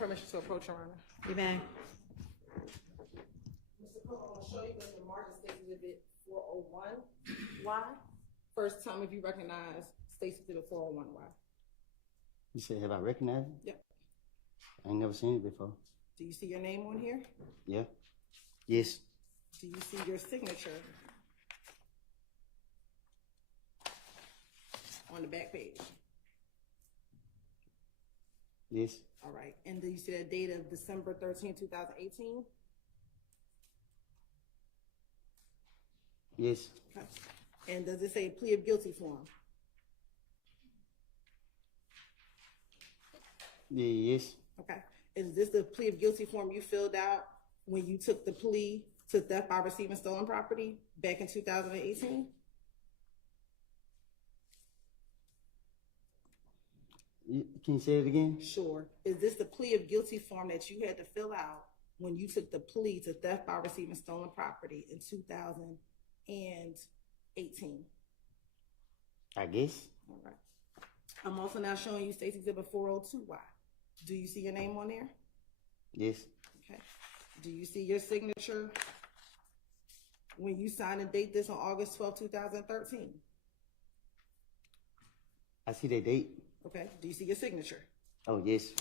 Permission to approach, Your Honor. You may. Mr. Cook, I'm going to show you Mr. Martin State Exhibit 401. Why? First time if you recognize State Exhibit 401, why? You said, have I recognized it? Yep. I ain't never seen it before. Do you see your name on here? Yeah. Yes. Do you see your signature on the back page? Yes. All right. And do you see that date of December 13, 2018? Yes. Okay. And does it say plea of guilty form? Yeah, yes. Okay. Is this the plea of guilty form you filled out when you took the plea to theft by receiving stolen property back in 2018? Can you say it again? Sure. Is this the plea of guilty form that you had to fill out when you took the plea to theft by receiving stolen property in 2018? I guess. All right. I'm also now showing you State's Exhibit 402Y. Do you see your name on there? Yes. Okay. Do you see your signature when you signed and date this on August 12, 2013? I see that date. Okay. Do you see your signature? Oh, yes.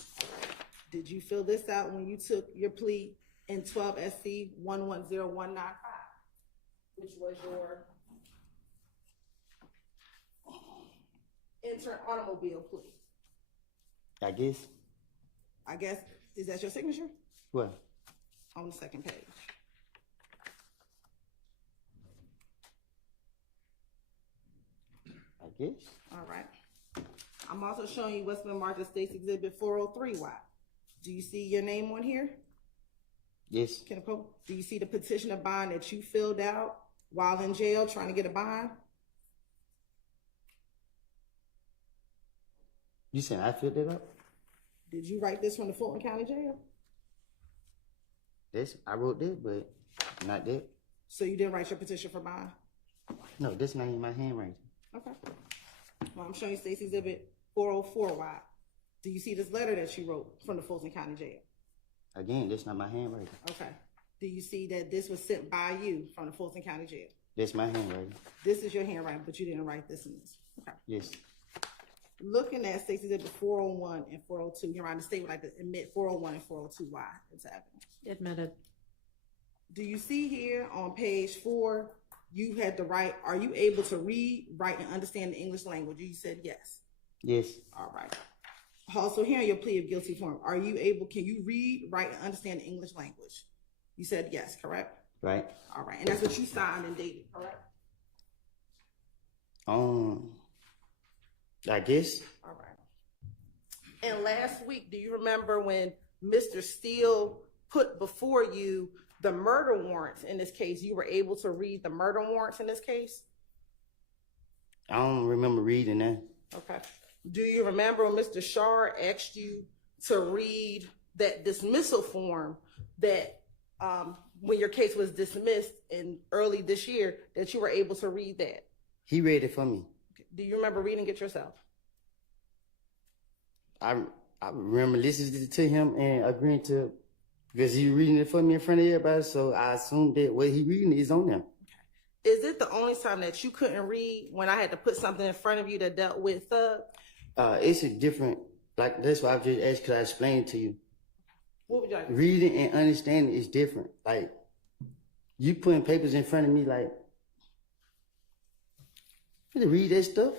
Did you fill this out when you took your plea in 12 SC 110195, which was your intern automobile plea? I guess. I guess, is that your signature? What? On the second page. I guess. All right. I'm also showing you what's been marked as State's Exhibit 403Y. Do you see your name on here? Yes. Do you see the petition of bond that you filled out while in jail trying to get a bond? You said I filled it up? Did you write this from the Fulton County Jail? This, I wrote that, but not that. So you didn't write your petition for bond? No, that's not in my handwriting. Okay. Well, I'm showing you State's Exhibit 404Y. Do you see this letter that you wrote from the Fulton County Jail? Again, that's not my handwriting. Okay. Do you see that this was sent by you from the Fulton County Jail? That's my handwriting. This is your handwriting, but you didn't write this in this. Okay. Yes. Looking at State's Exhibit 401 and 402, Your Honor, the state would like to admit 401 and 402Y into evidence. Admitted. Do you see here on page 4, you had to write, are you able to read, write, and understand the English language? You said yes. Yes. All right. Also here on your plea of guilty form, are you able, can you read, write, and understand the English language? You said yes, correct? Right. All right. And that's what you signed and dated, correct? I guess. All right. And last week, do you remember when Mr. Steele put before you the murder warrants in this case? You were able to read the murder warrants in this case? I don't remember reading that. Okay. Do you remember when Mr. Shard asked you to read that dismissal form that when your case was dismissed in early this year, that you were able to read that? He read it for me. Do you remember reading it yourself? I remember listening to him and agreeing to, because he reading it for me in front of everybody, so I assumed that what he reading is on there. Okay. Is it the only time that you couldn't read when I had to put something in front of you that dealt with thug? It's a different, like that's why I just asked, because I explained to you. What would you like? Reading and understanding is different. Like, you putting papers in front of me, like, you can read that stuff.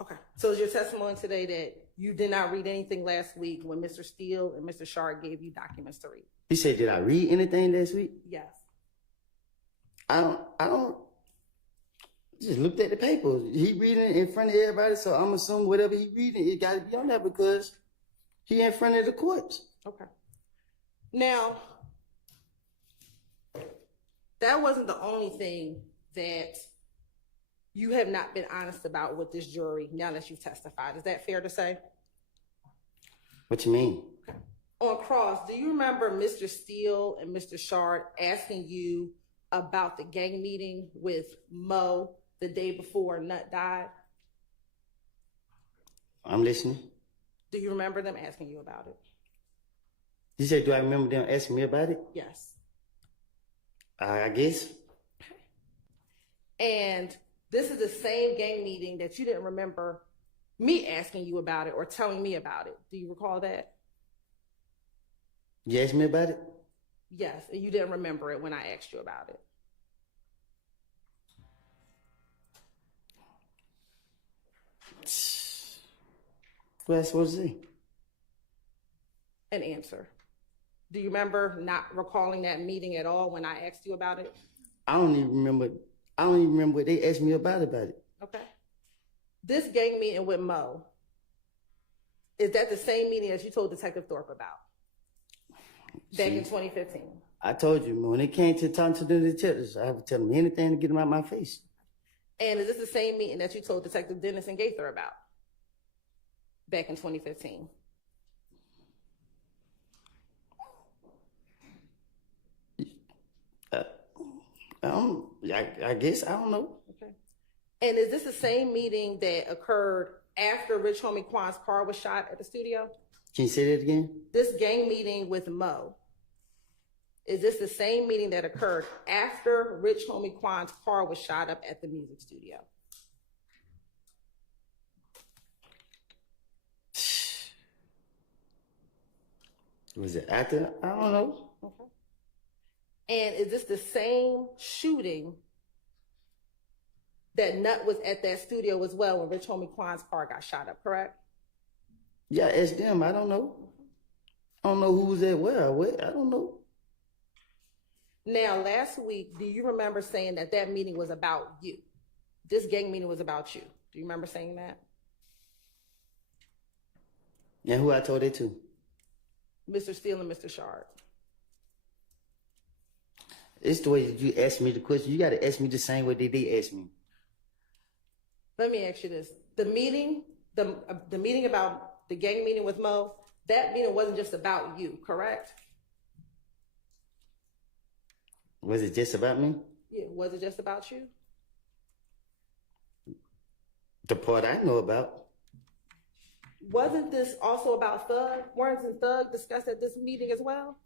Okay. So is your testimony today that you did not read anything last week when Mr. Steele and Mr. Shard gave you documents to read? He said, did I read anything last week? Yes. I don't just looked at the papers. He reading it in front of everybody, so I'm assuming whatever he reading, it got to be on there because he in front of the courts. Okay. Now, that wasn't the only thing that you have not been honest about with this jury now that you've testified. Is that fair to say? What you mean? Okay. On cross, do you remember Mr. Steele and Mr. Shard asking you about the gang meeting with Mo the day before Nut died? I'm listening. Do you remember them asking you about it? You said, do I remember them asking me about it? Yes. I guess. And this is the same gang meeting that you didn't remember me asking you about it or telling me about it. Do you recall that? You asked me about it? Yes, and you didn't remember it when I asked you about it. What am I supposed to say? An answer. Do you remember not recalling that meeting at all when I asked you about it? I don't even remember what they asked me about it. Okay. This gang meeting with Mo, is that the same meeting that you told Detective Thorpe about back in 2015? I told you, when it came to talking to the detectives, I would tell them anything to get them out of my face. And is this the same meeting that you told Detective Dennis and Gaither about back in 2015? I guess, I don't know. Okay. And is this the same meeting that occurred after Rich Homie Quan's car was shot at the studio? Can you say that again? This gang meeting with Mo, is this the same meeting that occurred after Rich Homie Quan's car was shot up at the music studio? Was it after? I don't know. Okay. And is this the same shooting that Nut was at that studio as well when Rich Homie Quan's car got shot up, correct? Yeah, ask them. I don't know. I don't know who was at where. I don't know. Now, last week, do you remember saying that that meeting was about you? This gang meeting was about you. Do you remember saying that? And who I told it to? Mr. Steele and Mr. Shard. It's the way that you ask me the question. You got to ask me the same way they did ask me. Let me ask you this. The meeting about the gang meeting with Mo, that meeting wasn't just about you, correct? Was it just about me? Yeah, was it just about you? The part I know about. Wasn't this also about Thug? Weren't Thug discussed at this meeting as well?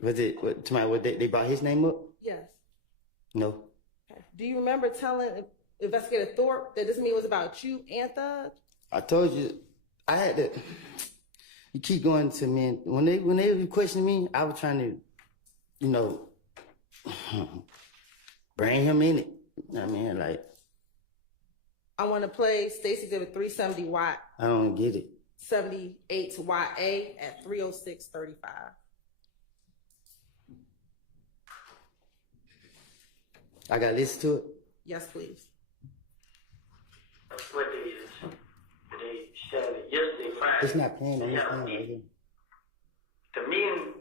Was it, they brought his name up? Yes. No. Okay. Do you remember telling Investigator Thorpe that this meeting was about you and Thug? I told you, I had to, you keep going to me, and when they were questioning me, I was trying to, bring him in it. You know what I mean? Like, I want to play Stacey Exhibit 370 Watt. I don't get it. 78 to YA at 306:35. I got to listen to it? Yes, please. What day is today? Saturday. Yesterday, Friday. It's not playing on this thing right here. The meeting.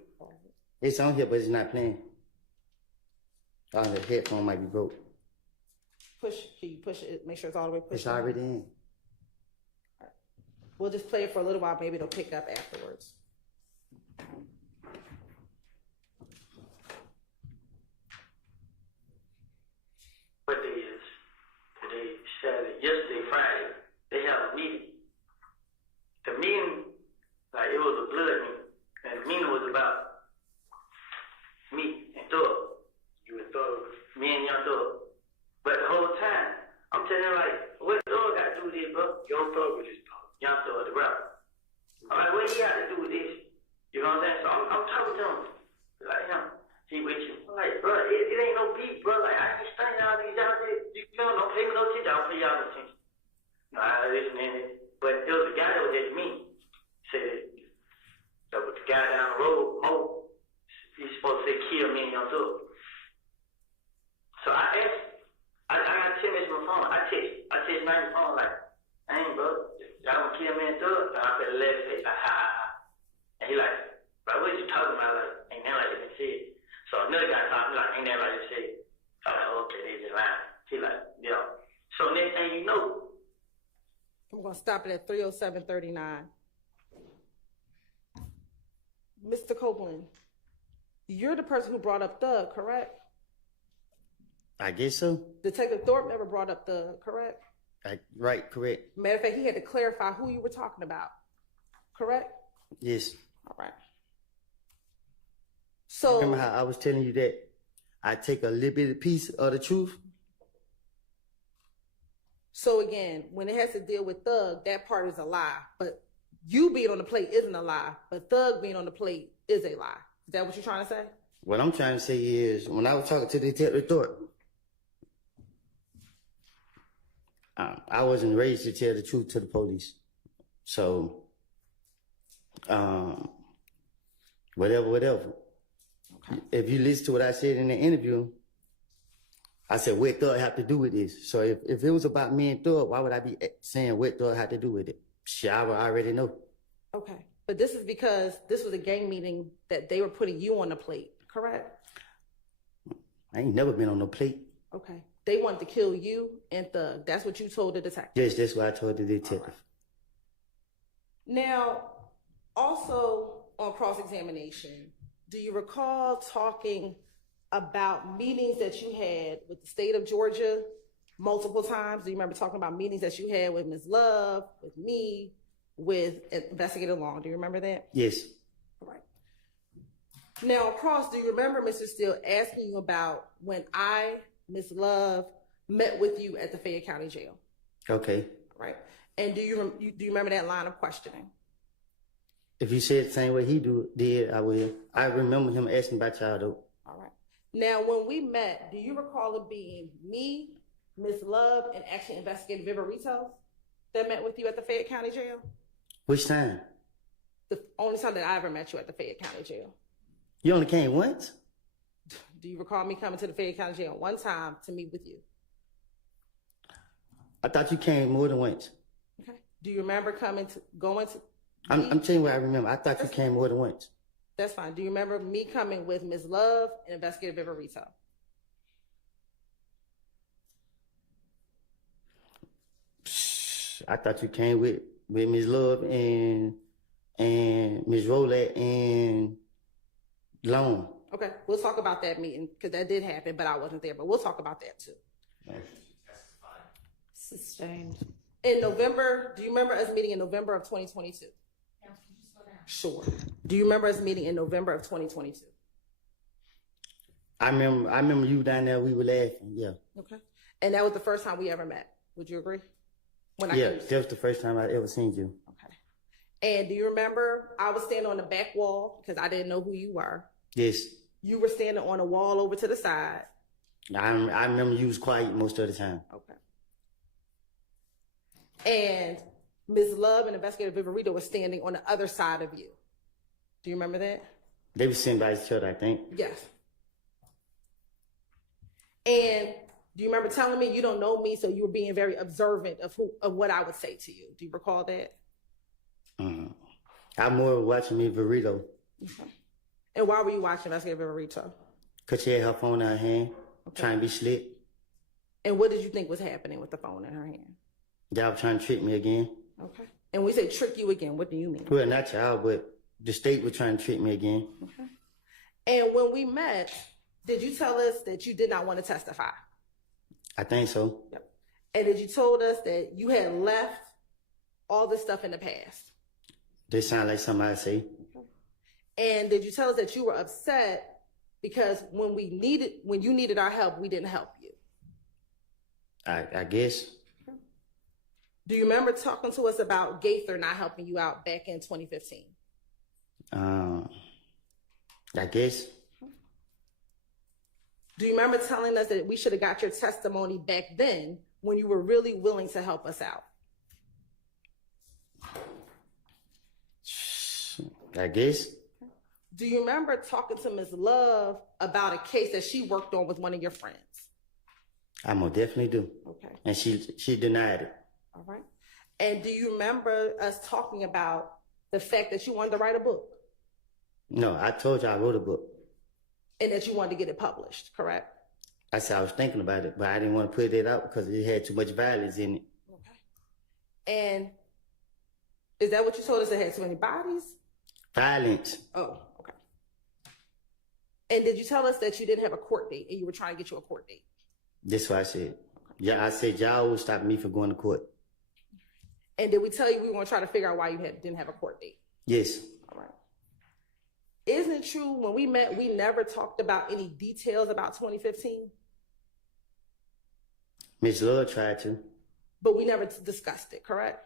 It's on here, but it's not playing. Oh, the headphone might be broke. Can you push it? Make sure it's all the way pushed. It's already in. Right. We'll just play it for a little while. Maybe it'll pick up afterwards. What day is today? Saturday. Yesterday, Friday. They have a meeting. The meeting, like it was a blood meeting, and the meeting was about me and Thug. You and Thug. Me and Young Thug. But the whole time, I'm telling him like, what Thug got to do with this, bro? Young Thug with this dog. Young Thug, the rapper. I'm like, what he got to do with this? You know what I'm saying? So I'm talking to him. Like, he with you. I'm like, bro, it ain't no beef, bro. Like, I just think y'all niggas out there, you know, don't pay me no attention. I'll pay y'all no attention. No, I listen to him. But there was a guy that was at me. Said, that was the guy down the road, Mo. He's supposed to say, kill me and Young Thug. So I asked, I got 10 minutes on my phone. I text my phone like, ain't bro, y'all gonna kill me and Thug? And I said, let's say, like, ha ha ha. And he like, bro, what you talking about? Like, ain't that like you said? So another guy talking like, ain't that like you said? I'm like, okay, they just lying. He like, yeah. So next thing you know, I'm going to stop it at 307:39. Mr. Copeland, you're the person who brought up Thug, correct? I guess so. Detective Thorpe never brought up Thug, correct? Right, correct. Matter of fact, he had to clarify who you were talking about. Correct? Yes. All right. So Remember how I was telling you that I take a little bit of piece of the truth? So again, when it has to deal with Thug, that part is a lie. But you being on the plate isn't a lie. But Thug being on the plate is a lie. Is that what you're trying to say? What I'm trying to say is, when I was talking to Detective Thorpe, I wasn't raised to tell the truth to the police. So, whatever. Okay. If you listen to what I said in the interview, I said, what Thug have to do with this? So if it was about me and Thug, why would I be saying what Thug had to do with it? Shit, I would already know. Okay. But this is because this was a gang meeting that they were putting you on the plate, correct? I ain't never been on no plate. Okay. They wanted to kill you and Thug. That's what you told the detective. Yes, that's what I told the detective. Right. Now, also on cross-examination, do you recall talking about meetings that you had with the state of Georgia multiple times? Do you remember talking about meetings that you had with Ms. Love, with me, with Investigator Long? Do you remember that? Yes. All right. Now, across, do you remember Mr. Steele asking you about when I, Ms. Love, met with you at the Fayette County Jail? Okay. Right. And do you remember that line of questioning? If you said the same way he did, I will. I remember him asking about y'all though. All right. Now, when we met, do you recall it being me, Ms. Love, and actually Investigator Viverito that met with you at the Fayette County Jail? Which time? The only time that I ever met you at the Fayette County Jail. You only came once? Do you recall me coming to the Fayette County Jail one time to meet with you? I thought you came more than once. Okay. Do you remember going to? I'm telling you what I remember. I thought you came more than once. That's fine. Do you remember me coming with Ms. Love and Investigator Viverito? I thought you came with Ms. Love and Ms. Rolette and Long. Okay, we'll talk about that meeting because that did happen, but I wasn't there. But we'll talk about that too. Sustained. In November, do you remember us meeting in November of 2022? Sure. Do you remember us meeting in November of 2022? I remember you down there. We were laughing. Yeah. Okay. And that was the first time we ever met. Would you agree? When Yeah, that was the first time I ever seen you. Okay. And do you remember I was standing on the back wall because I didn't know who you were? Yes. You were standing on a wall over to the side. I remember you was quiet most of the time. Okay. And Ms. Love and Investigator Viverito were standing on the other side of you. Do you remember that? They were sitting by each other, I think. Yes. And do you remember telling me you don't know me, so you were being very observant of what I would say to you? Do you recall that? I'm more watching Ms. Verito. Okay. And why were you watching Investigator Viverito? Because she had her phone in her hand, trying to be slick. And what did you think was happening with the phone in her hand? Y'all triing to trick me again. Okay. And we say trick you again. What do you mean? Well, not y'all, but the state was trying to trick me again. Okay. And when we met, did you tell us that you did not want to testify? I think so. Yep. And did you told us that you had left all this stuff in the past? They sound like somebody say. Okay. And did you tell us that you were upset because when you needed our help, we didn't help you? I guess. Do you remember talking to us about Gaither not helping you out back in 2015? I guess. Do you remember telling us that we should have got your testimony back then when you were really willing to help us out? I guess. Do you remember talking to Ms. Love about a case that she worked on with one of your friends? I most definitely do. Okay. And she denied it. All right. And do you remember us talking about the fact that you wanted to write a book? No, I told you I wrote a book. And that you wanted to get it published, correct? I said I was thinking about it, but I didn't want to put it out because it had too much violence in it. Okay. And is that what you told us, it had too many bodies? Violence. Oh, okay. And did you tell us that you didn't have a court date and you were trying to get you a court date? That's what I said. Okay. Yeah, I said y'all would stop me from going to court. And did we tell you we were going to try to figure out why you didn't have a court date? Yes. All right. Isn't it true when we met, we never talked about any details about 2015? Miss Love tried to. But we never discussed it, correct?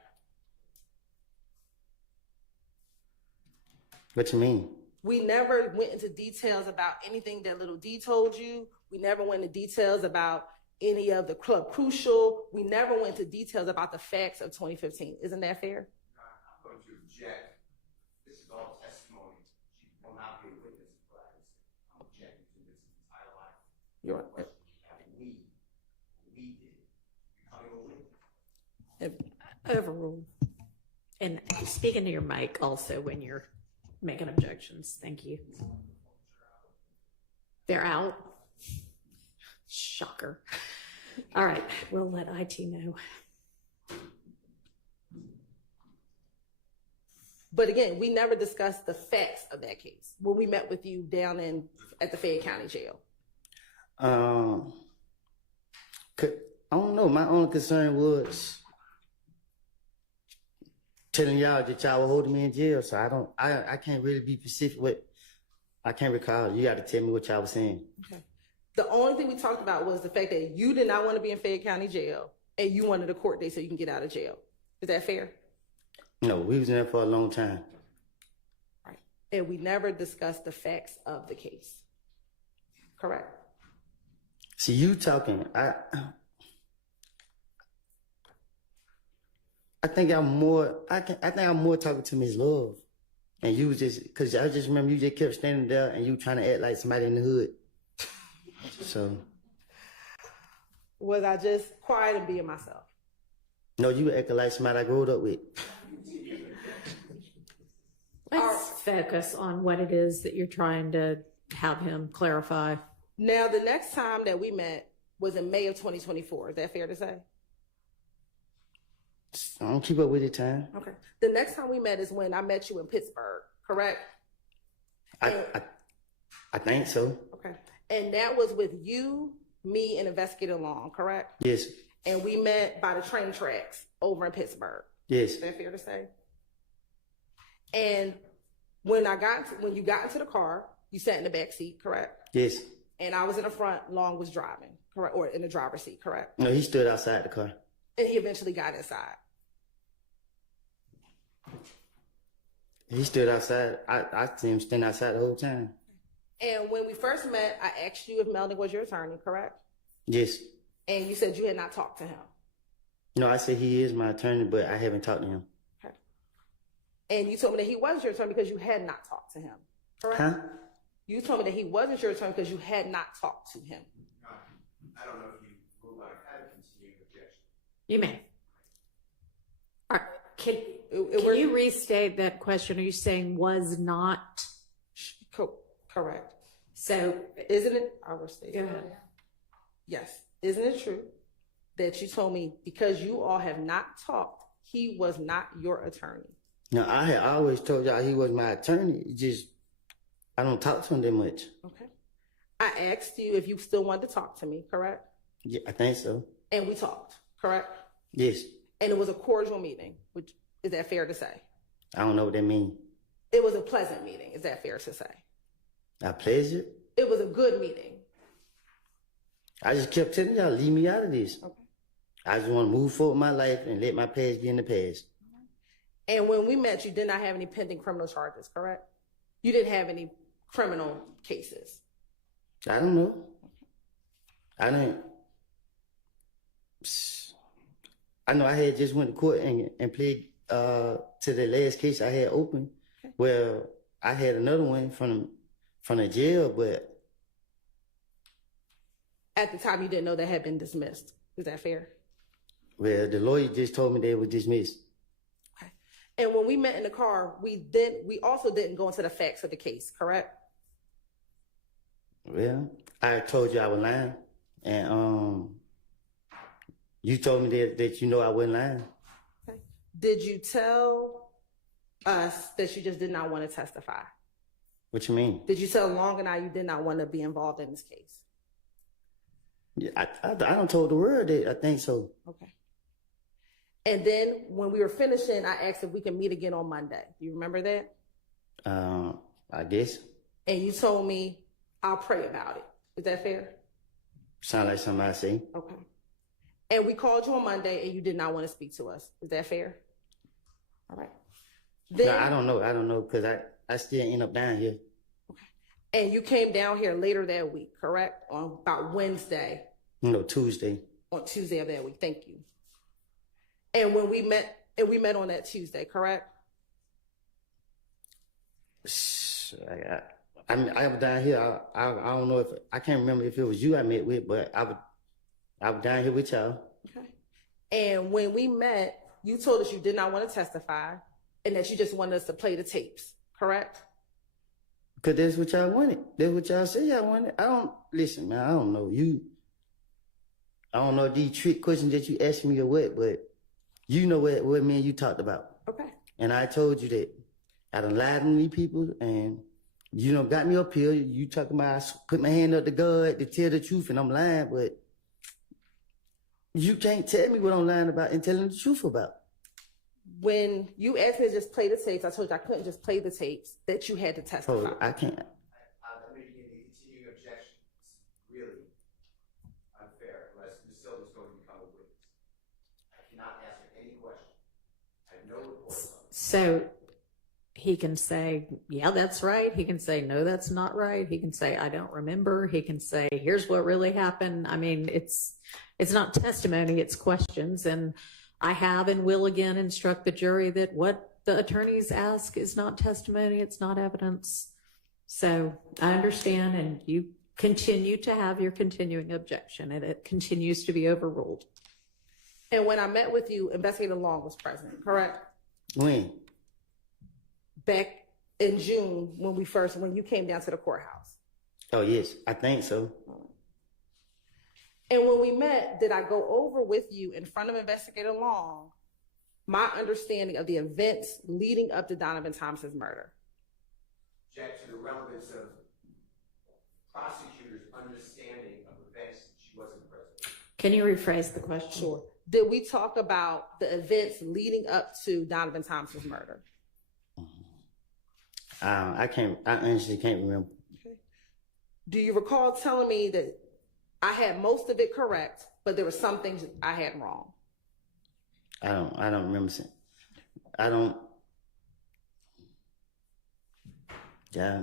What you mean? We never went into details about anything that Little D told you. We never went into details about any of the Club Crucial. We never went into details about the facts of 2015. Isn't that fair? I'm going to object. This is all testimony. She will not be a witness to what I said. I'm objecting to this entire life. You're right. We did. Becoming a witness. Overruled. And speaking to your mic also when you're making objections. Thank you. They're out. Shocker. All right, we'll let IT know. But again, we never discussed the facts of that case when we met with you down at the Fayette County Jail. I don't know. My only concern was telling y'all that y'all were holding me in jail. So I can't really be specific with. I can't recall. You got to tell me what y'all was saying. Okay. The only thing we talked about was the fact that you did not want to be in Fayette County Jail and you wanted a court date so you can get out of jail. Is that fair? No, we was in there for a long time. Right. And we never discussed the facts of the case. Correct? See, you talking. I think I'm more. I think I'm more talking to Miss Love, and you was just because I just remember you just kept standing there and you trying to act like somebody in the hood. So. Was I just quiet and being myself? No, you were acting like somebody I grew up with. Let's focus on what it is that you're trying to have him clarify. Now, the next time that we met was in May of 2024. Is that fair to say? I don't keep up with the time. Okay. The next time we met is when I met you in Pittsburgh, correct? I think so. Okay. And that was with you, me, and Investigator Long, correct? Yes. And we met by the train tracks over in Pittsburgh. Yes. Is that fair to say? And when you got into the car, you sat in the back seat, correct? Yes. And I was in the front, Long was driving, correct? Or in the driver's seat, correct? No, he stood outside the car. And he eventually got inside. He stood outside. I seen him stand outside the whole time. And when we first met, I asked you if Melvin was your attorney, correct? Yes. And you said you had not talked to him. No, I said he is my attorney, but I haven't talked to him. Okay. And you told me that he wasn't your attorney because you had not talked to him, correct? Huh? You told me that he wasn't your attorney because you had not talked to him. I don't know if you rule out a continuing objection. You may. All right. Can We're- you restate that question? Are you saying was not? Correct. So, Isn't it? I will state. go ahead. Yes. Isn't it true that you told me because you all have not talked, he was not your attorney? No, I had always told y'all he was my attorney. It just, I don't talk to him that much. Okay. I asked you if you still wanted to talk to me, correct? Yeah, I think so. And we talked, correct? Yes. And it was a cordial meeting, which is that fair to say? I don't know what that means. It was a pleasant meeting, is that fair to say? I pleasure. It was a good meeting. I just kept telling y'all, leave me out of this. Okay. I just want to move forward my life and let my past be in the past. And when we met, you did not have any pending criminal charges, correct? You didn't have any criminal cases. I don't know. I didn't. I know I had just went to court and played to the last case I had open. Okay. Well, I had another one from the jail, but At the time, you didn't know that had been dismissed. Is that fair? well, the lawyer just told me they were dismissed. Okay. And when we met in the car, we also didn't go into the facts of the case, correct? Well, I told you I was lying, and you told me that you know I wasn't lying. Okay. Did you tell us that you just did not want to testify? What you mean? Did you tell Long and I you did not want to be involved in this case? Yeah, I don't told the world that I think so. Okay. And then when we were finishing, I asked if we can meet again on Monday. Do you remember that? I guess. And you told me I'll pray about it. Is that fair? Sound like something I say. Okay. And we called you on Monday and you did not want to speak to us. Is that fair? All right. Then, No, I don't know because I still end up down here. and you came down here later that week, correct? On about Wednesday, Tuesday. on Tuesday of that week. Thank you. And when we met on that Tuesday, correct? I was down here. I don't know if I can't remember if it was you I met with, but I was down here with y'all. Okay. And when we met, you told us you did not want to testify and that you just wanted us to play the tapes, correct? Cause that's what y'all wanted. That's what y'all said y'all wanted. Listen, man. I don't know you. I don't know these trick questions that you asked me or what, but you know what me and you talked about. Okay. And I told you that I done lied to these people, and you know got me up here. You talking about I put my hand up to God to tell the truth, and I'm lying, but you can't tell me what I'm lying about and telling the truth about. When you asked me to just play the tapes, I told you I couldn't just play the tapes, that you had to testify. Oh, I can't. I'm making a continuing objection. It's really unfair unless Ms. Silva's going to become a witness. I cannot answer any question. I have no reports on it. So he can say, yeah, that's right. He can say, no, that's not right. He can say, I don't remember. He can say, here's what really happened. I mean, it's not testimony, it's questions. And I have and will again instruct the jury that what the attorneys ask is not testimony, it's not evidence. So I understand, and you continue to have your continuing objection, and it continues to be overruled. And when I met with you, Investigator Long was present, correct? When? Back in June when you came down to the courthouse. Oh yes, I think so. And when we met, did I go over with you in front of Investigator Long my understanding of the events leading up to Donovan Thomas's murder? Object to the relevance of prosecutors' understanding of events that she wasn't present. Can you rephrase the question? Sure. Did we talk about the events leading up to Donovan Thomas's murder? I honestly can't remember. Okay. Do you recall telling me that I had most of it correct, but there were some things I had wrong? I don't remember saying. I don't. Yeah,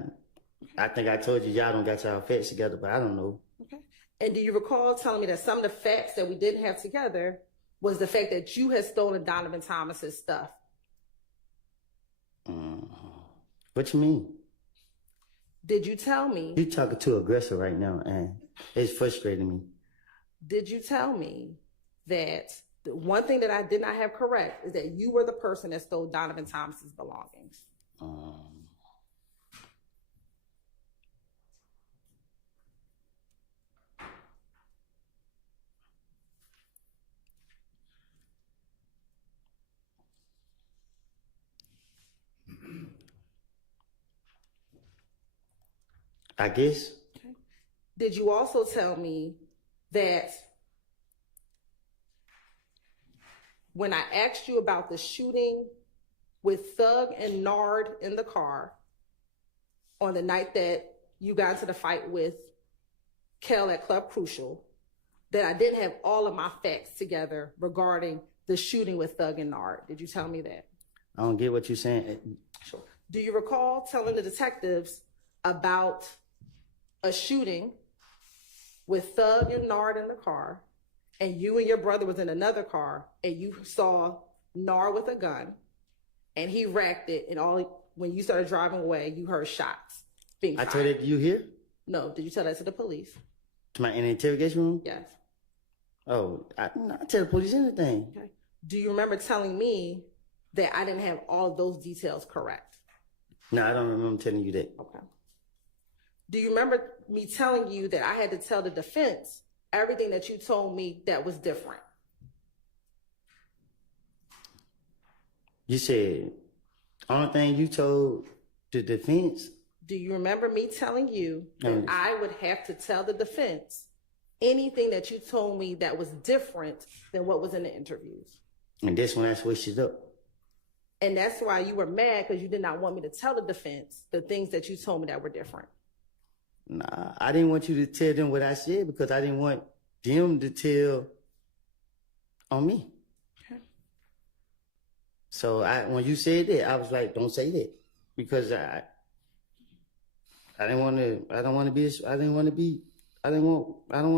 I think I told you y'all don't got y'all facts together, but I don't know. Okay. And do you recall telling me that some of the facts that we didn't have together was the fact that you had stolen Donovan Thomas's stuff? What you mean? Did you tell me? You talking too aggressive right now, and it's frustrating me. Did you tell me that the one thing that I did not have correct is that you were the person that stole Donovan Thomas's belongings? I guess. Okay. Did you also tell me that when I asked you about the shooting with Thug and Nard in the car on the night that you got into the fight with Kel at Club Crucial, that I didn't have all of my facts together regarding the shooting with Thug and Nard? Did you tell me that? I don't get what you're saying. Sure. Do you recall telling the detectives about a shooting with Thug and Nard in the car, and you and your brother was in another car, and you saw Nard with a gun, and he racked it, and when you started driving away, you heard shots being fired? I told it to you here? No. Did you tell that to the police? In the interrogation room? Yes. Oh, I tell the police anything. Okay. Do you remember telling me that I didn't have all those details correct? No, I don't remember telling you that. Okay. Do you remember me telling you that I had to tell the defense everything that you told me that was different? You said, only thing you told the defense? Do you remember me telling you that I would have to tell the defense anything that you told me that was different than what was in the interviews. And that's when I switched it up. And that's why you were mad, because you did not want me to tell the defense the things that you told me that were different. Nah, I didn't want you to tell them what I said because I didn't want them to tell on me. Okay. So when you said that, I was like, don't say that, because I don't want to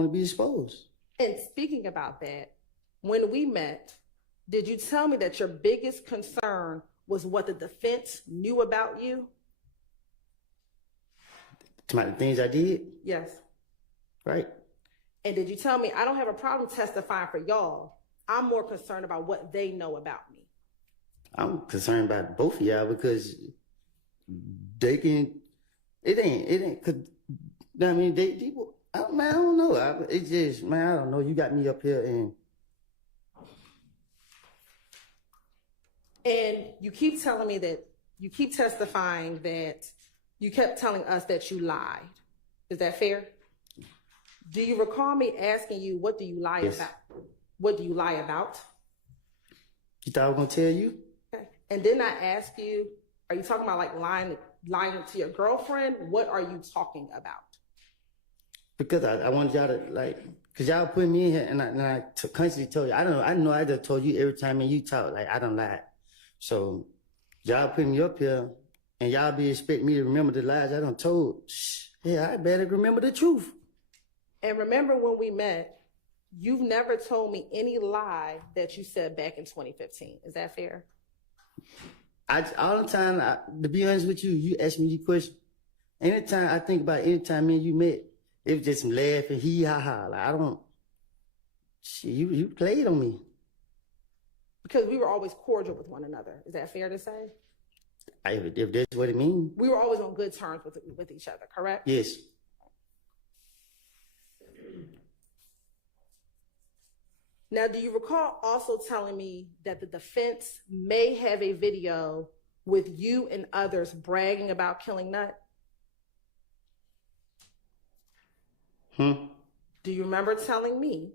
be exposed. And speaking about that, when we met, did you tell me that your biggest concern was what the defense knew about you? To the things I did, Yes. right? And did you tell me, I don't have a problem testifying for y'all. I'm more concerned about what they know about me. I'm concerned about both of y'all because they can. It ain't. Cause I mean, people. I don't know. It's just, man, I don't know. You got me up here And you keep telling me that, you keep testifying that you kept telling us that you lied. Is that fair? Do you recall me asking you, what do you lie Yes. about? What do you lie about? You thought I was gonna tell you? Okay. And then I ask you, are you talking about like lying to your girlfriend? What are you talking about? Because I wanted y'all to cause y'all put me in here, and I constantly told you. I know I just told you every time you talk, like I don't lie. So y'all putting me up here, and y'all be expecting me to remember the lies I done told. Yeah, I better remember the truth. And remember when we met, you've never told me any lie that you said back in 2015. Is that fair? All the time, to be honest with you, you ask me these questions. Anytime I think about anytime me and you met, it was just some laughing, ha. Like, I don't, you played on me. Because we were always cordial with one another. Is that fair to say? If that's what it means. We were always on good terms with each other, correct? Yes. Now, do you recall also telling me that the defense may have a video with you and others bragging about killing Nut? Do you remember telling me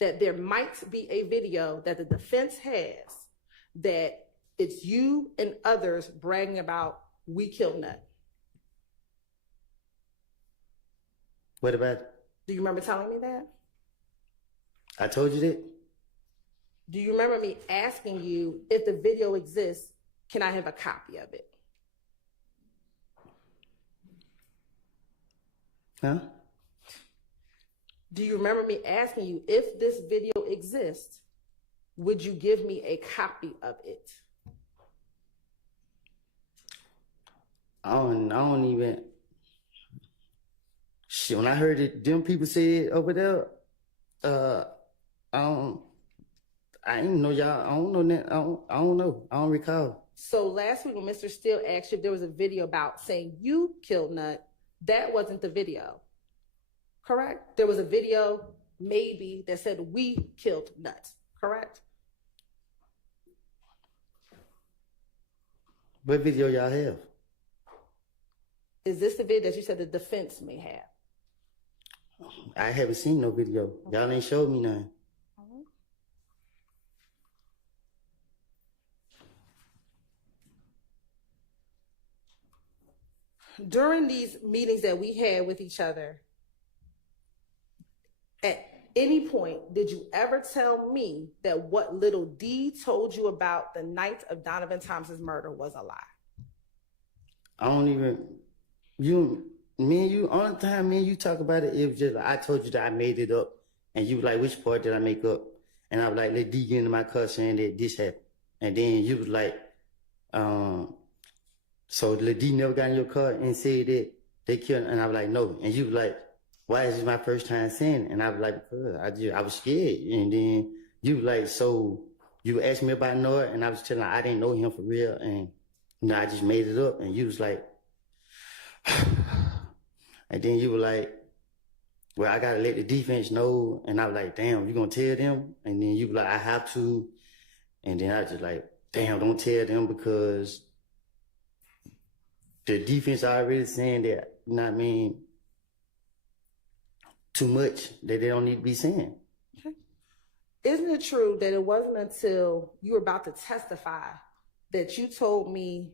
that there might be a video that the defense has that it's you and others bragging about, we killed Nut? What about it? Do you remember telling me that? I told you that? Do you remember me asking you, if the video exists, can I have a copy of it? Huh? Do you remember me asking you, if this video exists, would you give me a copy of it? I don't even. Shit, when I heard it, them people say it over there, I didn't know y'all. I don't know that. I don't know. I don't recall. So last week when Mr. Steele asked you if there was a video about saying you killed Nut, that wasn't the video, correct? There was a video maybe that said we killed Nut, correct? What video y'all have? Is this the video that you said the defense may have? I haven't seen no video. Y'all ain't showed me none. During these meetings that we had with each other, at any point, did you ever tell me that what little D told you about the night of Donovan Thompson's murder was a lie? I don't even, me and you, only time me and you talk about it, it was just like, I told you that I made it up. And you were like, which part did I make up? And I was like, let D get into my car saying that this happened. And then you was like, so let D never got in your car and said that they killed, and I was like, no. And you was like, why is this my first time saying it? And I was like, because I was scared. And then you was like, so you asked me about Noah, and I was telling her I didn't know him for real, and I just made it up. And you was like, and then you were like, well, I gotta let the defense know. And I was like, damn, you gonna tell them? And then you were like, I have to. And then I was just like, damn, don't tell them, because the defense already saying that, you know what I mean, too much that they don't need to be saying. Isn't it true that it wasn't until you were about to testify that you told me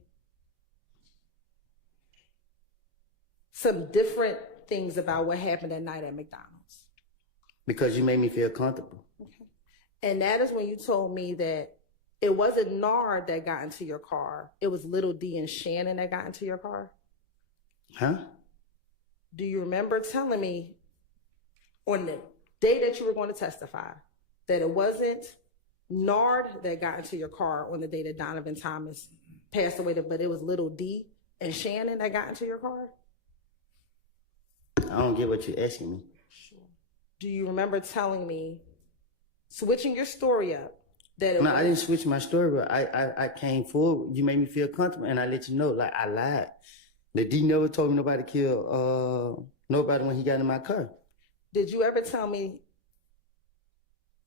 some different things about what happened that night at McDonald's? Because you made me feel comfortable. Okay. And that is when you told me that it wasn't Nard that got into your car. It was Little D and Shannon that got into your car. Huh? Do you remember telling me on the day that you were going to testify that it wasn't Nard that got into your car on the day that Donovan Thomas passed away, but it was Little D and Shannon that got into your car? I don't get what you're asking me. Sure. Do you remember telling me, switching your story up, that it No, was... I didn't switch my story, but I came forward. You made me feel comfortable, and I let you know, like, I lied. The D never told me nobody killed nobody when he got in my car. Did you ever tell me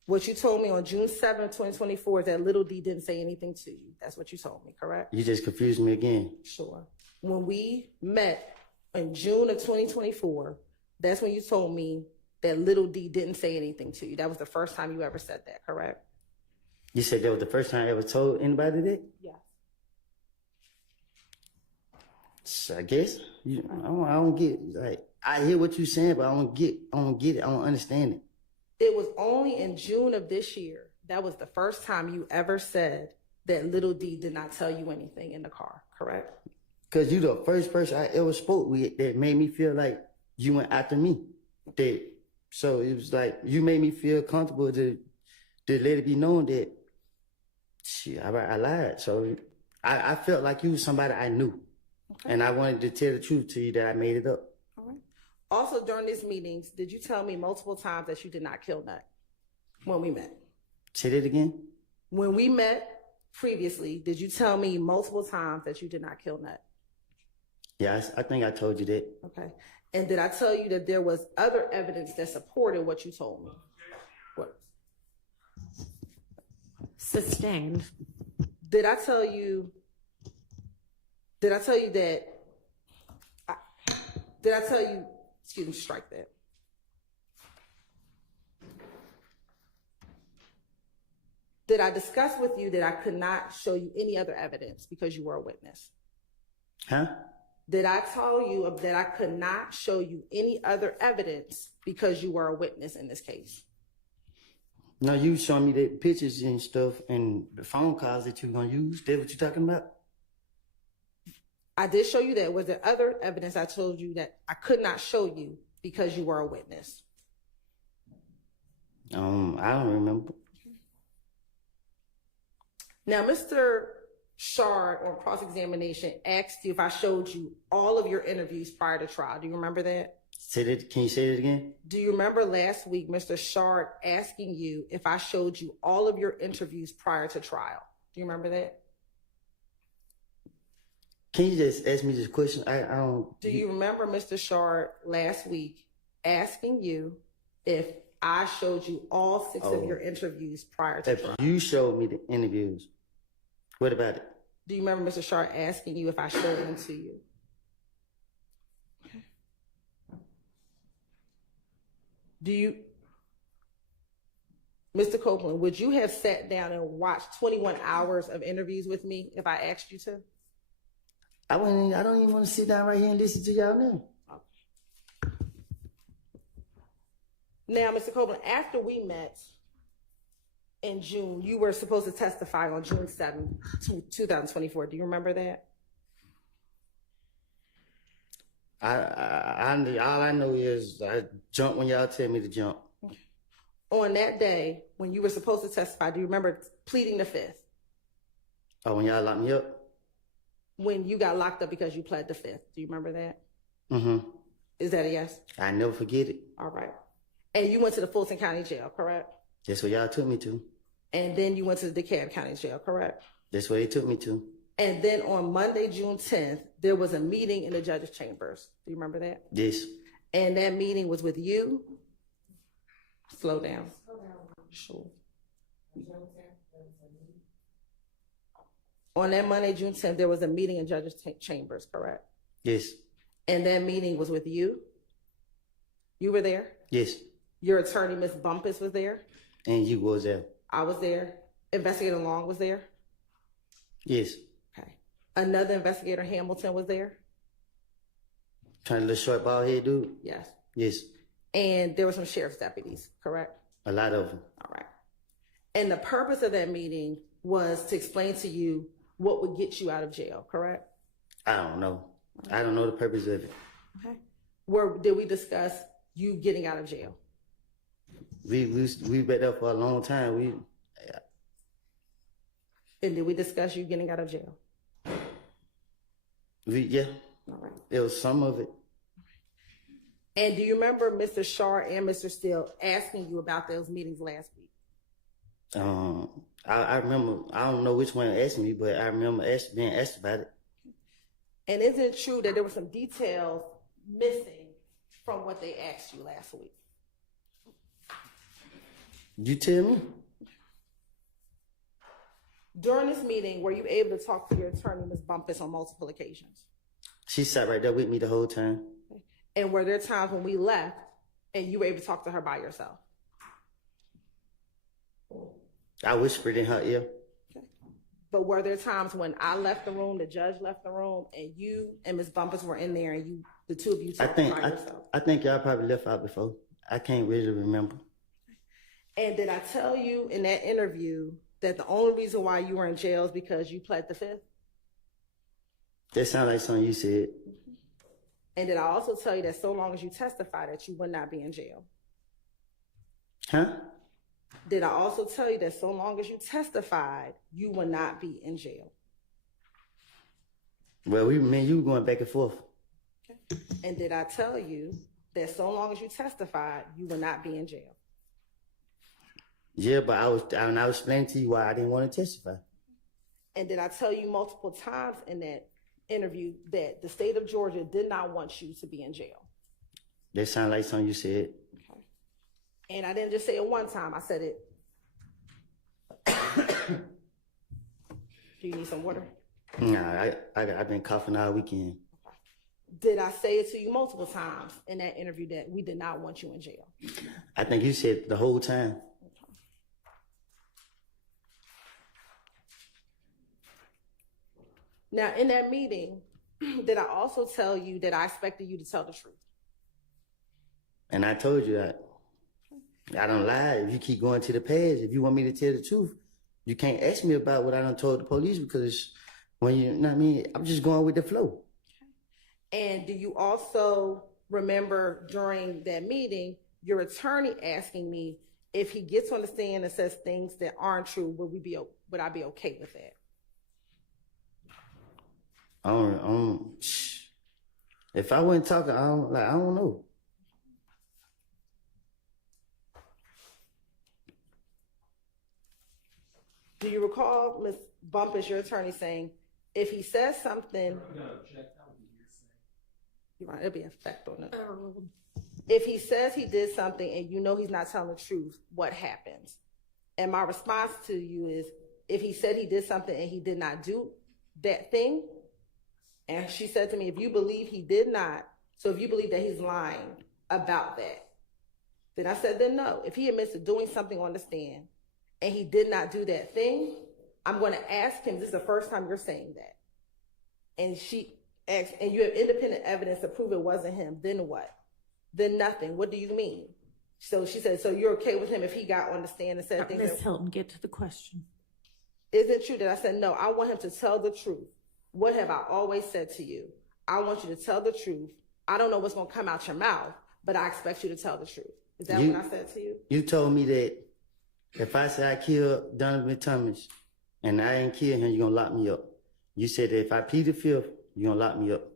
what you told me on June 7th, 2024, that Little D didn't say anything to you? That's what you told me, correct? You just confused me again. Sure. When we met in June of 2024, that's when you told me that Little D didn't say anything to you. That was the first time you ever said that, correct? You said that was the first time I ever told anybody that? Yes. So I guess I don't get, like, I hear what you're saying, but I don't get it. I don't understand it. It was only in June of this year, that was the first time you ever said that Little D did not tell you anything in the car, correct? Because you the first person I ever spoke with that made me feel like you went after me. So it was like you made me feel comfortable to let it be known that shit, I lied. So I felt like you was somebody I knew. Okay. And I wanted to tell the truth to you that I made it up. All right. Also, during these meetings, did you tell me multiple times that you did not kill Nut when we met? Say that again? When we met previously, did you tell me multiple times that you did not kill Nut? Yeah, I think I told you that. Okay. And did I tell you that there was other evidence that supported what you told me? What? Sustained. Did I tell you that, excuse me, strike that. Did I discuss with you that I could not show you any other evidence because you were a witness? Huh? Did I tell you that I could not show you any other evidence because you were a witness in this case? No, you showing me the pictures and stuff and the phone calls that you're going to use. That's what you're talking about? I did show you that. Was there other evidence I told you that I could not show you because you were a witness? I don't remember. Now, Mr. Shard on cross-examination asked you if I showed you all of your interviews prior to trial. Do you remember that? Can you say it again? Do you remember last week Mr. Shard asking you if I showed you all of your interviews prior to trial? Do you remember that? Can you just ask me this question? I don't. Do you remember Mr. Shard last week asking you if I showed you all 6 of your interviews prior to trial? You showed me the interviews. What about it? Do you remember Mr. Shard asking you if I showed them to you? Do you, Mr. Copeland, would you have sat down and watched 21 hours of interviews with me if I asked you to? I don't even want to sit down right here and listen to y'all now. Now, Mr. Copeland, after we met in June, you were supposed to testify on June 7th, 2024. Do you remember that? All I know is I jump when y'all tell me to jump. On that day, when you were supposed to testify, do you remember pleading the 5th? Oh, when y'all locked me up? When you got locked up because you pled the 5th. Do you remember that? Mm-hmm. Is that a yes? I never forget it. All right. And you went to the Fulton County Jail, correct? That's where y'all took me to. And then you went to the DeKalb County Jail, correct? That's where they took me to. And then on Monday, June 10th, there was a meeting in the judge's chambers. Do you remember that? Yes. And that meeting was with you. Slow down. Sure. On that Monday, June 10th, there was a meeting in judge's chambers, correct? Yes. And that meeting was with you. You were there? Yes. Your attorney, Ms. Bumpus, was there? And you was there? I was there. Investigator Long was there? Yes. Okay. Another investigator, Hamilton, was there? Trying to little short bald head dude? Yes. Yes. And there were some sheriff's deputies, correct? A lot of them. All right. And the purpose of that meeting was to explain to you what would get you out of jail, correct? I don't know. I don't know the purpose of it. Okay. Did we discuss you getting out of jail? We've been there for a long time. And did we discuss you getting out of jail? Yeah. All right. It was some of it. And do you remember Mr. Shar and Mr. Steele asking you about those meetings last week? I remember, I don't know which one asked me, but I remember being asked about it. And is it true that there were some details missing from what they asked you last week? You tell me. During this meeting, were you able to talk to your attorney, Ms. Bumpus, on multiple occasions? She sat right there with me the whole time. And were there times when we left and you were able to talk to her by yourself? I whispered in her ear. Okay. But were there times when I left the room, the judge left the room, and you and Ms. Bumpus were in there and the two of you talked by yourself? I think y'all probably left out before. I can't really remember. And did I tell you in that interview that the only reason why you were in jail is because you pled the fifth? That sounds like something you said. And did I also tell you that so long as you testify that you would not be in jail? Huh? Did I also tell you that so long as you testified, you would not be in jail? Well, me and you going back and forth. Okay. And did I tell you that so long as you testified, you would not be in jail? Yeah, but I was explaining to you why I didn't want to testify. And did I tell you multiple times in that interview that the state of Georgia did not want you to be in jail? That sounds like something you said. Okay. And I didn't just say it one time, I said it. Do you need some water? Nah, I've been coughing all weekend. Okay. Did I say it to you multiple times in that interview that we did not want you in jail? I think you said the whole time. Now, in that meeting, did I also tell you that I expected you to tell the truth? And I told you that. I don't lie. If you keep going to the past, if you want me to tell the truth, you can't ask me about what I done told the police because when you know what I mean, I'm just going with the flow. And do you also remember during that meeting, your attorney asking me if he gets on the stand and says things that aren't true, would I be okay with that? If I wasn't talking, I don't know. Do you recall Ms. Bumpus, your attorney, saying, if he says something, you're right, it'll be an effect on it. If he says he did something and you know he's not telling the truth, what happens? And my response to you is, if he said he did something and he did not do that thing, and she said to me, if you believe he did not, so if you believe that he's lying about that, then I said, then no. If he admits to doing something on the stand and he did not do that thing, I'm going to ask him, this is the first time you're saying that. And she asked, and you have independent evidence to prove it wasn't him, then what? Then nothing. What do you mean? So she said, so you're okay with him if he got on the stand and said things? Ms. Hilton, get to the question. Is it true that I said, no, I want him to tell the truth? What have I always said to you? I want you to tell the truth. I don't know what's going to come out your mouth, but I expect you to tell the truth. Is that what I said to you? You told me that if I say I killed Donovan Thomas and I ain't killed him, you're going to lock me up. You said that if I plead the fifth, you're going to lock me up.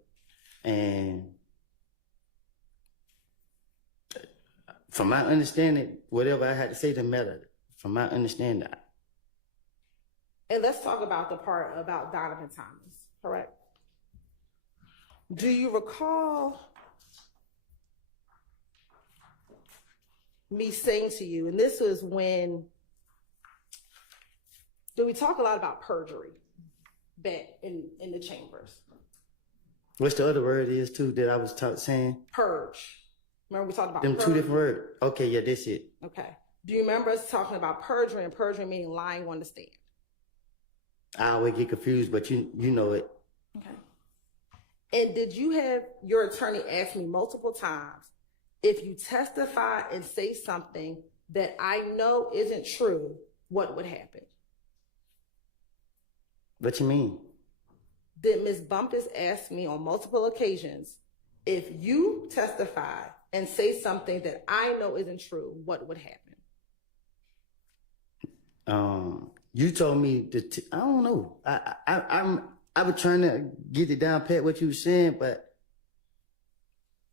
And from my understanding, whatever I had to say doesn't matter. From my understanding. And let's talk about the part about Donovan Thomas, correct? Do you recall me saying to you, and this was when, we talk a lot about perjury back in the chambers. What's the other word is too that I was saying? Purge. Remember we talked about Them two perjury? different words. Okay, yeah, that's it. Okay. Do you remember us talking about perjury, and perjury meaning lying on the stand? I always get confused, but you know it. Okay. And did you have your attorney ask me multiple times, if you testify and say something that I know isn't true, what would happen? What you mean? Did Ms. Bumpus ask me on multiple occasions, if you testify and say something that I know isn't true, what would happen? You told me I don't know. I was trying to get it down pat what you were saying, but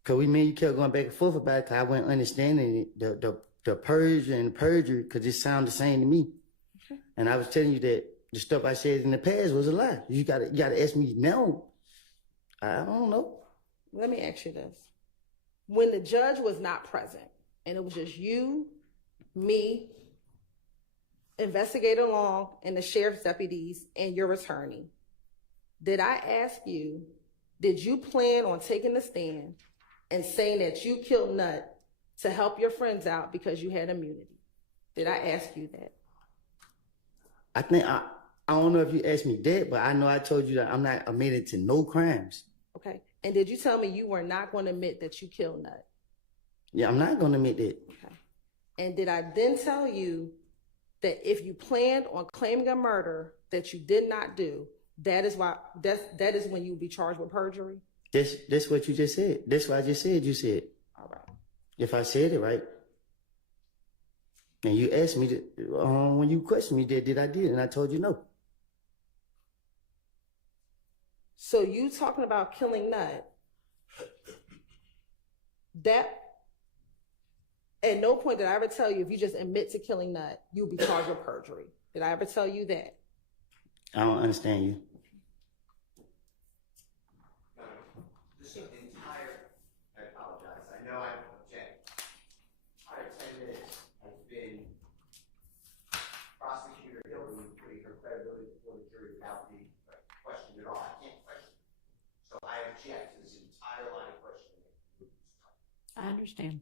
cause you kept going back and forth about it, cause I wasn't understanding it, the purge and perjury, cause it sounded the same to me. Okay. And I was telling you that the stuff I said in the past was a lie. You gotta ask me now. I don't know. Let me ask you this. When the judge was not present and it was just you, me, investigator Long, and the sheriff's deputies and your attorney, did I ask you, did you plan on taking the stand and saying that you killed Nut to help your friends out because you had immunity? Did I ask you that? I think I don't know if you asked me that, but I know I told you that I'm not admitted to no crimes. Okay. And did you tell me you were not going to admit that you killed Nut? Yeah, I'm not going to admit that. Okay. And did I then tell you that if you planned on claiming a murder that you did not do, that is when you would be charged with perjury? That's what you just said. That's what I just said. You said. All right. If I said it right, and you asked me when you questioned me, did I did, and I told you no. So you talking about killing Nut? That at no point did I ever tell you if you just admit to killing Nut, you'll be charged with perjury. Did I ever tell you that? I don't understand you. This entire, I apologize, I know I object. Entire 10 minutes has been Prosecutor Hillary putting her credibility before the jury without being questioned at all. I can't question. So I object to this entire line of questioning. I understand.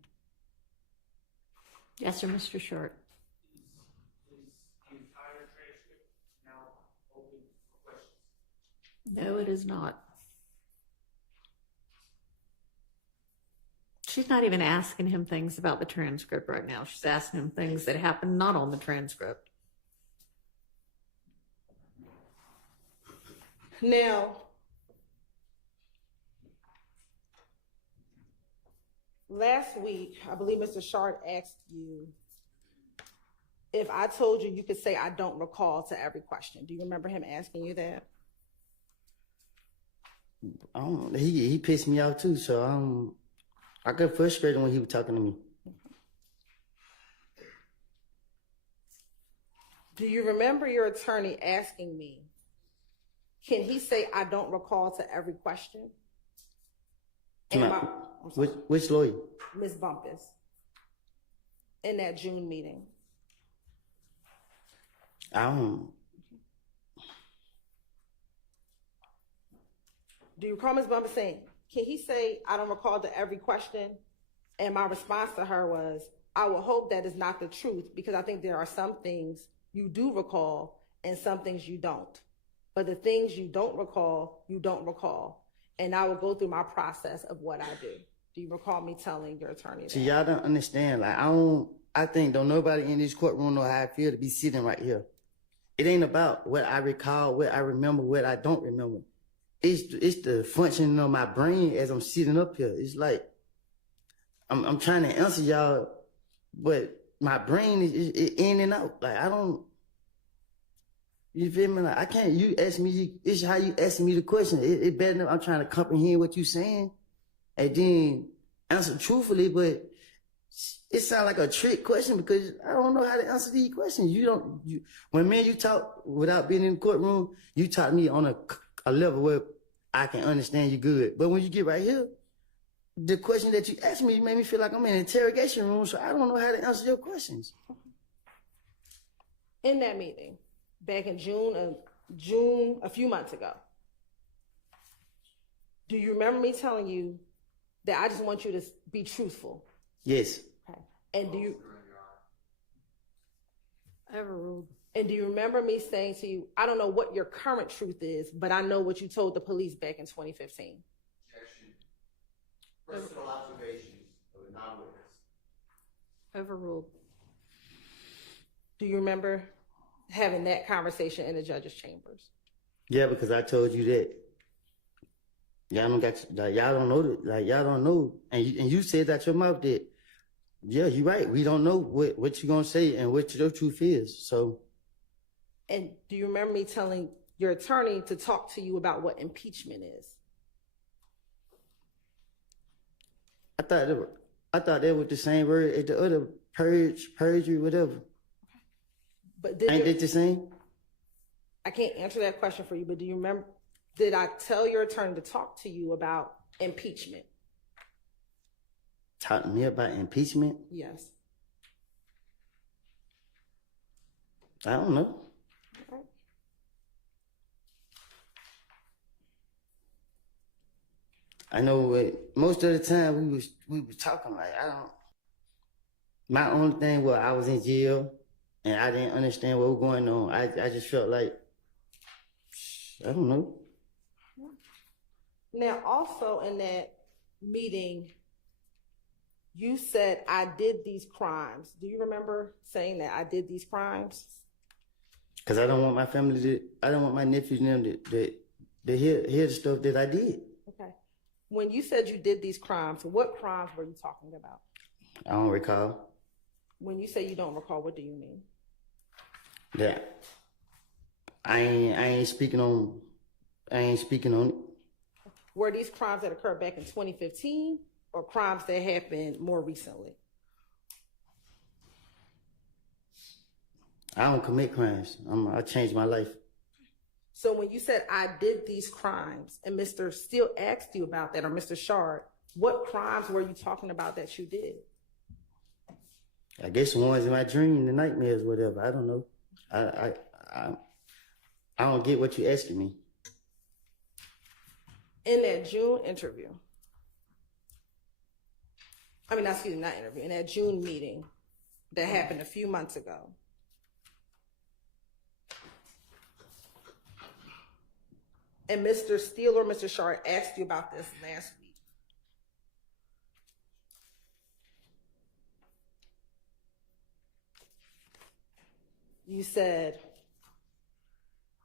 Yes, sir, Mr. Short. Is the entire transcript now open for questions? No, it is not. She's not even asking him things about the transcript right now. She's asking him things that happened not on the transcript. Now, last week, I believe Mr. Shard asked you if I told you could say I don't recall to every question. Do you remember him asking you that? I don't know. He pissed me off too, so I got frustrated when he was talking to me. Do you remember your attorney asking me, can he say I don't recall to every question? Which lawyer? Ms. Bumpus. In that June meeting. I don't. Do you recall Ms. Bumpus saying, can he say I don't recall to every question? And my response to her was, I will hope that is not the truth, because I think there are some things you do recall and some things you don't. But the things you don't recall, you don't recall. And I will go through my process of what I do. Do you recall me telling your attorney that? See, y'all don't understand. Like, I think don't nobody in this courtroom know how I feel to be sitting right here. It ain't about what I recall, what I remember, what I don't remember. It's the functioning of my brain as I'm sitting up here. It's like, I'm trying to answer y'all, but my brain is in and out. Like, I don't, you feel me? Like, I can't, you ask me, it's how you asking me the question. It better than I'm trying to comprehend what you saying and then answer truthfully, but it sounds like a trick question because I don't know how to answer these questions. When me and you talk without being in the courtroom, you taught me on a level where I can understand you good. But when you get right here, the question that you asked me made me feel like I'm in an interrogation room, so I don't know how to answer your questions. In that meeting, back in June, a few months ago, do you remember me telling you that I just want you to be truthful. Yes. Okay. And do you Overruled. and do you remember me saying to you, I don't know what your current truth is, but I know what you told the police back in 2015. Objection. Personal observations of a non-witness. Overruled. Do you remember having that conversation in the judge's chambers? Yeah, because I told you that. Y'all don't got, like, y'all don't know that, like, y'all don't know. And you said out your mouth that, yeah, you're right. We don't know what you're going to say and what your truth is. So. And do you remember me telling your attorney to talk to you about what impeachment is? I thought that was the same word as the other perjury, whatever. But Ain't that the same? I can't answer that question for you, but do you remember, did I tell your attorney to talk to you about impeachment? Talk to me about impeachment? Yes. I don't know. Okay. I know most of the time we was talking like, I don't. My only thing was I was in jail and I didn't understand what was going on. I just felt like, I don't know. Now, also in that meeting, you said, I did these crimes. Do you remember saying that I did these crimes? Because I don't want my family I don't want my nephews and them to hear the stuff that I did. Okay. When you said you did these crimes, what crimes were you talking about? I don't recall. When you say you don't recall, what do you mean? That I ain't speaking on it. Were these crimes that occurred back in 2015 or crimes that happened more recently? I don't commit crimes. I changed my life. So when you said I did these crimes and Mr. Steele asked you about that, or Mr. Shard, what crimes were you talking about that you did? I guess the ones in my dream, the nightmares, whatever. I don't know. I don't get what you're asking me. In that June interview, in that June meeting that happened a few months ago, and Mr. Steele or Mr. Shard asked you about this last week, you said,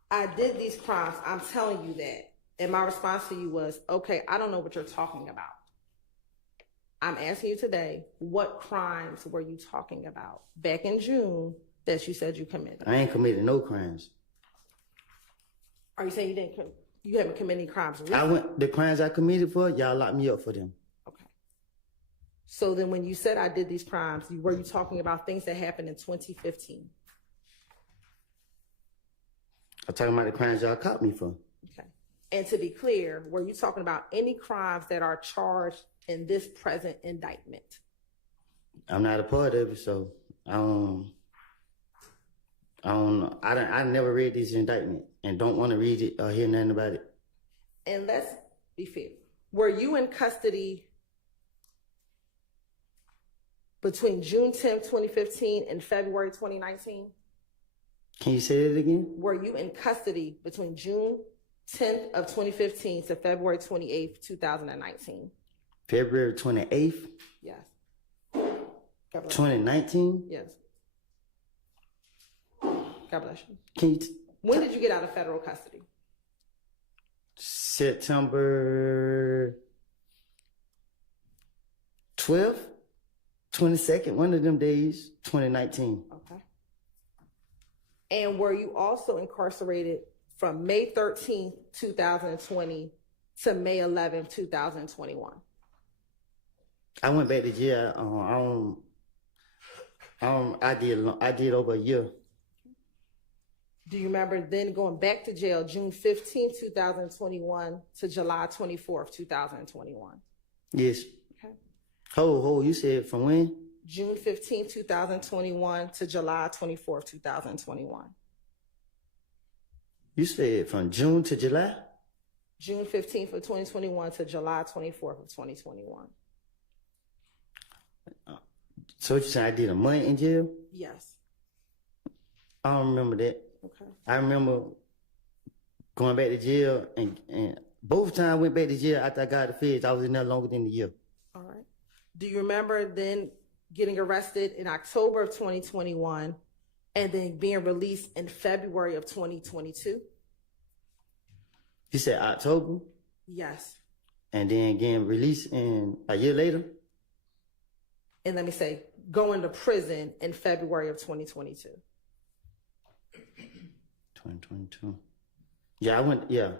I did these crimes, I'm telling you that. And my response to you was, okay, I don't know what you're talking about. I'm asking you today, what crimes were you talking about back in June that you said you committed? I ain't committed no crimes. Are you saying you haven't committed any crimes recently? The crimes I committed for, y'all locked me up for them. Okay. So then when you said I did these crimes, were you talking about things that happened in 2015? I'm talking about the crimes y'all caught me for. Okay. And to be clear, were you talking about any crimes that are charged in this present indictment? I'm not a part of it, so I don't know. I never read this indictment and don't want to read it or hear nothing about it. And let's be fair. Were you in custody between June 10th, 2015 and February 2019? Can you say that again? Were you in custody between June 10th of 2015 to February 28th, 2019? February 28th? Yes. God bless you. 2019? Yes. God bless you. Can you When did you get out of federal custody? September 12th, 22nd, one of them days, 2019. Okay. And were you also incarcerated from May 13th, 2020 to May 11th, 2021? I went back to jail. I did over a year. Do you remember then going back to jail June 15th, 2021 to July 24th, 2021? Yes. Okay. You said from when? June 15th, 2021 to July 24th, 2021. You said from June to July? June 15th of 2021 to July 24th of 2021. So what you saying? I did a month in jail? Yes. I don't remember that. Okay. I remember going back to jail, and both times I went back to jail after I got the feds, I was in there longer than a year. All right. Do you remember then getting arrested in October of 2021 and then being released in February of 2022? You said October, Yes. and then getting released in a year later? And let me say, going to prison in February of 2022. 2022. Yeah, I went, yeah.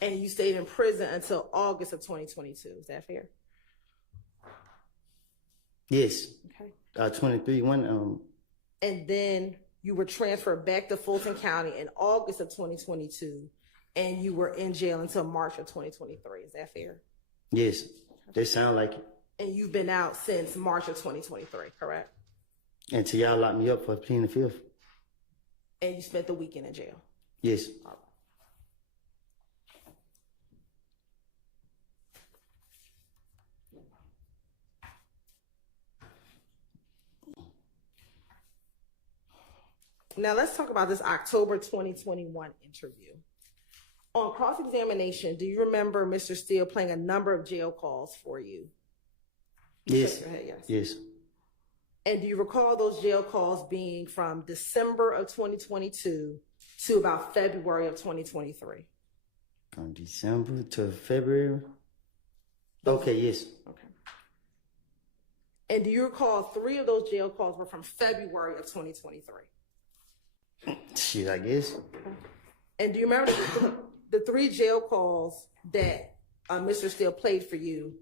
And you stayed in prison until August of 2022. Is that fair? Yes. Okay. 23, And then you were transferred back to Fulton County in August of 2022, and you were in jail until March of 2023. Is that fair? yes. They sound like it. And you've been out since March of 2023, correct? Until y'all locked me up for pleading the fifth. And you spent the weekend in jail. Yes. All right. Now let's talk about this October 2021 interview. On cross-examination, do you remember Mr. Steele playing a number of jail calls for you? Yes. Shake your head, yes. Yes. And do you recall those jail calls being from December of 2022 to about February of 2023? From December to February? Okay, yes. Okay. And do you recall 3 of those jail calls were from February of 2023? Shit, I guess. And do you remember the 3 jail calls that Mr. Steele played for you?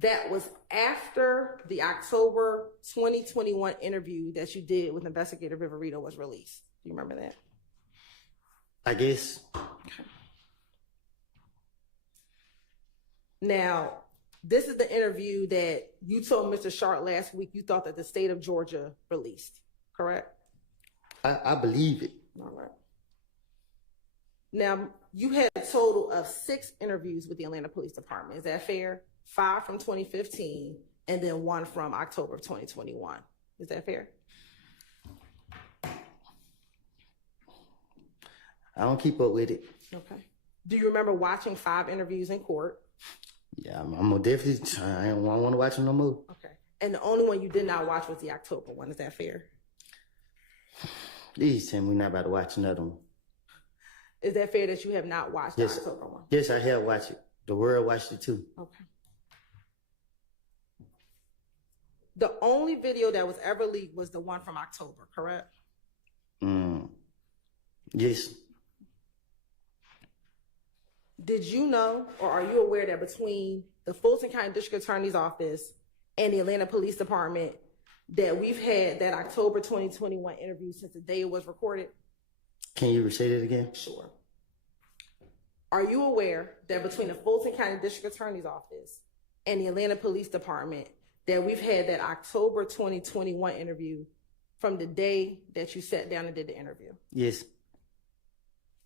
That was after the October 2021 interview that you did with Investigator Viverito was released. Do you remember that? I guess. Now, this is the interview that you told Mr. Sharp last week you thought that the state of Georgia released, correct? I believe it. All right. Now, you had a total of 6 interviews with the Atlanta Police Department. Is that fair? 5 from 2015 and then 1 from October of 2021. Is that fair? I don't keep up with it. Okay. Do you remember watching 5 interviews in court? Yeah, I'm gonna definitely. I don't want to watch them no more. Okay. And the only one you did not watch was the October one. Is that fair? Please tell me we're not about to watch another one. Is that fair that you have not watched Yes. the October one? Yes, I have watched it. The world watched it too. Okay. The only video that was ever leaked was the one from October, correct? Yes. Did you know, or are you aware that between the Fulton County District Attorney's Office and the Atlanta Police Department that we've had that October 2021 interview since the day it was recorded? Can you say that again? Sure. Are you aware that between the Fulton County District Attorney's Office and the Atlanta Police Department that we've had that October 2021 interview from the day that you sat down and did the interview? Yes.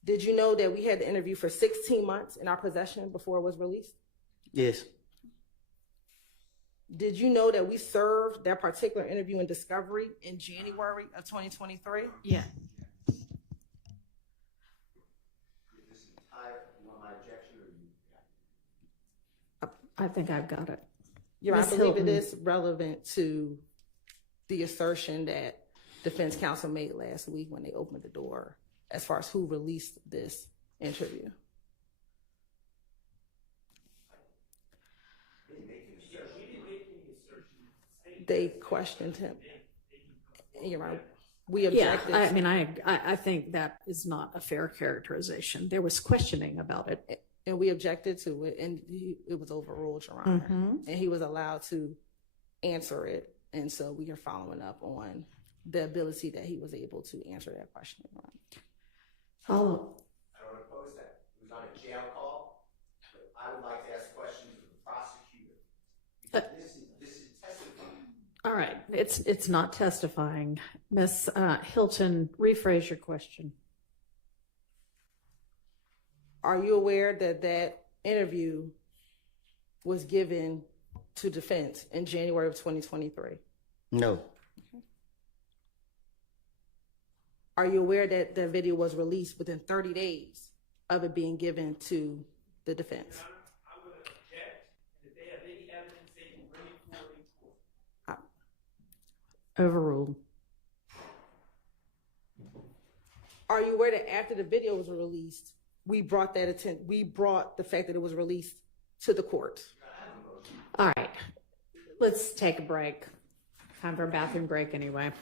Did you know that we had the interview for 16 months in our possession before it was released? Yes. Did you know that we served that particular interview in discovery in January of 2023? Yeah. Is this entire, you want my objection or you? I think I've got it. Yeah, I Ms. believe Hilton. it is relevant to the assertion that defense counsel made last week when they opened the door as far as who released this interview. They questioned him. You're right. We Yeah, objected. I mean, I think that is not a fair characterization. There was questioning about it. And we objected to it, and it was overruled, Your Honor. And he was allowed to answer it. And so we are following up on the ability that he was able to answer that question, Your Honor. Follow. I don't oppose that. It was on a jail call, but I would like to ask questions of the prosecutor. Because this is testifying. All right, it's not testifying. Ms. Hilton, rephrase your question. Are you aware that that interview was given to defense in January of 2023? No. Are you aware that the video was released within 30 days of it being given to the defense? I would object, and if they have any evidence, they can bring it forward in court. Overruled. Are you aware that after the video was released, we brought the fact that it was released to the court? All right, let's take a break. Time for a bathroom break anyway.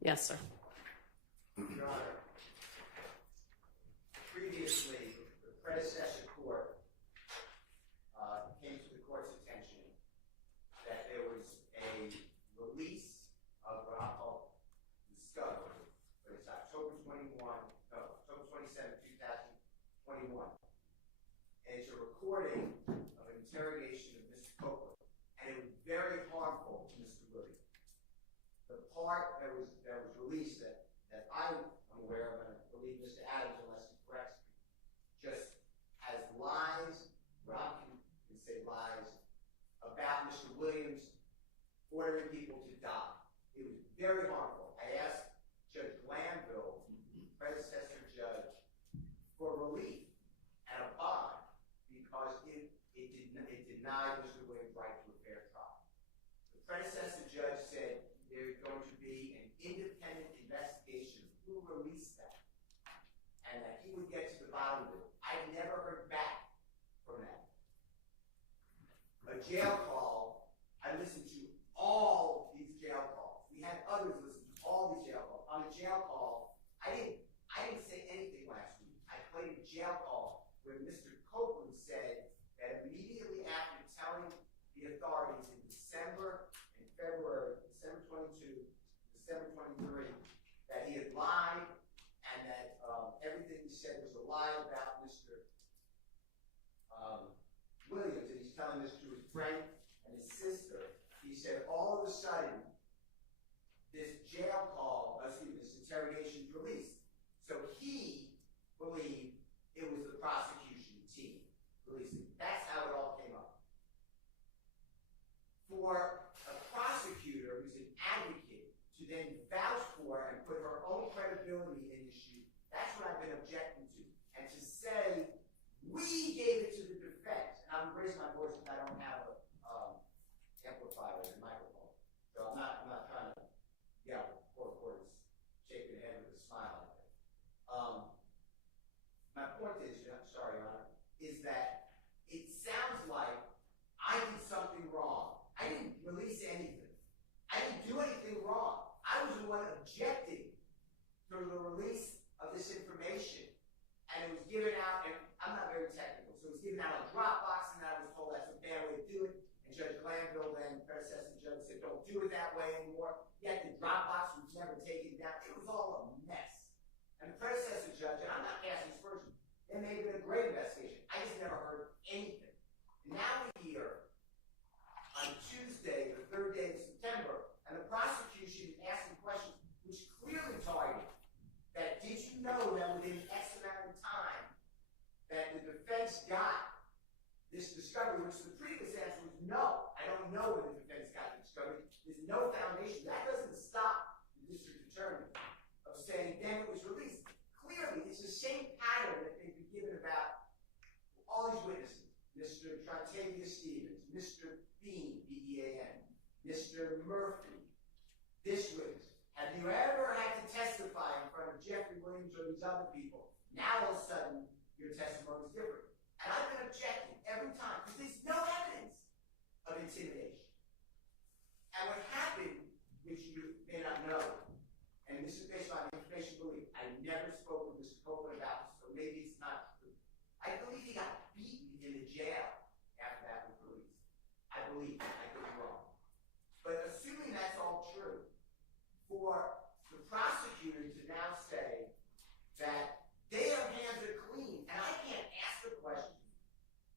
Yes, sir. Your Honor, previously, the predecessor court came to the court's attention that there was a release of what I'll call discovery, but it's October 27, 2021. And it's a recording of an interrogation of Mr. Copeland, and it was very harmful to Mr. Williams. The part that was released that I'm aware of, and I believe Mr. Adams, unless he corrects me, just has lies, what I can say lies, about Mr. Williams ordering people to die. It was very harmful. I asked Judge Glanville, predecessor judge, for relief and a bond because it denied Mr. Williams' right to a fair trial. The predecessor judge said there's going to be an independent investigation of who released that, and that he would get to the bottom of it. I never heard back from that. A jail call, I listened to all these jail calls. We had others listen to all these jail calls. On the jail call, I didn't say anything last week. I played a jail call where Mr. Copeland said that immediately after telling the authorities in December and February, December 22, December 23, that he had lied and that everything he said was a lie about Mr. Williams, and he's telling this to his friend and his sister. He said all of a sudden, this interrogation is released. So he believed it was the prosecution team releasing it. That's how it all came up. For a prosecutor who's an advocate to then vouch for and put her own credibility in issue, that's what I've been objecting to. And to say, we gave it to the defense, and I'm raising my voice because I don't have a amplifier and microphone. So I'm not trying to yell. Poor court is shaking their head with a smile. My point is, sorry, Your Honor, is that it sounds like I did something wrong. I didn't release anything. I didn't do anything wrong. I was the one objecting to the release of this information. And it was given out, and I'm not very technical, so it was given out on Dropbox, and I was told that's a bad way to do it. And Judge Glanville, then predecessor judge, said don't do it that way anymore. Yet the Dropbox was never taken down. It was all a mess. And the predecessor judge, and I'm not casting aspersions, it may have been a great investigation. I just never heard anything. And now we're here on Tuesday, the third day of September, and the prosecution is asking questions which clearly target that did you know that within X amount of time that the defense got this discovery, which the previous answer was no. I don't know when the defense got the discovery. There's no foundation. That doesn't stop the district attorney of saying then it was released. Clearly, it's the same pattern that they've been given about all these witnesses. Mr. Trontavious Stevens, Mr. Bean, B-E-A-N, Mr. Murphy, this witness. Have if you ever had to testify in front of Jeffrey Williams or these other people, now all of a sudden your testimony is different. And I've been objecting every time because there's no evidence of intimidation. And what happened, which you may not know, and this is based on information belief, I never spoke with Mr. Copeland about this, so maybe it's not true. I believe he got beaten in the jail after that was released. I believe, I could be wrong. But assuming that's all true, for the prosecutor to now say that their hands are clean, and I can't ask the question.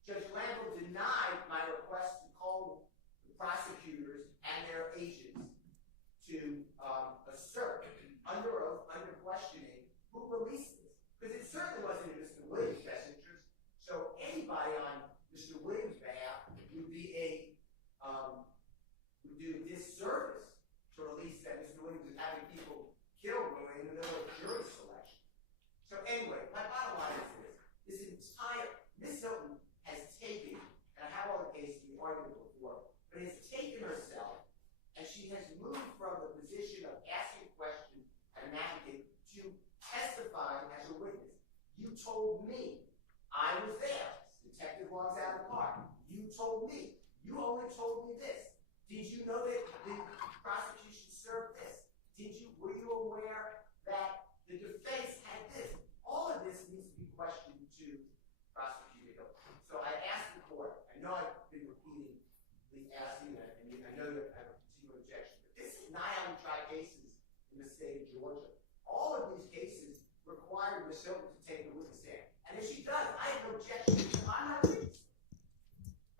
Judge Lambo denied my request to call the prosecutors and their agents to assert under oath, under questioning, who released this. Because it certainly wasn't in Mr. Williams' best interest. So anybody on Mr. Williams' behalf would be would do a disservice to release that Mr. Williams is having people killed in the middle of jury selection. So anyway, my bottom line is this entire, Ms. Hilton has taken, and I have all the cases we argued before, but has taken herself, and she has moved from the position of asking questions and an advocate to testifying as a witness. You told me I was there. Detective Long's out of the car. You told me. You only told me this. Did you know that the prosecution served this? Were you aware that the defense had this? All of this needs to be questioned to Prosecutor Hill. So I asked the court, I know I've been repeatedly asking that, and I know you have a continual objection, but this is nigh on tried cases in the state of Georgia. All of these cases require Ms. Hilton to take a witness stand. And if she does, I have no objection to I'm not a witness.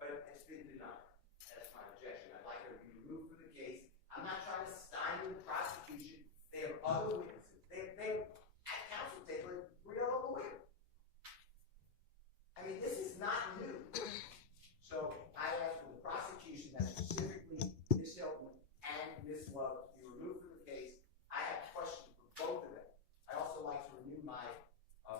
But it's been denied. That's my objection. I'd like her to be removed from the case. I'm not trying to stymie the prosecution. They have other witnesses. They at counsel table, we are all aware. I mean, this is not new. So I ask for the prosecution that specifically Ms. Hilton and Ms. Love be removed from the case. I have questions for both of them. I'd also like to renew my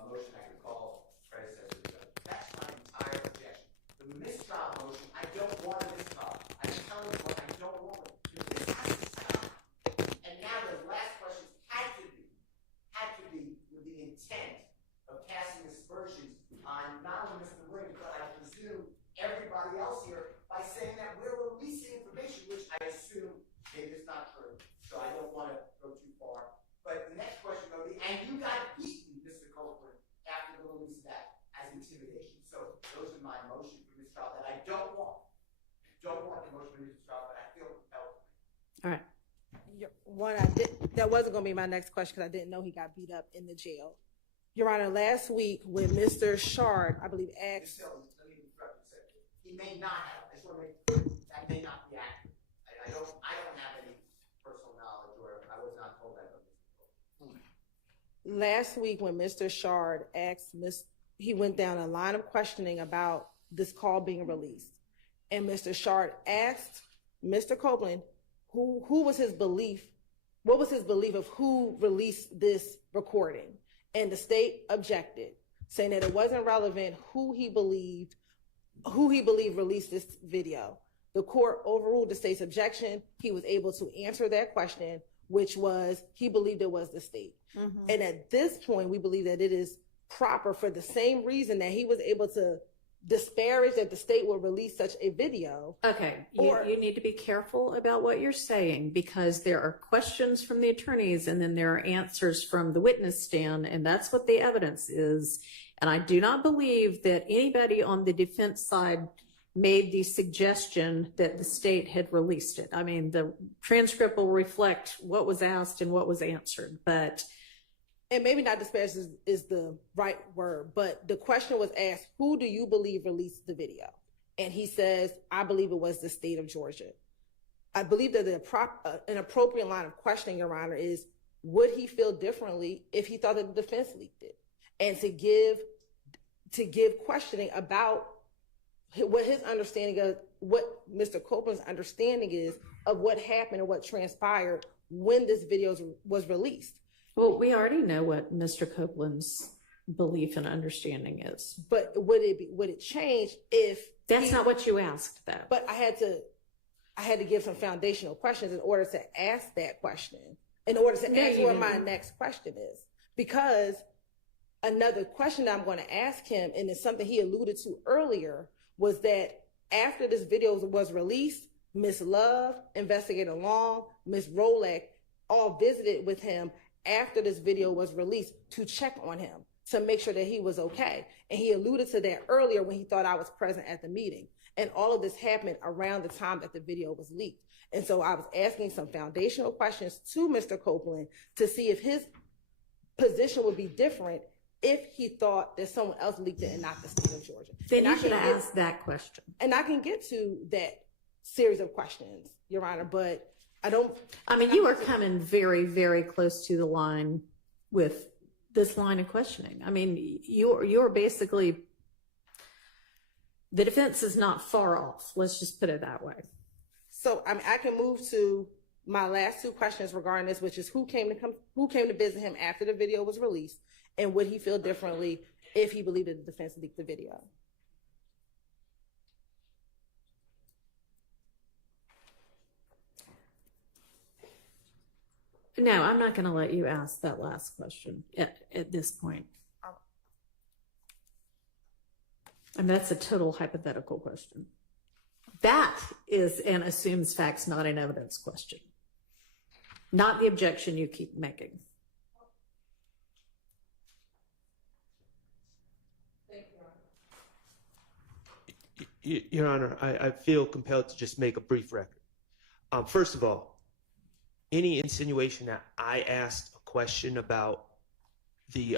motion. I could call predecessor to judge. That's my entire objection. The mistrial motion, I don't want a mistrial. I'm telling you what I don't want. This has to stop. And now the last questions had to be with the intent of casting aspersions on not only Mr. Williams, but I presume everybody else here by saying that we're releasing information, which I assume maybe it's not true. So I don't want to go too far. But the next question will be, and you got beaten, Mr. Copeland, after the release of that as intimidation. So those are my motion for mistrial that I don't want. I don't want the motion for mistrial, but I feel compelled. All right. That wasn't going to be my next question because I didn't know he got beat up in the jail. Your Honor, last week when Mr. Shard, I believe, asked. Let me interrupt you a second. He may not have. I just want to make clear that may not be accurate. I don't have any personal knowledge, or I was not told that. Last week when Mr. Shard asked he went down a line of questioning about this call being released. And Mr. Shard asked Mr. Copeland who was his belief, what was his belief of who released this recording? And the state objected, saying that it wasn't relevant who he believed released this video. The court overruled the state's objection. He was able to answer that question, which was he believed it was the state. Mm-hmm. And at this point, we believe that it is proper for the same reason that he was able to disparage that the state will release such a video. Okay, you need to be careful about what you're saying because there are questions from the attorneys and then there are answers from the witness stand, and that's what the evidence is. And I do not believe that anybody on the defense side made the suggestion that the state had released it. I mean, the transcript will reflect what was asked and what was answered, but... And maybe not disparage is the right word, but the question was asked, who do you believe released the video? And he says, I believe it was the state of Georgia. I believe that an appropriate line of questioning, Your Honor, is would he feel differently if he thought that the defense leaked it? And to give questioning about what his understanding of, what Mr. Copeland's understanding is of what happened and what transpired when this video was released. Well, we already know what Mr. Copeland's belief and understanding is. But would it change if that's not what you asked, though? But I had to give some foundational questions in order to ask that question. in order to No, answer you what my didn't. next question is. Because another question that I'm going to ask him, and it's something he alluded to earlier, was that after this video was released, Miss Love, Investigator Long, Miss Rolek all visited with him after this video was released to check on him, to make sure that he was okay. And he alluded to that earlier when he thought I was present at the meeting. And all of this happened around the time that the video was leaked. And so I was asking some foundational questions to Mr. Copeland to see if his position would be different if he thought that someone else leaked it and not the state of Georgia. Then And you I should can have get- asked that question. And I can get to that series of questions, Your Honor, but I don't. I mean, you are coming very, very close to the line with this line of questioning. I mean, you're basically, the defense is not far off. Let's just put it that way. So I mean, I can move to my last two questions regarding this, which is who came to visit him after the video was released, and would he feel differently if he believed that the defense leaked the video? No, I'm not going to let you ask that last question at this point. And that's a total hypothetical question. That is an assumes facts, not an evidence question. Not the objection you keep making. Your Honor, I feel compelled to just make a brief record. First of all, any insinuation that I asked a question about the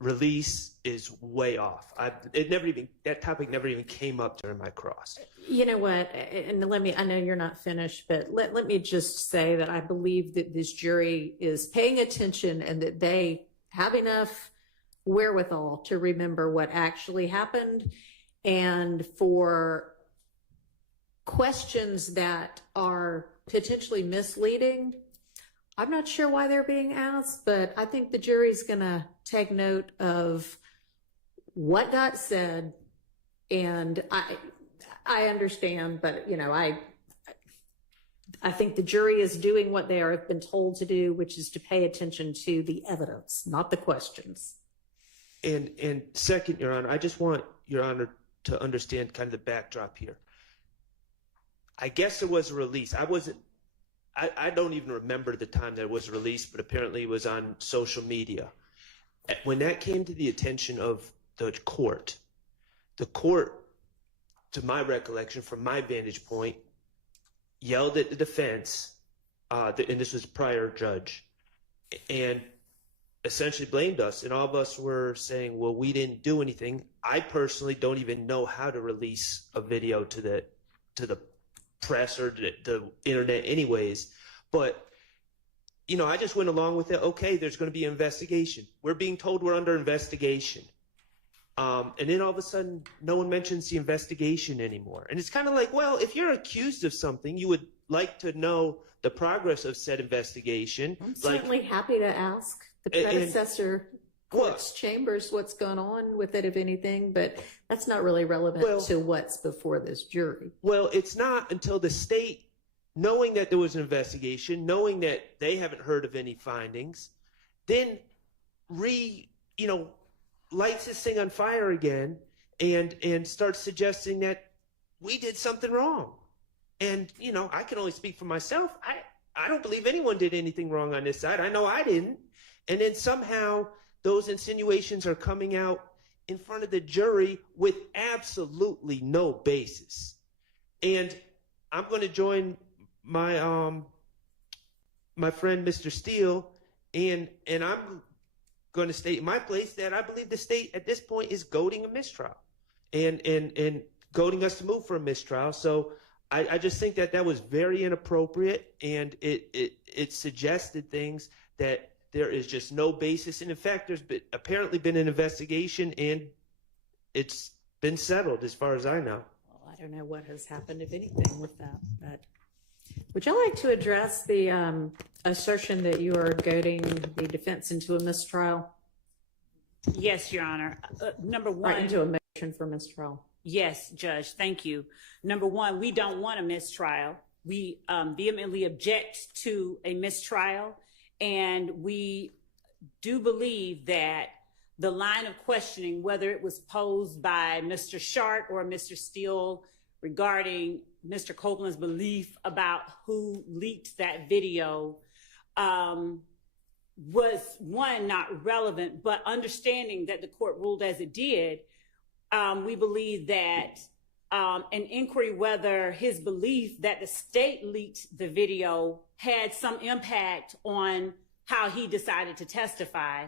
release is way off. That topic never even came up during my cross. You know what, and I know you're not finished, but let me just say that I believe that this jury is paying attention and that they have enough wherewithal to remember what actually happened, and for questions that are potentially misleading, I'm not sure why they're being asked, but I think the jury's gonna take note of what got said. And I understand, but you know, I think the jury is doing what they are been told to do, which is to pay attention to the evidence, not the questions. And second, Your Honor, I just want Your Honor to understand kind of the backdrop here. I guess there was a release. I don't even remember the time that it was released, but apparently it was on social media. When that came to the attention of the court, to my recollection, from my vantage point, yelled at the defense, and this was a prior judge, and essentially blamed us. And all of us were saying, well, we didn't do anything. I personally don't even know how to release a video to the press or the internet anyways. But, you know, I just went along with it. Okay, there's going to be an investigation. We're being told we're under investigation. And then all of a sudden, no one mentions the investigation anymore. And it's kind of like, well, if you're accused of something, you would like to know the progress of said investigation. I'm certainly happy to ask the predecessor court's chambers what's going on with it, if anything, but that's not really relevant to what's before this jury. Well, it's not until the state, knowing that there was an investigation, knowing that they haven't heard of any findings, then lights this thing on fire again and starts suggesting that we did something wrong. And, you know, I can only speak for myself. I don't believe anyone did anything wrong on this side. I know I didn't. And then somehow those insinuations are coming out in front of the jury with absolutely no basis. And I'm going to join my my friend Mr. Steele, and I'm going to state in my place that I believe the state at this point is goading a mistrial and goading us to move for a mistrial. So I just think that was very inappropriate, and it suggested things that there is just no basis. And in fact, there's apparently been an investigation, and it's been settled as far as I know. Well, I don't know what has happened, if anything, with that. But would you like to address the assertion that you are goading the defense into a mistrial? Yes, Your Honor. Number Or one. into a motion for mistrial? Yes, Judge, thank you. Number one, we don't want a mistrial. We vehemently object to a mistrial. And we do believe that the line of questioning, whether it was posed by Mr. Sharp or Mr. Steele regarding Mr. Copeland's belief about who leaked that video, was one, not relevant, but understanding that the court ruled as it did, we believe that an inquiry whether his belief that the state leaked the video had some impact on how he decided to testify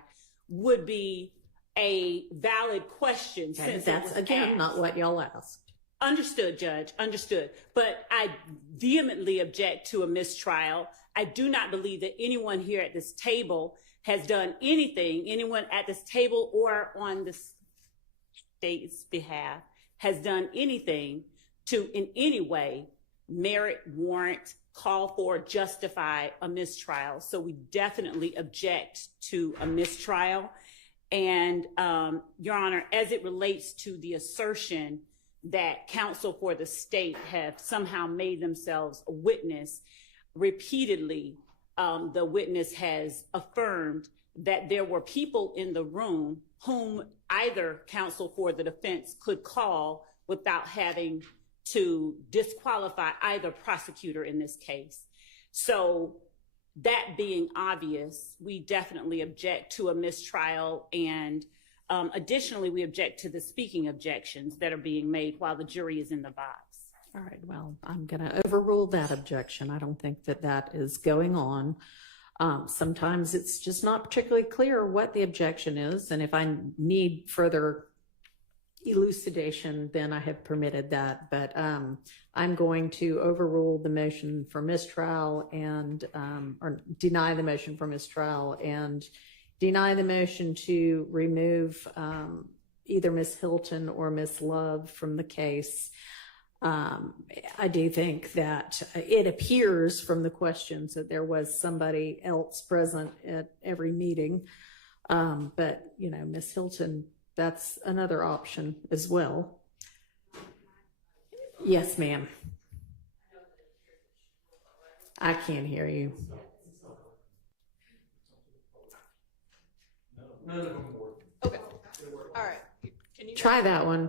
would be a valid question. Okay, since that's, it was again, asked. not what y'all asked. Understood, Judge, understood. But I vehemently object to a mistrial. I do not believe that anyone here at this table has done anything, anyone at this table or on the state's behalf has done anything to in any way merit, warrant, call for, justify a mistrial. So we definitely object to a mistrial. And Your Honor, as it relates to the assertion that counsel for the state have somehow made themselves a witness, repeatedly the witness has affirmed that there were people in the room whom either counsel for the defense could call without having to disqualify either prosecutor in this case. So that being obvious, we definitely object to a mistrial, and additionally, we object to the speaking objections that are being made while the jury is in the box. All right, well, I'm going to overrule that objection. I don't think that that is going on. Sometimes it's just not particularly clear what the objection is, and if I need further elucidation, then I have permitted that. But I'm going to overrule the motion for mistrial and, or deny the motion for mistrial and deny the motion to remove either Ms. Hilton or Ms. Love from the case. I do think that it appears from the questions that there was somebody else present at every meeting. But, you know, Ms. Hilton, that's another option as well. Yes, ma'am. I can't hear you. Okay. All right. Can you Try that one.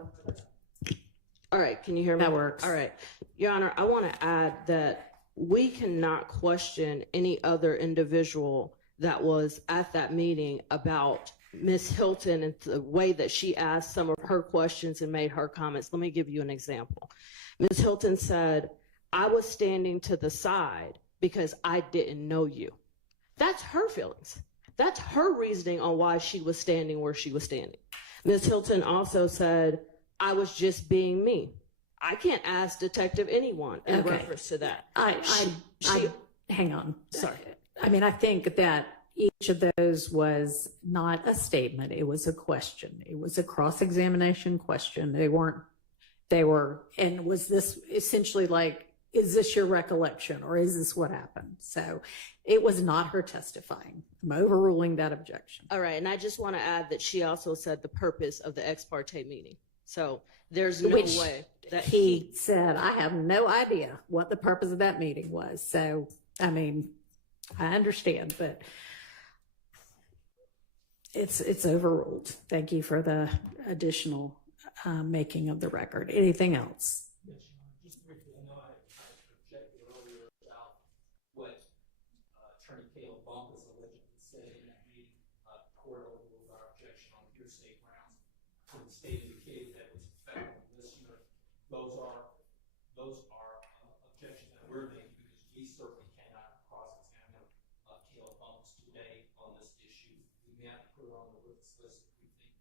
All right. Can you hear me? That works. All right. Your Honor, I want to add that we cannot question any other individual that was at that meeting about Ms. Hilton and the way that she asked some of her questions and made her comments. Let me give you an example. Ms. Hilton said, "I was standing to the side because I didn't know you." That's her feelings. That's her reasoning on why she was standing where she was standing. Ms. Hilton also said, "I was just being me." I can't ask Detective anyone in reference to that. Hang on. Sorry. I mean, I think that each of those was not a statement. It was a question. It was a cross-examination question. They were, and was this essentially like, is this your recollection or is this what happened? So it was not her testifying. I'm overruling that objection. All right. And I just want to add that she also said the purpose of the ex parte meeting. So there's no way that he said, I have no idea what the purpose of that meeting was. So, I mean, I understand, but it's overruled. Thank you for the additional making of the record. Anything else? Yes, Your Honor. Just briefly, I know I objected earlier about what Attorney Caleb Bump was allegedly said in that meeting. Court overruled our objection on hearsay grounds. So the state indicated that it was effective listener. Those are objections that we're making because we certainly cannot cross-examine Caleb Bumps today on this issue. We may have to put her on the witness list if we think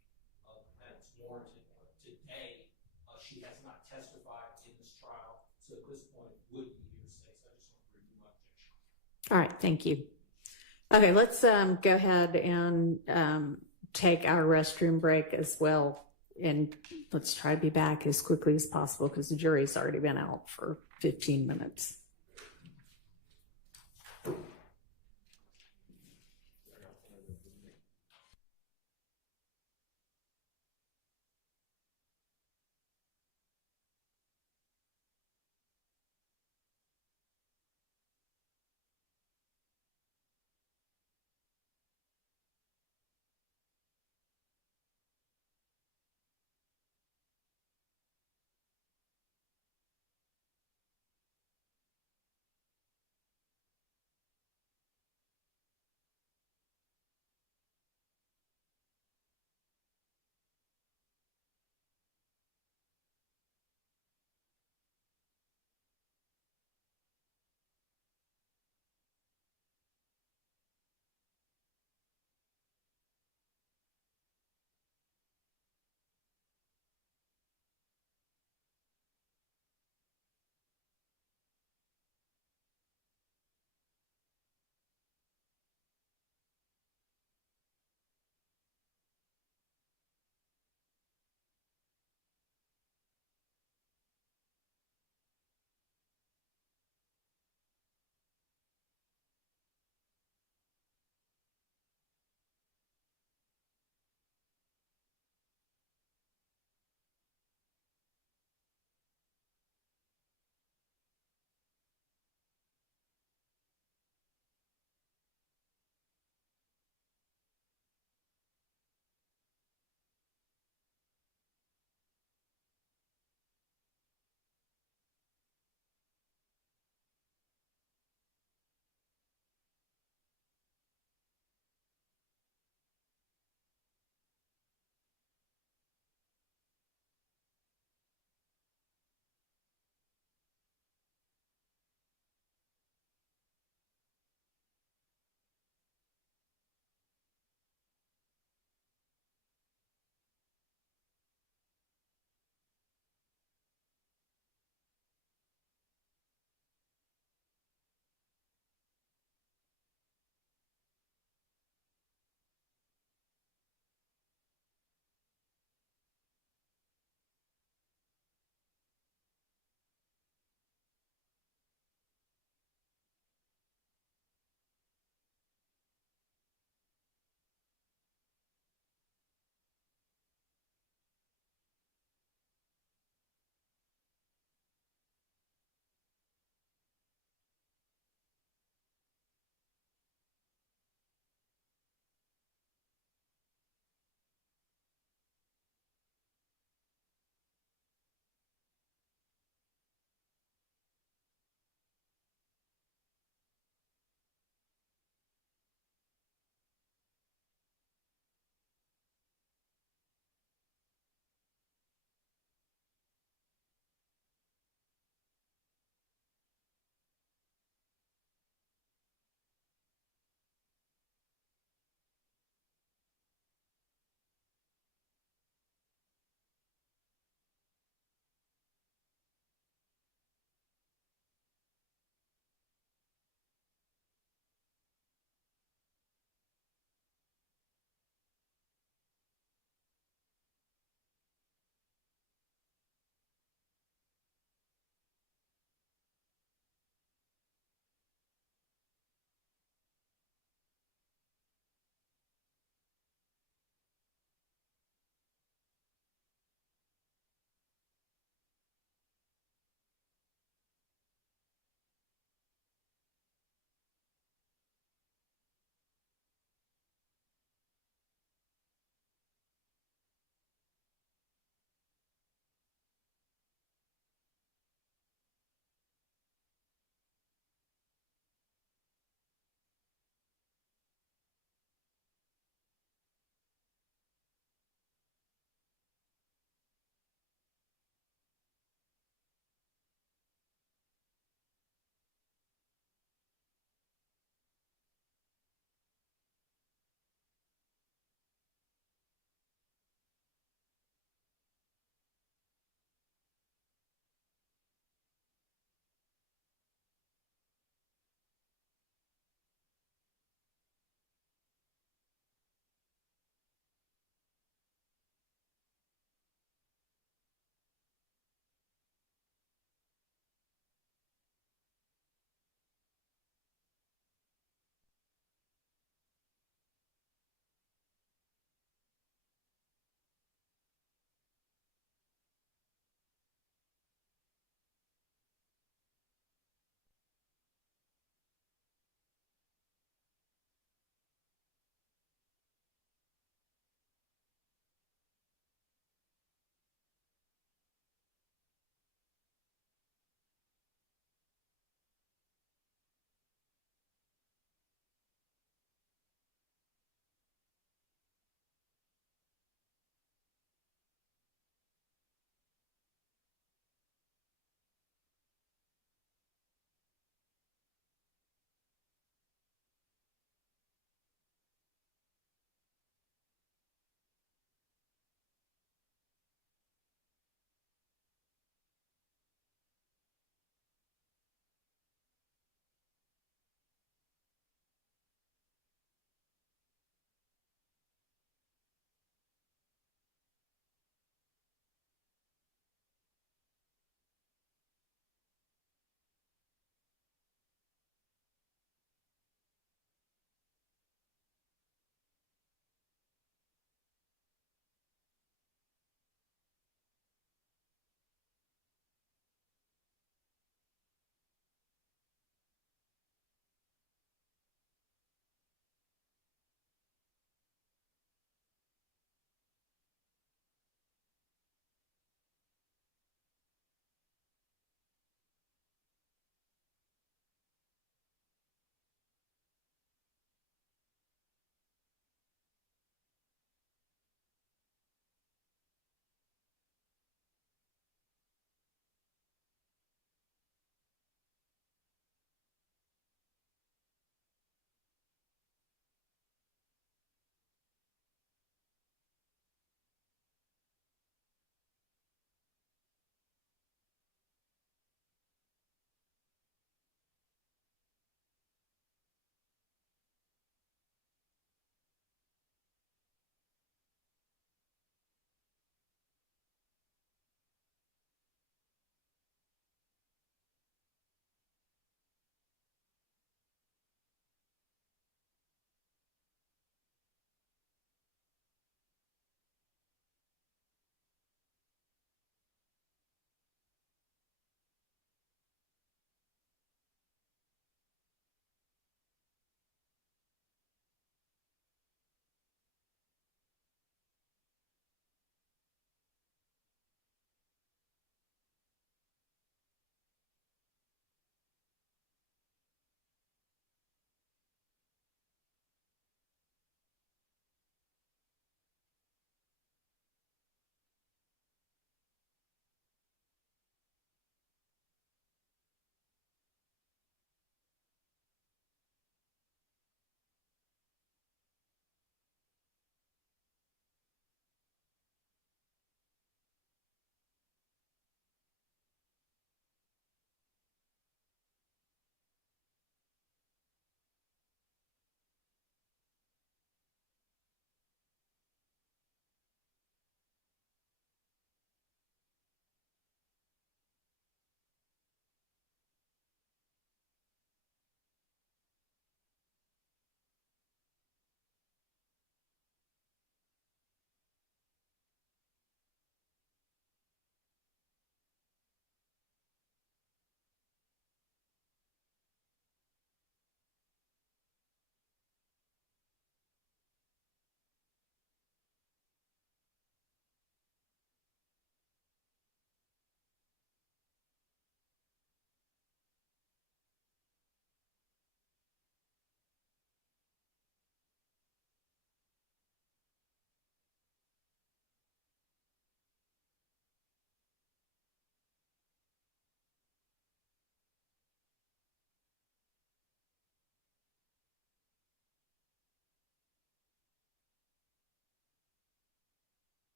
that it's warranted. But today, she has not testified in this trial, so at this point it would be hearsay. So I just want to review my objection. All right. Thank you. Okay. Let's go ahead and take our restroom break as well. And let's try to be back as quickly as possible because the jury's already been out for 15 minutes.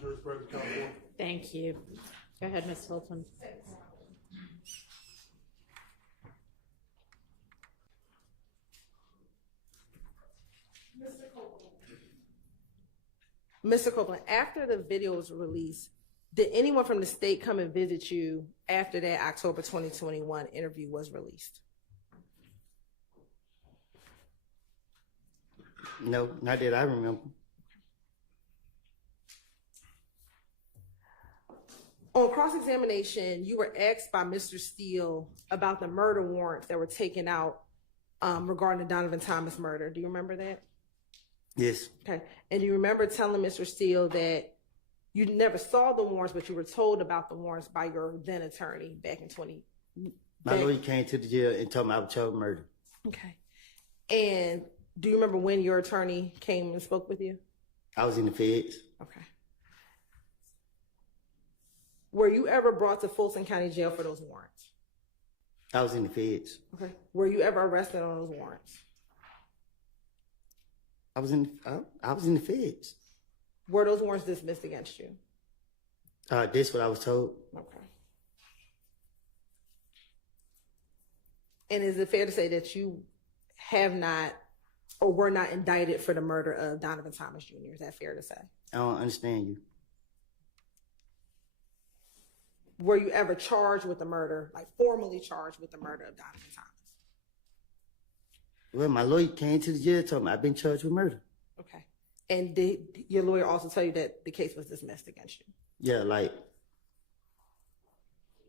Jurisprudence, count one. Thank you. Go ahead, Ms. Hilton. Mr. Copeland, after the video was released, did anyone from the state come and visit you after that October 2021 interview was released? No, not that I remember. On cross-examination, you were asked by Mr. Steele about the murder warrants that were taken out regarding the Donovan Thomas murder. Do you remember that? Yes. Okay. And do you remember telling Mr. Steele that you never saw the warrants, but you were told about the warrants by your then attorney back in 20? My lawyer came to the jail and told me I was charged with murder. Okay. And do you remember when your attorney came and spoke with you? I was in the feds. Okay. Were you ever brought to Fulton County Jail for those warrants? I was in the feds. Okay. Were you ever arrested on those warrants? I was in the feds. Were those warrants dismissed against you? That's what I was told. Okay. And is it fair to say that you have not or were not indicted for the murder of Donovan Thomas Jr.? Is that fair to say? I don't understand you. Were you ever charged with the murder, like formally charged with the murder of Donovan Thomas? Well, my lawyer came to the jail and told me I've been charged with murder. Okay. And did your lawyer also tell you that the case was dismissed against you? Yeah, like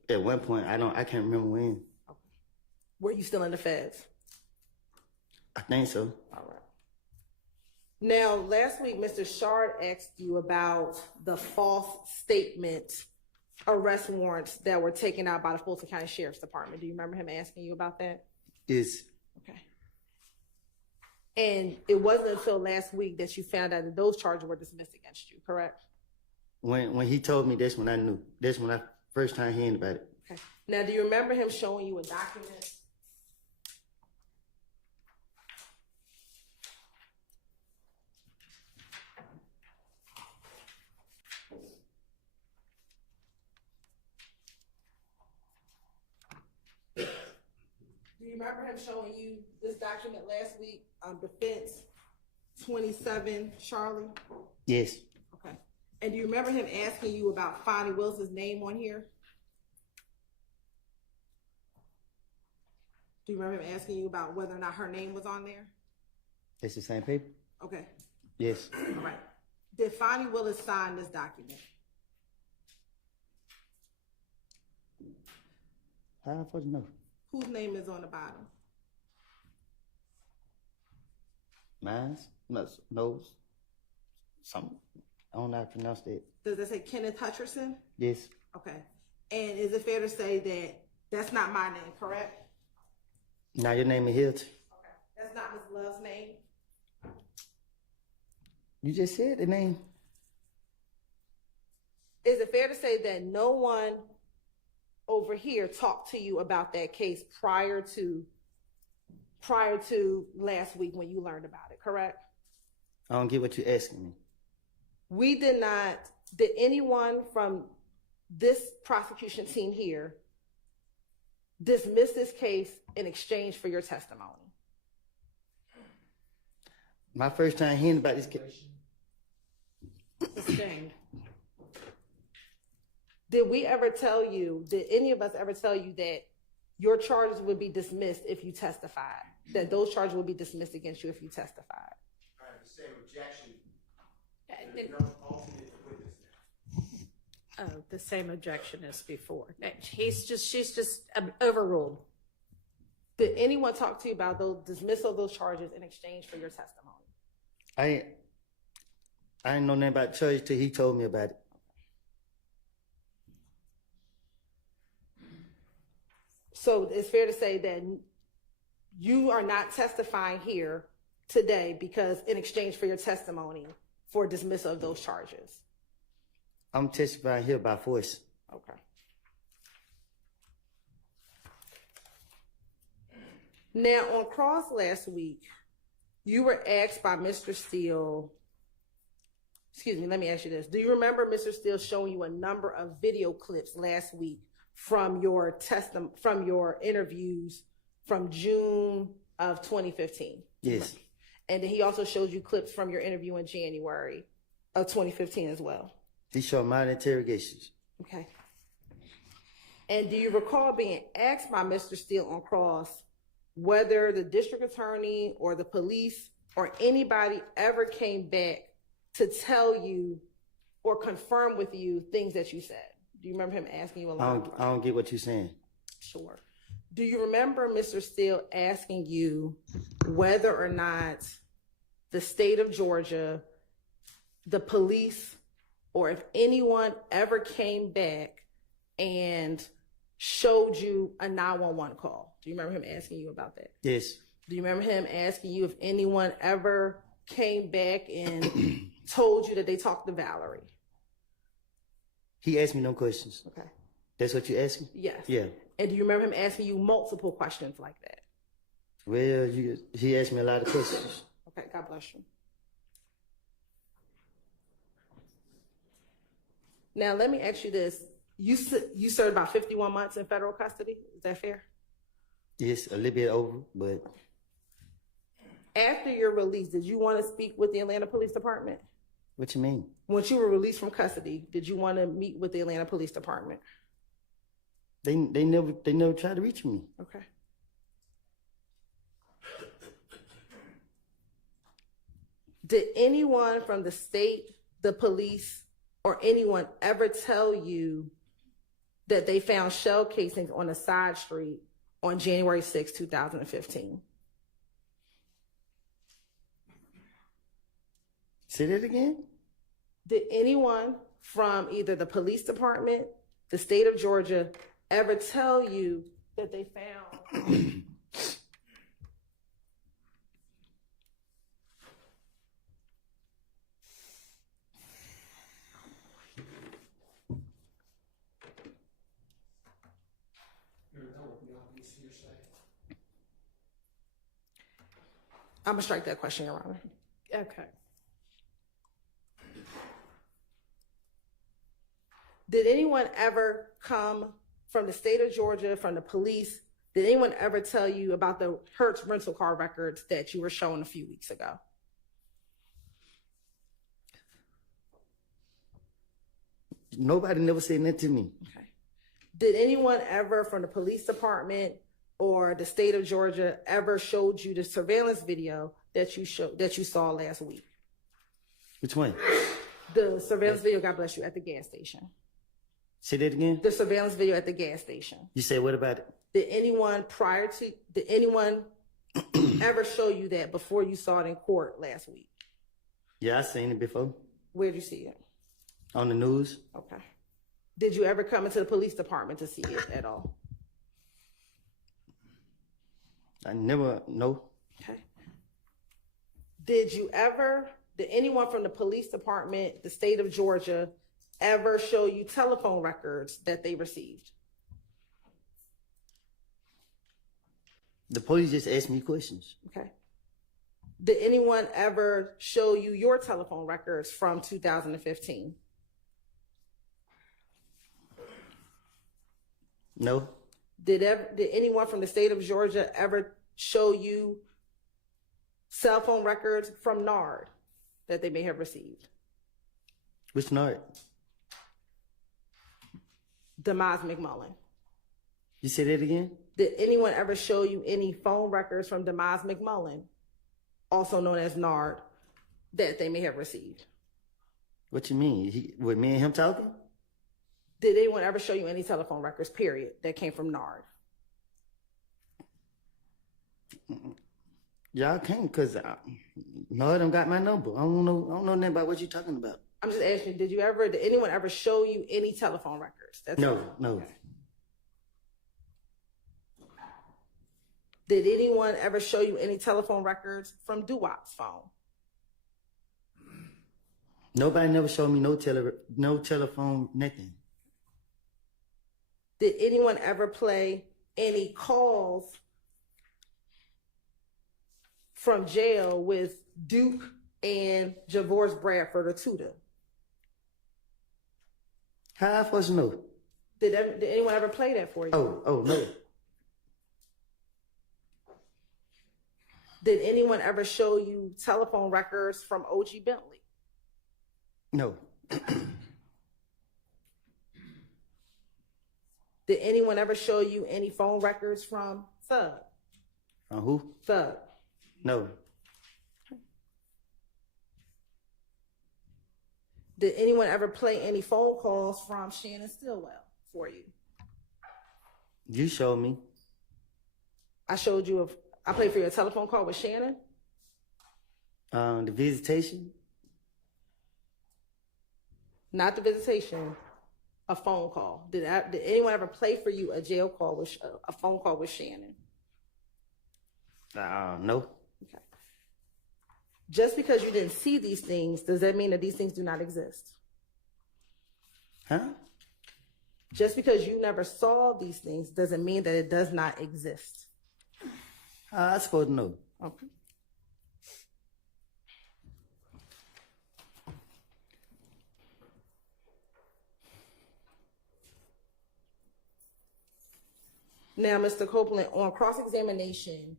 at one point, I can't remember when. Okay. Were you still in the feds? I think so. All right. Now, last week, Mr. Shard asked you about the false statement arrest warrants that were taken out by the Fulton County Sheriff's Department. Do you remember him asking you about that? Yes. Okay. And it wasn't until last week that you found out that those charges were dismissed against you, correct? When he told me, that's when I knew. That's when I first time hearing about it. Okay. Now, do you remember him showing you a document? Do you remember him showing you this document last week, Defense 27, Charlie? Yes. Okay. And do you remember him asking you about Fonnie Wilson's name on here? Do you remember him asking you about whether or not her name was on there? It's the same paper? Okay. Yes. All right. Did Fonnie Willis sign this document? How am I supposed to know? Whose name is on the bottom? Mine's? No. Something. I don't know how to pronounce that. Does that say Kenneth Hutcherson? Yes. Okay. And is it fair to say that that's not my name, correct? Now your name is Hilton. Okay. That's not Ms. Love's name? You just said the name. Is it fair to say that no one over here talked to you about that case prior to last week when you learned about it, correct? I don't get what you're asking me. We did not, did anyone from this prosecution team here dismiss this case in exchange for your testimony? My first time hearing about this case. Sustained. Did any of us ever tell you that your charges would be dismissed if you testified? That those charges would be dismissed against you if you testified? I have the same objection. There's no alternate witness now. Oh, the same objection as before. She's just overruled. Did anyone talk to you about those dismissal of those charges in exchange for your testimony? I didn't know nothing about church till he told me about it. So it's fair to say that you are not testifying here today because in exchange for your testimony for dismissal of those charges. I'm testifying here by force. Okay. Now, on cross last week, you were asked by Mr. Steele excuse me, let me ask you this. Do you remember Mr. Steele showing you a number of video clips last week from your from your interviews from June of 2015? Yes. And then he also showed you clips from your interview in January of 2015 as well. He showed my interrogations. Okay. And do you recall being asked by Mr. Steele on cross whether the district attorney or the police or anybody ever came back to tell you or confirm with you things that you said? Do you remember him asking you a lot? I don't get what you're saying. Sure. Do you remember Mr. Steele asking you whether or not the state of Georgia, the police, or if anyone ever came back and showed you a 911 call? Do you remember him asking you about that? Yes. Do you remember him asking you if anyone ever came back and told you that they talked to Valerie? He asked me no questions. Okay. That's what you asked me? Yes. Yeah. And do you remember him asking you multiple questions like that? Well, he asked me a lot of questions. Okay, God bless you. Now, let me ask you this. You served about 51 months in federal custody. Is that fair? Yes, a little bit over, but After your release, did you want to speak with the Atlanta Police Department? what you mean? Once you were released from custody, did you want to meet with the Atlanta Police Department? They never tried to reach me. Okay. Did anyone from the state, the police, or anyone ever tell you that they found shell casings on a side street on January 6, 2015? Say that again? Did anyone from either the police department, the state of Georgia, ever tell you that they found I'm gonna strike that question, Your Honor. Okay. Did anyone ever come from the state of Georgia, from the police? Did anyone ever tell you about the Hertz rental car records that you were shown a few weeks ago? Nobody never said that to me. Okay. Did anyone ever from the police department or the state of Georgia ever showed you the surveillance video that you saw last week? Which one? The surveillance video, God bless you, at the gas station. Say that again? The surveillance video at the gas station. You said what about it? Did anyone ever show you that before you saw it in court last week? Yeah, I seen it before. Where'd you see it? On the news. Okay. Did you ever come into the police department to see it at all? I never, no. Okay. Did anyone from the police department, the state of Georgia, ever show you telephone records that they received? The police just asked me questions. Okay. Did anyone ever show you your telephone records from 2015? No. Did anyone from the state of Georgia ever show you cell phone records from NARD that they may have received? Which night? Demise McMullen. You say that again? Did anyone ever show you any phone records from Demise McMullen, also known as NARD, that they may have received? What you mean? With me and him talking? Did anyone ever show you any telephone records, period, that came from NARD? Y'all can't, because none of them got my number. I don't know nothing about what you're talking about. I'm just asking, did anyone ever show you any telephone records? No. Okay. Did anyone ever show you any telephone records from Duwop's phone? Nobody never showed me no telephone, nothing. Did anyone ever play any calls from jail with Duke and Javorce Bradford or Tuda? How I supposed to know? Did anyone ever play that for you? Oh, no. Did anyone ever show you telephone records from OG Bentley? No. Did anyone ever show you any phone records from Thug? From who? Thug. No. Did anyone ever play any phone calls from Shannon Stillwell for you? You showed me. I showed you, I played for you a telephone call with Shannon. The visitation. Not the visitation, a phone call. Did anyone ever play for you a jail call with a phone call with Shannon? No. Okay. Just because you didn't see these things, does that mean that these things do not exist? Huh? Just because you never saw these things doesn't mean that it does not exist. I supposed to know. Okay. Now, Mr. Copeland, on cross-examination,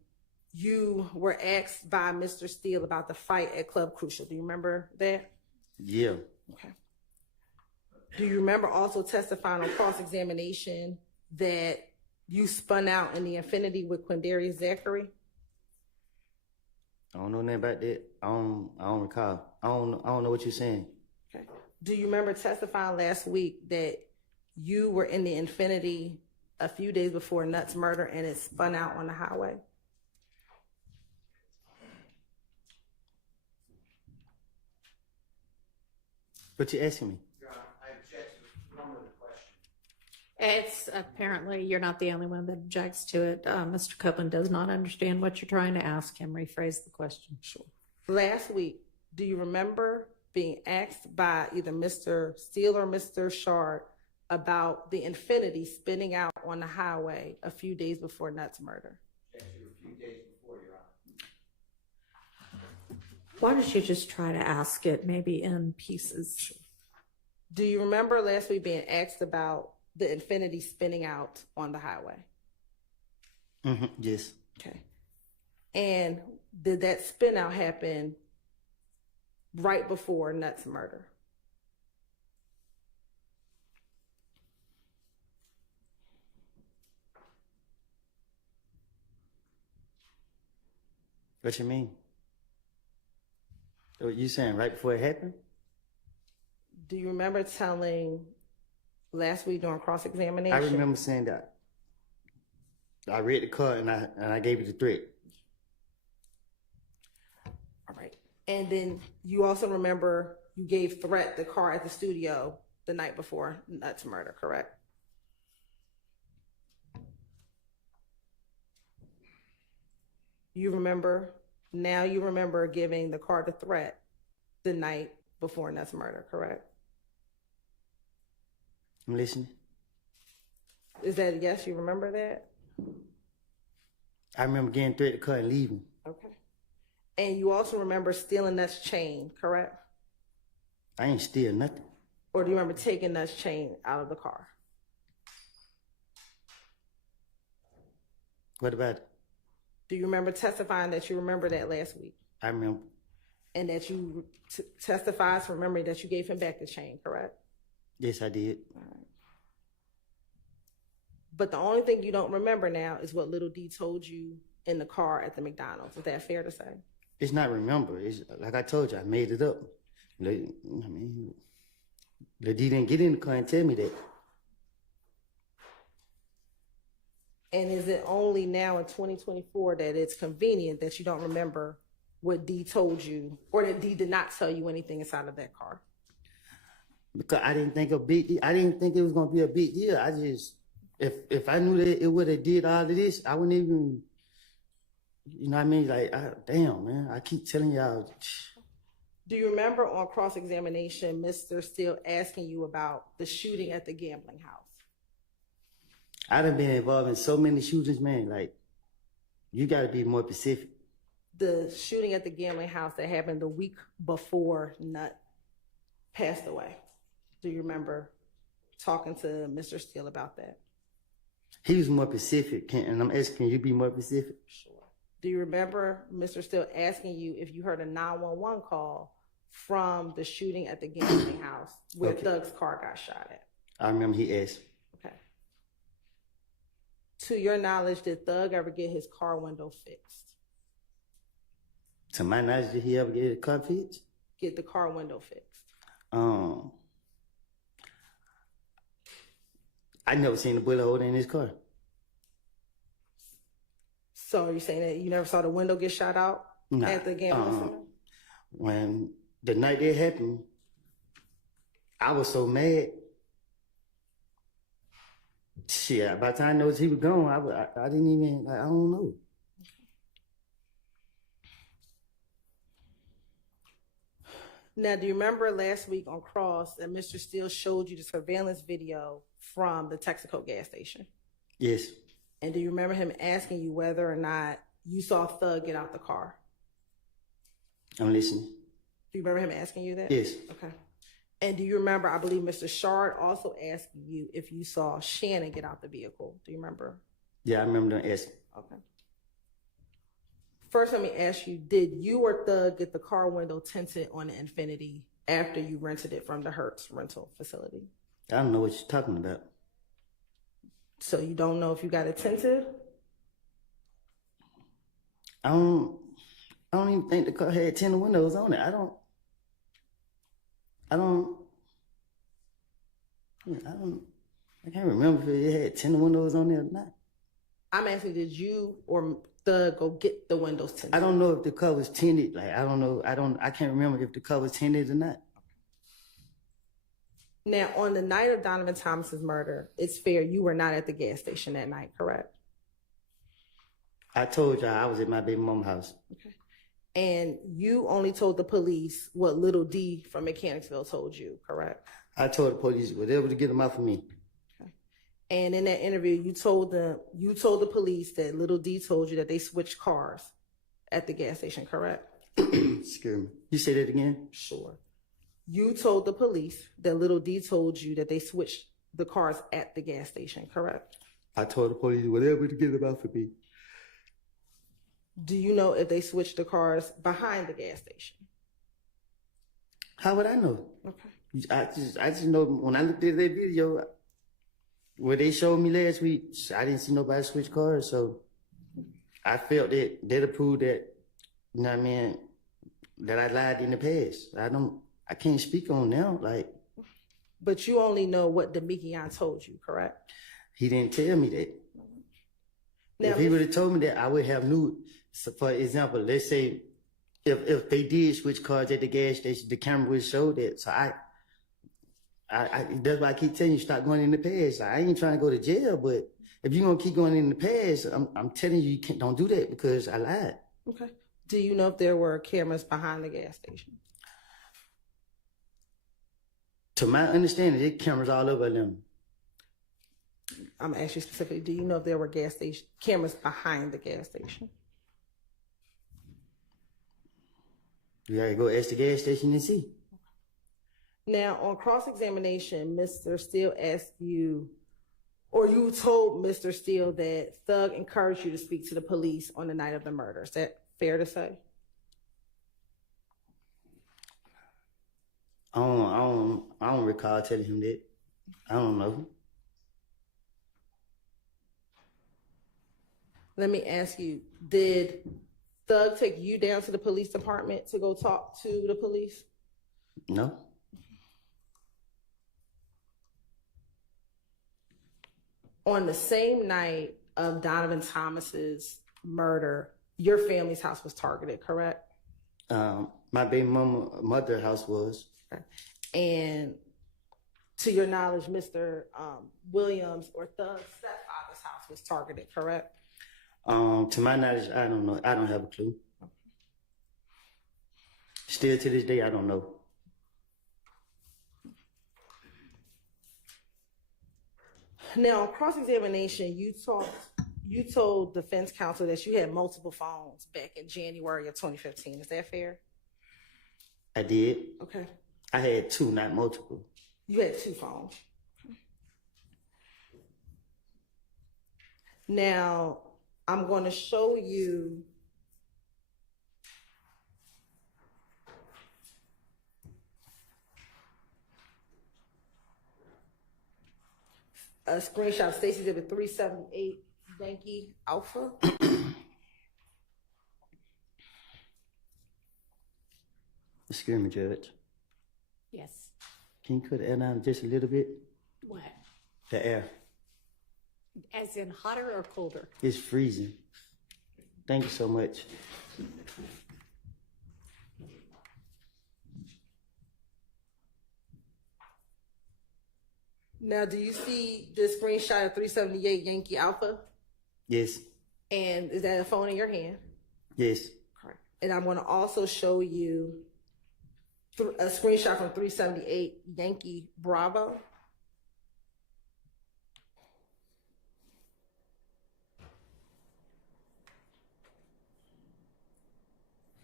you were asked by Mr. Steele about the fight at Club Crucial. Do you remember that? Yeah. Okay. Do you remember also testifying on cross-examination that you spun out in the Infinity with Quindarius Zachary? I don't know nothing about that. I don't recall. I don't know what you're saying. Okay. Do you remember testifying last week that you were in the Infinity a few days before Nutt's murder and it spun out on the highway? What you asking me? Your Honor, I object to the form of the question. It's apparently you're not the only one that objects to it. Mr. Copeland does not understand what you're trying to ask him. Rephrase the question. Sure. Last week, do you remember being asked by either Mr. Steele or Mr. Shard about the Infinity spinning out on the highway a few days before Nutt's murder? Object to a few days before, Your Honor. Why don't you just try to ask it maybe in pieces? Do you remember last week being asked about the Infinity spinning out on the highway? Mm-hmm. Yes. Okay. And did that spin out happen right before Nutt's murder? What you mean? What you saying right before it happened? Do you remember telling last week during cross-examination? I remember saying that. I read the card and I gave you the threat. All right. And then you also remember you gave Threat the car at the studio the night before Nutt's murder, correct? You remember giving the car to Threat the night before Nutt's murder, correct? I'm listening. Is that a yes? You remember that? I remember getting threat the car and leaving. Okay. And you also remember stealing Nutt's chain, correct? I ain't steal nothing. Or do you remember taking Nutt's chain out of the car? What about it? Do you remember testifying that you remember that last week? I remember. And that you testified from memory that you gave him back the chain, correct? Yes, I did. All right. But the only thing you don't remember now is what Little D told you in the car at the McDonald's. Is that fair to say? It's not remember. It's like I told you, I made it up. Lil D didn't get in the car and tell me that. And is it only now in 2024 that it's convenient that you don't remember what D told you, or that D did not tell you anything inside of that car? Because I didn't think I didn't think it was gonna be a big deal. I just, if I knew that it would have did all of this, I wouldn't even, you know what I mean? Like, damn, man, I keep telling y'all. Do you remember on cross-examination, Mr. Steele asking you about the shooting at the gambling house? I done been involved in so many shootings, man. Like, you got to be more specific. The shooting at the gambling house that happened the week before Nutt passed away. Do you remember talking to Mr. Steele about that? He was more specific, and I'm asking you to be more specific. Sure. Do you remember Mr. Steele asking you if you heard a 911 call from the shooting at the gambling house where Okay. Thug's car got shot at? I remember he asked. Okay. To your knowledge, did Thug ever get his car window fixed? To my knowledge, did he ever get a car fixed? Get the car window fixed? I never seen a bullet hole in his car. So are you saying that you never saw the window get shot out Nah, at the gambling center? When the night that happened, I was so mad. Shit, by the time I noticed he was gone, I didn't even, I don't know. Now, do you remember last week on Cross that Mr. Steele showed you the surveillance video from the Texaco gas station? Yes, And do you remember him asking you whether or not you saw Thug get out the car? I'm listening. Do you remember him asking you that? Yes, Okay. And do you remember, I believe Mr. Shard also asked you if you saw Shannon get out the vehicle? Do you remember? yeah, I remember them asking. Okay. First, let me ask you, did you or Thug get the car window tinted on the Infiniti after you rented it from the Hertz rental facility? I don't know what you're talking about. So you don't know if you got it tinted? I don't even think the car had tinted windows on it. I can't remember if it had tinted windows on there or not. I'm asking, did you or Thug go get the windows tinted? I don't know if the car was tinted. Like, I don't know. I can't remember if the car was tinted or not. Now, on the night of Donovan Thomas's murder, it's fair you were not at the gas station that night, correct? I told y'all I was at my baby mama's house. Okay. And you only told the police what Little D from Mechanicsville told you, correct? I told the police whatever to get them out for me. Okay. And in that interview, you told the police that Little D told you that they switched cars at the gas station, correct? Excuse me. You say that again? Sure. You told the police that Little D told you that they switched the cars at the gas station, correct? I told the police whatever to get them out for me. Do you know if they switched the cars behind the gas station? How would I know? Okay. I just know when I looked at that video where they showed me last week, I didn't see nobody switch cars, so I felt that that'll prove that, you know what I mean, that I lied in the past. I can't speak on now. Like, But you only know what Demekian told you, correct? he didn't tell me that. Now, If he would have told me that, I would have knew. So for example, let's say if they did switch cars at the gas station, the camera would show that. So I that's why I keep telling you, stop going in the past. I ain't trying to go to jail, but if you're gonna keep going in the past, I'm telling you, don't do that because I lied. Okay. Do you know if there were cameras behind the gas station? To my understanding, there's cameras all over them. I'm asking you specifically, do you know if there were cameras behind the gas station? You gotta go ask the gas station and see. Now, on cross-examination, Mr. Steele asked you, or you told Mr. Steele that Thug encouraged you to speak to the police on the night of the murder. Is that fair to say? I don't recall telling him that. I don't know. Let me ask you, did Thug take you down to the police department to go talk to the police? No. On the same night of Donovan Thomas's murder, your family's house was targeted, correct? My baby mother house was. And to your knowledge, Mr. Williams or Thug's stepfather's house was targeted, correct? To my knowledge, I don't know. I don't have a clue. Still to this day, I don't know. Now, on cross-examination, you told defense counsel that you had multiple phones back in January of 2015. Is that fair? I did. Okay. I had two, not multiple. You had two phones. Now, I'm going to show you a screenshot of Stacy's exhibit 378 Yankee Alpha. Excuse me, Judge. Yes. Can you cut the air down just a little bit? What? The air. As in hotter or colder? It's freezing. Thank you so much. Now, do you see this screenshot of 378 Yankee Alpha? Yes. And is that a phone in your hand? Yes. Correct. And I'm going to also show you a screenshot from 378 Yankee Bravo.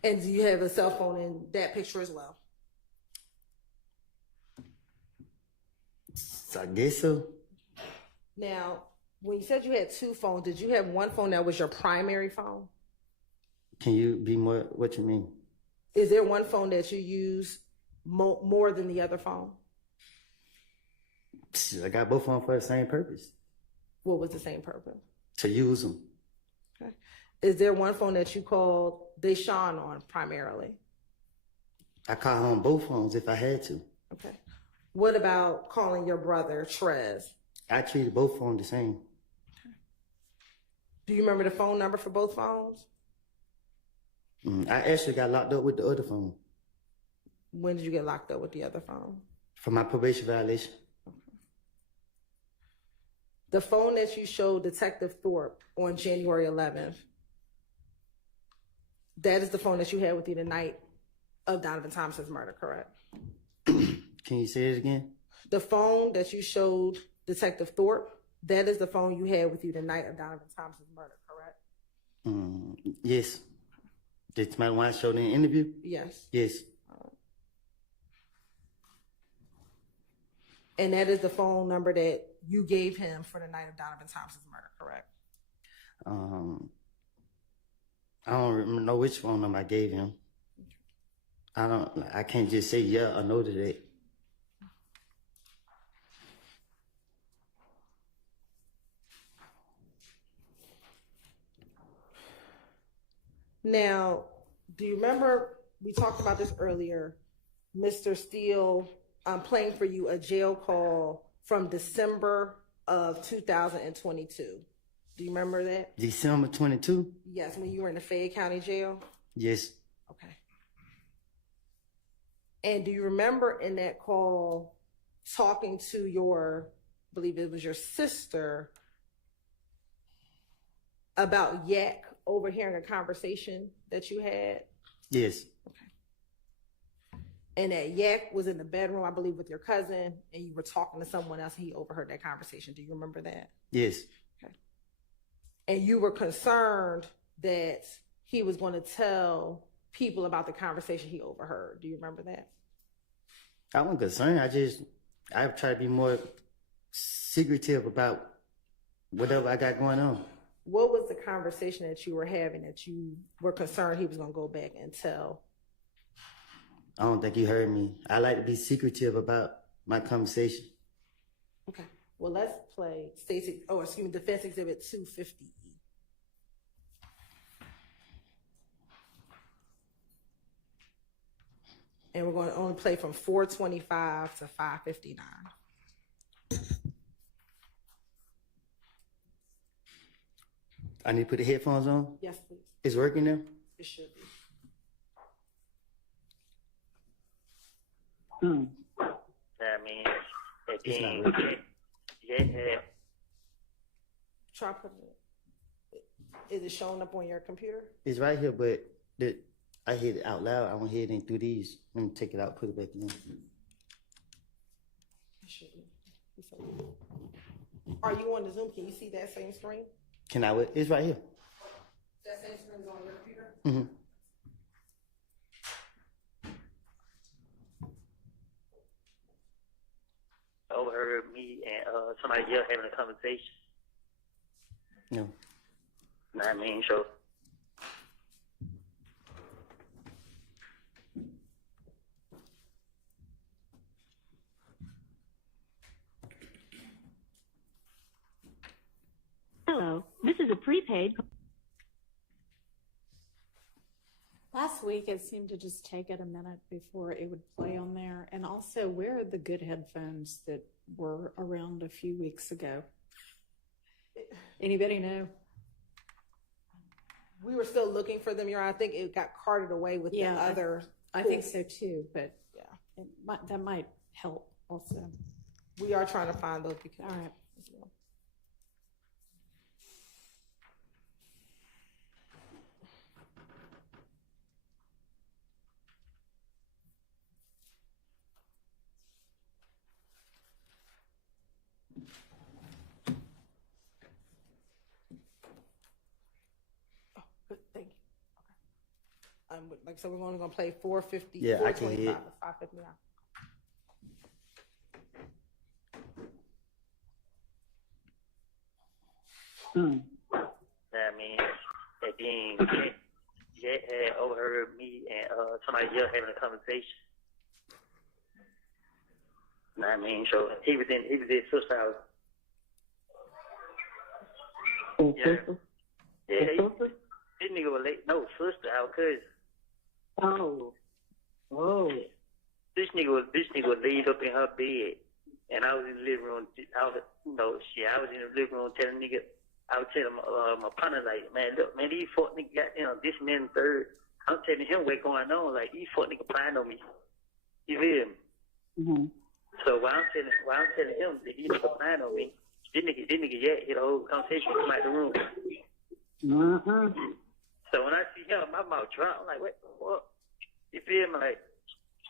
And do you have a cell phone in that picture as well? So I guess so. Now, when you said you had two phones, did you have one phone that was your primary phone? Can you be more, what you mean? Is there one phone that you use more than the other phone? I got both of them for the same purpose. What was the same purpose? To use them. Okay. Is there one phone that you called Deshaun on primarily? I call him on both phones if I had to. Okay. What about calling your brother Trez? I treated both phones the same. Do you remember the phone number for both phones? I actually got locked up with the other phone When did you get locked up with the other phone? for my probation violation. The phone that you showed Detective Thorpe on January 11th, that is the phone that you had with you the night of Donovan Thompson's murder, correct? Can you say it again? The phone that you showed Detective Thorpe, that is the phone you had with you the night of Donovan Thompson's murder, correct? Yes. That's my one I showed in the interview? Yes. Yes. And that is the phone number that you gave him for the night of Donovan Thompson's murder, correct? I don't know which phone number I gave him. I can't just say yeah or no to that. Now, do you remember, we talked about this earlier, Mr. Steele playing for you a jail call from December of 2022. Do you remember that? December 22? Yes, when you were in the Fayette County Jail? Yes. Okay. And do you remember in that call talking to your, I believe it was your sister, about Yak overhearing a conversation that you had? Yes. And that Yak was in the bedroom, I believe, with your cousin, and you were talking to someone else, and he overheard that conversation. Do you remember that? Yes. Okay. And you were concerned that he was going to tell people about the conversation he overheard. Do you remember that? I wasn't concerned. I try to be more secretive about whatever I got going on. What was the conversation that you were having that you were concerned he was going to go back and tell? I don't think you heard me. I like to be secretive about my conversation. Okay. Well, let's play Defense Exhibit 250E. And we're going to only play from 425 to 559. I need to put the headphones on? Yes, please. It's working now? It should be. I mean, It's not working. yeah. Try putting it. Is it showing up on your computer? It's right here, but I hit it out loud. I want to hear it in through these. Let me take it out, put it back in. It should be. Are you on the Zoom? Can you see that same screen? Can I? It's right here. That same screen is on your computer? Mm-hmm. Overheard me and somebody else having a conversation. No. You know what I mean? So, Hello, this is a prepaid. Last week, it seemed to just take it a minute before it would play on there. And also, where are the good headphones that were around a few weeks ago? Anybody know? We were still looking for them, Your Honor. I think it got carted away with the other. I think so too, but Yeah, that might help also. we are trying to find those because. All right. Good, thank you. Okay. Like so, we're only gonna play 450. Yeah, I can 425, hear. 559. I mean, and then Jet had overheard me and somebody else having a conversation. You know what I mean? So he was at sister house. Yeah. Yeah, this nigga was late. No, sister, our cousin. Oh. This nigga was laid up in her bed, and I was in the living room. I was in the living room telling nigga. I was telling my partner, like, man, look, man, these fuck niggas got, this and then third. I'm telling him what's going on. Like, these fuck niggas playing on me. You feel me? Mm-hmm. So while I'm telling him that these niggas playing on me, this nigga, yeah, hit the whole conversation come out the room. Mm-hmm. So when I see him, my mouth dropped. I'm like, what? You feel me? Like,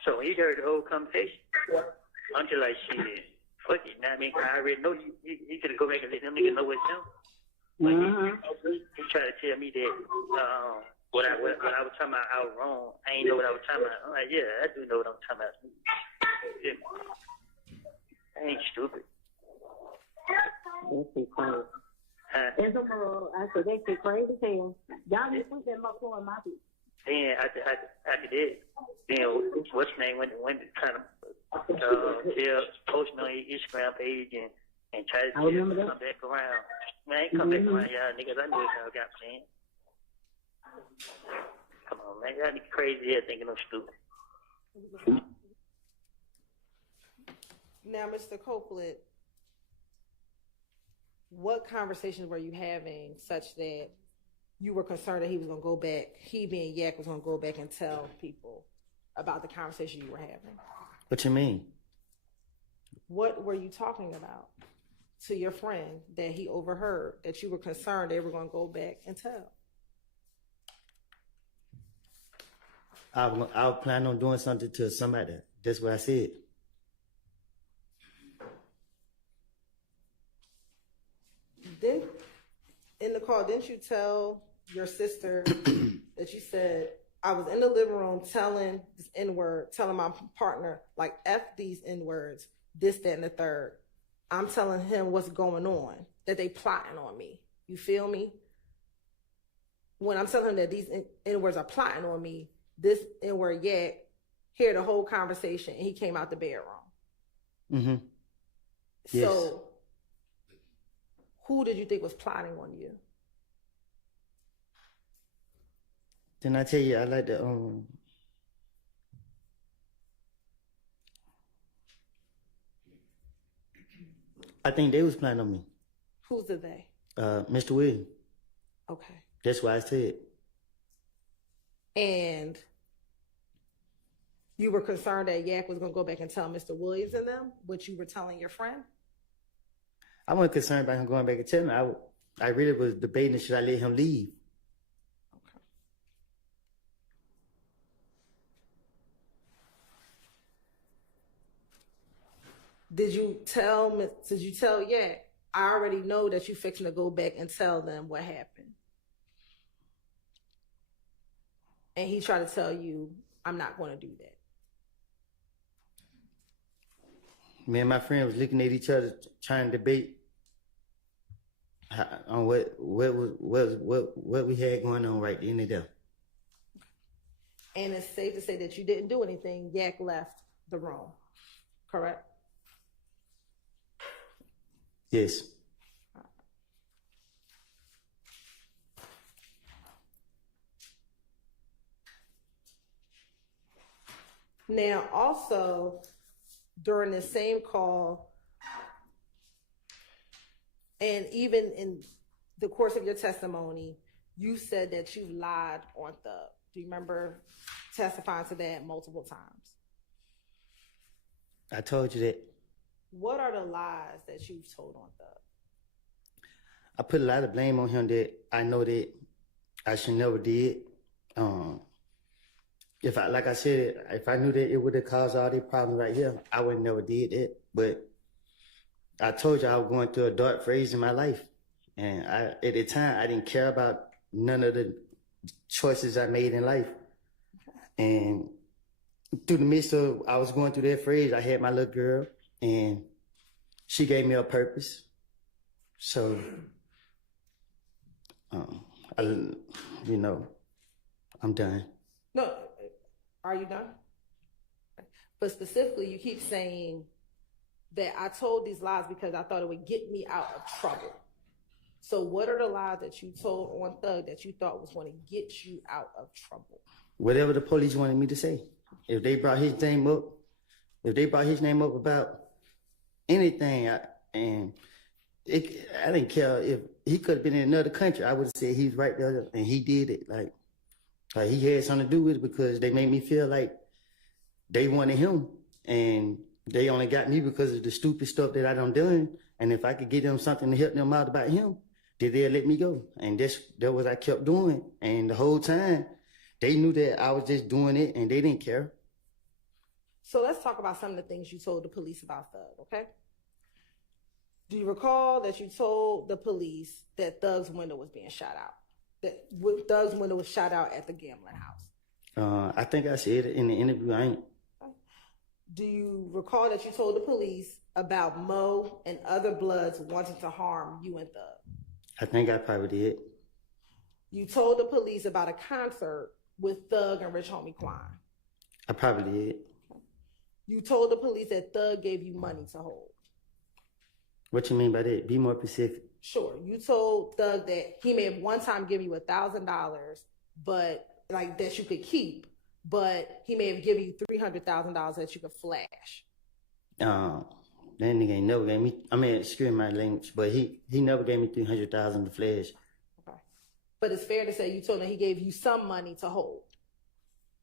so when he heard the whole conversation, I'm just like, shit, fuck it. Now I mean, I already know he could go back and let them niggas know what's him. But he tried to tell me that what I was talking about, I was wrong. I ain't know what I was talking about. I'm like, yeah, I do know what I'm talking about. I ain't stupid. That's too crazy. There's a girl, I said, they too crazy as hell. Y'all need to put them up for my people. Then after that, then what's his name went trying to post me on his Instagram page and try to come back around. Man, I ain't come back around y'all niggas. I knew y'all got playing. Come on, man. Y'all niggas crazy here thinking I'm stupid. Now, Mr. Copeland, what conversations were you having such that you were concerned that he was going to go back, he being Yak was going to go back and tell people about the conversation you were having? What you mean? What were you talking about to your friend that he overheard that you were concerned they were going to go back and tell? I plan on doing something to somebody. That's what I said. Then in the call, didn't you tell your sister that you said, I was in the living room telling this N-word, telling my partner, like, F these N-words, this, that, and the third. I'm telling him what's going on, that they plotting on me. You feel me? When I'm telling him that these N-words are plotting on me, this N-word Yak hear the whole conversation, and he came out the bedroom. Mm-hmm. Yes. So who did you think was plotting on you? Then I tell you, I like to I think they was planning on me. Who's the they? Mr. Williams. Okay. That's what I said. And you were concerned that Yak was going to go back and tell Mr. Williams and them what you were telling your friend? I wasn't concerned about him going back and telling me. I really was debating, should I let him leave? Okay. Did you tell Yak, I already know that you fixing to go back and tell them what happened? And he tried to tell you, I'm not going to do that. Me and my friend was looking at each other trying to debate. On what we had going on right then and there. And it's safe to say that you didn't do anything. Yak left the room, correct? Yes. Now, also, during the same call, and even in the course of your testimony, you said that you lied on Thug. Do you remember testifying to that multiple times? I told you that. What are the lies that you've told on Thug? I put a lot of blame on him that I know that I should never did. If I, like I said, if I knew that it would have caused all these problems right here, I would never did it. But I told you I was going through a dark phase in my life. And at the time, I didn't care about none of the choices I made in life. And through the midst of, I was going through that phase, I had my little girl, and she gave me a purpose. So, I'm done. No, are you done? But specifically, you keep saying that I told these lies because I thought it would get me out of trouble. So what are the lies that you told on Thug that you thought was going to get you out of trouble? Whatever the police wanted me to say. If they brought his name up, about anything, I didn't care if he could have been in another country. I would have said he's right there, and he did it. Like he had something to do with it because they made me feel like they wanted him, and they only got me because of the stupid stuff that I done. And if I could get them something to help them out about him, then they'll let me go. And that's what I kept doing. And the whole time, they knew that I was just doing it, and they didn't care. So let's talk about some of the things you told the police about Thug, okay? Do you recall that you told the police that Thug's window was being shot out? That Thug's window was shot out at the gambling house? I think I said it in the interview. Do you recall that you told the police about Mo and other Bloods wanting to harm you and Thug? I think I probably did. You told the police about a concert with Thug and Rich Homie Quan? I probably did. You told the police that Thug gave you money to hold? What you mean by that? Be more specific. Sure. You told Thug that he may have one time given you $1,000, but like that you could keep, but he may have given you $300,000 that you could flash. That nigga ain't never gave me. I mean, excuse my language, but he never gave me $300,000 to flash. Okay. But it's fair to say you told him he gave you some money to hold.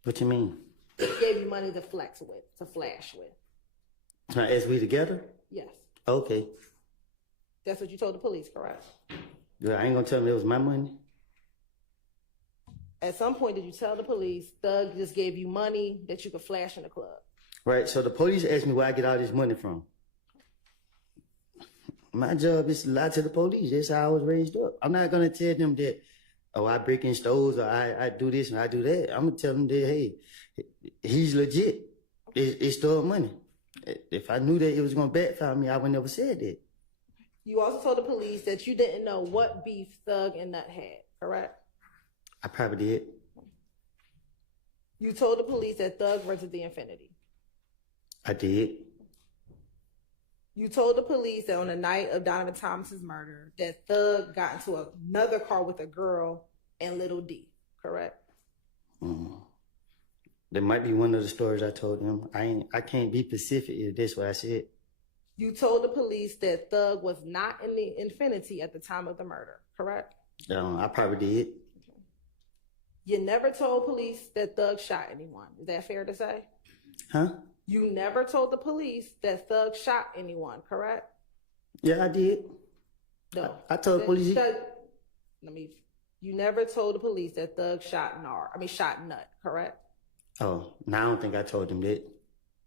What you mean? He gave you money to flex with, to flash with. As we together? Yes. Okay. That's what you told the police, correct? Girl, I ain't gonna tell them it was my money. At some point, did you tell the police Thug just gave you money that you could flash in the club? Right, so the police asked me where I get all this money from. My job is to lie to the police. That's how I was raised up. I'm not gonna tell them that, oh, I break in stores or I do this and I do that. I'm gonna tell them that, hey, he's legit. It's still money. If I knew that it was gonna backfire me, I would never said that. You also told the police that you didn't know what beef Thug and Nut had, correct? I probably did. You told the police that Thug rented the Infinity. I did. You told the police that on the night of Donovan Thomas's murder, that Thug got into another car with a girl and Little D, correct? That might be one of the stories I told him. I can't be specific if that's what I said. You told the police that Thug was not in the Infinity at the time of the murder, correct? I probably did. You never told police that Thug shot anyone. Is that fair to say? Huh? You never told the police that Thug shot anyone, correct? Yeah, I did. No. I told the police. You never told the police that Thug shot Nut, correct? Oh, no, I don't think I told them that.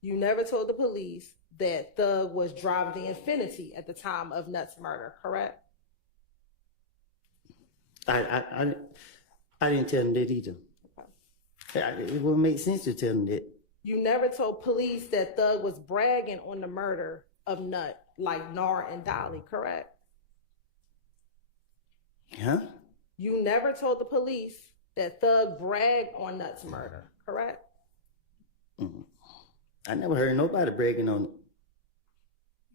You never told the police that Thug was driving the Infinity at the time of Nut's murder, correct? I didn't tell them that either. Okay. It wouldn't make sense to tell them that. You never told police that Thug was bragging on the murder of Nut, like Nar and Dolly, correct? Huh? You never told the police that Thug bragged on Nut's murder, correct? I never heard nobody bragging on it.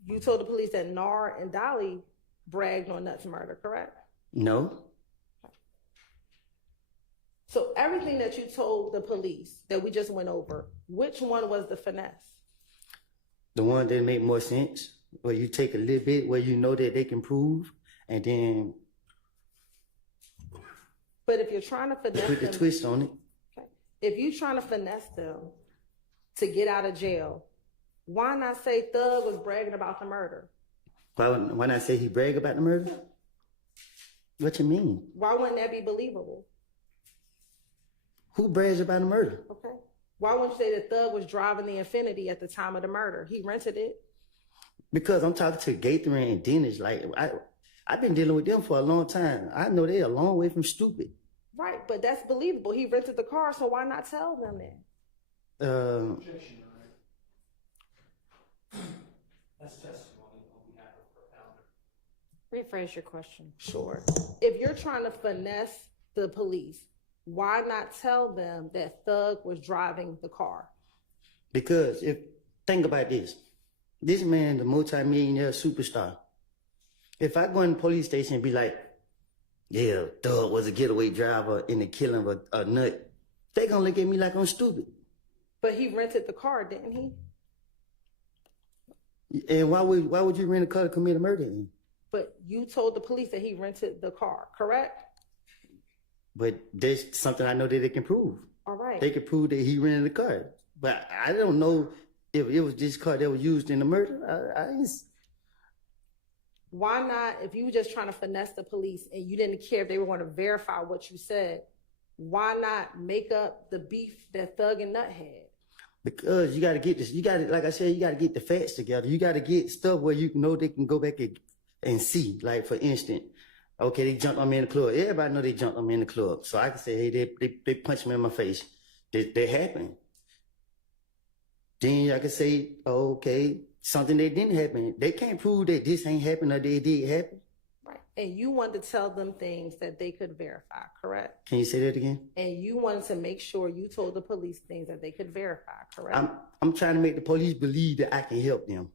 You told the police that Nar and Dolly bragged on Nut's murder, correct? No. So everything that you told the police that we just went over, which one was the finesse? The one that make more sense, where you take a little bit where you know that they can prove, and then But if you're trying to finesse put the them, twist on it. okay, if you're trying to finesse them to get out of jail, why not say Thug was bragging about the murder? Why not say he brag about the murder? What you mean? Why wouldn't that be believable? Who brags about the murder? Okay. Why wouldn't you say that Thug was driving the Infinity at the time of the murder? He rented it. Because I'm talking to Gaither and Dennis. Like I've been dealing with them for a long time. I know they're a long way from stupid. Right, but that's believable. He rented the car, so why not tell them that? Objection, Your Honor. That's testimony on behalf of her founder. Rephrase your question. Sure. If you're trying to finesse the police, why not tell them that Thug was driving the car? Because think about this. This man, the multi-millionaire superstar. If I go in the police station and be like, yeah, Thug was a getaway driver in the killing of a nut, they gonna look at me like I'm stupid. But he rented the car, didn't he? And why would you rent a car to commit a murder? But you told the police that he rented the car, correct? But there's something I know that they can prove. All right. They can prove that he rented the car. But I don't know if it was this car that was used in the murder. Why not, if you were just trying to finesse the police and you didn't care if they were going to verify what you said, why not make up the beef that Thug and Nut had? Because you got to get this. You got to, like I said, you got to get the facts together. You got to get stuff where you know they can go back and see. Like, for instance, okay, they jumped on me in the club. Everybody know they jumped on me in the club. So I can say, hey, they punched me in my face. That happened. Then I can say, oh, okay, something that didn't happen. They can't prove that this ain't happened or they did happen. Right. And you wanted to tell them things that they could verify, correct? Can you say that again? And you wanted to make sure you told the police things that they could verify, correct? I'm trying to make the police believe that I can help them.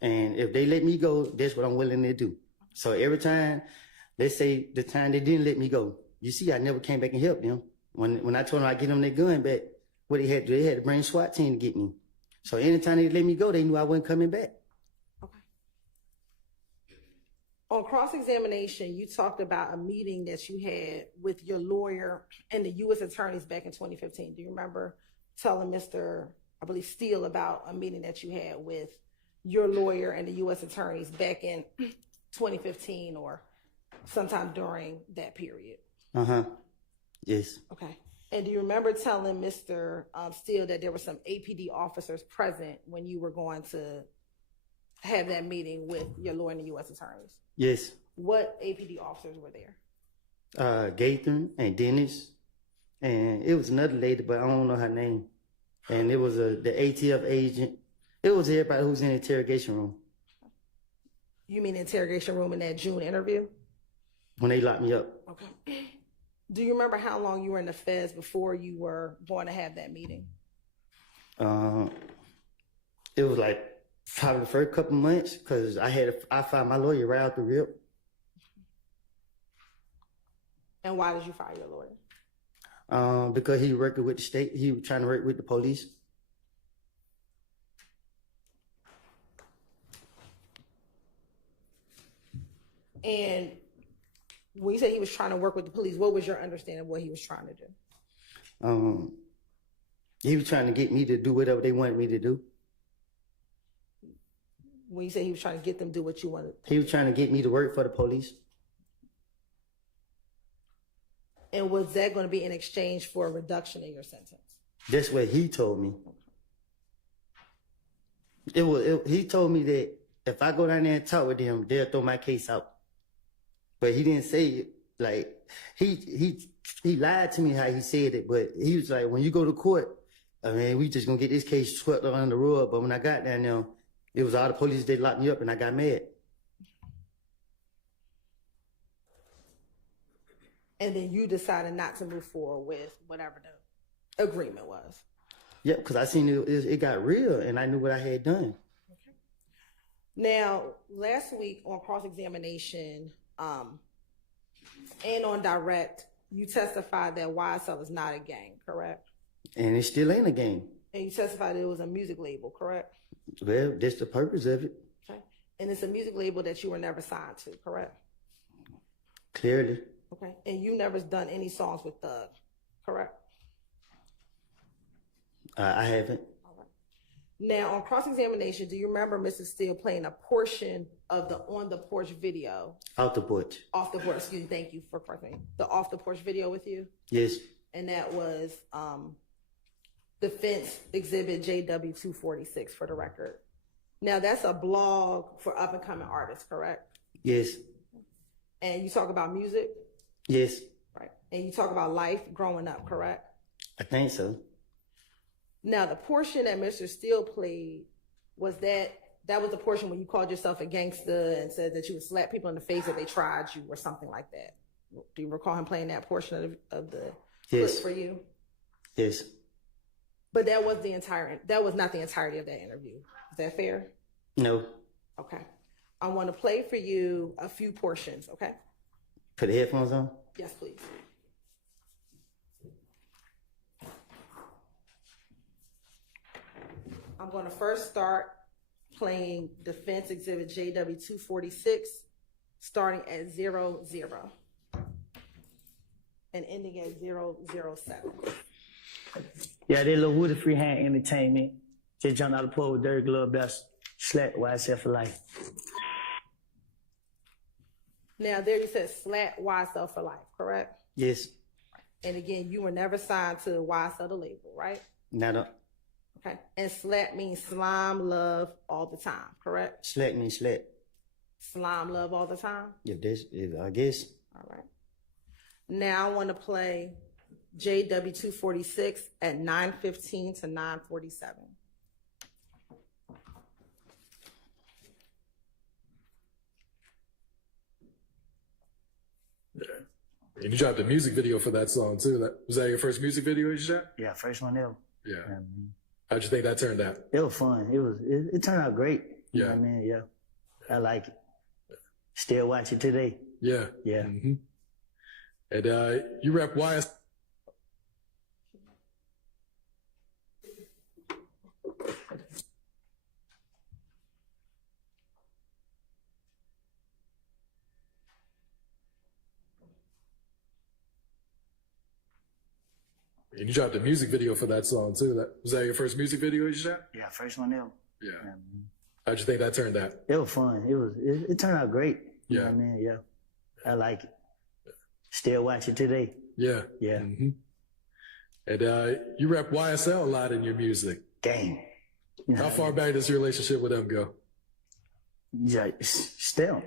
And if they let me go, that's what I'm willing to do. So every time, let's say the time they didn't let me go, you see, I never came back and helped them. When I told them I'd get them their gun back, what they had to bring SWAT team to get me. So anytime they let me go, they knew I wasn't coming back. Okay. On cross-examination, you talked about a meeting that you had with your lawyer and the U.S. attorneys back in 2015. Do you remember telling Mr. I believe Steele about a meeting that you had with your lawyer and the U.S. attorneys back in 2015 or sometime during that period? Yes. Okay. And do you remember telling Mr. Steele that there were some APD officers present when you were going to have that meeting with your lawyer and the U.S. attorneys? Yes. What APD officers were there? Gaither and Dennis, and it was another lady, but I don't know her name. And it was the ATF agent. It was everybody who was in the interrogation room. You mean interrogation room in that June interview? When they locked me up. Okay. Do you remember how long you were in the feds before you were going to have that meeting? It was like probably the first couple months because I found my lawyer right out the rip. And why did you fire your lawyer? Because he working with the state. He was trying to work with the police. And when you said he was trying to work with the police, what was your understanding of what he was trying to do? He was trying to get me to do whatever they wanted me to do. When you say he was trying to get them to do what you wanted. He was trying to get me to work for the police. And was that going to be in exchange for a reduction in your sentence? That's what he told me. He told me that if I go down there and talk with them, they'll throw my case out. But he didn't say it. Like, he lied to me how he said it, but he was like, when you go to court, I mean, we just gonna get this case swept under the rug. But when I got down there, it was all the police, they locked me up and I got mad. And then you decided not to move forward with whatever the agreement was. Yeah, because I seen it got real, and I knew what I had done. Now, last week on cross-examination and on direct, you testified that YSL is not a gang, correct? And it still ain't a game. And you testified that it was a music label, correct? Well, that's the purpose of it. Okay. And it's a music label that you were never signed to, correct? Clearly. Okay. And you never done any songs with Thug, correct? I haven't. All right. Now, on cross-examination, do you remember Mrs. Steele playing a portion of the On the Porch video? Out the porch. Off the porch, excuse me, thank you for correcting me. The Off the Porch video with you? Yes. And that was Defense Exhibit JW246 for the record. Now, that's a blog for up-and-coming artists, correct? Yes. And you talk about music? Yes. Right. And you talk about life growing up, correct? I think so. Now, the portion that Mr. Steele played, was that was the portion when you called yourself a gangster and said that you would slap people in the face if they tried you or something like that. Do you recall him playing that portion of the clip for you? Yes. But that was not the entirety of that interview. Is that fair? No. Okay. I want to play for you a few portions, okay? Put the headphones on? Yes, please. I'm going to first start playing Defense Exhibit JW246, starting at 00 and ending at 007. Yeah, they little Woody Freehand Entertainment. Just jumped out of the pool with Dirty Glove Best. Slap YSL for life. Now, there you said slap YSL for life, correct? Yes. And again, you were never signed to YSL the label, right? Not Okay. And slap means slime love all the time, correct? Slap means slap. Slime love all the time? I guess. All right. Now I want to play JW246 at 9:15 to 9:47. And you dropped a music video for that song too. Was that your first music video you shot? Yeah, first one ever. Yeah. How'd you think that turned out? It was fun. It turned out great. You know Yeah. what I mean? Yeah. I like it. Still watch it today. Yeah. Yeah. Mm-hmm. And you rep YS. And you dropped a music video for that song too. Was that your first music video you shot? Yeah, first one ever. Yeah. How'd you think that turned out? It was fun. It turned out great. You know Yeah. what I mean? Yeah. I like it. Still watch it today. Yeah. Yeah. Mm-hmm. And you rep YSL a lot in your music. Gang. How far back does your relationship with them go? Yeah, still.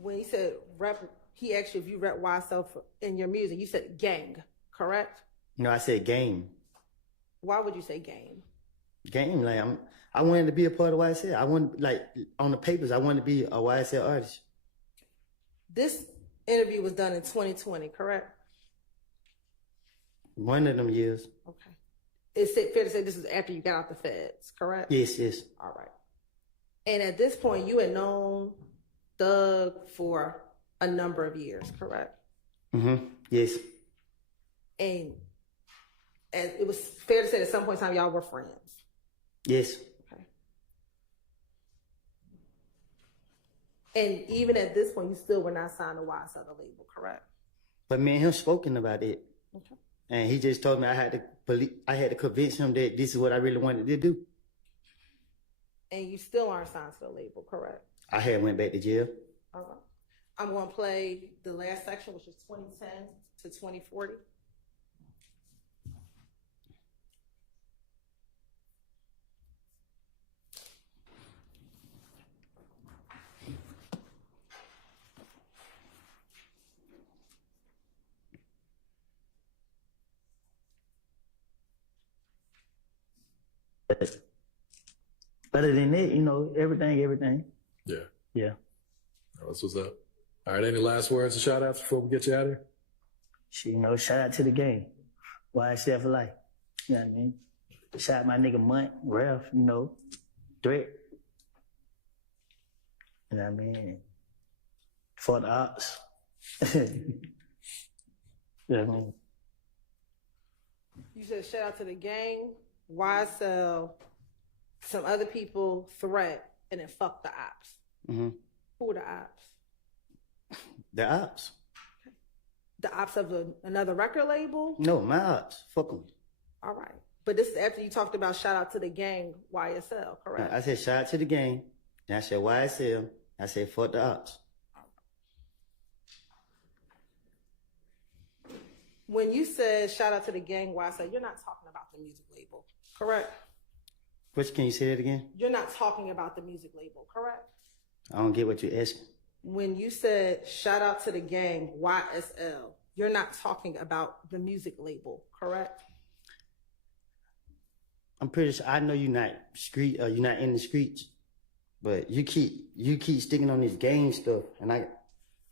When he said rep, he asked you if you rep YSL in your music. You said gang, correct? No, I said game. Why would you say gang? Game, like I wanted to be a part of YSL. I wanted, like, on the papers, I wanted to be a YSL artist. This interview was done in 2020, correct? One of them years. Okay. Is it fair to say this is after you got out the feds, correct? Yes, yes. All right. And at this point, you had known Thug for a number of years, correct? Mm-hmm. Yes. And it was fair to say at some point in time y'all were friends. Yes. Okay. And even at this point, you still were not signed to YSL the label, correct? But me and him spoken about it. Okay. And he just told me I had to convince him that this is what I really wanted to do. And you still aren't signed to the label, correct? I had went back to jail. All right. I'm going to play the last section, which is 2010 to 2040. Other than that, you know, everything. Yeah. Yeah. That's what's up. All right, any last words or shout outs before we get you out of here? Shit, you know, shout out to the game. YSL for life. You know what I mean? Shout out my nigga Munt, Ralph, you know, Threat. You know what I mean? For the ops. You know what I mean? You said shout out to the gang, YSL, some other people, Threat, and then fuck the ops. Mm-hmm. Who are the ops? The ops. The ops of another record label? No, my ops. Fuck them. All right. But this is after you talked about shout out to the gang, YSL, correct? I said shout out to the gang. Then I said YSL. I said fuck the ops. When you said shout out to the gang, YSL, you're not talking about the music label, correct? Which, can you say that again? You're not talking about the music label, correct? I don't get what you're asking. When you said shout out to the gang, YSL, you're not talking about the music label, correct? I'm pretty sure I know you're not you're not in the streets, but you keep sticking on this gang stuff, and I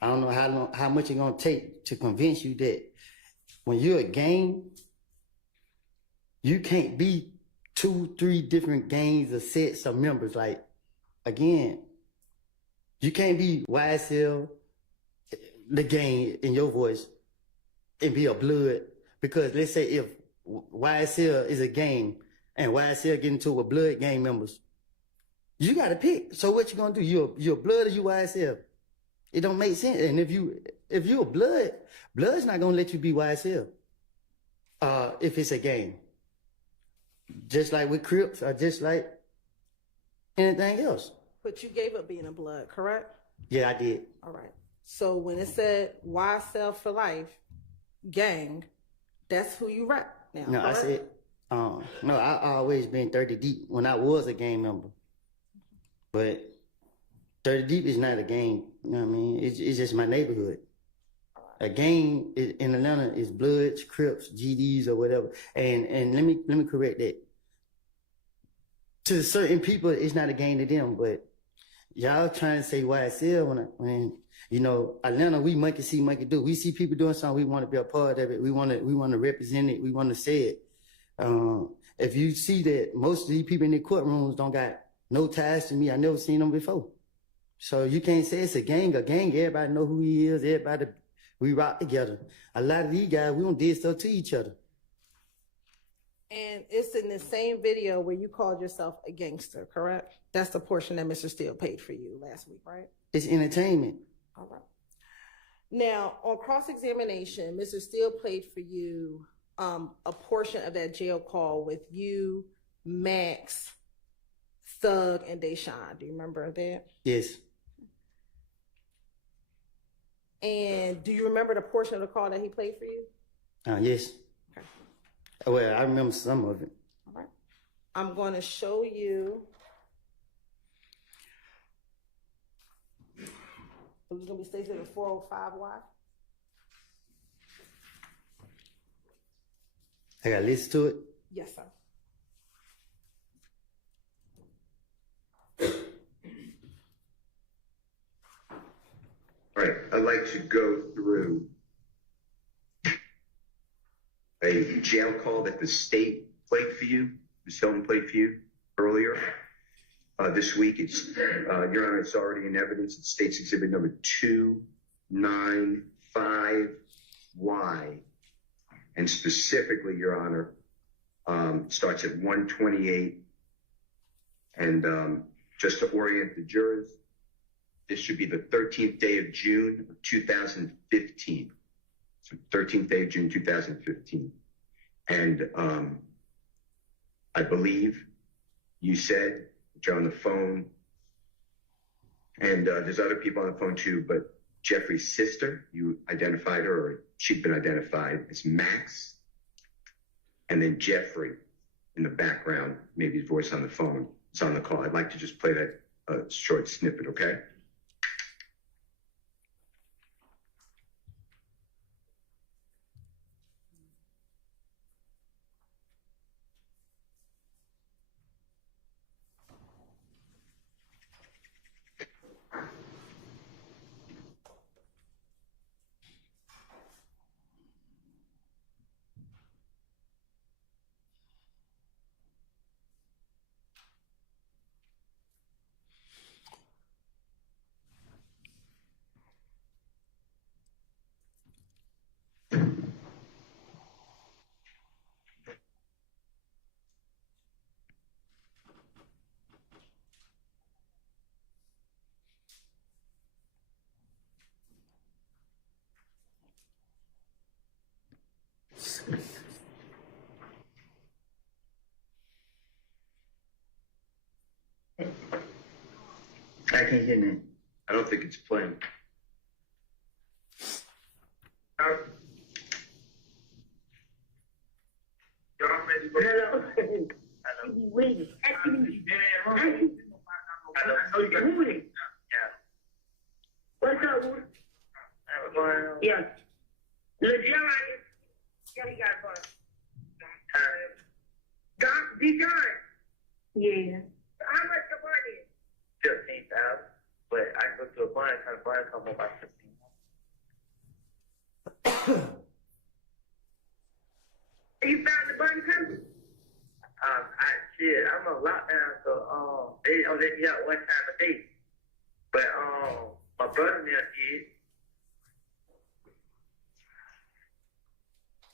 don't know how much it's gonna take to convince you that when you're a gang, you can't be 2-3 different gangs or sets of members. Like, again, you can't be YSL, the gang in your voice, and be a blood. Because let's say if YSL is a gang and YSL get into it with blood gang members, you got to pick. So what you gonna do? You're blood or you YSL? It don't make sense. And if you're a blood's not gonna let you be YSL. If it's a gang, just like with Crips or just like anything else. But you gave up being a blood, correct? Yeah, I did. All right. So when it said YSL for life, gang, that's who you rap now. No, correct? I said, no, I always been 30 deep when I was a gang member. But 30 deep is not a gang, you know what I mean? It's just my neighborhood. A gang in Atlanta is Bloods, Crips, GDs, or whatever. And let me correct that. To certain people, it's not a gang to them, but y'all trying to say YSL when you know, Atlanta, we monkey see, monkey do. We see people doing something, we want to be a part of it. We want to represent it. We want to say it. If you see that most of these people in the courtrooms don't got no ties to me, I never seen them before. So you can't say it's a gang. A gang, everybody know who he is. Everybody, we rock together. A lot of these guys, we don't did stuff to each other. And it's in the same video where you called yourself a gangster, correct? That's the portion that Mr. Steele paid for you last week, right? It's entertainment. All right. Now, on cross-examination, Mr. Steele played for you a portion of that jail call with you, Max, Thug, and Deshaun. Do you remember that? Yes. And do you remember the portion of the call that he played for you? Yes. Okay. Well, I remember some of it. All right. I'm going to show you. It's going to be stationed at 405Y. I got to listen to it. Yes, sir. All right, I'd like to go through a jail call that the state played for you, Ms. Hilton played for you earlier this week. It's, Your Honor, it's already in evidence. It's State's Exhibit number 295Y. And specifically, Your Honor, starts at 128. And just to orient the jurors, this should be the 13th day of June of 2015. So 13th day of June 2015. And I believe you said that you're on the phone, and there's other people on the phone too, but Jeffrey's sister, you identified her, or she'd been identified as Max, and then Jeffrey in the background, maybe his voice on the phone, is on the call. I'd like to just play that short snippet, okay? I can't hear nothing. I don't think it's playing. Hello. Hello. Wait. I know you got it. Yeah. What's up, Woody? Yeah. Look, John, yeah, he got fun. John? Yeah. How much the money is? 15,000, but I go to a blind come home by 15. You found the button company? I'm on lockdown, so they don't let me out one time a day. But my brother now did.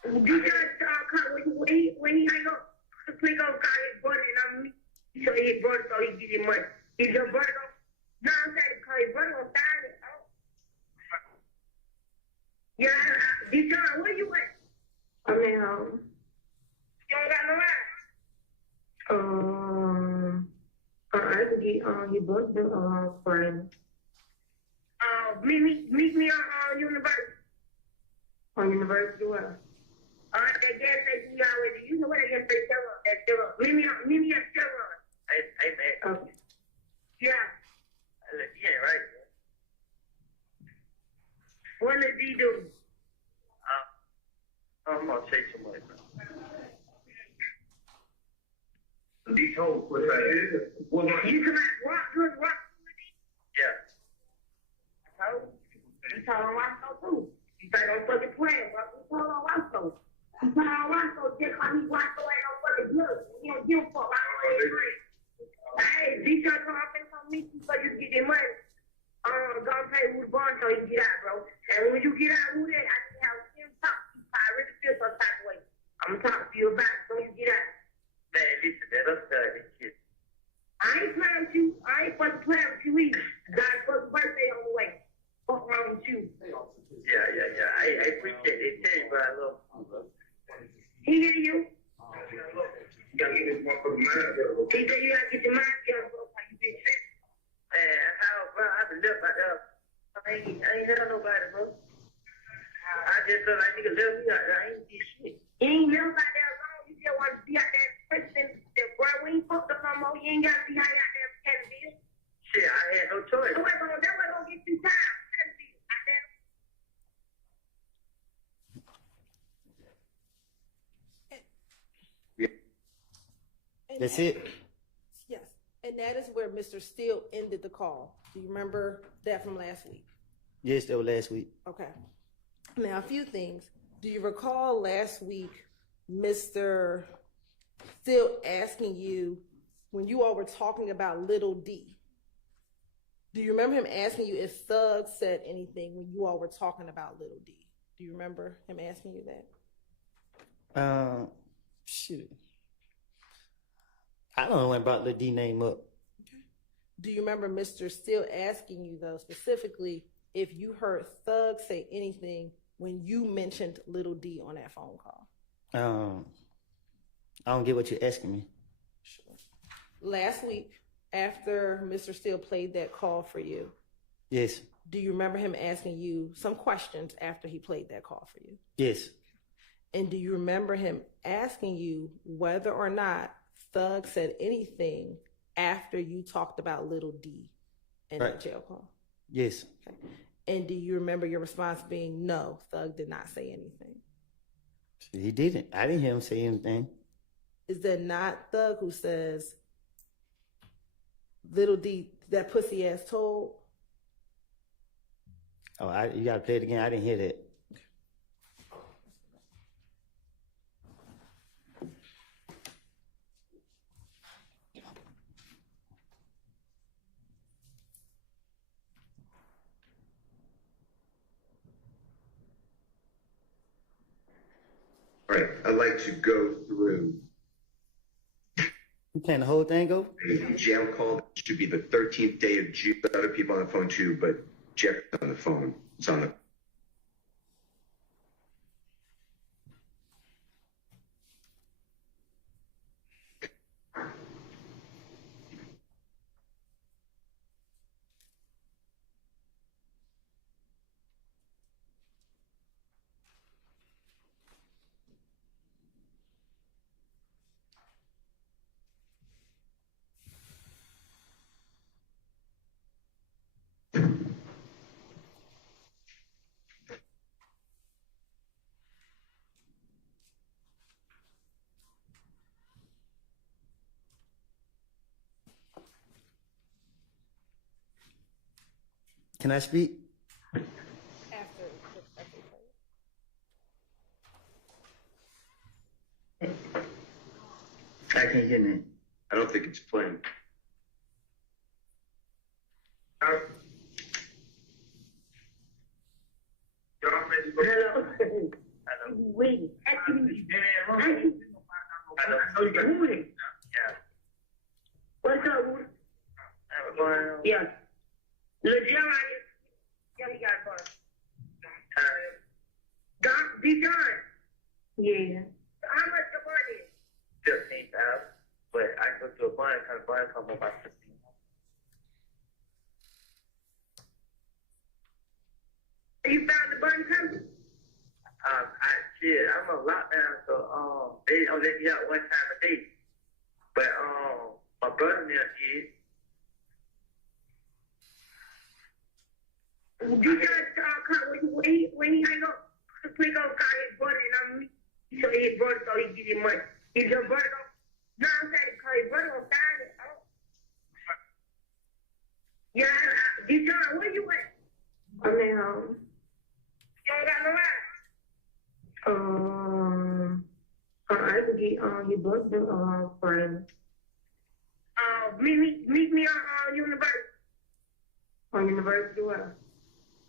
You guys call when he hang up, the police gonna call his brother and I'm so his brother so he get his money. Is your brother gonna? No, I'm saying call his brother gonna sign it. Yeah, Deshaun, where you at? I'm at home. You don't got no ride? I can get your brother friend. Meet me on University. On University where? That gas station you already. You know what that gas station at Chevron. Meet me at Chevron. Hey, man. Okay. Yeah. Look, you ain't right, man. What did he do? I'm gonna take some money, bro. He told what that is. Well, you come out rock. Yeah. You told him Roscoe too. You say don't fucking play, bro. You told him Roscoe. You told him Roscoe just like he Roscoe ain't no fucking blood. He don't give a fuck. I don't agree. Hey, D-Shot come up and come meet you so you get your money. Gonna pay with bond so you get out, bro. And when you get out with it, I can have him talk to you. I really feel some type of way. I'm gonna talk to you about it so you get out. Man, listen, man, I'm telling this shit. I ain't playing with you. I ain't fucking playing with you either. Got a fucking birthday on the way. What's wrong with you? Yeah. I appreciate it. Tell you, but I love you. He hear you? You gotta get this motherfucker mind together. He said you gotta get your mind together, bro. How you been sick? Man, bro, I've been left out there. I ain't had nobody, bro. I just feel like nigga left me out there. I ain't did shit. You ain't never out there alone. You just want to be out there president. Bro, we ain't fucked up no more. You ain't gotta be out there pretending to be. Shit, I had no choice. That way gonna get you time. That's it? Yes. And that is where Mr. Steele ended the call. Do you remember that from last week? Yes, that was last week. Okay. Now, a few things. Do you recall last week Mr. Steele asking you when you all were talking about Little D? Do you remember him asking you if Thug said anything when you all were talking about Little D? Do you remember him asking you that? Shoot. I don't know when I brought Lil D name up. Okay. Do you remember Mr. Steele asking you, though, specifically if you heard Thug say anything when you mentioned Little D on that phone call? I don't get what you're asking me. Sure. Last week, after Mr. Steele played that call for you, yes. Do you remember him asking you some questions after he played that call for you? Yes. And do you remember him asking you whether or not Thug said anything after you talked about Little D in that jail call? Yes. Okay. And do you remember your response being no, Thug did not say anything? He didn't. I didn't hear him say anything. Is that not Thug who says Little D, that pussy ass told? Oh, you gotta play it again. I didn't hear that. All right, I'd like to go through You playing the whole thing, go? a jail call. It should be the 13th day of June. Other people on the phone too, but Jeff's on the phone. It's on the Can I speak? After I can't hear me. I don't think it's playing. Hello. Wait. Actually, what's up, Woody? Yeah. Lil John. Yeah, he got fun. Don, D-John. Yeah. How much the money? 15,000. But I go to a bond because bond come up about 15. You found the bun company? I'm on lockdown, so they don't let me out one time a day. But my brother now did. D-John, when he hang up, please don't call his brother and I'm so his brother so he give you money. If your brother don't, no, I'm saying, call his brother don't sign it. Yeah, D-John, where you at? I'm at home. You ain't got no ride? I could get your brother friend. Meet me on University. On University what?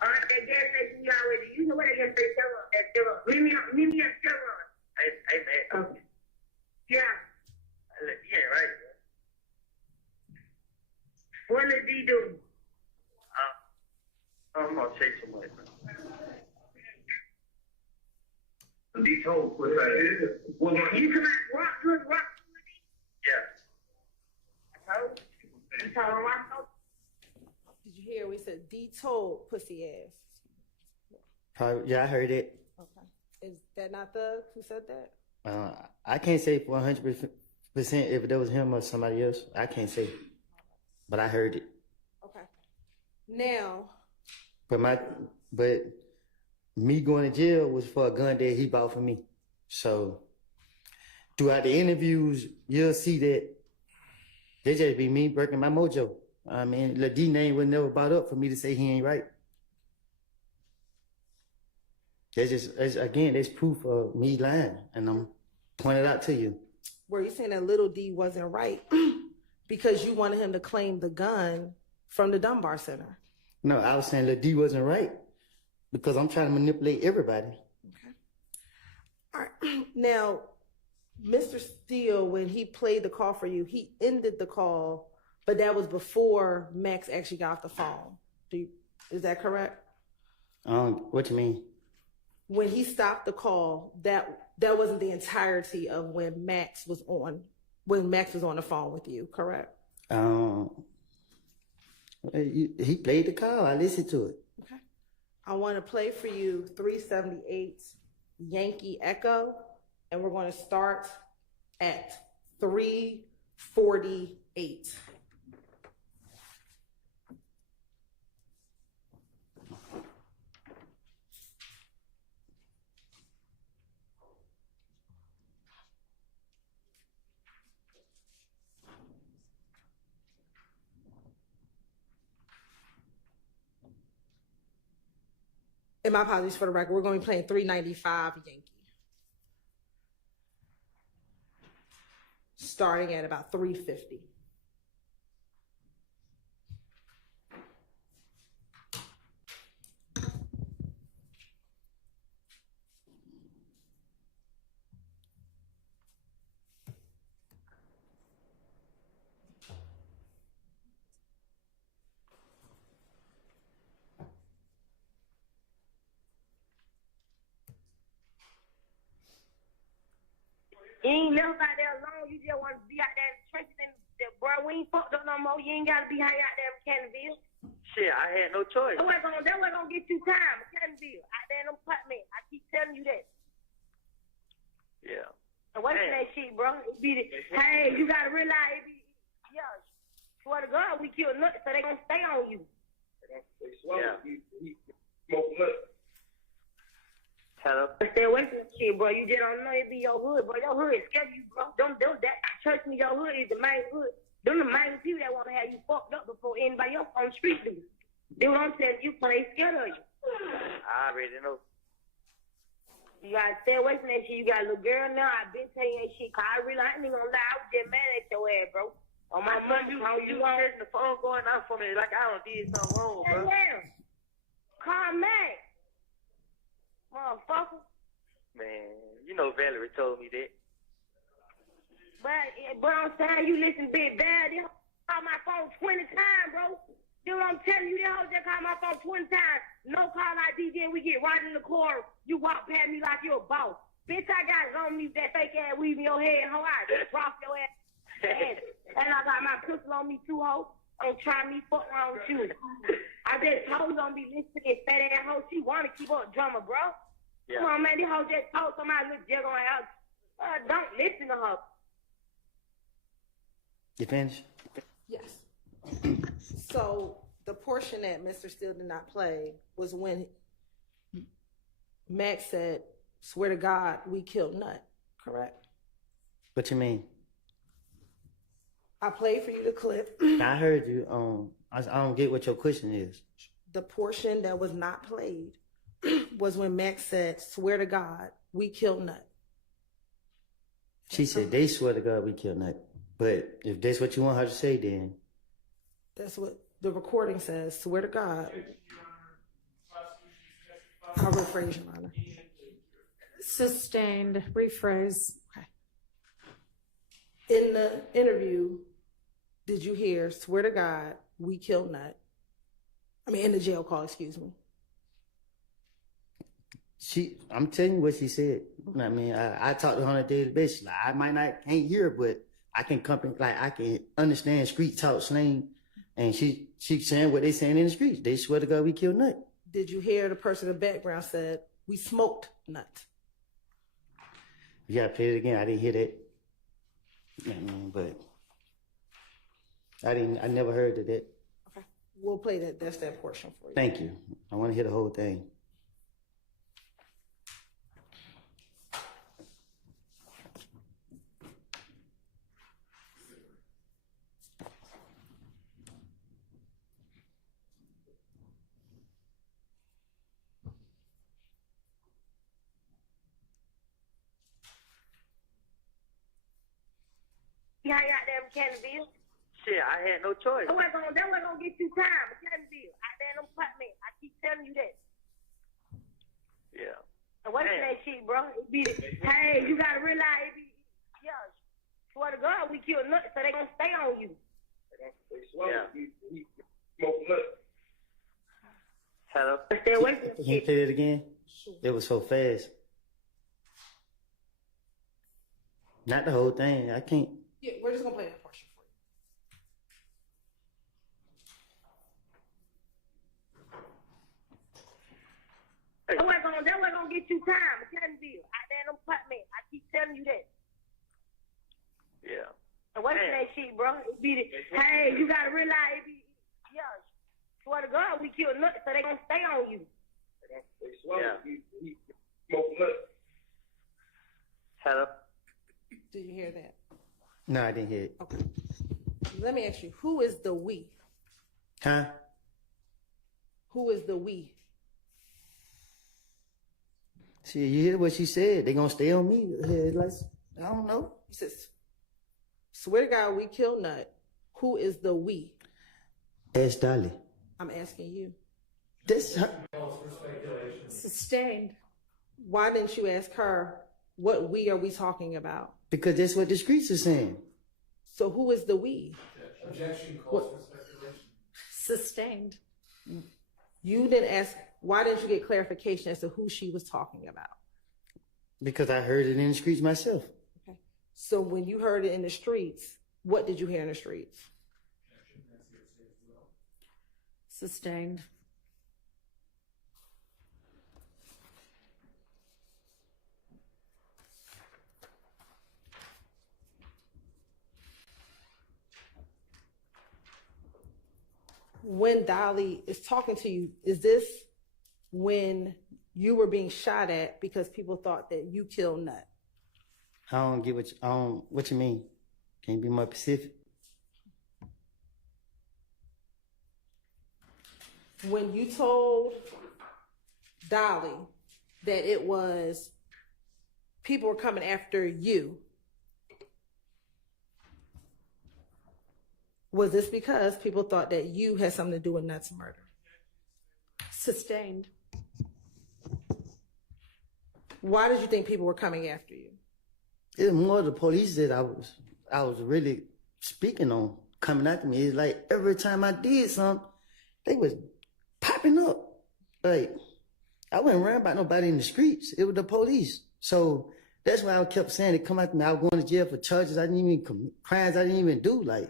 That gas station you already. You know what that gas station at Chevron. Meet me at Chevron. Hey, man. Okay. Yeah. Yeah, right. What does he do? I'm gonna say too much. He told what I did. Well, you come out rock with me? Yeah. You told rock? Did you hear we said D told pussy ass? Probably, yeah, I heard it. Okay. Is that not Thug who said that? I can't say 100% if it was him or somebody else. I can't say, but I heard it. Okay. Now. But me going to jail was for a gun that he bought for me. So throughout the interviews, you'll see that they just be me breaking my mojo. I mean, the D name was never brought up for me to say he ain't right. That's proof of me lying, and I'm pointing it out to you. Were you saying that little D wasn't right because you wanted him to claim the gun from the Dunbar Center? No, I was saying that D wasn't right because I'm trying to manipulate everybody. Okay. All right. Now, Mr. Steele, when he played the call for you, he ended the call, but that was before Max actually got off the phone. Is that correct? What you mean? When he stopped the call, that wasn't the entirety of when Max was on the phone with you, correct? He played the call. I listened to it. Okay. I want to play for you 378 Yankee Echo, and we're going to start at 348. And my apologies for the record, we're going to be playing 395 Yankee. Starting at about 350. You ain't never got there alone. You just want to be out there in the trenches and bro, we ain't fucked up no more. You ain't got to be hanging out there in Canterville. Shit, I had no choice. That wasn't gonna get you time, Canterville. Out there in them apartments. I keep telling you that. Yeah. And what's that shit, bro? Hey, you got to realize it be, yeah, swear to God, we kill nuts, so they gonna stay on you. Yeah. Smoke nuts. Hello? Stay away from that shit, bro. You just don't know it be your hood, bro. Your hood scare you, bro. That trust me, your hood is the main hood. Them the main people that want to have you fucked up before anybody else on the street do. Dude, I'm telling you, play scared of you. I already know. You gotta stay away from that shit. You got a little girl now. I've been telling you that shit. Cause I ain't even gonna lie. I was just mad at your ass, bro. On my money, how you getting the phone going off for me like I don't did something wrong, bro. Yeah. Call Mac. Motherfucker. Man, you know Valerie told me that. But I'm saying you listen big bad. They call my phone 20 times, bro. Dude, I'm telling you, they all just call my phone 20 times. No call ID, then we get right in the car. You walk past me like you're a boss. Bitch, I got it on me, that fake ass weave in your head, ho. I just drop your ass. And I got my pistol on me too, ho. Don't try me, fuck wrong with you. I just told you don't be listening to this fat ass hoe. She wanna keep up drama, bro. Yeah. Come on, man, this hoe just told somebody look jig on her. Don't listen to her. You finished? Yes. So the portion that Mr. Steele did not play was when Max said, "Swear to God, we killed Nut." Correct? What you mean? I played for you the clip. I heard you. I don't get what your question is. The portion that was not played was when Max said, "Swear to God, we killed Nut." She said they swear to God we killed Nut. But if that's what you want her to say, then That's what the recording says. "Swear to God." I'll rephrase, Your Honor. Sustained. Rephrase. In the interview, did you hear, "Swear to God, we killed Nut"? I mean, in the jail call, excuse me. I'm telling you what she said. I mean, I talk to her on a daily basis. Like, I might not can't hear, but I can I can understand street talk slang, and she saying what they saying in the streets. They swear to God we killed Nut. Did you hear the person in the background said, "We smoked Nut"? You gotta play it again. I didn't hear that. I mean, but I never heard of that. Okay, we'll play that. That's that portion for you. Thank you. I want to hear the whole thing. How you out there in Canterville? Shit, I had no choice. That wasn't gonna get you time in Canterville. Out there in them apartments. I keep telling you that. Yeah. And what's that shit, bro? Hey, you gotta realize yeah. Swear to God, we killed Nut, so they gonna stay on you. Yeah. Hello? Stay away from Can you play it again? It was so fast. Not the whole thing. I can't. Yeah, we're just gonna play that portion for you. That wasn't gonna get you time in Canterville. Out there in them apartments. I keep telling you that. Yeah. And what's that shit, bro? Hey, you gotta realize yeah. Swear to God, we killed Nut, so they gonna stay on you. Yeah. Hello? Did you hear that? No, I didn't hear it. Okay. Let me ask you, who is the we? Huh? Who is the we? See, you hear what she said? They gonna stay on me. Like, I don't know. He says, "Swear to God, we killed Nut." Who is the we? Ask Dolly. I'm asking you. This Sustained. Why didn't you ask her, what we are we talking about? because that's what the streets are saying. So who is the we? Objection calls for speculation. Sustained. You didn't ask, why didn't you get clarification as to who she was talking about? Because I heard it in the streets myself. Okay. So when you heard it in the streets, what did you hear in the streets? Sustained. When Dolly is talking to you, is this when you were being shot at because people thought that you killed Nut? I don't get what you mean. Can you be more specific? when you told Dolly that it was people were coming after you, was this because people thought that you had something to do with Nuts' murder? Sustained. Why did you think people were coming after you? It's more the police that I was really speaking on coming after me. It's like every time I did something, they was popping up. Like, I wasn't worrying about nobody in the streets. It was the police. So that's why I kept saying they come after me. I was going to jail for charges I didn't even commit, crimes I didn't even do. Like,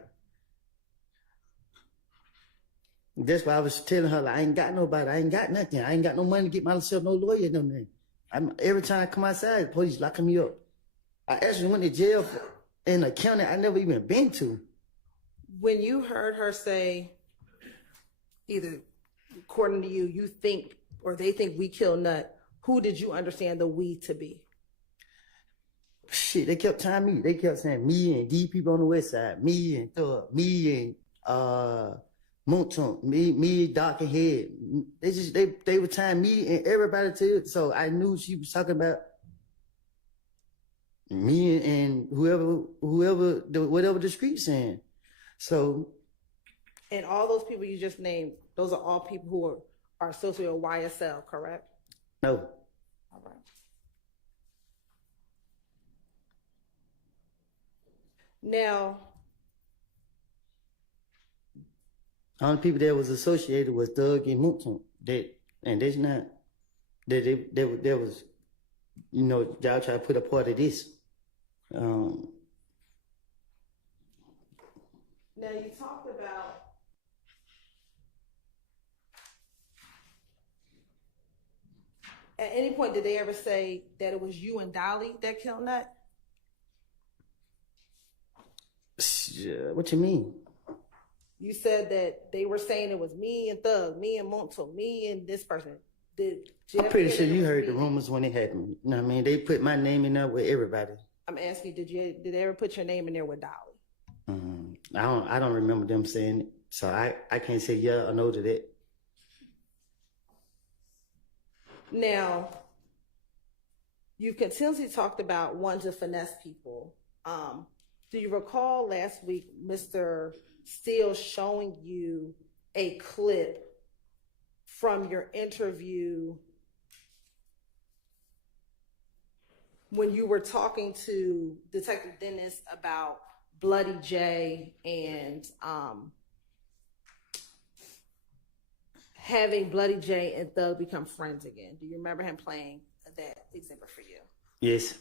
that's why I was telling her, like, I ain't got nobody. I ain't got nothing. I ain't got no money to get myself no lawyer, no nothing. Every time I come outside, the police locking me up. I actually went to jail in a county I never even been to. When you heard her say, either according to you, you think or they think we killed Nut, who did you understand the we to be? Shit, they kept telling me. They kept saying me and D people on the west side, me and Thug, me and Moonton, me, Doc and Head. They were tying me and everybody to it. So I knew she was talking about me and whatever the street's saying. So, and all those people you just named, those are all people who are associated with YSL, correct? No. All right. Now, the only people that was associated was Doug and Moonton. That's not that was, you know, y'all try to put a part of this. Now you talked about at any point did they ever say that it was you and Dolly that killed Nut? What you mean? You said that they were saying it was me and Thug, me and Montel, me and this person. I'm pretty sure you heard the rumors when it happened. You know what I mean? They put my name in there with everybody. I'm asking you, did they ever put your name in there with Dolly? I don't remember them saying it, so I can't say yeah or no to that. Now, you've continuously talked about wanting to finesse people. Do you recall last week Mr. Steele showing you a clip from your interview when you were talking to Detective Dennis about Bloody J and having Bloody J and Thug become friends again? Do you remember him playing that exhibit for you? Yes.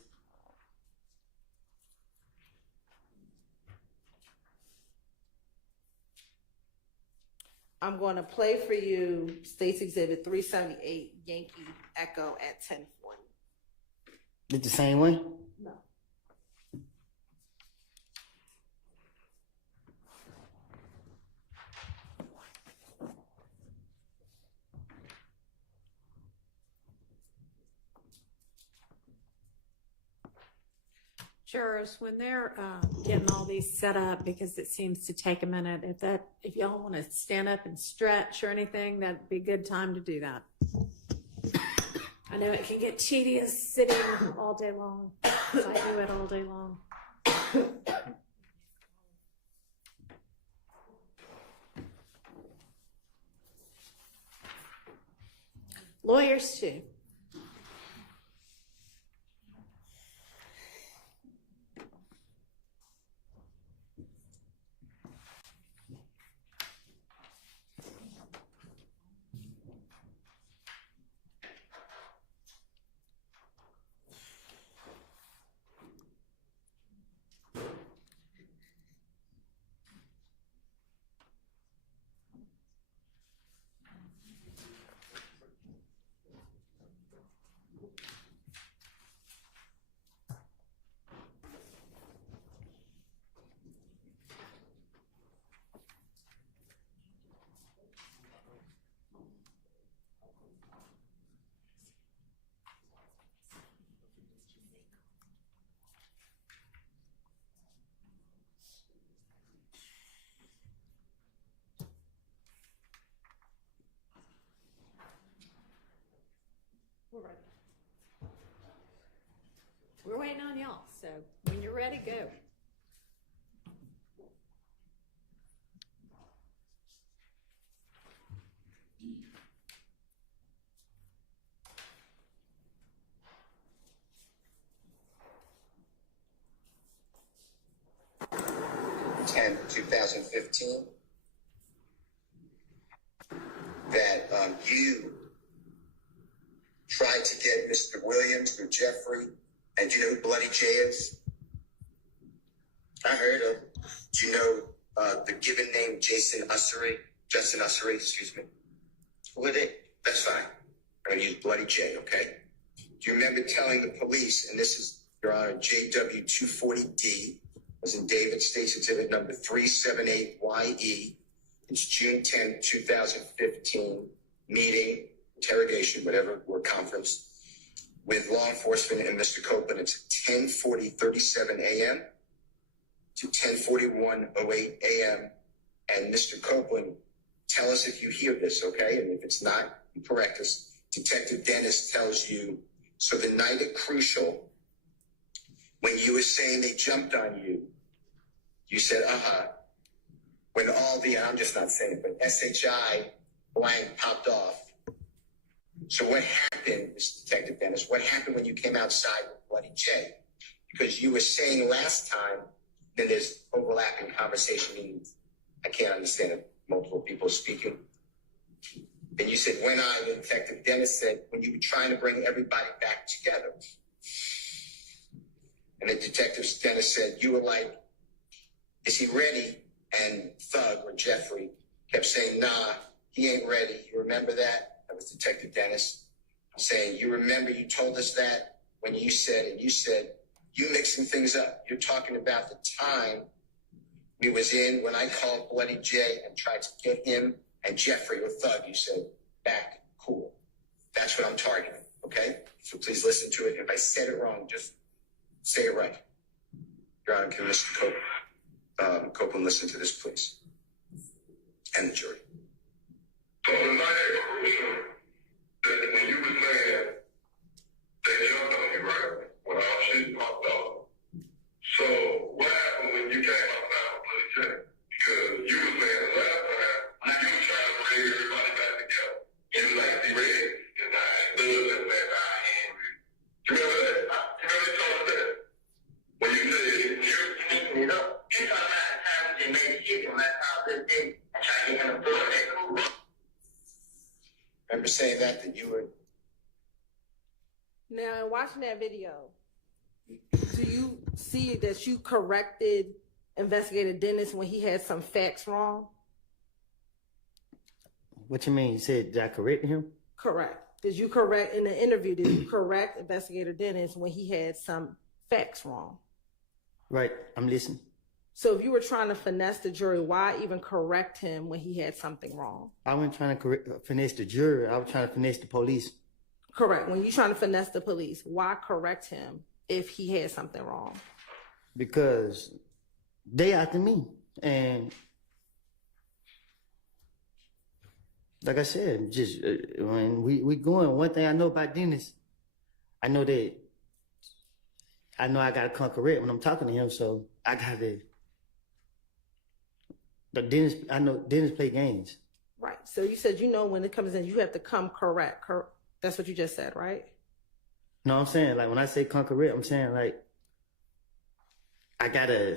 I'm going to play for you State's Exhibit 378, Yankee Echo at 10:40. It's the same one? No. Jurors, when they're getting all these set up, because it seems to take a minute, if y'all want to stand up and stretch or anything, that'd be a good time to do that. I know it can get tedious sitting all day long. I do it all day long. Lawyers too. We're waiting on y'all, so when you're ready, go. Ten, 2015, that you tried to get Mr. Williams or Jeffrey, and do you know who Bloody J is? I heard of. Do you know the given name Justin Ussery, excuse me? Who are they? That's fine. I'm gonna use Bloody J, okay? Do you remember telling the police, and this is, Your Honor, JW 240D, was in David State's Exhibit number 378YE. It's June 10, 2015, meeting, interrogation, whatever, or conference, with law enforcement and Mr. Copeland. It's 10:40:37 a.m. to 10:41:08 a.m. And Mr. Copeland, tell us if you hear this, okay? And if it's not, you correct us. Detective Dennis tells you, so the night at Crucial, when you were saying they jumped on you, you said, when all the, I'm just not saying it, but SHI blank popped off. So what happened, Mr. Detective Dennis, what happened when you came outside with Bloody J? Because you were saying last time that there's overlapping conversation, meaning I can't understand it, multiple people speaking. And you said, when the Detective Dennis said, when you were trying to bring everybody back together. And the Detective Dennis said, you were like, is he ready? And Thug or Jeffrey kept saying, nah, he ain't ready. You remember that? That was Detective Dennis saying, you remember you told us that when you said, and you said, you mixing things up. You're talking about the time we was in when I called Bloody J and tried to get him and Jeffrey or Thug. You said, back, cool. That's what I'm targeting, okay? So please listen to it. If I said it wrong, just say it right. Your Honor, can Mr. Copeland listen to this, please? And the jury. So the night at Crucial, that when you were saying they jumped on you, right? When all shit popped off. So what happened when you came outside with Bloody J? Because you were saying the last time you were trying to bring everybody back together. You was like, be ready. And I stood and said, I ain't ready. You remember that? You remember you told us that? When you said you're sneaking it up. You talking about the time they made shit from that house that day and trying to get him to throw that cool. Remember saying that you were. Now, in watching that video, do you see that you corrected Investigator Dennis when he had some facts wrong? What you mean? You said, did I correct him? Correct. Did you correct, in the interview, did you correct Investigator Dennis when he had some facts wrong? Right, I'm listening. So if you were trying to finesse the jury, why even correct him when he had something wrong? I wasn't trying to finesse the jury. I was trying to finesse the police. Correct. When you're trying to finesse the police, why correct him if he had something wrong? Because they after me. And like I said, just when we going, one thing I know about Dennis, I know I got to come correct when I'm talking to him, so I got to. But Dennis, I know Dennis play games. Right. So you said, when it comes in, you have to come correct. That's what you just said, right? No, I'm saying, like, when I say come correct, I'm saying, like, I gotta.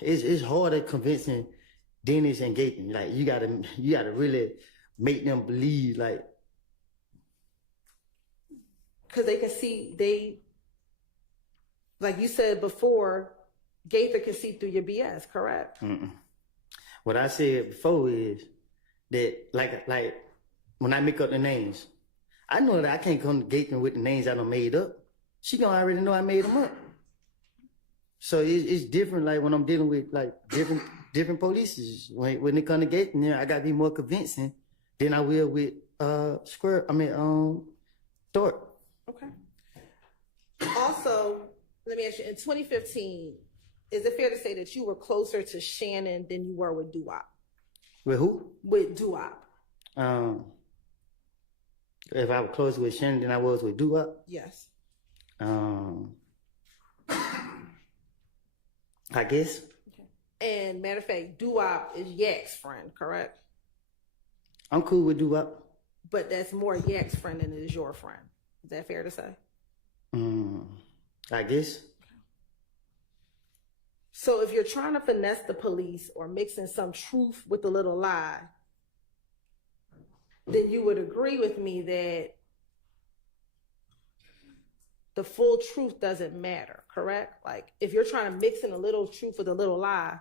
It's harder convincing Dennis and Gaten. Like, you gotta really make them believe, like, because they can see like you said before, Gaither can see through your BS, correct? Mm-mm. What I said before is that, like when I make up the names, I know that I can't come to Gaither with the names I done made up. She gonna already know I made them up. So it's different, like, when I'm dealing with, like, different police. When it come to Gaither, I gotta be more convincing than I will with Thorpe. Okay. Also, let me ask you, in 2015, is it fair to say that you were closer to Shannon than you were with Duop? With who? With Duop. If I was closer with Shannon than I was with Doo-Wop? Yes. I guess. And matter of fact, Doo-Wop is Yak's friend, correct? I'm cool with Doo-Wop. But that's more Yak's friend than it is your friend. Is that fair to say? I guess. So if you're trying to finesse the police or mix in some truth with a little lie, then you would agree with me that the full truth doesn't matter, correct? Like if you're trying to mix in a little truth with a little lie,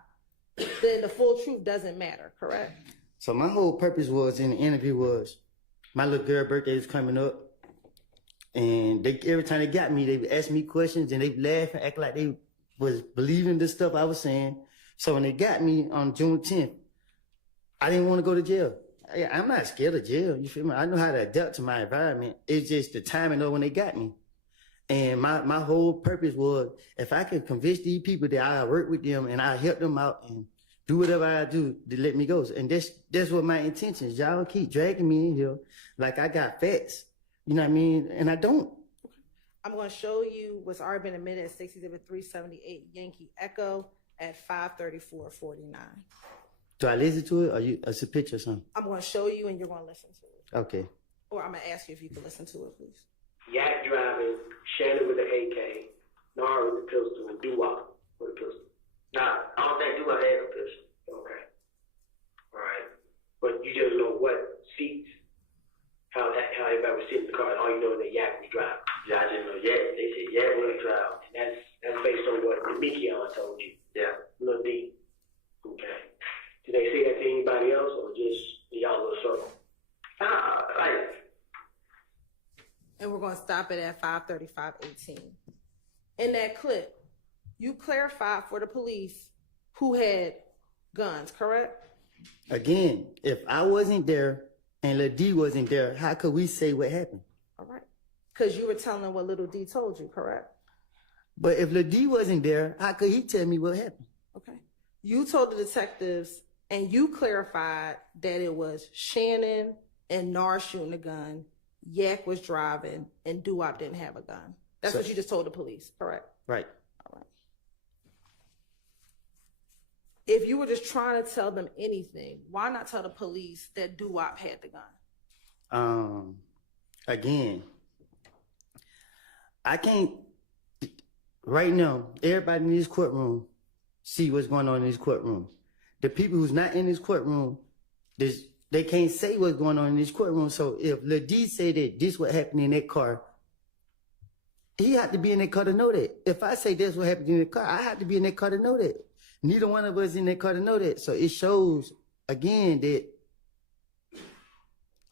then the full truth doesn't matter, correct? So my whole purpose was in the interview was my little girl birthday is coming up, and they every time they got me, they would ask me questions and they would laugh and act like they was believing the stuff I was saying. So when they got me on June 10th, I didn't want to go to jail. I'm not scared of jail. You feel me? I know how to adapt to my environment. It's just the timing of when they got me. And my whole purpose was if I could convince these people that I work with them and I help them out and do whatever I do to let me go. And that's what my intention is. Y'all keep dragging me in here like I got facts. You know what I mean? And I don't. I'm going to show you what's already been admitted at 67378 Yankee Echo at 534:49. Do I listen to it or it's a picture or something? I'm going to show you and you're going to listen to it. Okay. Or I'm going to ask you if you can listen to it, please. Yak driving, Shannon with the AK, Nara with the pistol, and Doo-Wop with the pistol. Now, I don't think Doo-Wop had a pistol. Okay. All right. But you just know what seats, how everybody was sitting in the car, and all you know is that Yak was driving. Yeah, I just know Yak. They said Yak was driving, and that's based on what Mikion told you. Yeah. Lil D. Okay. Did they say that to anybody else, or just y'all little circle? And we're going to stop it at 535:18. In that clip, you clarified for the police who had guns, correct? Again, if I wasn't there and Lil D wasn't there, how could we say what happened? All right. Because you were telling them what Little D told you, correct? But if Lil D wasn't there, how could he tell me what happened? Okay. You told the detectives and you clarified that it was Shannon and Nar shooting a gun, Yak was driving, and Doo-Wop didn't have a gun. That's what you just told the police, correct? Right. All right. If you were just trying to tell them anything, why not tell the police that Doo-Wop had the gun? Again, I can't, right now, everybody in this courtroom see what's going on in this courtroom. The people who's not in this courtroom, they can't say what's going on in this courtroom. So if Lil D said that this what happened in that car, he had to be in that car to know that. If I say that's what happened in the car, I had to be in that car to know that. Neither one of us in that car to know that. So it shows, again, that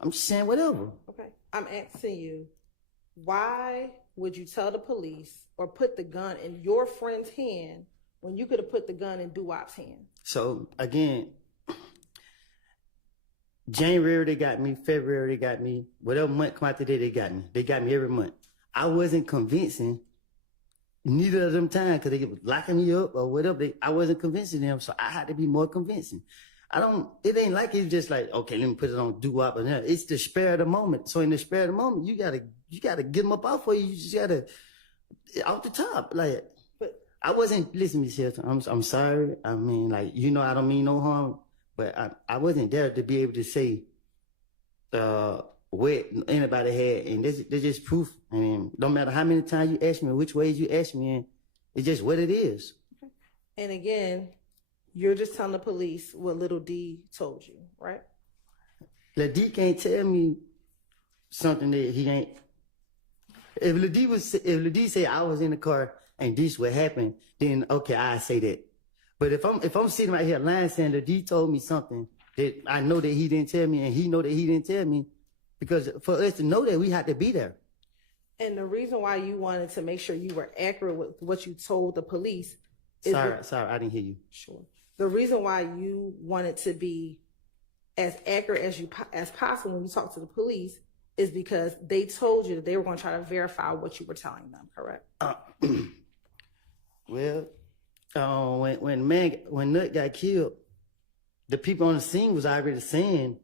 I'm just saying whatever. Okay. I'm asking you, why would you tell the police or put the gun in your friend's hand when you could have put the gun in Doo-Wop's hand? So, again, January they got me, February they got me, whatever month come out today they got me. They got me every month. I wasn't convincing neither of them times because they were locking me up or whatever. I wasn't convincing them, so I had to be more convincing. It ain't like it's just like, okay, let me put it on Doo-Wop. It's the spare of the moment. So in the spare of the moment, you gotta get them up off for you. You just gotta, off the top. Like, but I wasn't, listen to me, Shelton, I'm sorry. I mean, like, I don't mean no harm. But I wasn't there to be able to say what anybody had, and there's just proof. And no matter how many times you ask me, which ways you ask me, and it's just what it is. And again, you're just telling the police what Little D told you, right? Lil D can't tell me something that he ain't. If Lil D say I was in the car and this what happened, then okay, I say that. But if I'm sitting right here lying saying that D told me something that I know that he didn't tell me and he know that he didn't tell me, because for us to know that, we had to be there. And the reason why you wanted to make sure you were accurate with what you told the police is... Sorry, I didn't hear you. Sure. The reason why you wanted to be as accurate as possible when you talk to the police is because they told you that they were going to try to verify what you were telling them, correct? Well... when Nut got killed, the people on the scene was already saying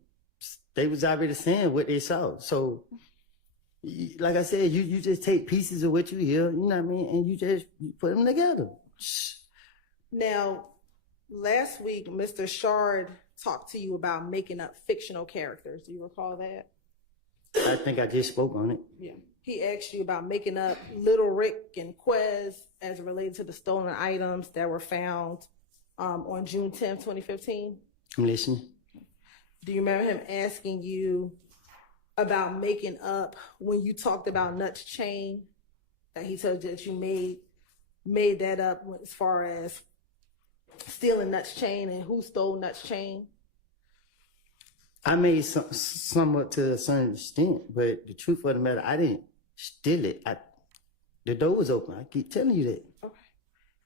what they saw. So Like I said, you just take pieces of what you hear, you know what I mean, and you put them together. Now, last week, Mr. Shard talked to you about making up fictional characters. Do you recall that? I think I just spoke on it. Yeah. He asked you about making up Little Rick and Quez as it related to the stolen items that were found on June 10th, 2015. I'm listening. Do you remember him asking you about making up when you talked about Nut's chain? That he told you that you made that up as far as stealing Nut's chain and who stole Nut's chain? I made somewhat to a certain extent, but the truth of the matter, I didn't steal it. The door was open. I keep telling you that. Okay.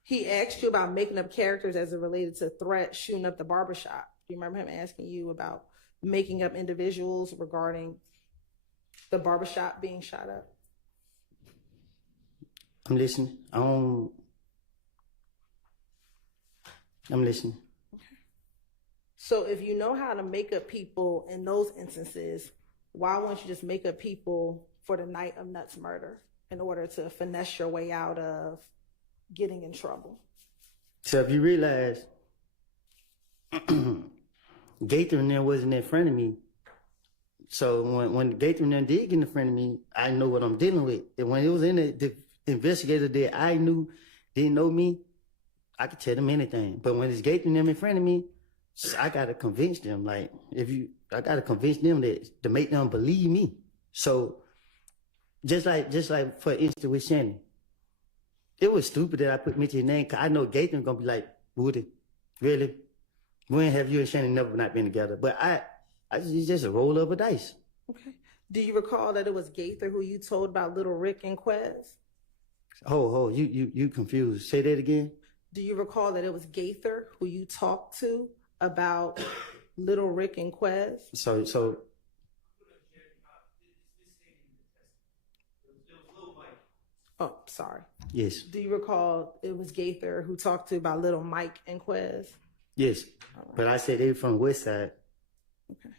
He asked you about making up characters as it related to threats shooting up the barbershop. Do you remember him asking you about making up individuals regarding the barbershop being shot up? I'm listening. I'm listening. So if you know how to make up people in those instances, why won't you just make up people for the night of Nut's murder in order to finesse your way out of getting in trouble? So if you realize Gaither and them wasn't in front of me, so when Gaither and them did get in front of me, I know what I'm dealing with. And when it was in the investigator that I knew didn't know me, I could tell them anything. But when it's Gaither and them in front of me, I gotta convince them. Like I gotta convince them to make them believe me. So just like for instance with Shannon, it was stupid that I put Mitch's name, cause I know Gaither gonna be like, Woody, really? When have you and Shannon never not been together? But it's just a roll of a dice. Okay. Do you recall that it was Gaither who you told about Little Rick and Quez? You confused. Say that again. Do you recall that it was Gaither who you talked to about Little Rick and Quez? So Oh, sorry. Yes. Do you recall it was Gaither who talked to about Little Mike and Quez? Yes. But I said they were from West Side. Okay.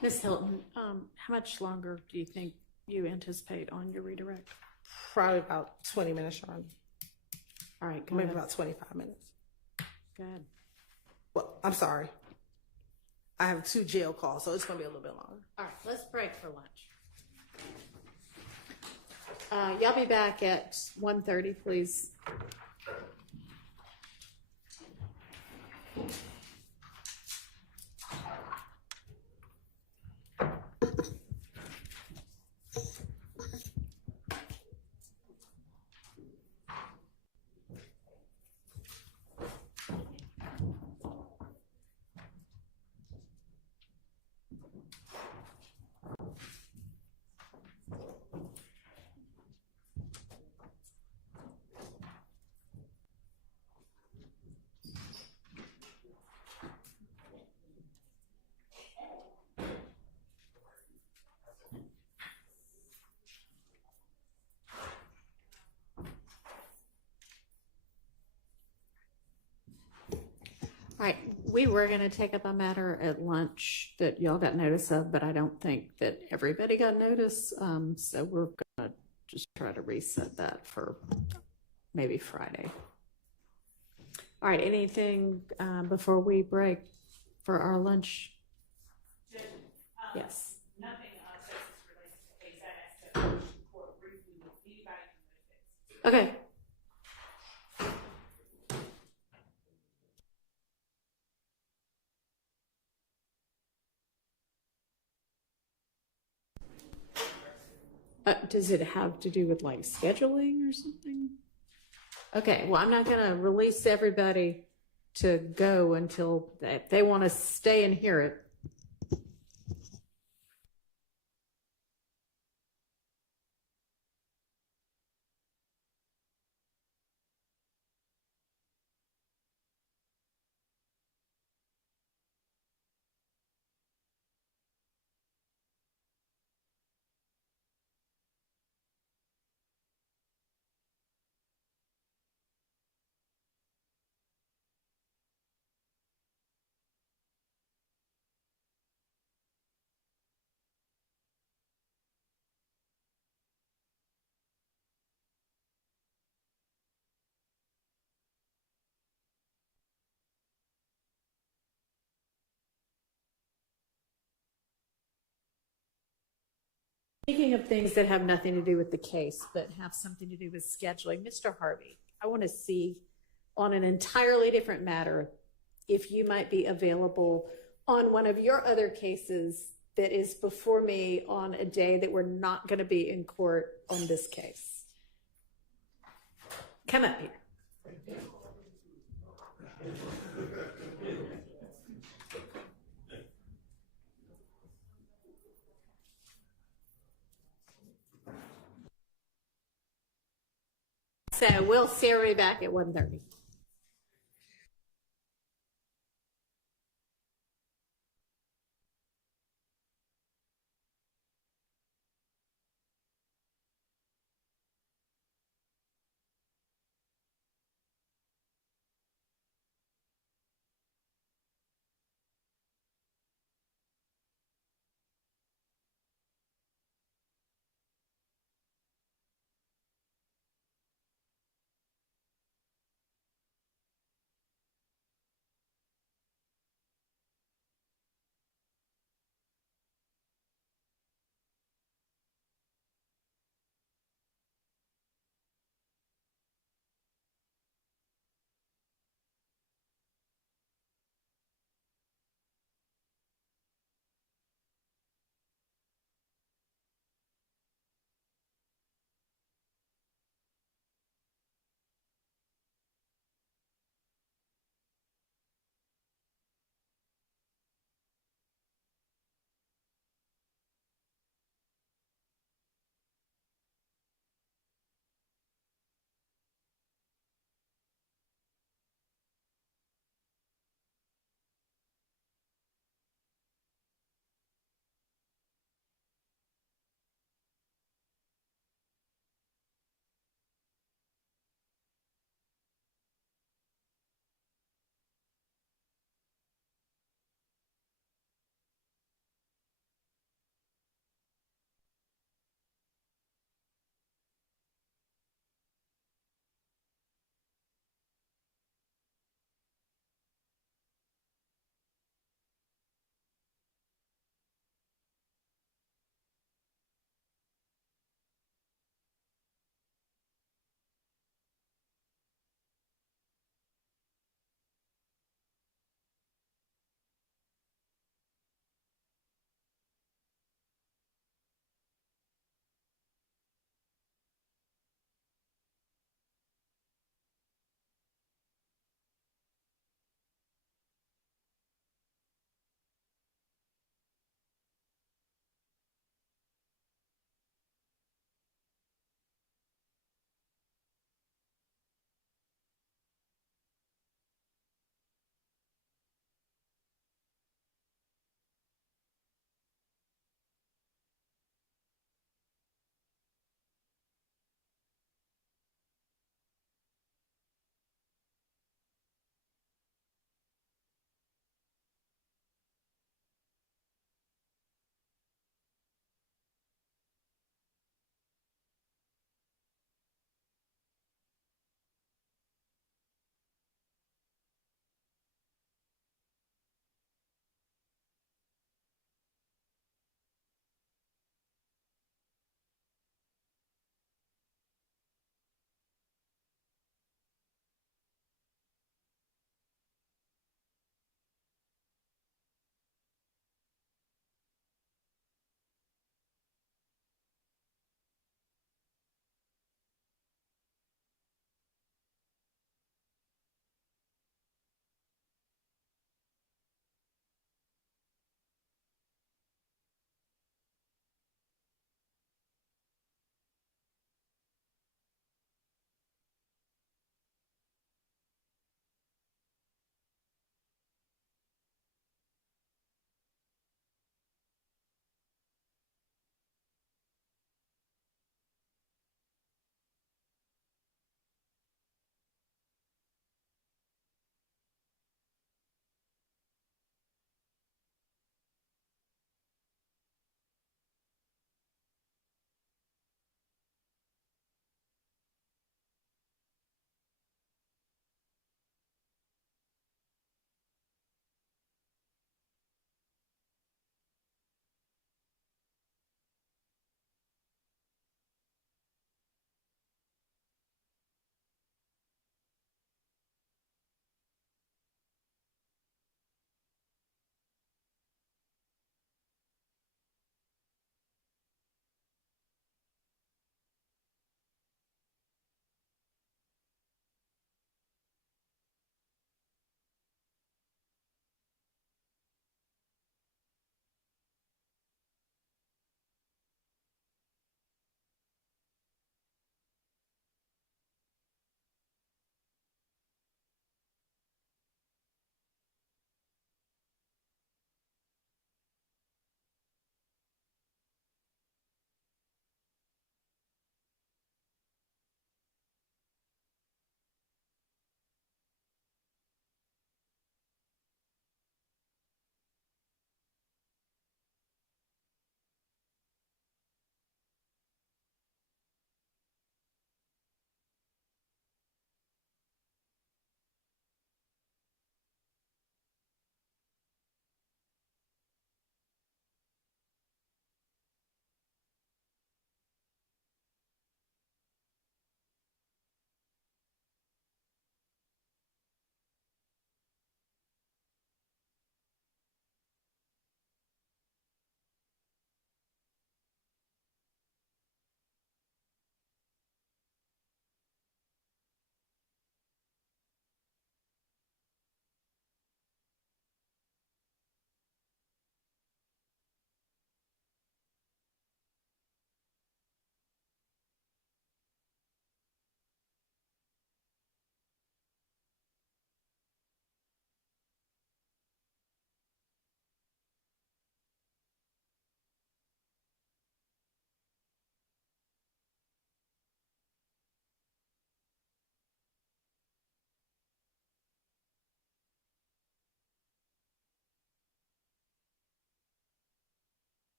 Ms. Hilton, how much longer do you think you anticipate on your redirect? Probably about 20 minutes, Sean. All right, go Maybe ahead. about 25 minutes. Go ahead. Well, I'm sorry. I have 2 jail calls, so it's going to be a little bit longer. All right, let's break for lunch. Y'all be back at 1:30, please. All right, we were going to take up a matter at lunch that y'all got notice of, but I don't think that everybody got notice. So we're going to just try to reset that for maybe Friday. All right, anything before we break for our lunch? Yes. Nothing justice related to the case. I asked the court briefly with anybody who Okay. Does it have to do with like scheduling or something? Okay, well, I'm not going to release everybody to go until they want to stay and hear it. Speaking of things that have nothing to do with the case, but have something to do with scheduling, Mr. Harvey, I want to see on an entirely different matter if you might be available on one of your other cases that is before me on a day that we're not going to be in court on this case. Come up here. So we'll see everybody back at 1:30.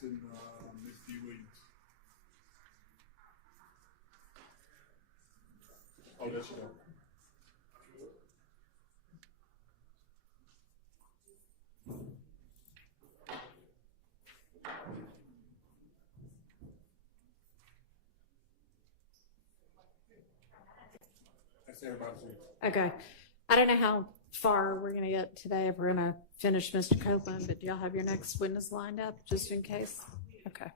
Davis and Miss D. Williams. Oh, there she go. That's everybody. Okay. I don't know how far we're going to get today, if we're going to finish Mr. Copeland, but do y'all have your next witness lined up just in case? Okay.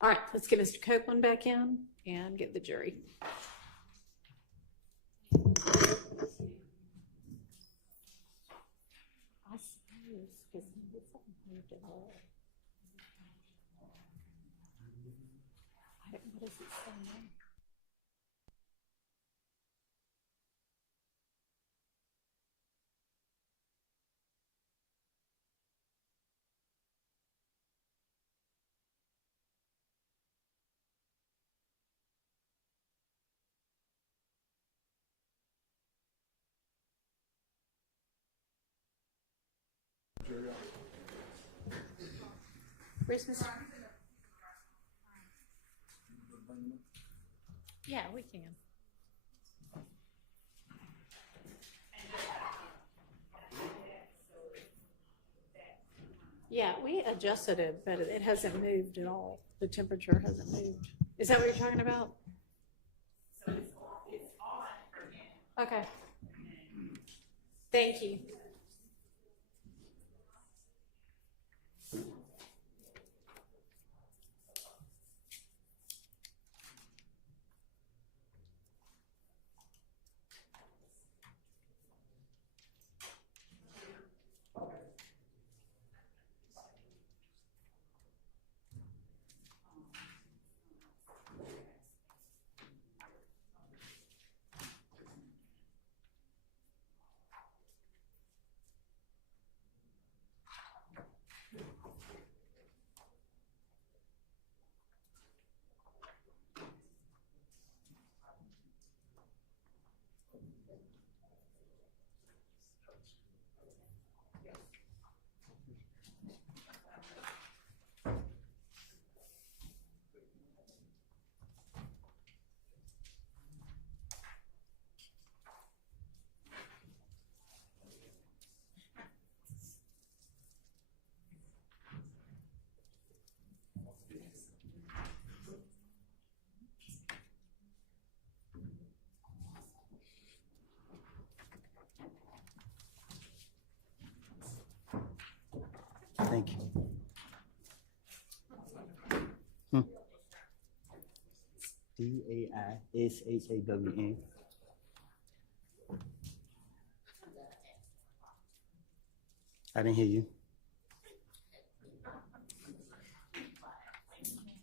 All right, let's get Mr. Copeland back in and get the jury. I suppose, because it's something moved at all. What does it say now? Where's Mr. Yeah, we can. Yeah, we adjusted it, but it hasn't moved at all. The temperature hasn't moved. Is that what you're talking about? So it's on. Okay. Thank you. Thank you. DAISHAWN. I didn't hear you.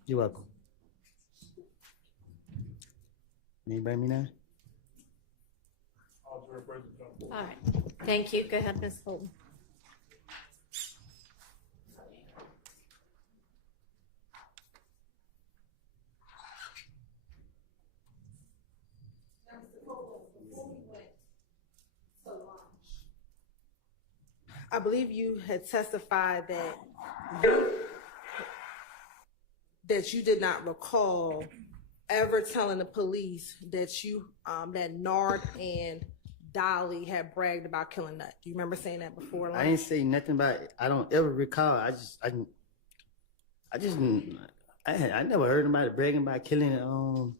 You're welcome. Anybody me now? All right. Thank you. Go ahead, Ms. Holton. I believe you had testified that you did not recall ever telling the police that you that Nard and Dolly had bragged about killing Nut. Do you remember saying that before? I didn't say nothing about it. I don't ever recall. I never heard anybody bragging about killing him.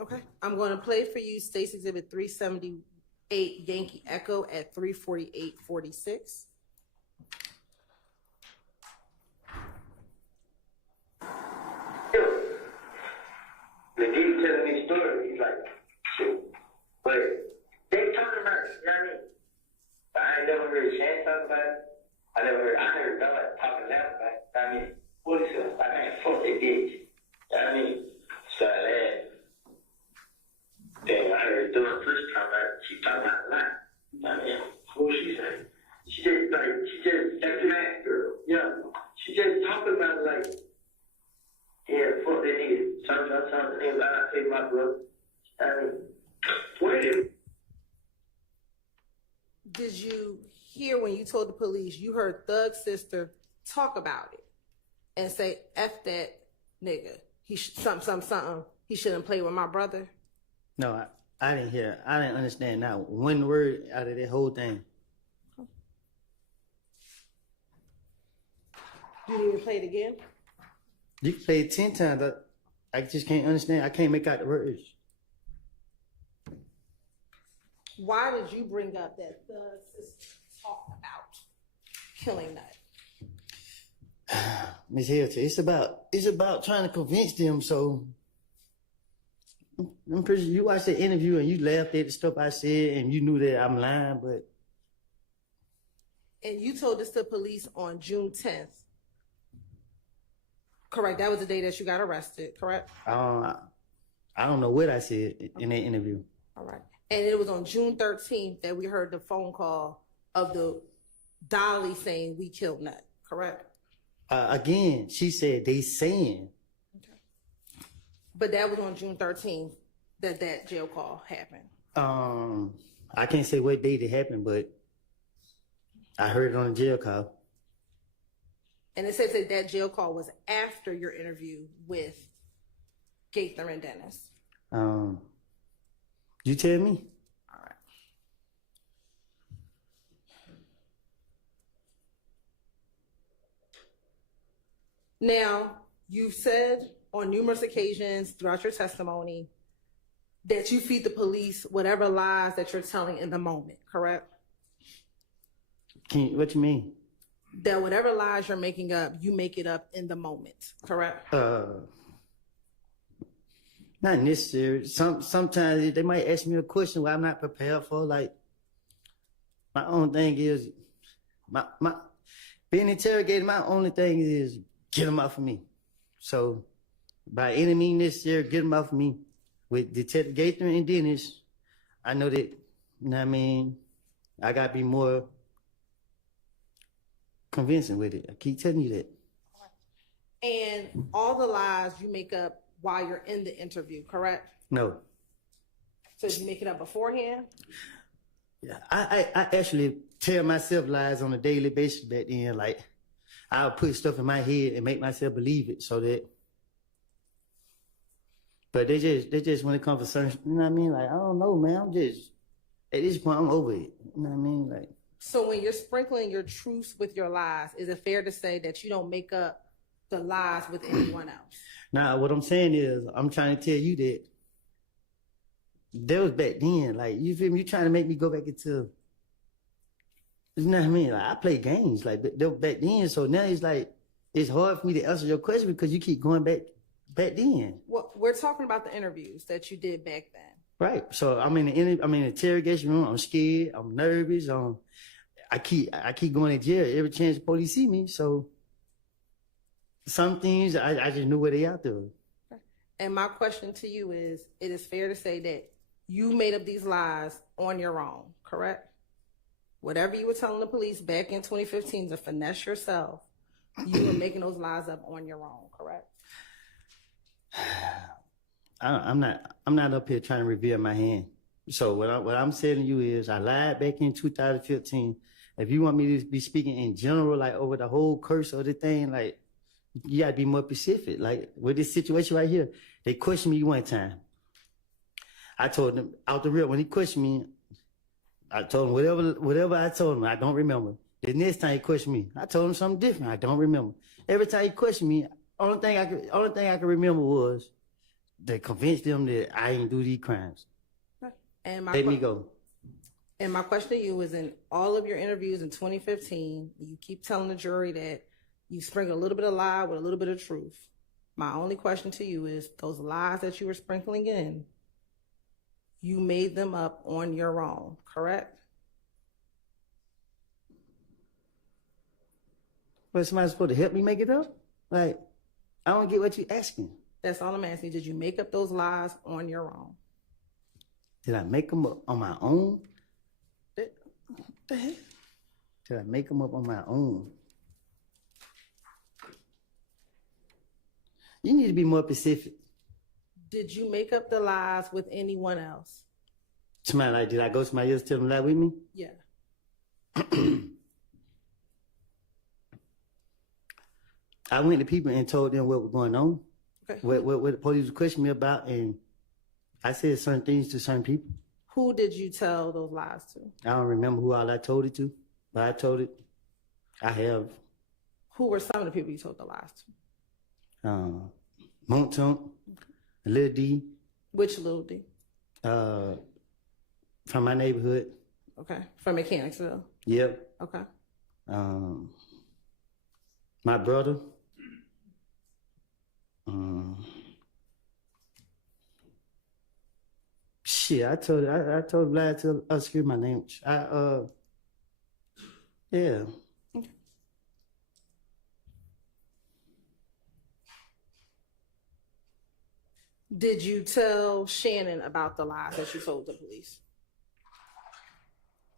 Okay, I'm going to play for you State's Exhibit 378 Yankee Echo at 3:48:46. The dude telling me the story, he's like, shoot. But they talking about it, you know what I mean? But I ain't never heard Shan talk about it. I heard God talking loud about it. I mean, what is it? I mean, fuck they did. You know what I mean? So I laughed. Then I heard Dora first talk about it. She talking about a lot. I mean, what she say? She just that's that girl. Yeah. She just talking about it like, yeah, fuck that nigga. Something about I pay my brother. I mean, wait. Did you hear when you told the police you heard Thug's sister talk about it and say, F that nigga. He something. He shouldn't play with my brother? No, I didn't hear. I didn't understand not one word out of that whole thing. You need to play it again? You can play it 10 times. I just can't understand. I can't make out the words. Why did you bring up that the sisters talk about killing Nut? Miss Hilton, it's about trying to convince them. So I'm pretty sure you watched the interview and you laughed at the stuff I said and you knew that I'm lying, but. And you told this to police on June 10th. Correct. That was the day that you got arrested, correct? I don't know what I said in that interview. All right. And it was on June 13th that we heard the phone call of the Dolly saying we killed Nut, correct? Again, she said they saying. Okay. But that was on June 13th that jail call happened. I can't say what date it happened, but I heard it on the jail call. And it says that jail call was after your interview with Gaither and Dennis. You tell me. All right. Now, you've said on numerous occasions throughout your testimony that you feed the police whatever lies that you're telling in the moment, correct? What you mean? That whatever lies you're making up, you make it up in the moment, correct? Not necessarily. Sometimes they might ask me a question where I'm not prepared for. Like, my own thing is, my being interrogated, my only thing is get them off of me. So, by any means necessary, get them off of me. With Detective Gaither and Dennis, I know that, you know what I mean, I got to be more convincing with it. I keep telling you that. And all the lies you make up while you're in the interview, correct? No. So you make it up beforehand? Yeah, I actually tell myself lies on a daily basis back then. Like, I'll put stuff in my head and make myself believe it so that. But they just when it comes to certain, you know what I mean? Like, I don't know, man. I'm just, at this point, I'm over it. You know what I mean? Like. So when you're sprinkling your truths with your lies, is it fair to say that you don't make up the lies with anyone else? Nah, what I'm saying is, I'm trying to tell you that was back then. Like, you feel me? You trying to make me go back into, you know what I mean? Like, I play games like that was back then. So now it's like, it's hard for me to answer your question because you keep going back then. Well, we're talking about the interviews that you did back then. Right. So I'm in the interrogation room. I'm scared. I'm nervous. I keep going to jail every chance the police see me. So some things I just knew where they out there. And my question to you is, it is fair to say that you made up these lies on your own, correct? Whatever you were telling the police back in 2015 to finesse yourself, you were making those lies up on your own, correct? I'm not up here trying to reveal my hand. So what I'm saying to you is, I lied back in 2015. If you want me to be speaking in general, like over the whole curse of the thing, like, you gotta be more specific. Like with this situation right here, they questioned me one time. I told them out the real, when he questioned me, I told him whatever I told him, I don't remember. The next time he questioned me, I told him something different. I don't remember. Every time he questioned me, only thing I could remember was to convince them that I ain't do these crimes. And Let me go. And my question to you is, in all of your interviews in 2015, you keep telling the jury that you sprinkle a little bit of lie with a little bit of truth. My only question to you is, those lies that you were sprinkling in, you made them up on your own, correct? Well, somebody supposed to help me make it up? Like, I don't get what you're asking. That's all I'm asking. Did you make up those lies on your own? Did I make them up on my own? What the heck? Did I make them up on my own? You need to be more specific. Did you make up the lies with anyone else? Somebody like, did I go to somebody else tell them lie with me? Yeah. I went to people and told them what was going on, Okay. what the police was questioning me about, and I said certain things to certain people. Who did you tell those lies to? I don't remember who all I told it to, but I told it. I have. Who were some of the people you told the lies to? Montunk, Lil D, Which Lil D? from my neighborhood. Okay. From Mechanicsville. Yep. Okay. My brother. Shit, I told Vlad to screw my name. Yeah. Did you tell Shannon about the lies that you told the police?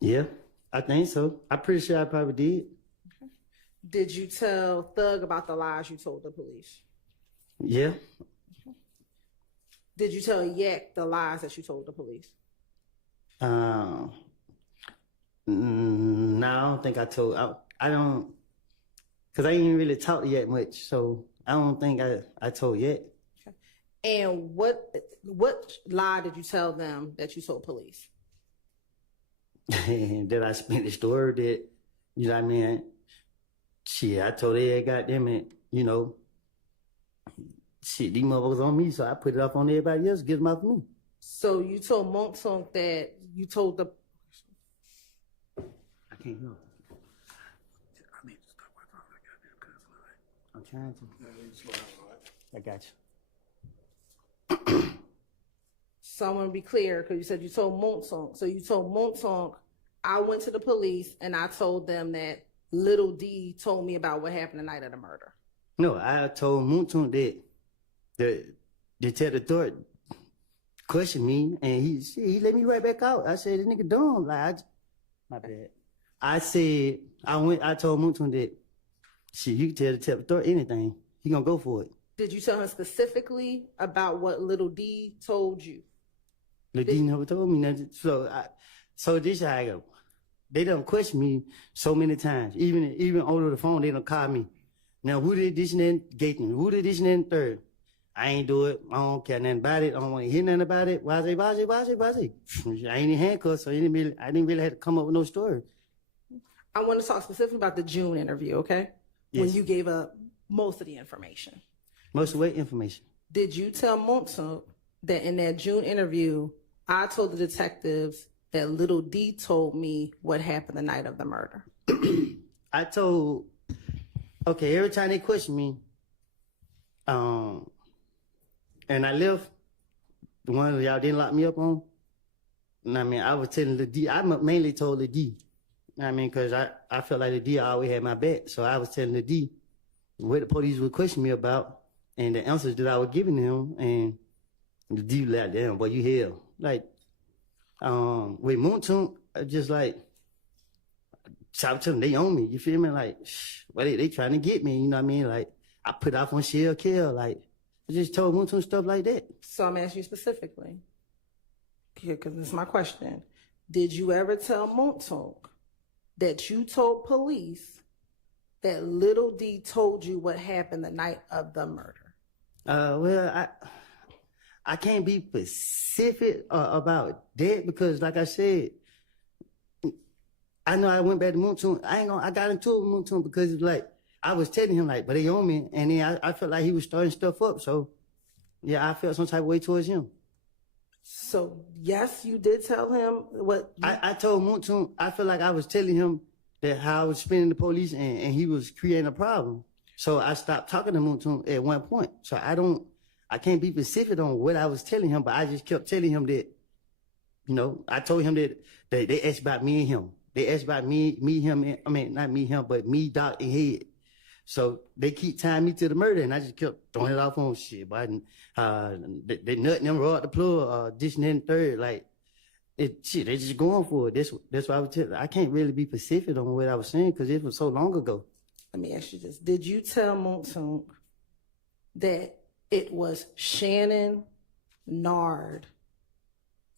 Yeah, I think so. I'm pretty sure I probably did. Did you tell Thug about the lies you told the police? Yeah. Did you tell Yak the lies that you told the police? No, I don't think I told. I don't, because I ain't really talked yet much, so I don't think I told yet. And what lie did you tell them that you told police? That I spent the story that, you know what I mean? Shit, I told everybody, goddamn it, you know, shit, these motherfuckers on me, so I put it up on everybody else, get them off me. So you told Montunk that you told the... I can't hear. I need to stop my phone. I goddamn cousin. I'm trying to. I got you. So I'm going to be clear, because you said you told Montunk. So you told Montunk, I went to the police and I told them that Little D told me about what happened the night of the murder. No, I told Montunk that the detective thought questioned me, and he let me right back out. I said, this nigga dumb. Like, my bad. I said, I told Montunk that, shit, you can tell the detective thought anything. He gonna go for it. Did you tell him specifically about what Little D told you? Little D never told me nothing. So this how I go. They done question me so many times. Even over the phone, they done call me. Now, who did this and that gating? Who did this and that third? I ain't do it. I don't care nothing about it. I don't want to hear nothing about it. Why say? I ain't in handcuffs, so I didn't really have to come up with no story. I want to talk specifically about the June interview, okay? Yes. When you gave up most of the information. Most of what information? Did you tell Montunk that in that June interview, I told the detectives that Little D told me what happened the night of the murder? I told, okay, every time they question me, and I left, the one y'all didn't lock me up on, and I mean, I was telling the D, I mainly told the D, I mean, because I felt like the D always had my back, so I was telling the D what the police would question me about, and the answers that I was giving them, and the D was like, damn, boy, you hell. Like, with Montunk, just like, I was telling them, they own me, you feel me? Like, well, they trying to get me, you know what I mean? Like, I put off on Shell Kill, like, I just told Montunk stuff like that. So I'm asking you specifically, because this is my question. Did you ever tell Montunk that you told police that Little D told you what happened the night of the murder? Well, I can't be specific about that because, like I said, I know I went back to Montunk. I got into it with Montunk because it's like, I was telling him like, but they own me. And then I felt like he was starting stuff up. So yeah, I felt some type of way towards him. So yes, you did tell him what? I told Montunk, I feel like I was telling him that how I was spinning the police and he was creating a problem. So I stopped talking to Montunk at one point. So I can't be specific on what I was telling him, but I just kept telling him that, you know, I told him that they asked about me and him. They asked about me, him, I mean, not me, him, but me, Doc, and Head. So they keep tying me to the murder, and I just kept throwing it off on shit. But they nutting them raw at the floor, this and then third. Like, they just going for it. That's why I was telling. I can't really be specific on what I was saying because it was so long ago. Let me ask you this. Did you tell Montunk that it was Shannon, Nard,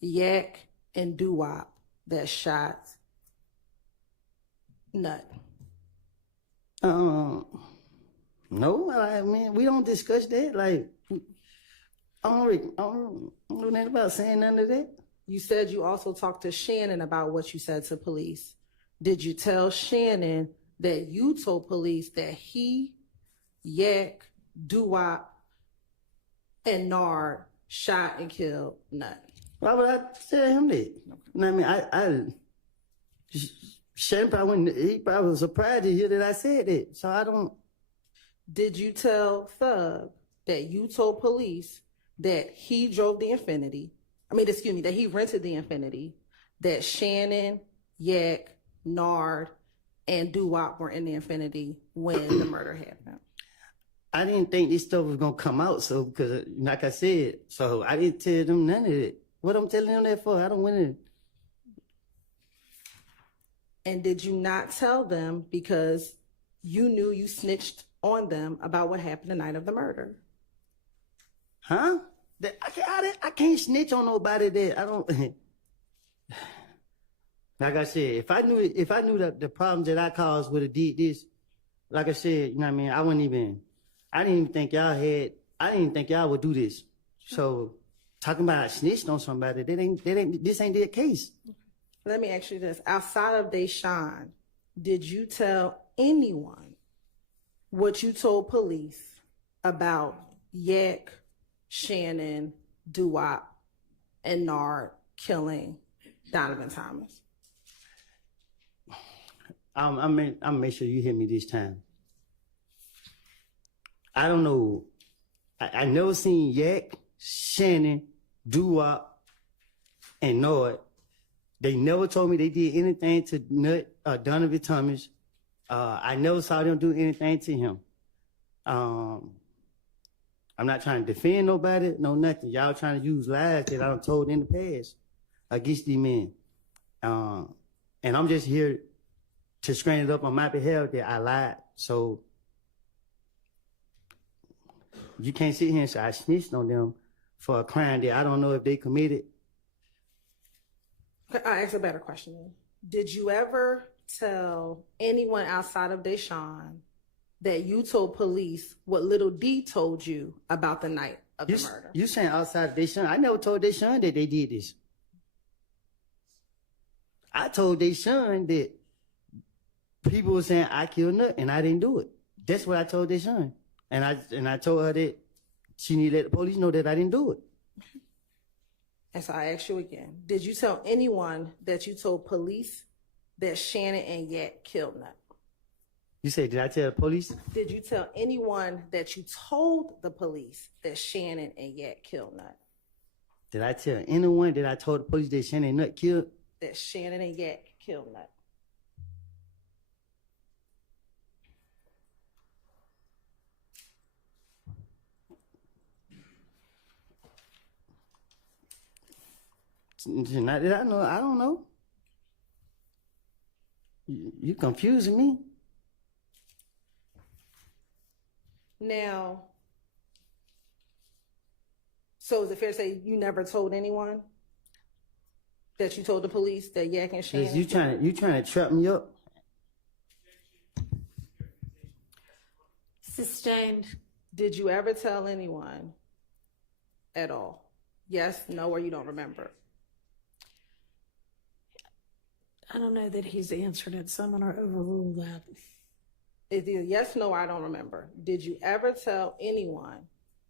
Yak, and Doo-Wop that shot Nut? No, I mean, we don't discuss that. Like, I don't know nothing about saying none of that. You said you also talked to Shannon about what you said to police. Did you tell Shannon that you told police that he, Yak, Doo-Wop, and Nard shot and killed Nut? Why would I tell him that? You know what I mean? Shannon he probably was surprised to hear that I said that. So I don't. Did you tell Thug that you told police that he drove the Infiniti? That he rented the Infiniti, that Shannon, Yak, Nard, and Doo-Wop were in the Infiniti when the murder happened? I didn't think this stuff was gonna come out, so because like I said, so I didn't tell them none of it. What I'm telling them that for? I don't want to. And did you not tell them because you knew you snitched on them about what happened the night of the murder? Huh? I can't snitch on nobody that I don't. Like I said, if I knew that the problems that I caused would have did this, like I said, you know what I mean, I didn't even think y'all would do this. So talking about I snitched on somebody, this ain't their case. Let me ask you this. Outside of Deshaun, did you tell anyone what you told police about Yak, Shannon, Doo-Wop, and Nard killing Donovan Thomas? I'm make sure you hear me this time. I don't know. I never seen Yak, Shannon, Doo-Wop, and Nard. They never told me they did anything to Nut Donovan Thomas. I never saw them do anything to him. I'm not trying to defend nobody, no nothing. Y'all trying to use lies that I done told in the past against these men. And I'm just here to screen it up on my behalf that I lied. So you can't sit here and say I snitched on them for a crime that I don't know if they committed. I'll ask a better question then. Did you ever tell anyone outside of Deshaun that you told police what Little D told you about the night of the murder? You saying outside of Deshaun? I never told Deshaun that they did this. I told Deshaun that people were saying I killed Nut and I didn't do it. That's what I told Deshaun. And I told her that she needed to let the police know that I didn't do it. And so I ask you again, did you tell anyone that you told police that Shannon and Yak killed Nut? You said, did I tell the police? Did you tell anyone that you told the police that Shannon and Yak killed Nut? Did I tell anyone that I told the police that Shannon and Nut killed? That Shannon and Yak killed Nut. Not that I know. I don't know. You confusing me. Now, so is it fair to say you never told anyone that you told the police that Yak and Shannon? You trying to trap me up? Sustained. Did you ever tell anyone at all? Yes, no, or you don't remember? I don't know that he's answered it, so I'm going to overrule that. It's either yes, no, or I don't remember. Did you ever tell anyone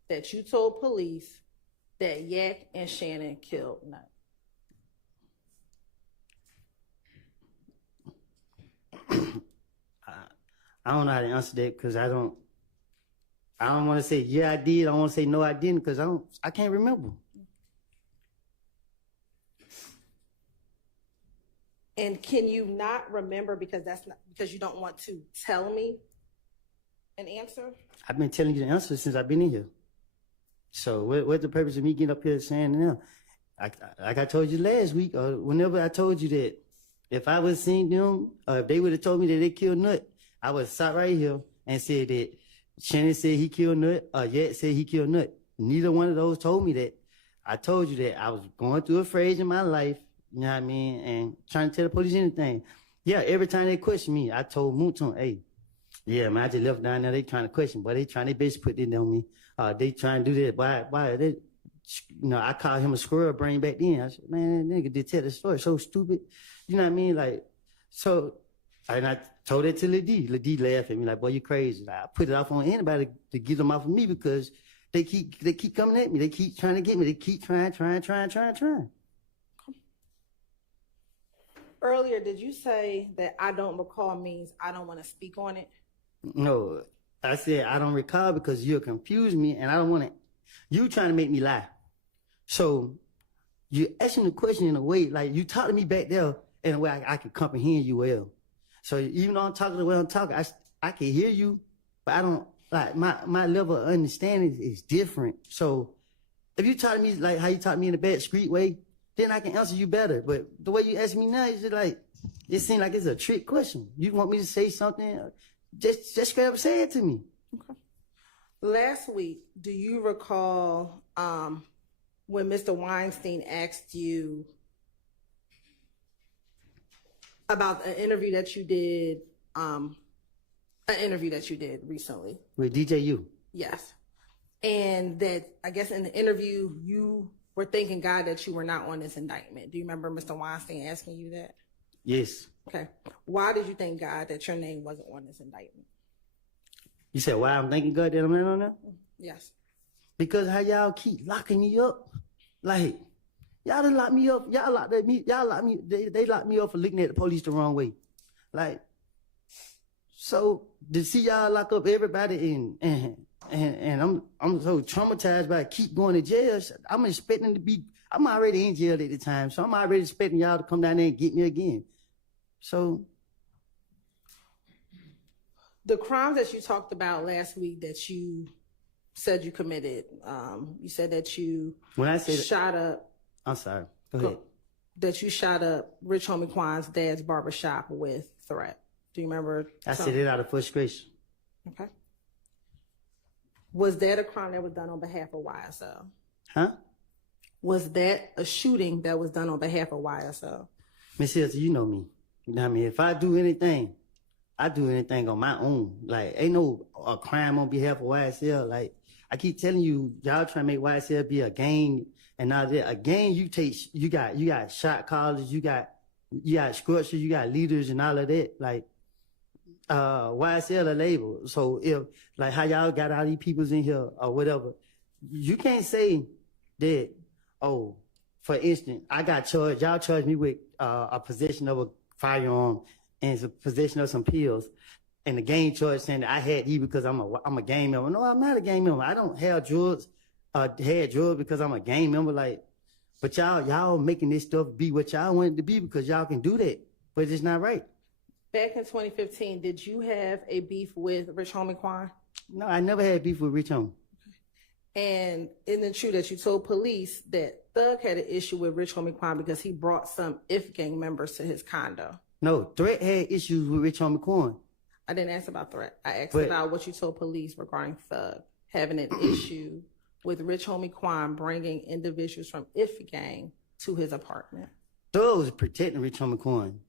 that you told police that Yak and Shannon killed Nut? I don't know how to answer that because I don't want to say yeah I did. I want to say no I didn't because I can't remember. And can you not remember because you don't want to tell me an answer? I've been telling you the answer since I've been in here. So what's the purpose of me getting up here saying it now? Like I told you last week, or whenever I told you that if I would have seen them, or if they would have told me that they killed Nut, I would have sat right here and said that Shannon said he killed Nut, or Yak said he killed Nut. Neither one of those told me that. I told you that I was going through a phase in my life, you know what I mean, and trying to tell the police anything. Yeah, every time they questioned me, I told Mouton, hey, Yeah, man, I just left down there. They trying to question, but they trying their best to put it on me. They trying to do that. Why? They, I called him a squirrel brain back then. I said, man, that nigga did tell the story. So stupid. You know what I mean? Like, so, and I told it to Lil D. Lil D laughed at me like, boy, you crazy. Like, I put it off on anybody to get them off of me because they keep coming at me. They keep trying to get me. They keep trying. Earlier, did you say that I don't recall means I don't want to speak on it? No, I said I don't recall because you'll confuse me and I don't want to. You trying to make me lie. So you asking the question in a way like you talk to me back there in a way I can comprehend you well. So even though I'm talking the way I'm talking, I can hear you, but I don't like my level of understanding is different. So if you talk to me like how you talk to me in a bad street way, then I can answer you better. But the way you ask me now is just like it seems like it's a trick question. You want me to say something? Just straight up say it to me. Okay. Last week, do you recall when Mr. Weinstein asked you about an interview that you did recently? With DJU? Yes. And that, I guess in the interview, you were thanking God that you were not on this indictment. Do you remember Mr. Weinstein asking you that? Yes. Okay. Why did you thank God that your name wasn't on this indictment? You said why I'm thanking God that I'm not on there? Yes. Because how y'all keep locking me up. Like, y'all done locked me up. Y'all locked me. They locked me up for looking at the police the wrong way. Like, so to see y'all lock up everybody and I'm so traumatized by keep going to jail. I'm already in jail at the time, so I'm already expecting y'all to come down there and get me again. So the crimes that you talked about last week that you said you committed, you said that you shot up. I'm sorry. Go ahead. That you shot up Rich Homie Quan's dad's barbershop with threat. Do you remember? I said it out of frustration. Okay. Was that a crime that was done on behalf of YSL? Huh? Was that a shooting that was done on behalf of YSL? Miss Hilton, you know me. You know what I mean? If I do anything, I do anything on my own. Like, ain't no a crime on behalf of YSL. Like, I keep telling you, y'all trying to make YSL be a gang and all that. A gang, you got shot callers, you got structure, you got leaders and all of that. Like, YSL a label. So if, like how y'all got all these peoples in here or whatever, you can't say that, oh, for instance, I got charged, y'all charged me with a possession of a firearm and a possession of some pills. And the gang charge saying that I had these because I'm a gang member. No, I'm not a gang member. I don't have drugs, had drugs because I'm a gang member. Like, but y'all making this stuff be what y'all want it to be because y'all can do that. But it's not right. Back in 2015, did you have a beef with Rich Homie Quan? No, I never had beef with Rich Homie. And isn't it true that you told police that Thug had an issue with Rich Homie Quan because he brought some IF gang members to his condo? No, Threat had issues with Rich Homie Quan. I didn't ask about Threat. I asked about what you told police regarding Thug having an issue with Rich Homie Quan bringing individuals from IF gang to his apartment. Thug was protecting Rich Homie Quan.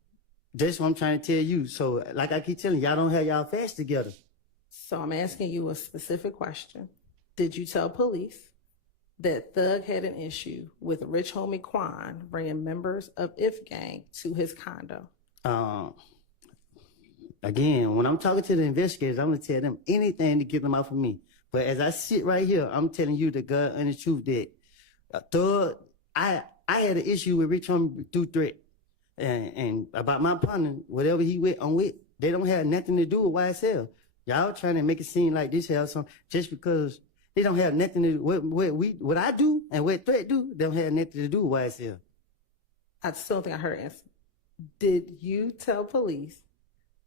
That's what I'm trying to tell you. So, like I keep telling you, y'all don't have y'all facts together. So I'm asking you a specific question. Did you tell police that Thug had an issue with Rich Homie Quan bringing members of IF gang to his condo? Again, when I'm talking to the investigators, I'm going to tell them anything to get them off of me. But as I sit right here, I'm telling you the God and the truth that Thug, I had an issue with Rich Homie through Threat. And about my partner, whatever he went on with, they don't have nothing to do with YSL. Y'all trying to make it seem like this has some, just because they don't have nothing to do, what I do and what Threat do, they don't have nothing to do with YSL. I still don't think I heard an answer. Did you tell police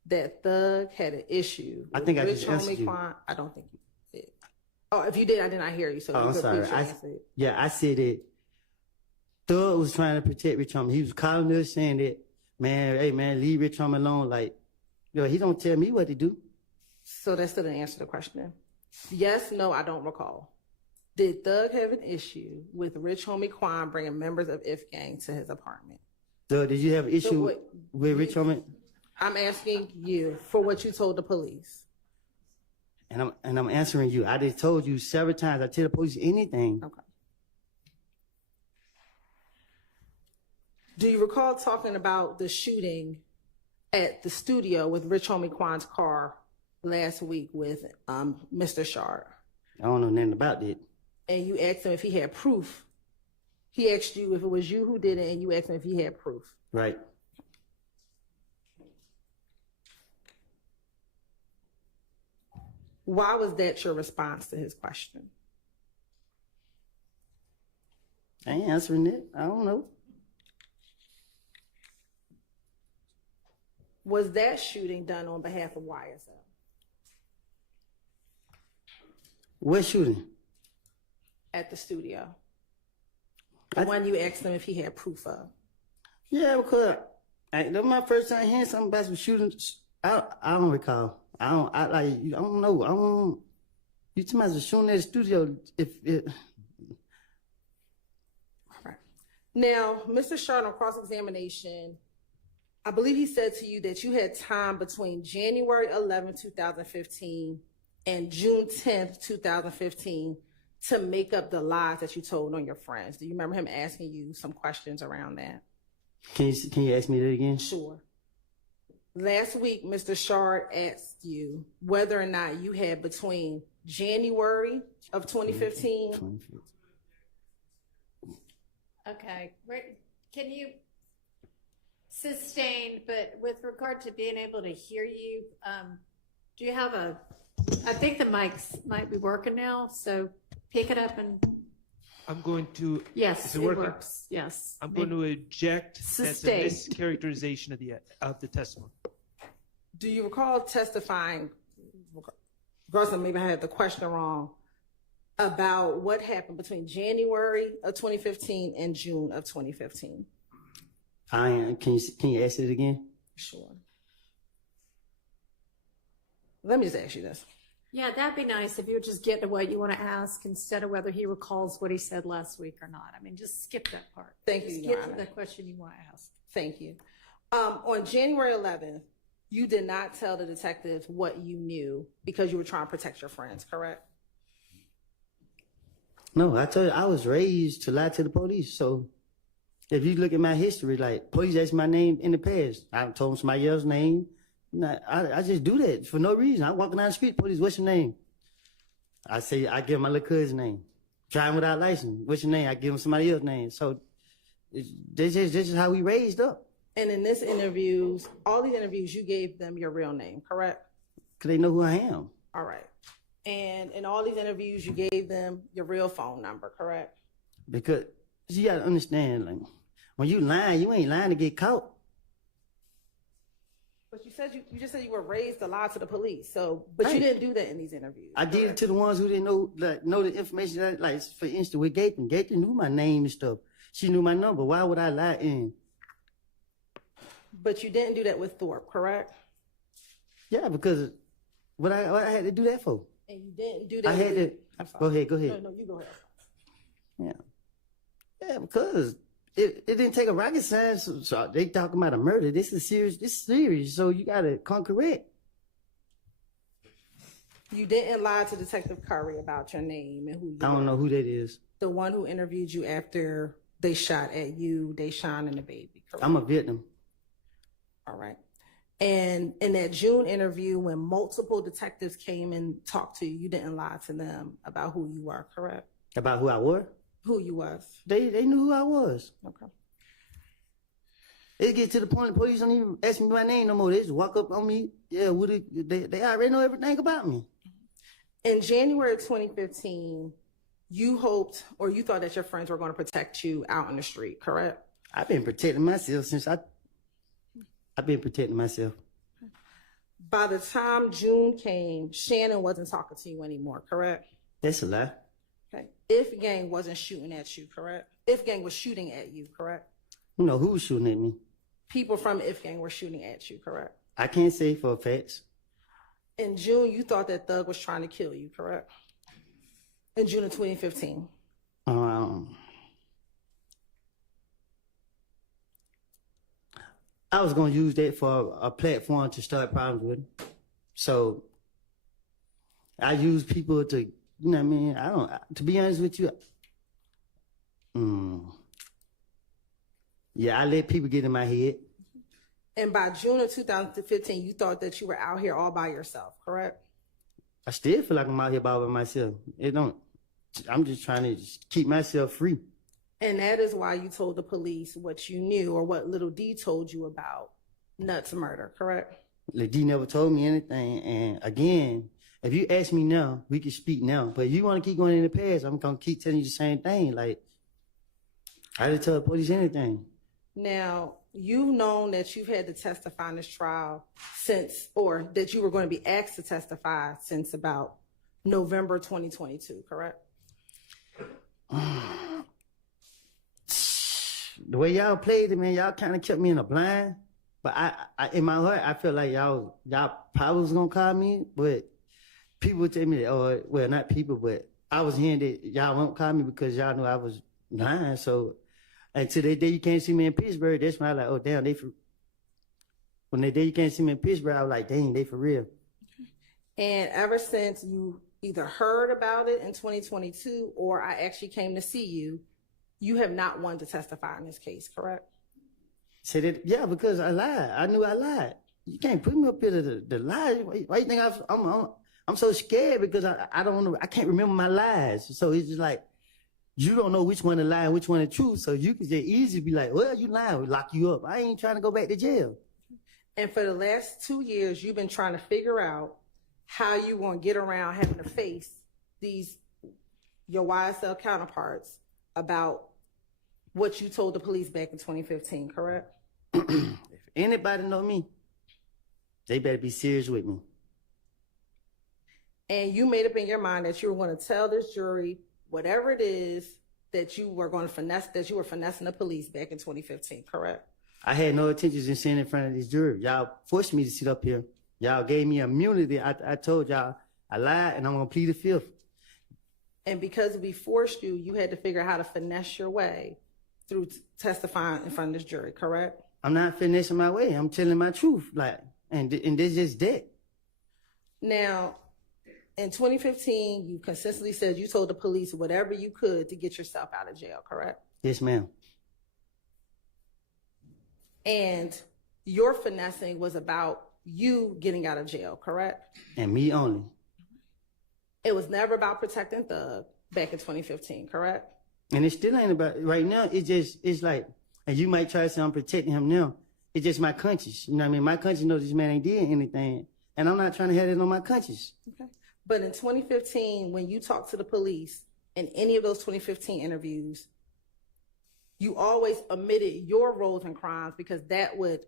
that Thug had an issue with Rich Homie Quan? I don't think you did. Oh, if you did, I did not hear you. So I'm sorry. I said it. Thug was trying to protect Rich Homie. He was calling us saying that, man, hey man, leave Rich Homie alone. Like, yo, he don't tell me what to do. So that still didn't answer the question. Yes, no, I don't recall. Did Thug have an issue with Rich Homie Quan bringing members of IF gang to his apartment? Thug, did you have an issue with Rich Homie? I'm asking you for what you told the police. And I'm answering you. I just told you several times. I tell the police anything. Okay. Do you recall talking about the shooting at the studio with Rich Homie Quan's car last week with Mr. Shard? I don't know nothing about it. And you asked him if he had proof. He asked you if it was you who did it, and you asked him if he had proof. Right. Why was that your response to his question? I ain't answering it. I don't know. Was that shooting done on behalf of YSL? What shooting? At the studio. The one you asked him if he had proof of. Yeah, because that was my first time hearing something about some shootings. I don't recall. I don't know. You talking about the shooting at the studio? All right. Now, Mr. Shard, on cross-examination, I believe he said to you that you had time between January 11, 2015 and June 10th, 2015 to make up the lies that you told on your friends. Do you remember him asking you some questions around that? Can you ask me that again? Sure. Last week, Mr. Shard asked you whether or not you had between January of 2015. Okay, can you sustain, but with regard to being able to hear you, do you have I think the mics might be working now, so pick it up and. I'm going to. Yes, it works. Yes. I'm going to eject. Sustain. That's a mischaracterization of the testimony. Do you recall testifying, regardless of maybe I had the question wrong, about what happened between January of 2015 and June of 2015? Can you ask it again? Sure. Let me just ask you this. Yeah, that'd be nice if you would just get to what you want to ask instead of whether he recalls what he said last week or not. I mean, just skip that part. Thank Just you, get Your to Honor. the question you want to ask. Thank you. On January 11th, you did not tell the detectives what you knew because you were trying to protect your friends, correct? No, I told you I was raised to lie to the police. So if you look at my history, like police asked my name in the past, I told them somebody else's name. I just do that for no reason. I walking down the street, police, what's your name? I say, I give my little cousin's name. Driving without license, what's your name? I give him somebody else's name. So this is how we raised up. And in all these interviews, you gave them your real name, correct? Because they know who I am. All right. And in all these interviews, you gave them your real phone number, correct? Because you got to understand, like, when you lying, you ain't lying to get caught. But you just said you were raised to lie to the police. So, but you didn't do that in these interviews. I did it to the ones who didn't know the information. Like for instance, with Gaten. Gaten knew my name and stuff. She knew my number. Why would I lie in? But you didn't do that with Thorpe, correct? Yeah, because what I had to do that for. And you didn't do that. I had to. Go ahead. No, you go ahead. Yeah, because it didn't take a rocket science. So they talking about a murder. This is serious. So you gotta come correct. You didn't lie to Detective Curry about your name and who you I don't know who that is. The one who interviewed you after they shot at you, Deshaun and the baby, correct? I'm a victim. All right. And in that June interview, when multiple detectives came and talked to you, you didn't lie to them about who you were, correct? About who I was? Who you was. They knew who I was. Okay. It get to the point the police don't even ask me my name no more. They just walk up on me. Yeah, they already know everything about me. In January of 2015, you hoped or you thought that your friends were going to protect you out in the street, correct? I've been protecting myself since I've been protecting myself. By the time June came, Shannon wasn't talking to you anymore, correct? That's a lie. Okay. If Gang wasn't shooting at you, correct? If Gang was shooting at you, correct? You know who was shooting at me? People from If Gang were shooting at you, correct? I can't say for a fact. In June, you thought that Thug was trying to kill you, correct? In June of 2015. I was going to use that for a platform to start problems with. So I use people to, you know what I mean? To be honest with you, yeah, I let people get in my head. And by June of 2015, you thought that you were out here all by yourself, correct? I still feel like I'm out here by myself. I'm just trying to keep myself free. And that is why you told the police what you knew or what Little D told you about Nuts' murder, correct? Little D never told me anything. And again, if you ask me now, we can speak now. But if you want to keep going in the past, I'm going to keep telling you the same thing. Like, I didn't tell the police anything. Now, you've known that you've had to testify in this trial since, or that you were going to be asked to testify since about November 2022, correct? The way y'all played it, man, y'all kind of kept me in a blind. But I in my heart, I felt like y'all probably was gonna call me, but people would tell me that, or well, not people, but I was hearing that y'all won't call me because y'all knew I was lying. So until that day you can't see me in Pittsburgh, that's when I like, oh damn, when that day you can't see me in Pittsburgh, I was like, dang, they for real. And ever since you either heard about it in 2022 or I actually came to see you, you have not wanted to testify in this case, correct? Say that, yeah, because I lied. I knew I lied. You can't put me up here to lie. Why you think I'm so scared because I don't know. I can't remember my lies. So it's just like, you don't know which one to lie and which one to truth. So you can just easily be like, well, you lying, we'll lock you up. I ain't trying to go back to jail. And for the last 2 years, you've been trying to figure out how you want to get around having to face your YSL counterparts about what you told the police back in 2015, correct? If anybody know me, they better be serious with me. And you made up in your mind that you were going to tell this jury whatever it is that you were going to finesse, that you were finessing the police back in 2015, correct? I had no intentions in sitting in front of this jury. Y'all forced me to sit up here. Y'all gave me immunity. I told y'all I lied and I'm going to plead the fifth. And because we forced you, you had to figure out how to finesse your way through testifying in front of this jury, correct? I'm not finessing my way. I'm telling my truth. And this is that. Now, in 2015, you consistently said you told the police whatever you could to get yourself out of jail, correct? Yes, ma'am. And your finessing was about you getting out of jail, correct? And me only. It was never about protecting Thug back in 2015, correct? And it still ain't about, right now, it's like, and you might try to say I'm protecting him now. It's just my conscience. You know what I mean? My conscience knows this man ain't did anything. And I'm not trying to have it on my conscience. Okay. But in 2015, when you talked to the police in any of those 2015 interviews, you always omitted your roles in crimes because that would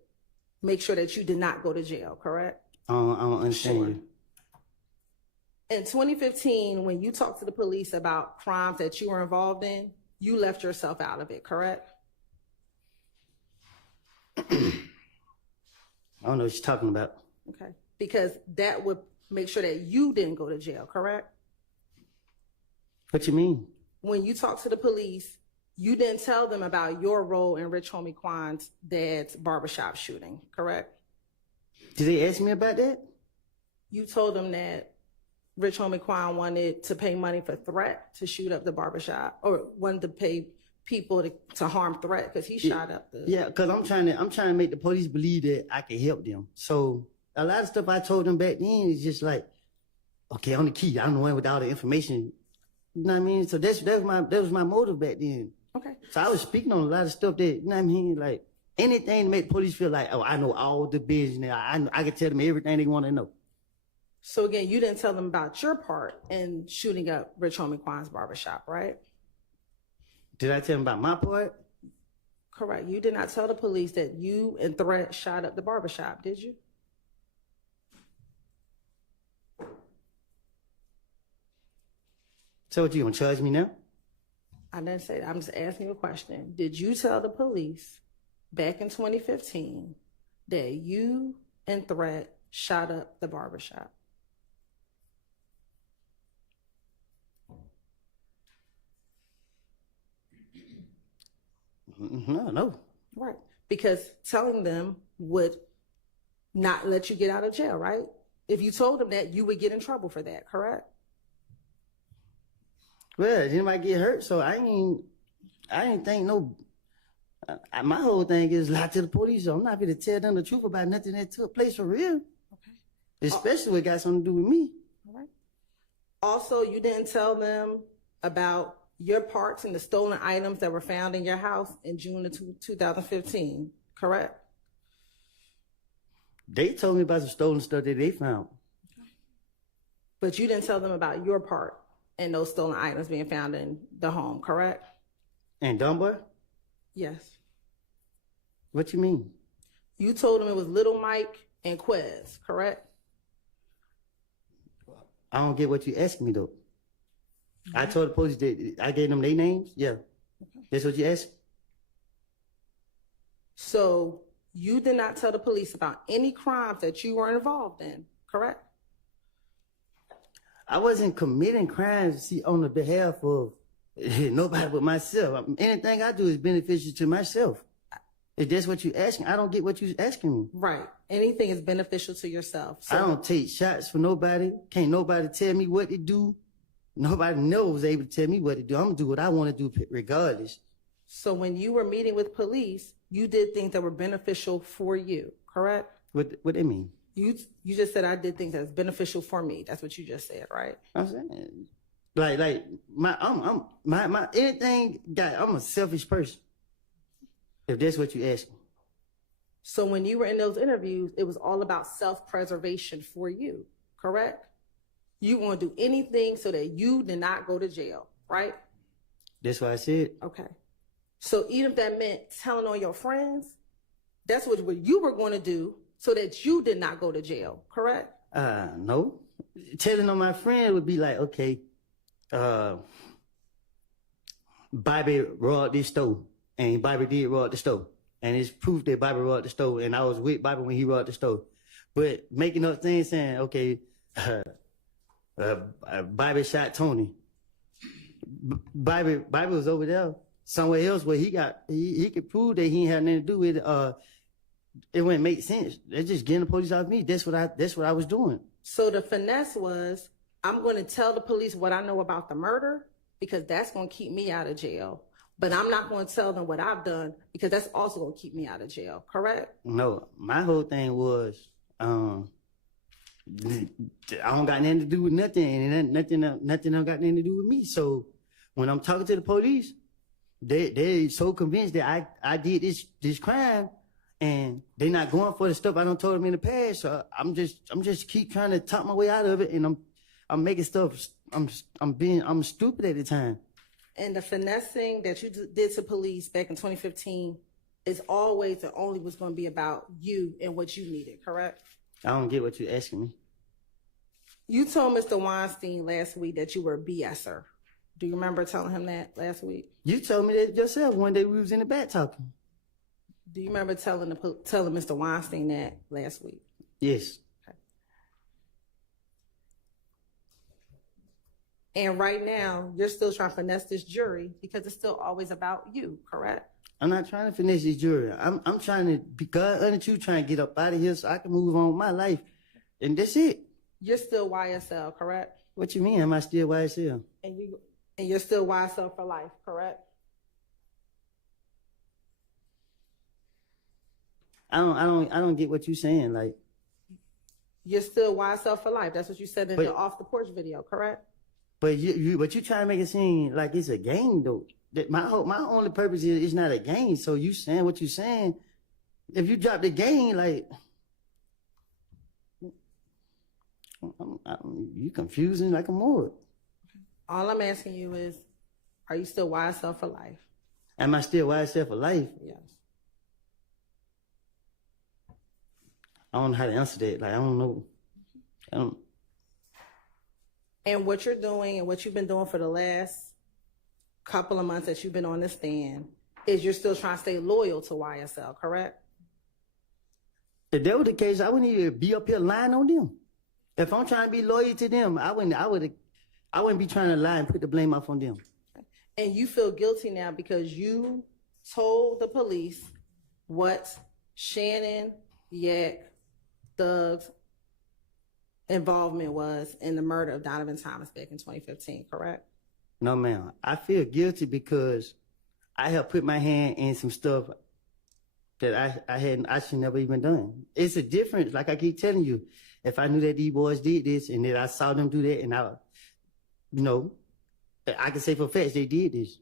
make sure that you did not go to jail, correct? I don't understand you. In 2015, when you talked to the police about crimes that you were involved in, you left yourself out of it, correct? I don't know what you're talking about. Okay. Because that would make sure that you didn't go to jail, correct? What you mean? When you talked to the police, you didn't tell them about your role in Rich Homie Quan's dad's barbershop shooting, correct? Did they ask me about that? You told them that Rich Homie Quan wanted to pay money for Threat to shoot up the barbershop, or wanted to pay people to harm Threat because he shot up the... Yeah, because I'm trying to make the police believe that I can help them. So a lot of stuff I told them back then is just like, okay, I'm the key. I'm the one with all the information. You know what I mean? So that was my motive back then. Okay. So I was speaking on a lot of stuff that, you know what I mean? Like anything to make the police feel like, oh, I know all the business. I can tell them everything they want to know. So again, you didn't tell them about your part in shooting up Rich Homie Quan's barbershop, right? Did I tell them about my part? Correct. You did not tell the police that you and Threat shot up the barbershop, did you? So what, you gonna charge me now? I didn't say that. I'm just asking you a question. Did you tell the police back in 2015 that you and Threat shot up the barbershop? No. Right. Because telling them would not let you get out of jail, right? If you told them that, you would get in trouble for that, correct? Well, anybody get hurt, so I ain't think no. My whole thing is lie to the police. So I'm not going to tell them the truth about nothing that took place for real. Okay. Especially when it got something to do with me. All right. Also, you didn't tell them about your parts and the stolen items that were found in your house in June of 2015, correct? They told me about some stolen stuff that they found. But you didn't tell them about your part and those stolen items being found in the home, correct? And Dunbar? Yes. What you mean? You told them it was Little Mike and Quez, correct? I don't get what you asking me though. I told the police that I gave them their names. Yeah. That's what you asked? So you did not tell the police about any crimes that you were involved in, correct? I wasn't committing crimes on the behalf of nobody but myself. Anything I do is beneficial to myself. If that's what you're asking, I don't get what you're asking me. Right. Anything is beneficial to yourself. So I don't take shots for nobody. Can't nobody tell me what to do. Nobody knows able to tell me what to do. I'm going to do what I want to do regardless. So when you were meeting with police, you did things that were beneficial for you, correct? What they mean? You just said I did things that's beneficial for me. That's what you just said, right? I'm saying, like my anything. God, I'm a selfish person. If that's what you ask me. So when you were in those interviews, it was all about self-preservation for you, correct? You want to do anything so that you did not go to jail, right? That's what I said. Okay. So even if that meant telling on your friends, that's what you were going to do so that you did not go to jail, correct? No. Telling on my friend would be like, okay, Bobby robbed this store, and Bobby did rob the store, and it's proof that Bobby robbed the store, and I was with Bobby when he robbed the store. But making up things saying, okay, Bobby shot Tony. Bobby was over there somewhere else where he could prove that he ain't had nothing to do with it. It wouldn't make sense. They're just getting the police off me. That's what I was doing. So the finesse was, I'm going to tell the police what I know about the murder because that's going to keep me out of jail. But I'm not going to tell them what I've done because that's also going to keep me out of jail, correct? No, my whole thing was, I don't got nothing to do with nothing, and nothing don't got nothing to do with me. So when I'm talking to the police, they're so convinced that I did this crime, and they're not going for the stuff I done told them in the past. So I'm just keep trying to talk my way out of it, and I'm making stuff. I'm stupid at the time. And the finessing that you did to police back in 2015 is always and only was going to be about you and what you needed, correct? I don't get what you're asking me. You told Mr. Weinstein last week that you were a BSer. Do you remember telling him that last week? You told me that yourself one day we was in the back talking. Do you remember telling Mr. Weinstein that last week? Yes. Okay. And right now, you're still trying to finesse this jury because it's still always about you, correct? I'm not trying to finish this jury. I'm trying to be God unto you, trying to get up out of here so I can move on with my life. And that's it. You're still YSL, correct? What you mean? Am I still YSL? And you're still YSL for life, correct? I don't get what you're saying. Like, you're still YSL for life. That's what you said in the off the porch video, correct? But you trying to make it seem like it's a game though. That my only purpose is it's not a game. So you saying what you saying? If you drop the game, like you confusing like a more. All I'm asking you is, are you still YSL for life? Am I still YSL for life? Yes. I don't know how to answer that. Like I don't know. And what you're doing and what you've been doing for the last couple of months that you've been on this stand is you're still trying to stay loyal to YSL, correct? If that was the case, I wouldn't even be up here lying on them. If I'm trying to be loyal to them, I wouldn't be trying to lie and put the blame off on them. And you feel guilty now because you told the police what Shannon, Yak, Thugs, involvement was in the murder of Donovan Thomas back in 2015, correct? No, ma'am. I feel guilty because I have put my hand in some stuff that I should never even done. It's a difference. Like I keep telling you, if I knew that these boys did this and that I saw them do that, and I can say for facts they did this.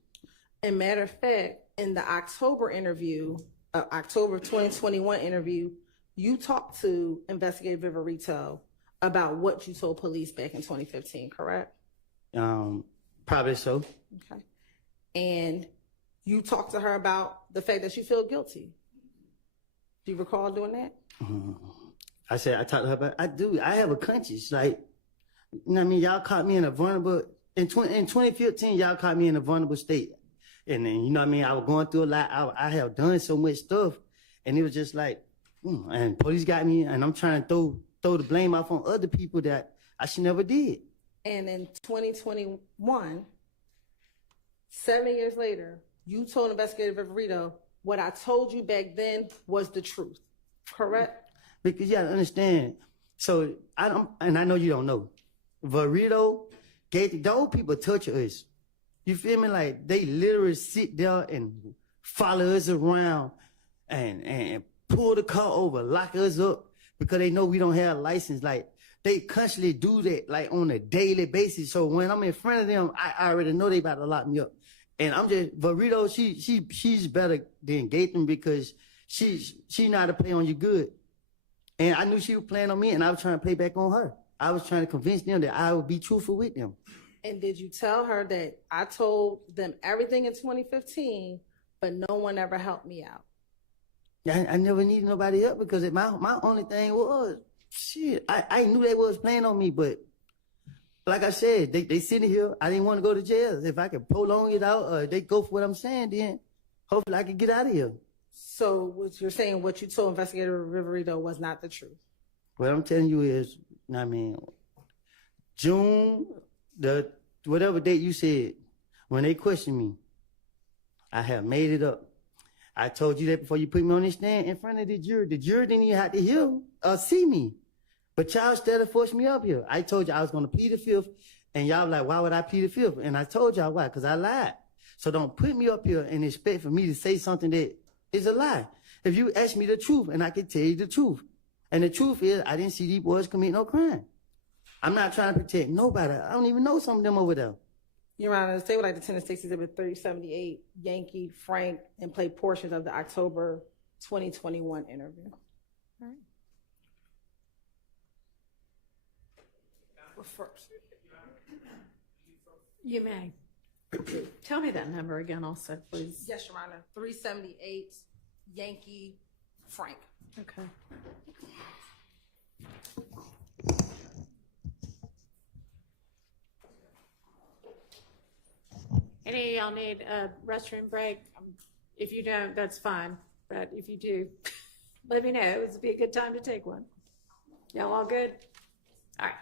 And matter of fact, in the October interview, October 2021 interview, you talked to Investigator Viverito about what you told police back in 2015, correct? Probably so. Okay. And you talked to her about the fact that you feel guilty. Do you recall doing that? I talked to her about, I have a conscience. Like, you know what I mean? Y'all caught me in a vulnerable, in 2015, y'all caught me in a vulnerable state. And then, you know what I mean? I was going through a lot. I have done so much stuff. And it was just like, and police got me, and I'm trying to throw the blame off on other people that I should never did. And in 2021, 7 years later, you told Investigator Viverito what I told you back then was the truth, correct? Because you gotta understand. So I know you don't know. Viverito, those people touch us. You feel me? Like they literally sit there and follow us around and pull the car over, lock us up because they know we don't have a license. Like they constantly do that like on a daily basis. So when I'm in front of them, I already know they about to lock me up. And I'm just Viverito, she's better than Gaten because she know how to play on you good. And I knew she was playing on me, and I was trying to play back on her. I was trying to convince them that I would be truthful with them. And did you tell her that I told them everything in 2015, but no one ever helped me out? I never needed nobody help because my only thing was, shit, I knew they was playing on me, but like I said, they sitting here. I didn't want to go to jail. If I could prolong it out, or they go for what I'm saying, then hopefully I could get out of here. So what you're saying, what you told Investigator Viverito was not the truth? What I'm telling you is, I mean, June, whatever date you said, when they questioned me, I have made it up. I told you that before you put me on the stand in front of the jury. The jury didn't even have to hear or see me. But y'all still forced me up here. I told you I was going to plead the fifth, and y'all like, why would I plead the fifth? And I told y'all why, because I lied. So don't put me up here and expect for me to say something that is a lie. If you ask me the truth, and I can tell you the truth. And the truth is, I didn't see these boys commit no crime. I'm not trying to protect nobody. I don't even know some of them over there. Your Honor, the state would like to attend the States Exhibit 3078, Yankee, Frank, and play portions of the October 2021 interview. All right. Well, first. You may. Tell me that number again also, please. Yes, Your Honor. 378, Yankee, Frank. Okay. Any of y'all need a restroom break? If you don't, that's fine. But if you do, let me know. It would be a good time to take one. Y'all all good? All right.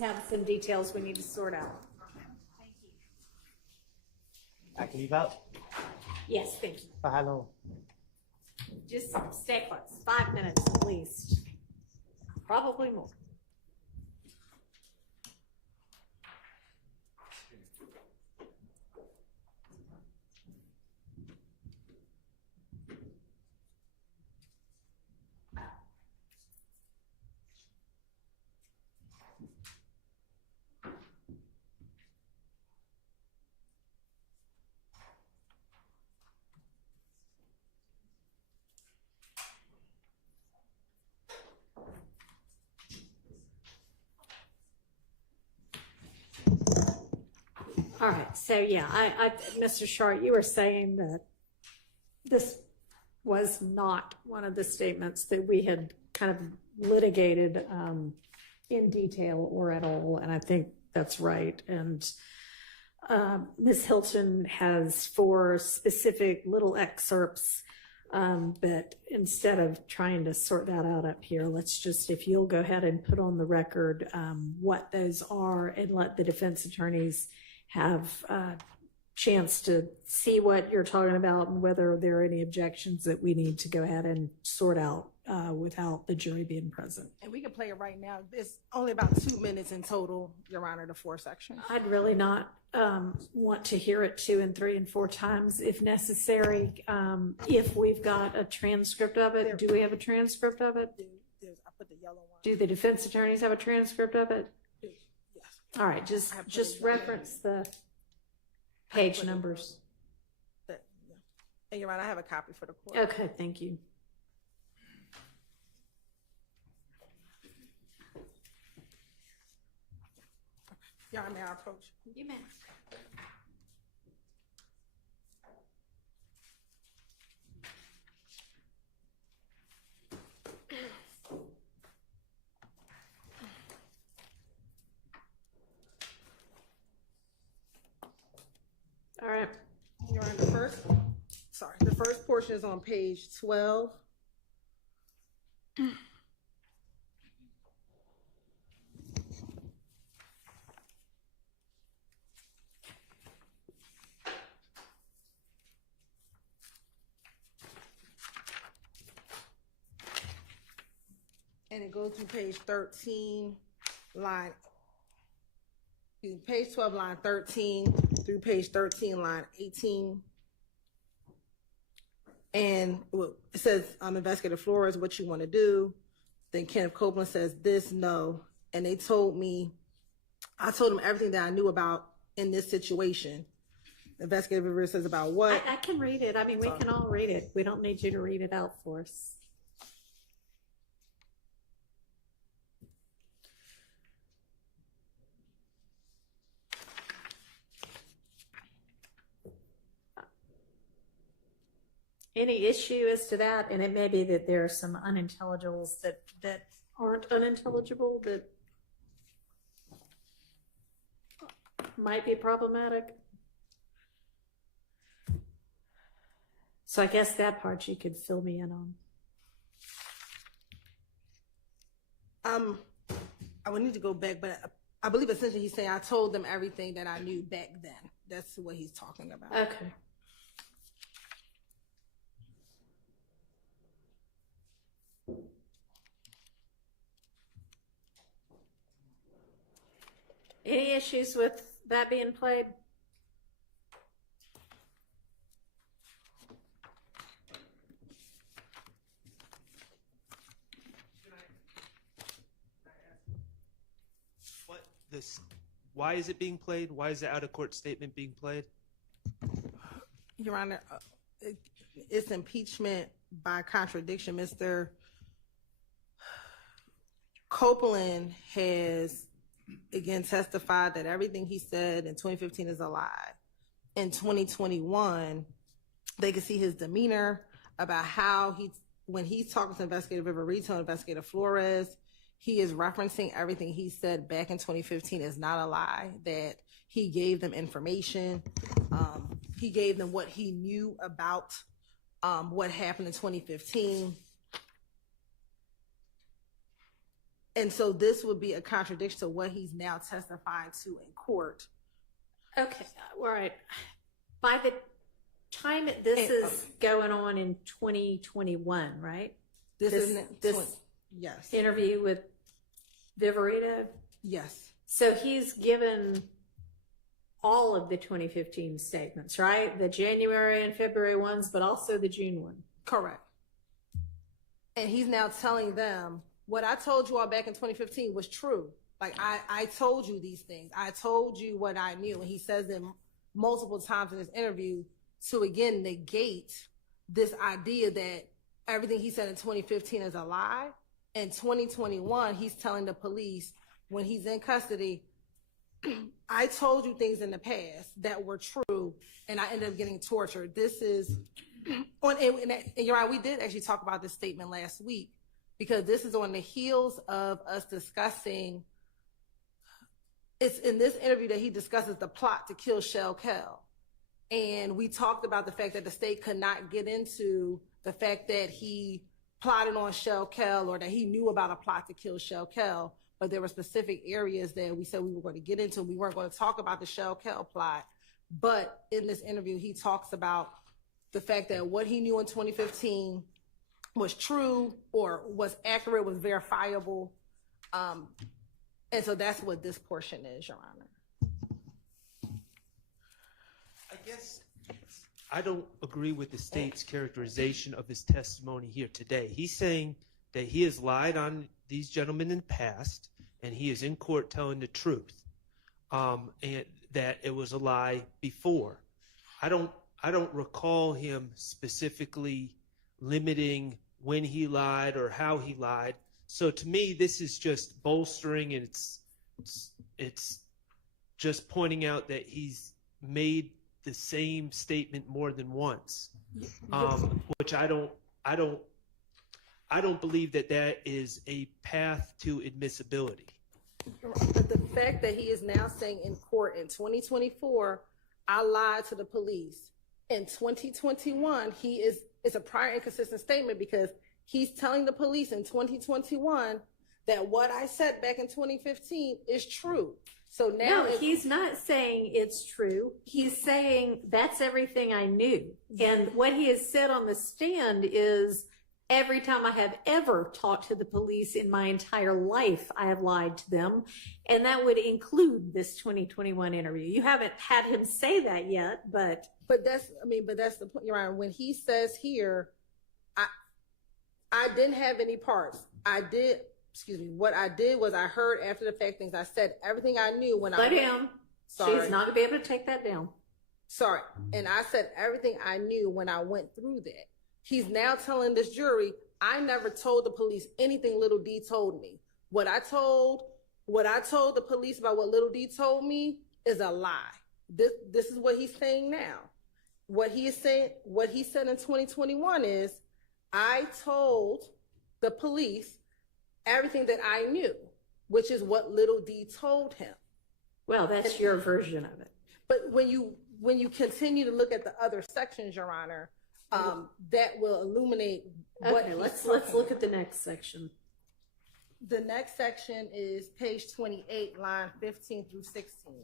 have some details we need to sort out. I can leave out? Yes, thank you. For how long? Just stay close. 5 minutes at least. Probably more. All right, so yeah, Mr. Short, you were saying that this was not one of the statements that we had kind of litigated in detail or at all, and I think that's right. And Ms. Hilton has 4 specific little excerpts, but instead of trying to sort that out up here, let's just, if you'll go ahead and put on the record what those are and let the defense attorneys have a chance to see what you're talking about and whether there are any objections that we need to go ahead and sort out without the jury being present. And we can play it right now. It's only about 2 minutes in total, Your Honor, the 4 sections. I'd really not want to hear it 2 and 3 and 4 times if necessary. If we've got a transcript of it, do we have a transcript of it? I put the yellow one. Do the defense attorneys have a transcript of it? Yes. All right, just reference the page numbers. And Your Honor, I have a copy for the court. Okay, thank you. Your Honor, may I approach? You may. All right. Your Honor, the first portion is on page 12. And it goes to page 13, page 12, line 13 through page 13, line 18. And it says, Investigator Flores, what you want to do. Then Kenneth Copeland says, this, no. And I told them everything that I knew about in this situation. Investigator Rivera says about what? I can read it. I mean, we can all read it. We don't need you to read it out for us. Any issue as to that? And it may be that there are some unintelligibles that aren't unintelligible that might be problematic. So I guess that part you could fill me in on. I would need to go back, but I believe essentially he's saying I told them everything that I knew back then. That's what he's talking about. Okay. Any issues with that being played? Why is it being played? Why is the out-of-court statement being played? Your Honor, it's impeachment by contradiction. Mr. Copeland has, again, testified that everything he said in 2015 is a lie. In 2021, they can see his demeanor about how when he's talking to Investigator Viverito, Investigator Flores, he is referencing everything he said back in 2015 is not a lie, that he gave them information. He gave them what he knew about what happened in 2015. And so this would be a contradiction to what he's now testifying to in court. Okay, all right. By the time this is going on in 2021, right? This yes. Interview with Viverito? Yes. So he's given all of the 2015 statements, right? The January and February ones, but also the June one. Correct. And he's now telling them, what I told you all back in 2015 was true. Like, I told you these things. I told you what I knew. And he says them multiple times in this interview to, again, negate this idea that everything he said in 2015 is a lie. In 2021, he's telling the police when he's in custody, I told you things in the past that were true, and I ended up getting tortured. This is, and you're right, we did actually talk about this statement last week, because this is on the heels of us discussing, it's in this interview that he discusses the plot to kill Shell Kell. And we talked about the fact that the state could not get into the fact that he plotted on Shell Kell or that he knew about a plot to kill Shell Kell, but there were specific areas that we said we were going to get into. We weren't going to talk about the Shell Kell plot. But in this interview, he talks about the fact that what he knew in 2015 was true or was accurate, was verifiable. And so that's what this portion is, Your Honor. I guess I don't agree with the state's characterization of his testimony here today. He's saying that he has lied on these gentlemen in the past, and he is in court telling the truth, and that it was a lie before. I don't recall him specifically limiting when he lied or how he lied. So to me, this is just bolstering, and it's just pointing out that he's made the same statement more than once, which I don't believe that is a path to admissibility. But the fact that he is now saying in court in 2024, I lied to the police. In 2021, it's a prior inconsistent statement, because he's telling the police in 2021 that what I said back in 2015 is true. So now he's not saying it's true. He's saying that's everything I knew. And what he has said on the stand is, every time I have ever talked to the police in my entire life, I have lied to them. And that would include this 2021 interview. You haven't had him say that yet, but that's the point, Your Honor. When he says here, I didn't have any parts. What I did was I heard after the fact things. I said everything I knew when let him. Sorry. She's not going to be able to take that down. Sorry. And I said everything I knew when I went through that. He's now telling this jury, I never told the police anything Little D told me. What I told the police about what Little D told me is a lie. This is what he's saying now. What he said in 2021 is, I told the police everything that I knew, which is what Little D told him. Well, that's your version of it. But when you continue to look at the other sections, Your Honor, that will illuminate what. Okay, let's look at the next section. The next section is page 28, line 15 through 16.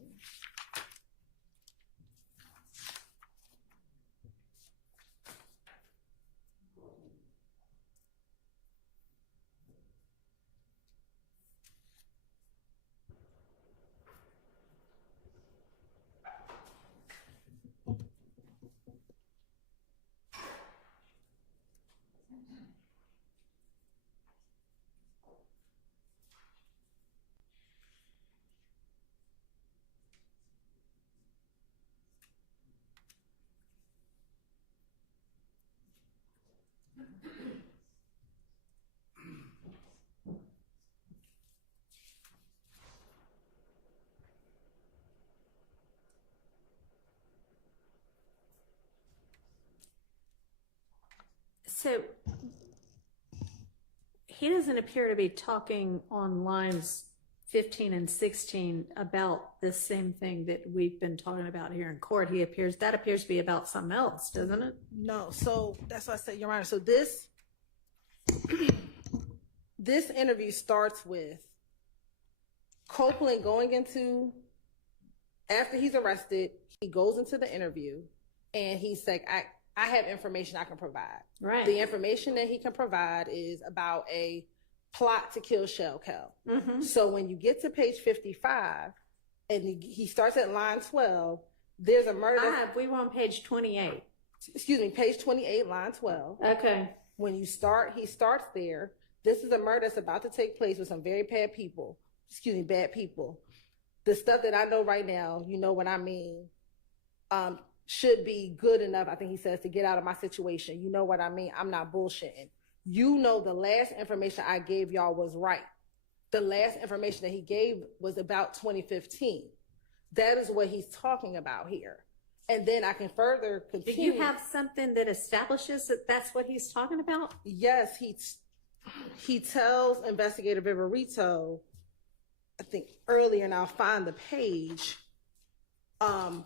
So he doesn't appear to be talking on lines 15 and 16 about the same thing that we've been talking about here in court. That appears to be about something else, doesn't it? No, so that's what I said, Your Honor. So this this interview starts with Copeland going into, after he's arrested, he goes into the interview and he's like, I have information I can provide. Right. The information that he can provide is about a plot to kill Shell Kel. Mm-hmm. So when you get to page 55 and he starts at line 12, there's a murder. We were on page 28. Excuse me, page 28, line 12. Okay. When you start, he starts there. This is a murder that's about to take place with some very bad people. Bad people. The stuff that I know right now, you know what I mean, should be good enough, I think he says, to get out of my situation. You know what I mean? I'm not bullshitting. You know the last information I gave y'all was right. The last information that he gave was about 2015. That is what he's talking about here. And then I can further continue. Do you have something that establishes that that's what he's talking about? Yes, he tells Investigator Viverito, I think earlier, and I'll find the page, because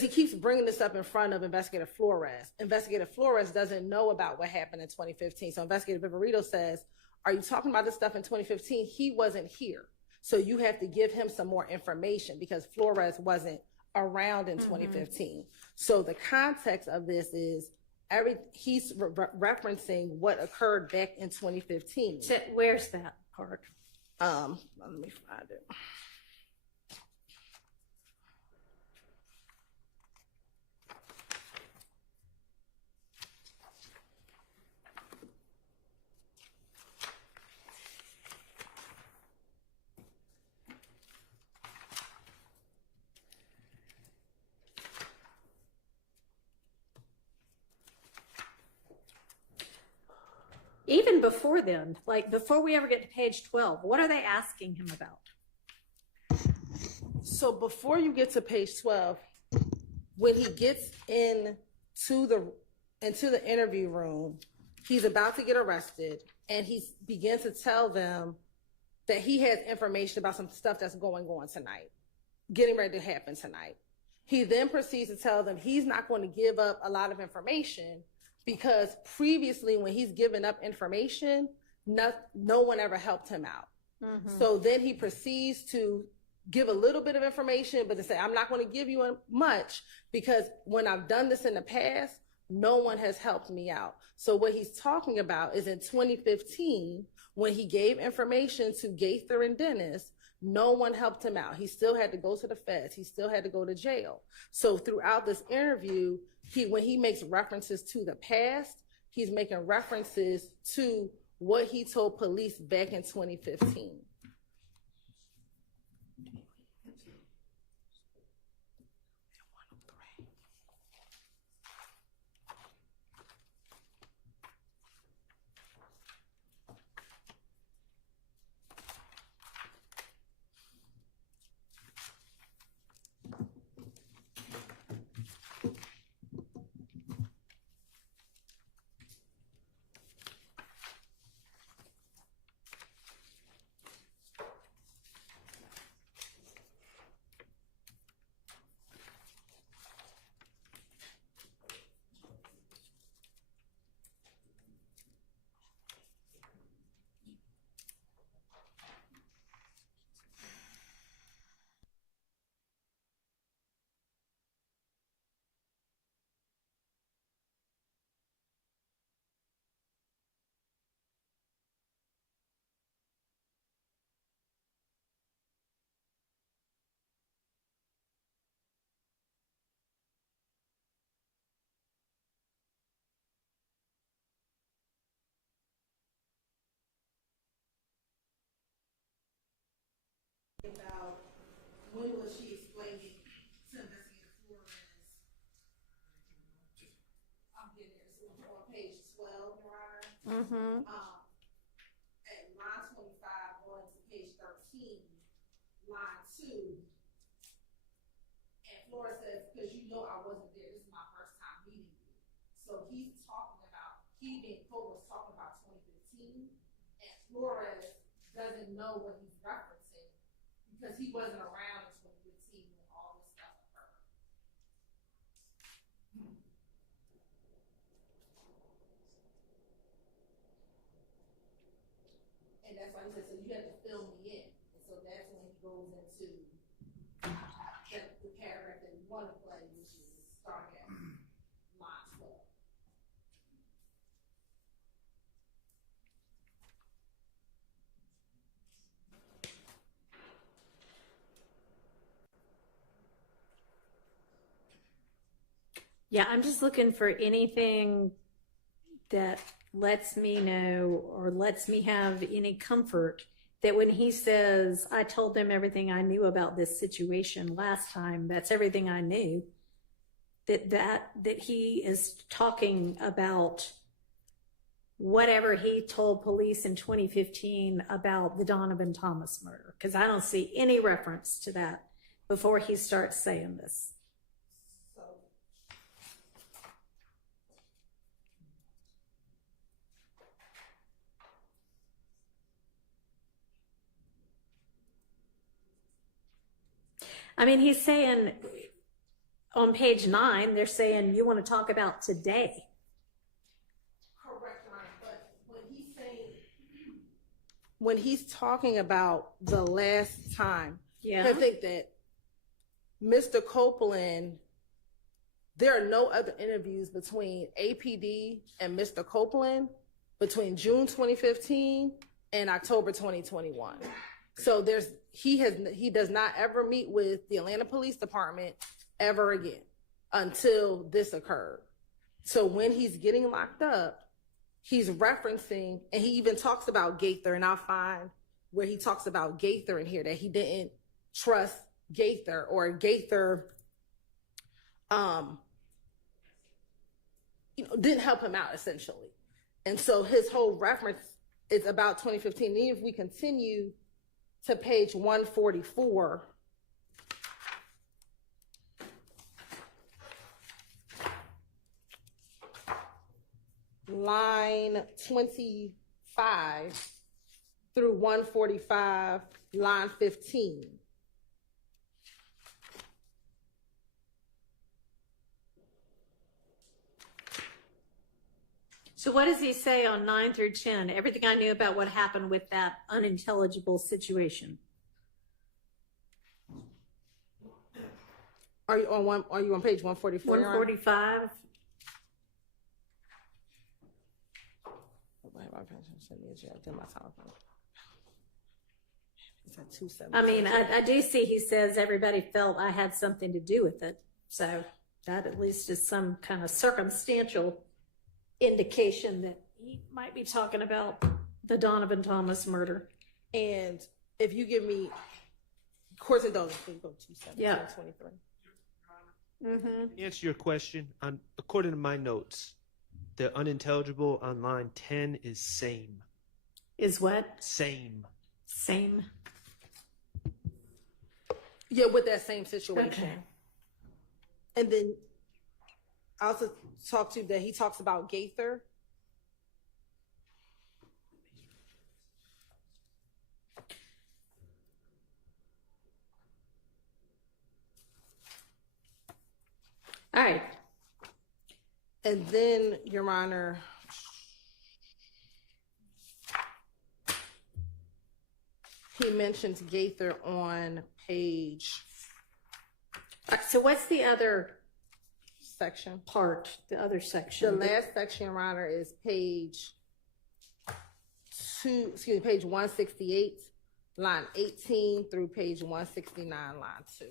he keeps bringing this up in front of Investigator Flores. Investigator Flores doesn't know about what happened in 2015. So Investigator Viverito says, are you talking about this stuff in 2015? He wasn't here. So you have to give him some more information because Flores wasn't around in 2015. So the context of this is he's referencing what occurred back in 2015. So where's that part? Let me find it. Even before then, like before we ever get to page 12, what are they asking him about? So before you get to page 12, when he gets into the interview room, he's about to get arrested, and he begins to tell them that he has information about some stuff that's going on tonight, getting ready to happen tonight. He then proceeds to tell them he's not going to give up a lot of information because previously when he's given up information, no one ever helped him out. Mm-hmm. So then he proceeds to give a little bit of information, but to say, I'm not going to give you much because when I've done this in the past, no one has helped me out. So what he's talking about is in 2015, when he gave information to Gaither and Dennis, no one helped him out. He still had to go to the feds. He still had to go to jail. So throughout this interview, when he makes references to the past, he's making references to what he told police back in 2015. About when was she explaining to Investigator Flores? I'm getting there. So we're on page 12, Your Honor. Mm-hmm. At line 25, going to page 13, line 2. And Flores says, because you know I wasn't there. This is my first time meeting you. So he's talking about, he being told was talking about 2015. And Flores doesn't know what he's referencing because he wasn't around in 2015 when all this stuff occurred. that's why he said, so you have to fill me in. And so that's when he goes into the paragraph that we want to play, which is starting at line 12. Yeah, I'm just looking for anything that lets me know or lets me have any comfort that when he says, I told them everything I knew about this situation last time, that's everything I knew, that he is talking about whatever he told police in 2015 about the Donovan Thomas murder, because I don't see any reference to that before he starts saying this. I mean, he's saying on page 9, they're saying you want to talk about today. Correct, right? But when he's talking about the last time, Yeah. I think that Mr. Copeland, there are no other interviews between APD and Mr. Copeland between June 2015 and October 2021. So he does not ever meet with the Atlanta Police Department ever again until this occurred. So when he's getting locked up, he's referencing, and he even talks about Gaither, and I'll find where he talks about Gaither in here, that he didn't trust Gaither, or Gaither didn't help him out, essentially. And so his whole reference is about 2015. And even if we continue to page 144, line 25 through 145, line 15. So what does he say on 9 through 10? Everything I knew about what happened with that unintelligible situation. Are you on page 144? 145. I mean, I do see he says everybody felt I had something to do with it. So that at least is some kind of circumstantial indication that he might be talking about the Donovan Thomas murder. And if you give me, of course it doesn't go 217, Yeah. 23. Answer your question. According to my notes, the unintelligible on line 10 is same. Is what? Same. Same. Yeah, with that same situation. Okay. And then I also talked to that he talks about Gaither. All right. And then, Your Honor, he mentions Gaither on page. So what's the other section? Part, the other section. The last section, Your Honor, is page 168, line 18 through page 169, line 2.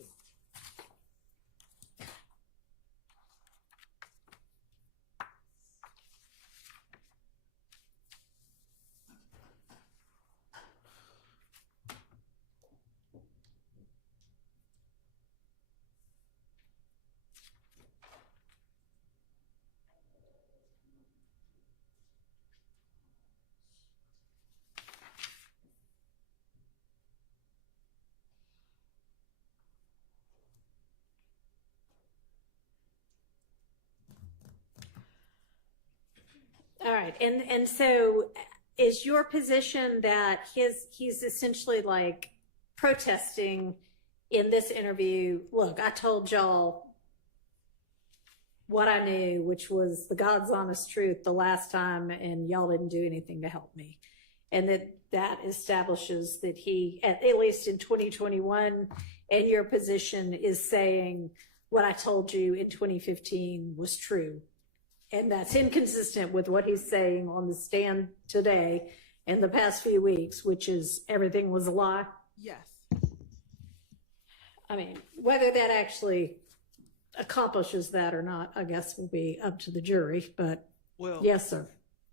All right, and so is your position that he's essentially like protesting in this interview? Look, I told y'all what I knew, which was the God's honest truth the last time, and y'all didn't do anything to help me. and that establishes that he, at least in 2021, and your position is saying what I told you in 2015 was true. And that's inconsistent with what he's saying on the stand today and the past few weeks, which is everything was a lie. Yes. I mean, whether that actually accomplishes that or not, I guess will be up to the jury, but Well, yes, sir.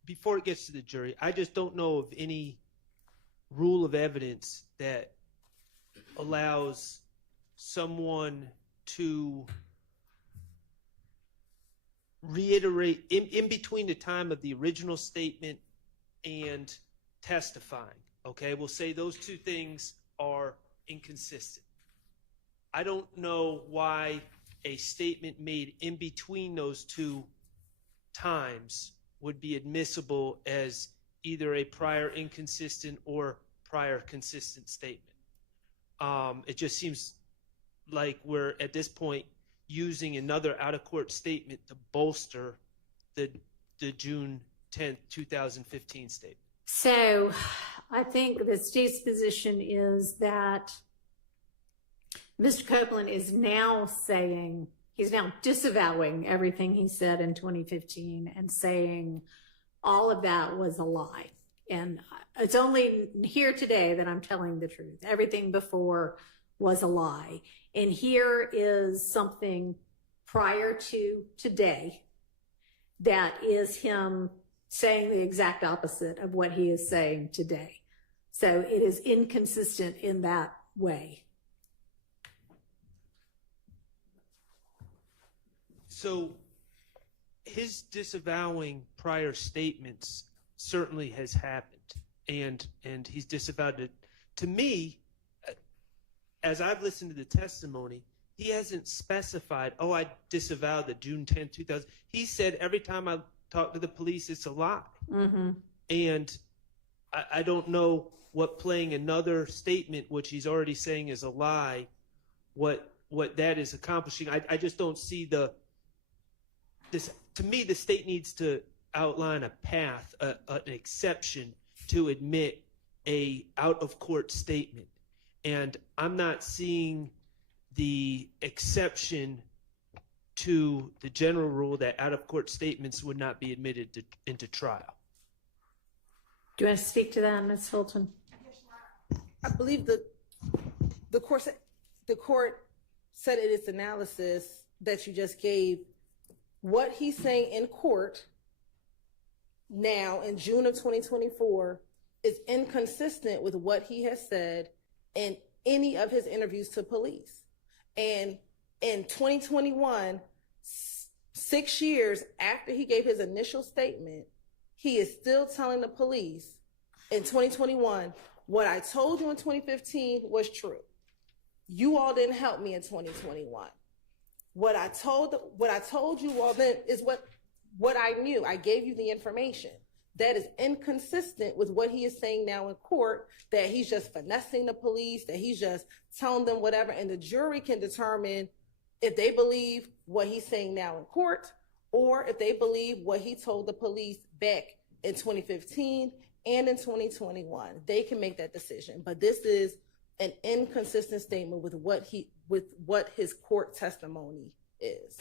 before it gets to the jury, I just don't know of any rule of evidence that allows someone to reiterate in between the time of the original statement and testifying. Okay, we'll say those two things are inconsistent. I don't know why a statement made in between those two times would be admissible as either a prior inconsistent or prior consistent statement. It just seems like we're at this point using another out-of-court statement to bolster the June 10th, 2015 statement. So I think the state's position is that Mr. Copeland is now saying, he's now disavowing everything he said in 2015 and saying all of that was a lie. And it's only here today that I'm telling the truth. Everything before was a lie. And here is something prior to today that is him saying the exact opposite of what he is saying today. So it is inconsistent in that way. So his disavowing prior statements certainly has happened, and he's disavowed it. To me, as I've listened to the testimony, he hasn't specified, oh, I disavowed the June 10, 2000. He said every time I talk to the police, it's a lie. Mm-hmm. And I don't know what playing another statement, which he's already saying is a lie, what that is accomplishing. I just don't see this. To me, the state needs to outline a path, an exception to admit a out-of-court statement. And I'm not seeing the exception to the general rule that out-of-court statements would not be admitted into trial. Do you want to speak to that, Ms. Hilton? I believe the court said in its analysis that you just gave, what he's saying in court now in June of 2024 is inconsistent with what he has said in any of his interviews to police. And in 2021, 6 years after he gave his initial statement, he is still telling the police in 2021, what I told you in 2015 was true. You all didn't help me in 2021. What I told you all then is what I knew. I gave you the information. That is inconsistent with what he is saying now in court, that he's just finessing the police, that he's just telling them whatever, and the jury can determine if they believe what he's saying now in court or if they believe what he told the police back in 2015 and in 2021. They can make that decision. But this is an inconsistent statement with what his court testimony is.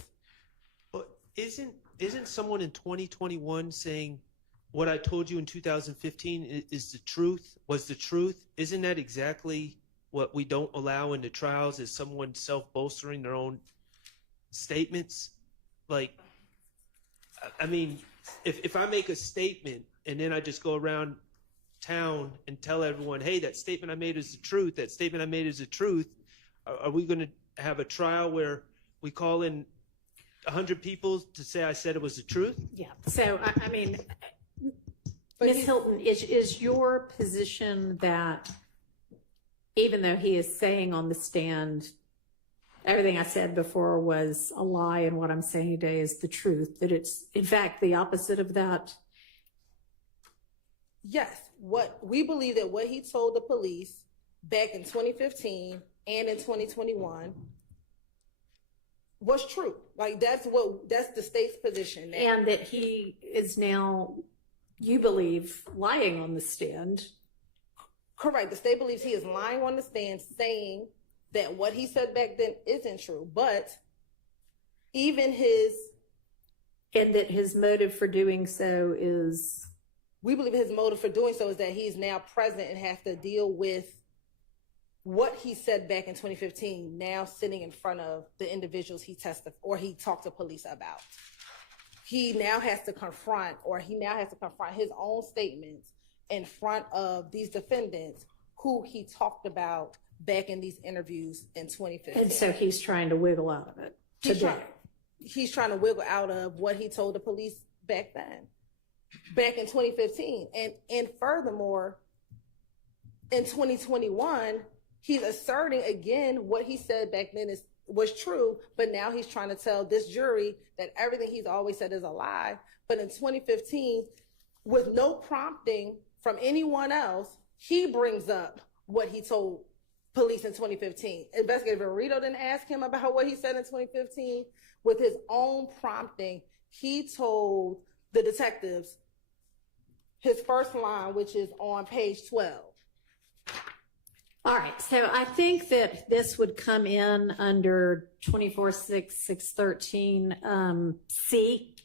But isn't someone in 2021 saying what I told you in 2015 is the truth, was the truth? Isn't that exactly what we don't allow in the trials, is someone self-bolstering their own statements? Like, I mean, if I make a statement and then I just go around town and tell everyone, hey, that statement I made is the truth, that statement I made is the truth, are we going to have a trial where we call in 100 people to say I said it was the truth? Yeah. So, I mean, Ms. Hilton, is your position that even though he is saying on the stand, everything I said before was a lie and what I'm saying today is the truth, that it's in fact the opposite of that? Yes. What we believe that what he told the police back in 2015 and in 2021 was true. Like that's the state's position now. And that he is now you believe, lying on the stand. Correct. The state believes he is lying on the stand, saying that what he said back then isn't true. But even and that his motive for doing so is, we believe his motive for doing so is that he's now present and has to deal with what he said back in 2015, now sitting in front of the individuals he testified or he talked to police about. He now has to confront his own statements in front of these defendants who he talked about back in these interviews in 2015. and so he's trying to wiggle out of it today. He's trying to wiggle out of what he told the police back then, back in 2015. And furthermore, in 2021, he's asserting again what he said back then was true, but now he's trying to tell this jury that everything he's always said is a lie. But in 2015, with no prompting from anyone else, he brings up what he told police in 2015. Investigator Verito didn't ask him about what he said in 2015. With his own prompting, he told the detectives his first line, which is on page 12. All right, so I think that this would come in under 24-6-613 C,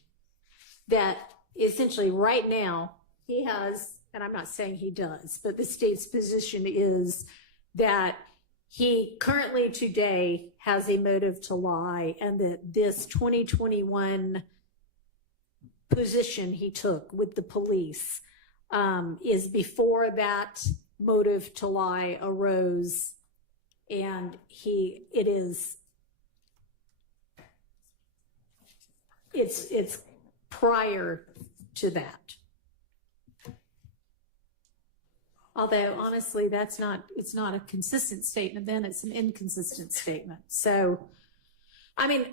that essentially right now he has, and I'm not saying he does, but the state's position is that he currently today has a motive to lie, and that this 2021 position he took with the police is before that motive to lie arose, and it's prior to that. Although honestly, it's not a consistent statement, then it's an inconsistent statement. So, I mean,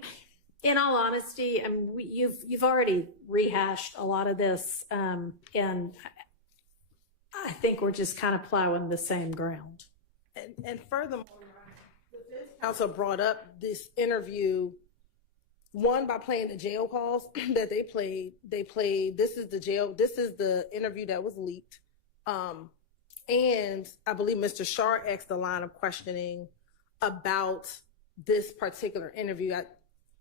in all honesty, I mean, you've already rehashed a lot of this, and I think we're just kind of plowing the same ground. And furthermore, the defense counsel brought up this interview, one, by playing the jail calls that they played. This is the interview that was leaked. And I believe Mr. Shar asked a line of questioning about this particular interview. I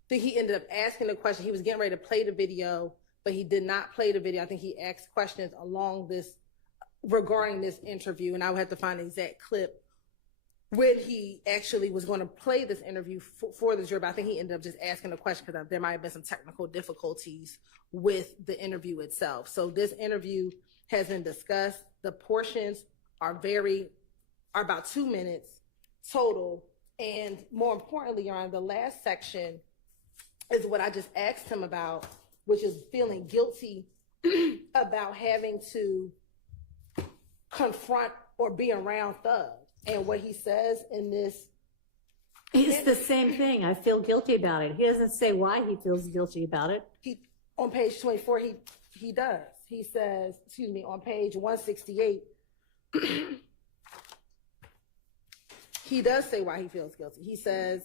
think he ended up asking the question. He was getting ready to play the video, but he did not play the video. I think he asked questions regarding this interview, and I would have to find the exact clip when he actually was going to play this interview for the jury. But I think he ended up just asking the question because there might have been some technical difficulties with the interview itself. So this interview has been discussed. The portions are about 2 minutes total. And more importantly, Your Honor, the last section is what I just asked him about, which is feeling guilty about having to confront or be around thugs. And what he says in this, it's the same thing. I feel guilty about it. He doesn't say why he feels guilty about it. On page 24, he does. He says, on page 168, he does say why he feels guilty. He says,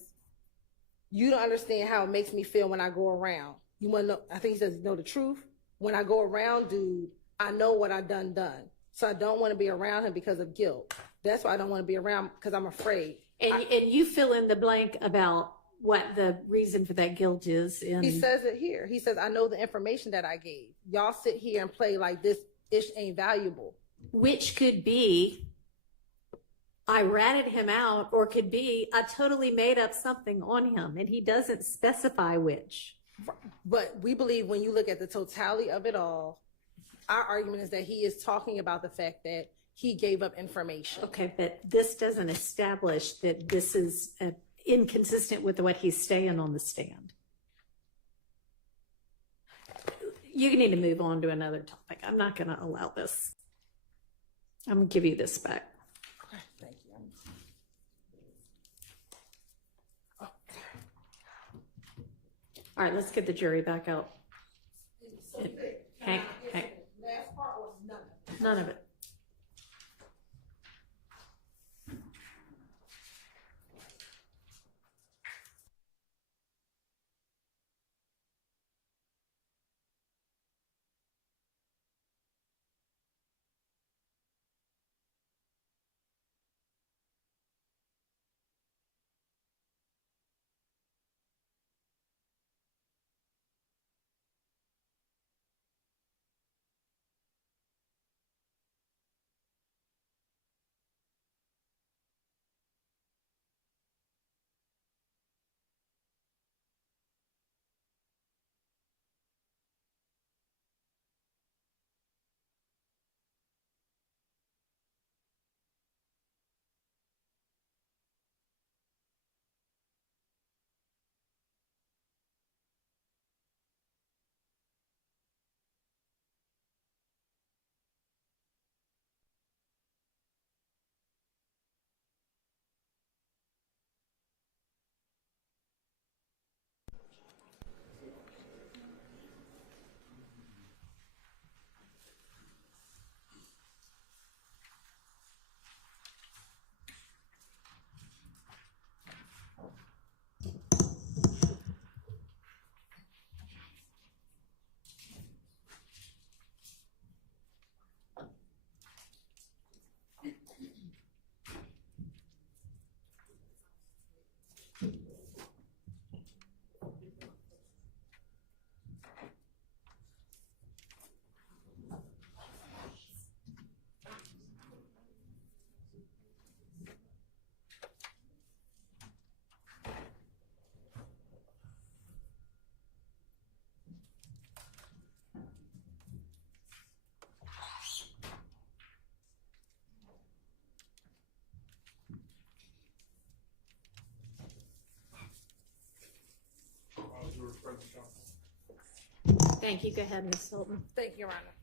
"You don't understand how it makes me feel when I go around. You want to know?" I think he says, "You know the truth. When I go around, dude, I know what I done. So I don't want to be around him because of guilt. That's why I don't want to be around, because I'm afraid." And you fill in the blank about what the reason for that guilt is. He says it here. He says, "I know the information that I gave. Y'all sit here and play like this ish ain't valuable." Which could be, I ratted him out, or could be, I totally made up something on him, and he doesn't specify which. But we believe when you look at the totality of it all, our argument is that he is talking about the fact that he gave up information. Okay, but this doesn't establish that this is inconsistent with what he's saying on the stand. You need to move on to another topic. I'm not going to allow this. I'm going to give you this back. Okay, thank you. All right, let's get the jury back out. Hank. Last part was none of it. None of it. Johnson. Thank you. Go ahead, Ms. Hilton. Thank you, Your Honor.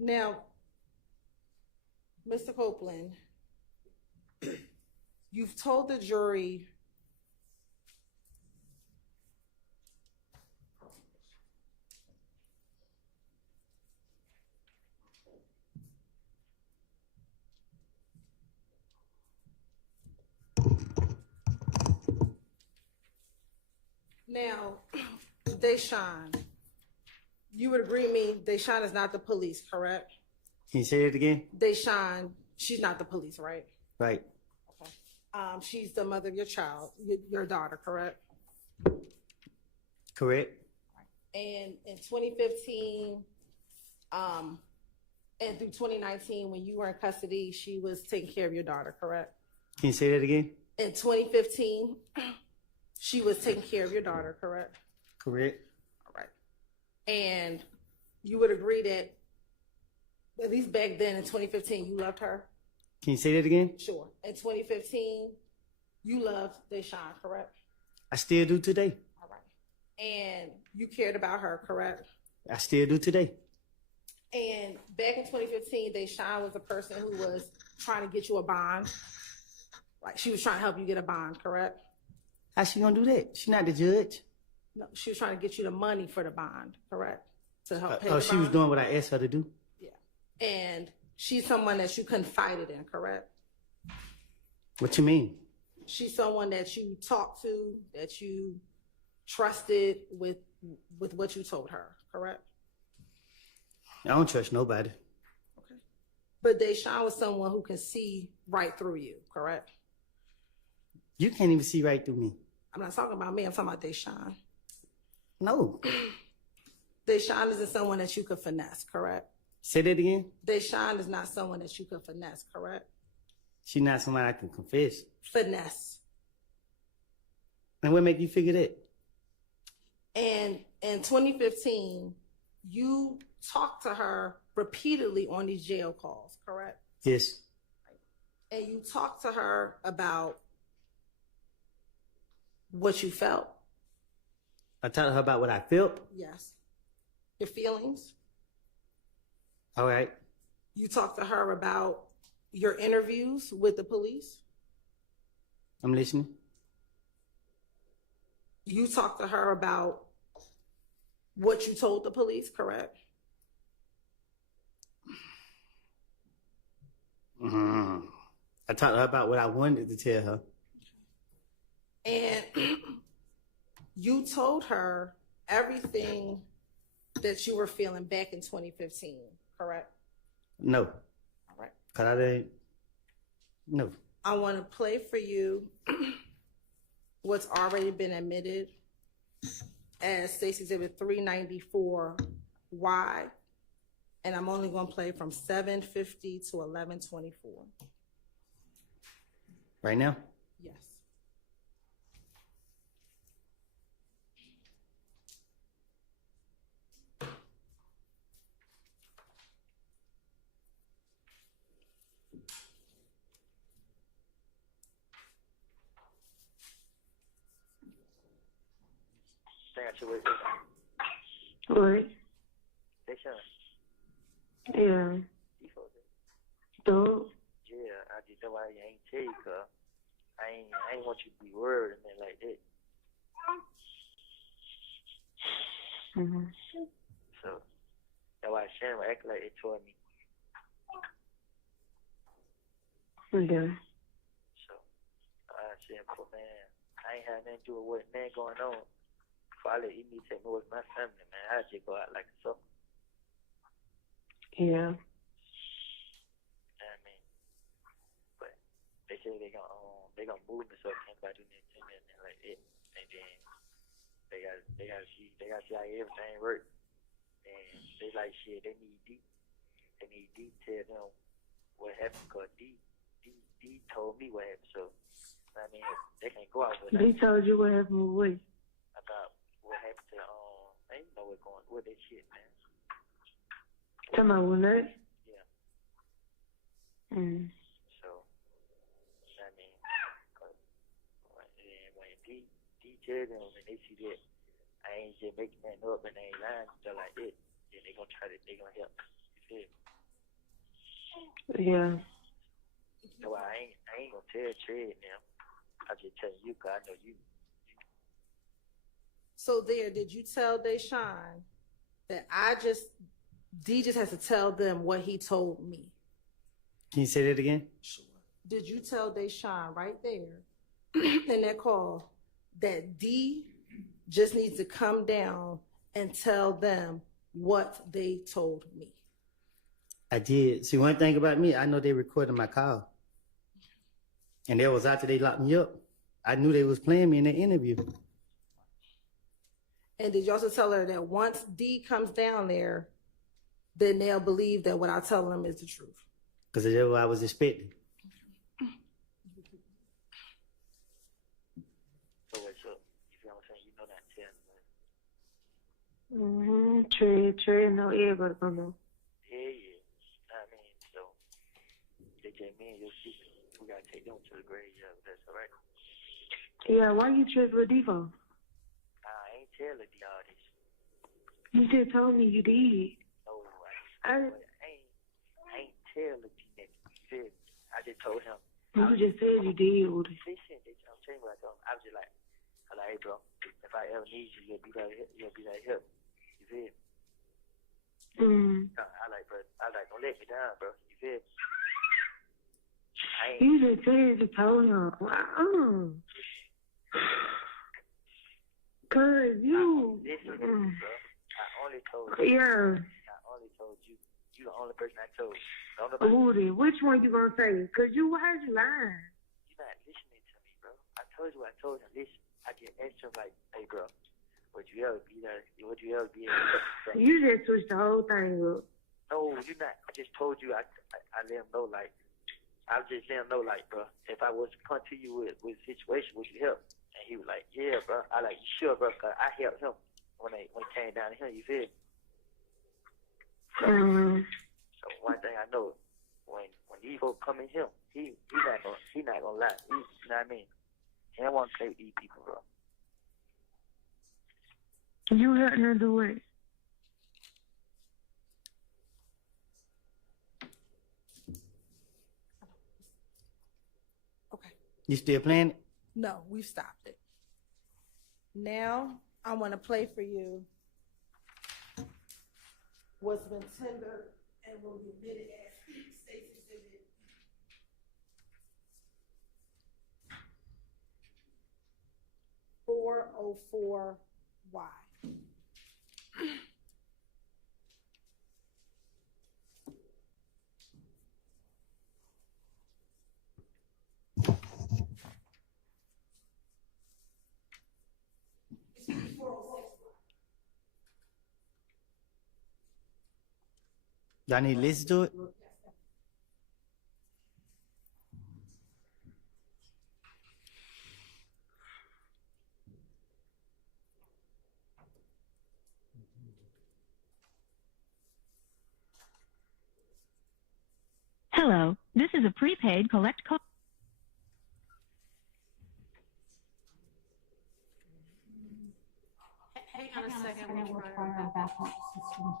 Now, Mr. Copeland, you've told the jury now, Deshaun, you would agree with me, Deshaun is not the police, correct? Can you say it again? Deshaun, she's not the police, right? Right. She's the mother of your child, your daughter, correct? Correct. And in 2015, and through 2019, when you were in custody, she was taking care of your daughter, correct? Can you say that again? In 2015, she was taking care of your daughter, correct? Correct. All right. And you would agree that, at least back then in 2015, you loved her? Can you say that again? Sure. In 2015, you loved Deshaun, correct? I still do today. All right. And you cared about her, correct? I still do today. And back in 2015, Deshaun was the person who was trying to get you a bond. Like, she was trying to help you get a bond, correct? How she gonna do that? She not the judge. No, she was trying to get you the money for the bond, correct? To help pay Oh, the she bond. was doing what I asked her to do? Yeah. And she's someone that you confided in, correct? What you mean? She's someone that you talked to, that you trusted with what you told her, correct? I don't trust nobody. Okay. But Deshaun was someone who can see right through you, correct? You can't even see right through me. I'm not talking about me, I'm talking about Deshaun. No. Deshaun isn't someone that you could finesse, correct? Say that again? Deshaun is not someone that you could finesse, correct? She not somebody I can confess. Finesse. And what make you figure that? And in 2015, you talked to her repeatedly on these jail calls, correct? Yes. And you talked to her about what you felt. I talked to her about what I felt. Yes. Your feelings. All right. You talked to her about your interviews with the police. I'm listening. You talked to her about what you told the police, correct? Mm-hmm. I talked to her about what I wanted to tell her. And you told her everything that you were feeling back in 2015, correct? No. All right. Cause I didn't. No. I want to play for you what's already been admitted as State's Exhibit 394Y, and I'm only going to play from 7:50 to 11:24. Right now? Yes. What? Yeah. Dog. Yeah, I just know I ain't tell you, cause I ain't want you to be worried and nothing like that. Mm-hmm. So that's why Shannon act like they told me. Yeah. So I said, but man, I ain't had nothing to do with what man going on. If I let you take me with my family, man, I just go out like a sucker. Yeah. I mean, but they say they gonna move me so I can't by doing that to me and like it, and then they gotta see how everything works, and they like shit. They need D tell them what happened, cause D told me what happened. So I mean, they can't go out with They told you what happened with what? about what happened to they know what's going with that shit, man. Talking about what? Yeah. Mm. tell them and they see that I ain't just making nothing up and I ain't lying and stuff like that, then they gonna help. You feel me? Yeah. So I ain't gonna tell Trey now. I just telling you 'cause I know you. So there, did you tell Deshaun that D just has to tell them what he told me? Can you say that again? Did you tell Deshaun right there in that call that D just needs to come down and tell them what they told me? I did. See, one thing about me, I know they recorded my call. And that was after they locked me up. I knew they was playing me in the interview. And did you also tell her that once D comes down there, then they'll believe that what I tell them is the truth? Because that's what I was expecting. So what's up? You feel what I'm saying? You know that tell me. Trey, no, everybody gonna know. Yeah. I mean, so they tell me and your secret. We gotta take them to the grave, yeah, that's all right. Yeah, why you trip with Devo? I ain't telling the all this. You just told me you did. No, I ain't telling the nigga. You feel me? I just told him. You just said you did. Listen, I'm telling you what I told him. I was just like, hey, bro, if I ever need you, you'll be right here. You feel me? I like, don't let me down, bro. You feel me? You just said you told him. Cause you. Listen, bro. I only told you. Yeah. I only told you. You the only person I told. Woody, which one you gonna say? Cause why'd you lying? You're not listening to me, bro. I told you what I told him. Listen, I just asked him like, hey, bro, would you ever be there? Would you ever be able to? You just switched the whole thing up. No, you're not. I just told you. I let him know like. I just let him know like, bro, if I was to come to you with a situation, would you help? And he was like, yeah, bro. I like, you sure, bro? Cause I helped him when it came down to him. You feel? So one thing I know, when these folks come in him, he not gonna lie. You know what I mean? He don't want to play with these people, bro. You helped him do it. Okay. You still playing it? No, we've stopped it. Now I want to play for you what's been tendered and will be admitted as State's Exhibit. $404Y. Y'all need to listen to it? Hello, this is a prepaid collect call. Hang on a second, we'll try our backup system.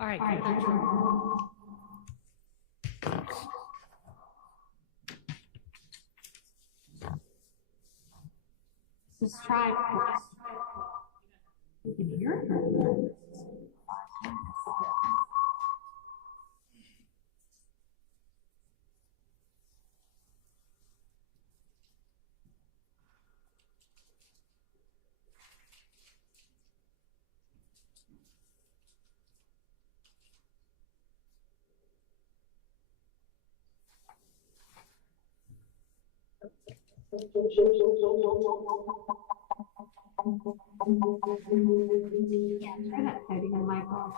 All right. Let's try it. You can hear it. Yeah, try that setting in my phone.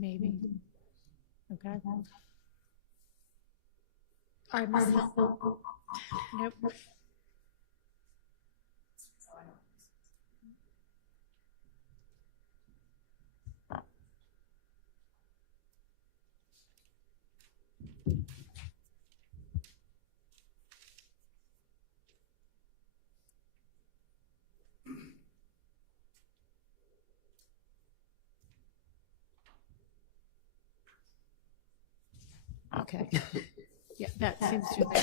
Maybe. Okay. All right, Miss Hill. Nope. Okay. Yeah, that seems to be.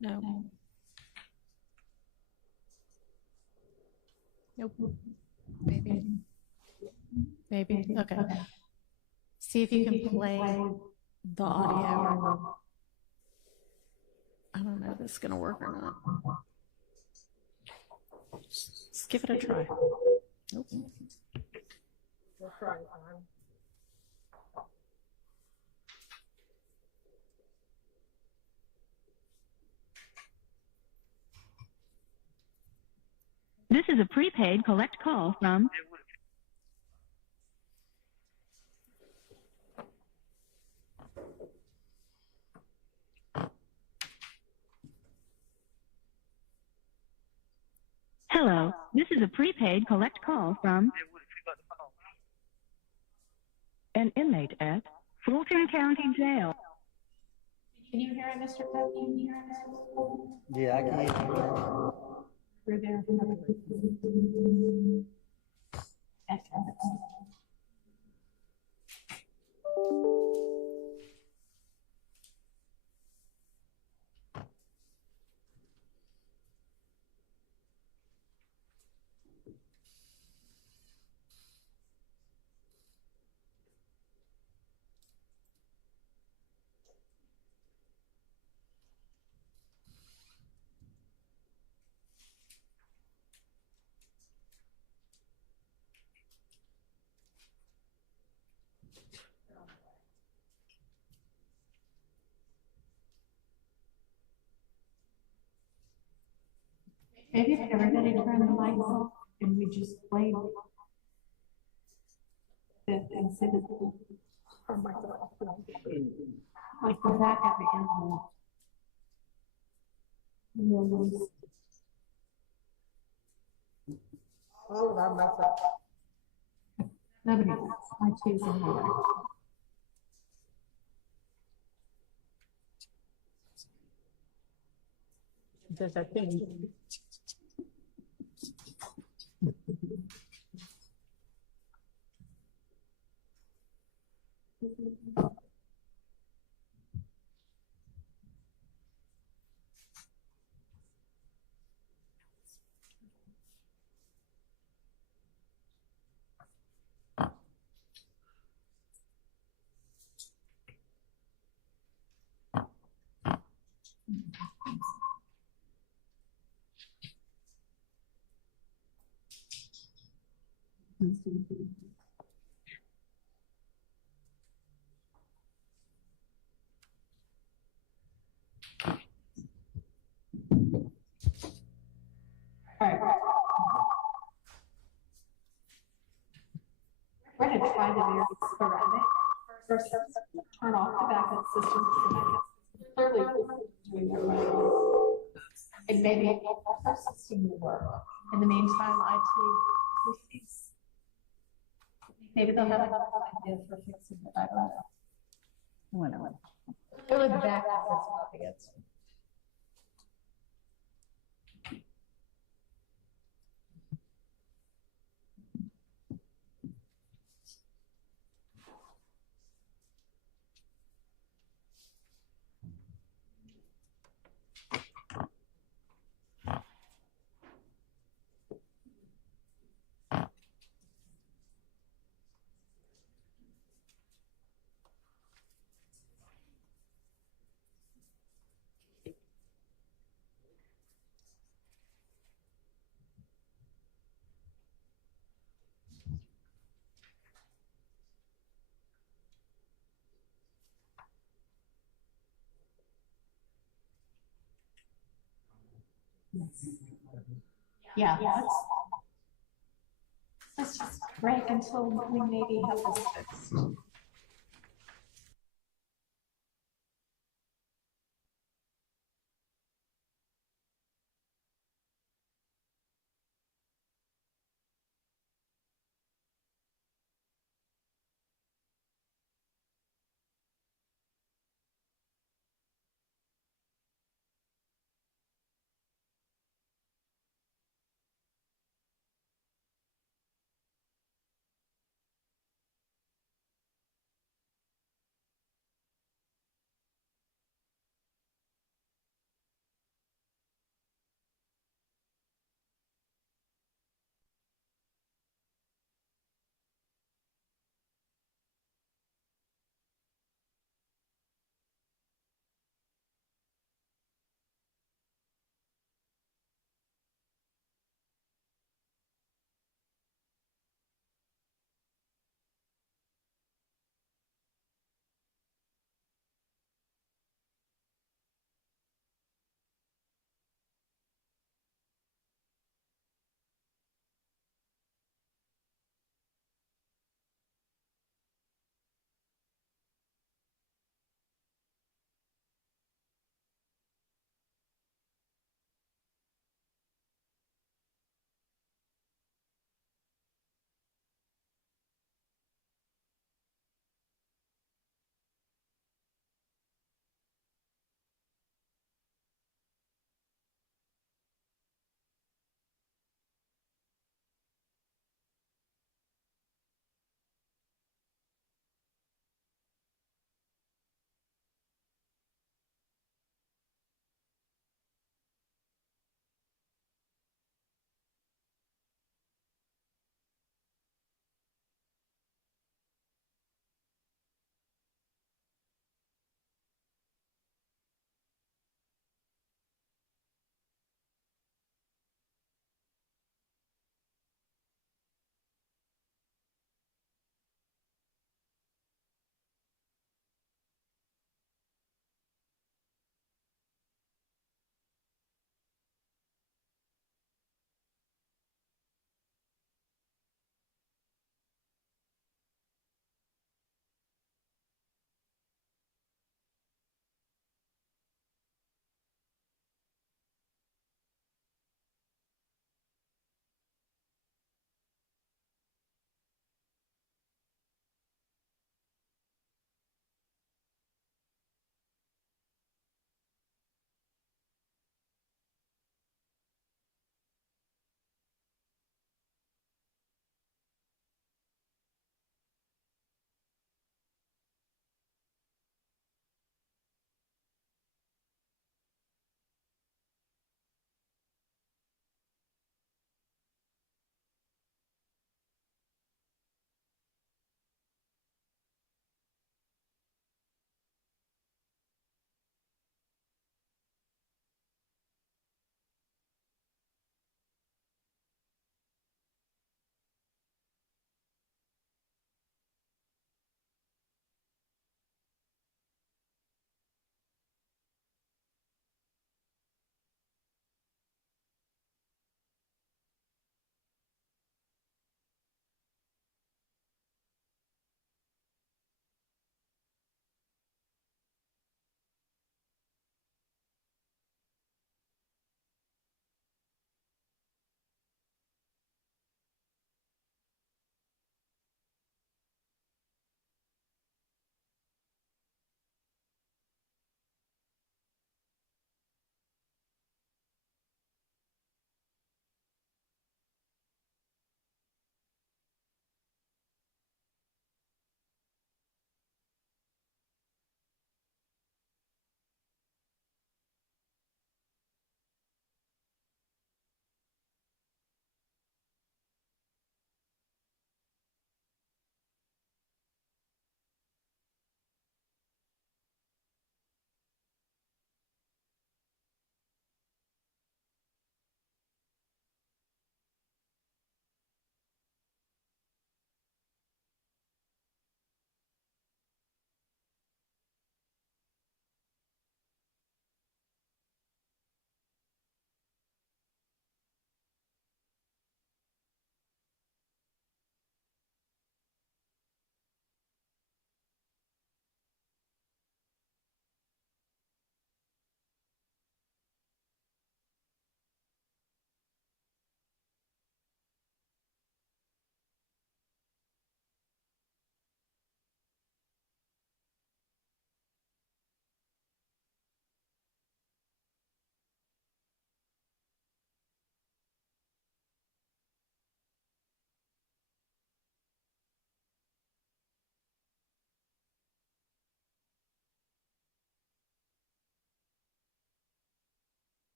No. Nope. Maybe. Maybe. Okay. See if you can play the audio. I don't know if this is going to work or not. Just give it a try. Nope. We'll try. This is a prepaid collect call from Hello, this is a prepaid collect call from an inmate at Fulton County Jail. Can you hear it, Mr. Cook? Can you hear it? Yeah, I can hear you. We're there. Maybe if everybody turned the lights off and we just played it instead of like go back at the end of the All of our methods. nobody does. I choose another. There's that thing. We're going to try to do this sporadic. First, turn off the backup system. Clearly, doing it right. And maybe our system will work. In the meantime, IT receives. Maybe they'll have an idea for fixing it. I don't know. Whatever. Clearly, the backup is not the answer. Yeah, let's just break until we maybe have this fixed.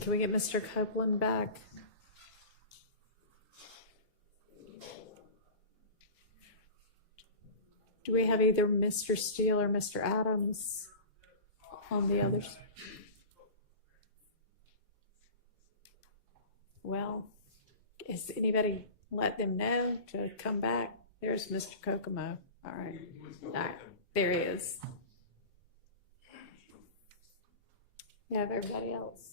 Can we get Mr. Copeland back? Do we have either Mr. Steele or Mr. Adams on the others? Well, is anybody let them know to come back? There's Mr. Kokomo. All right. All right. There he is. You have everybody else.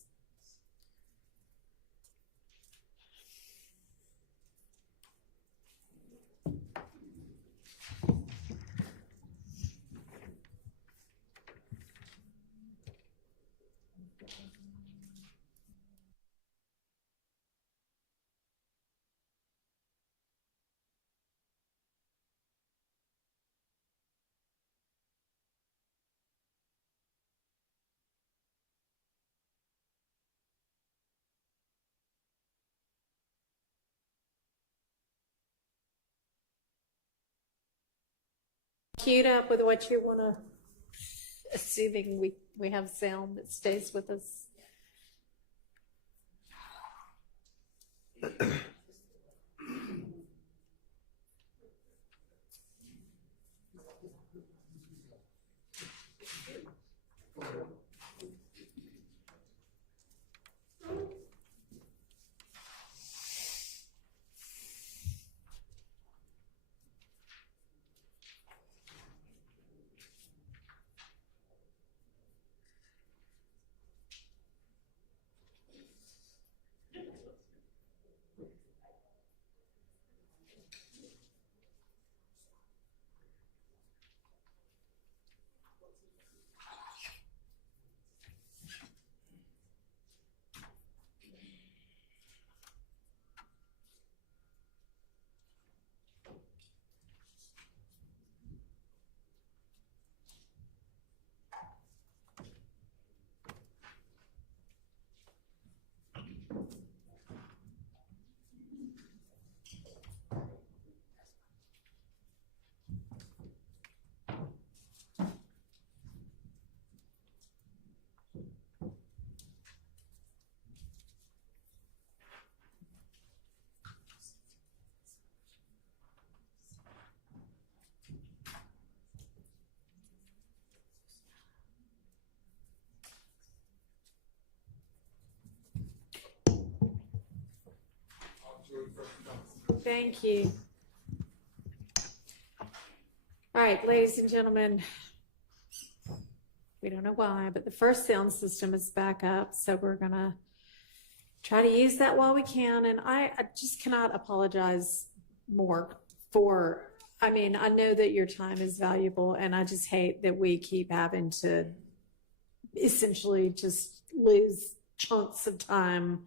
Queued up with what you want to, assuming we have sound that stays with us. Thank you. All right, ladies and gentlemen, we don't know why, but the first sound system is back up, so we're gonna try to use that while we can. And I just cannot apologize more for, I mean, I know that your time is valuable, and I just hate that we keep having to essentially just lose chunks of time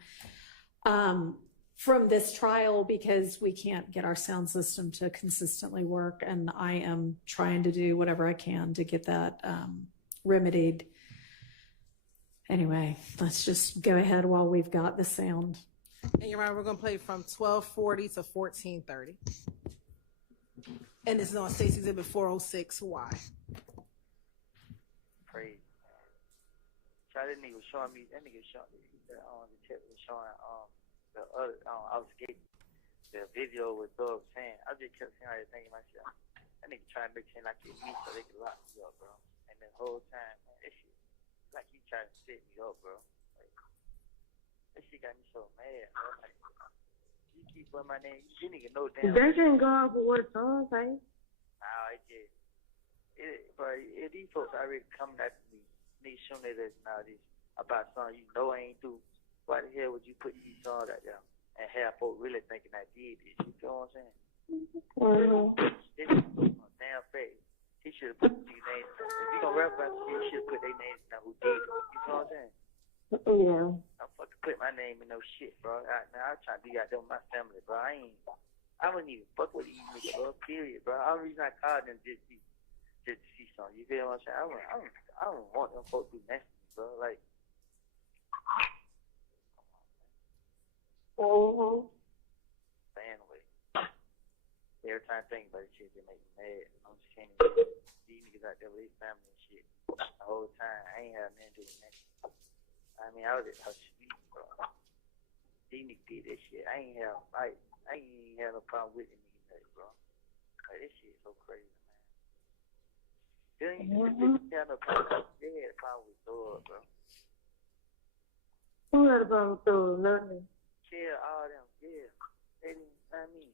from this trial because we can't get our sound system to consistently work. And I am trying to do whatever I can to get that remedied. Anyway, let's just go ahead while we've got the sound. And you're right, we're going to play from 1240 to 1430. And this is on State's Exhibit 406Y. Crazy. So that nigga was showing me, the tip was showing, the other, I was skating. The video with Doug saying, I just kept saying, I was thinking myself, that nigga trying to make it like it's me so they can lock me up, bro. And the whole time, man, that shit, like he trying to set me up, bro. Like, that shit got me so mad, bro. Like, you keep putting my name, you didn't even know damn. They didn't go off of what it's on, right? Nah, bro, these folks already coming after me. Niggas showing that nowadays about something you know I ain't do. Why the hell would you put these songs out there and have folks really thinking I did this? You know what I'm saying? This is a damn fact. He should have put these names. If you gonna rap about shit, he should have put their names down who did it. You know what I'm saying? Yeah. I fucking put my name in no shit, bro. I try to be out there with my family, bro. I wouldn't even fuck with these niggas, bro. Period, bro. The only reason I called them just to see something. You feel what I'm saying? I don't want them folks to be nasty, bro. Like. Mm-hmm. But anyway, every time I think about this shit, they make me mad. I'm just saying, these niggas out there with his family and shit. The whole time, I ain't had nothing to do with that. I mean, I was at her street. bro. These niggas did that shit. I ain't have no problem with it, nigga, bro. Like, this shit is so crazy, man. They ain't have no problem. They had a problem with Thug, bro. Who had a problem with those? Nothing. Chill, all them, yeah. They didn't, I mean.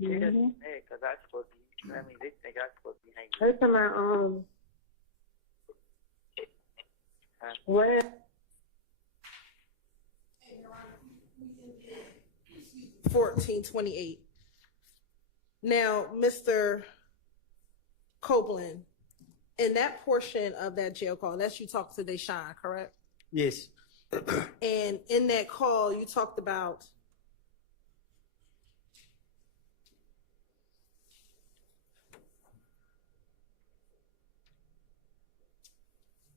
Mm-hmm. Yeah, because I supposed to be, I mean, they think I supposed to be hanging. They talking about, what? 1428. Now, Mr. Copeland, in that portion of that jail call, that's you talked to Deshaun, correct? Yes. And in that call, you talked about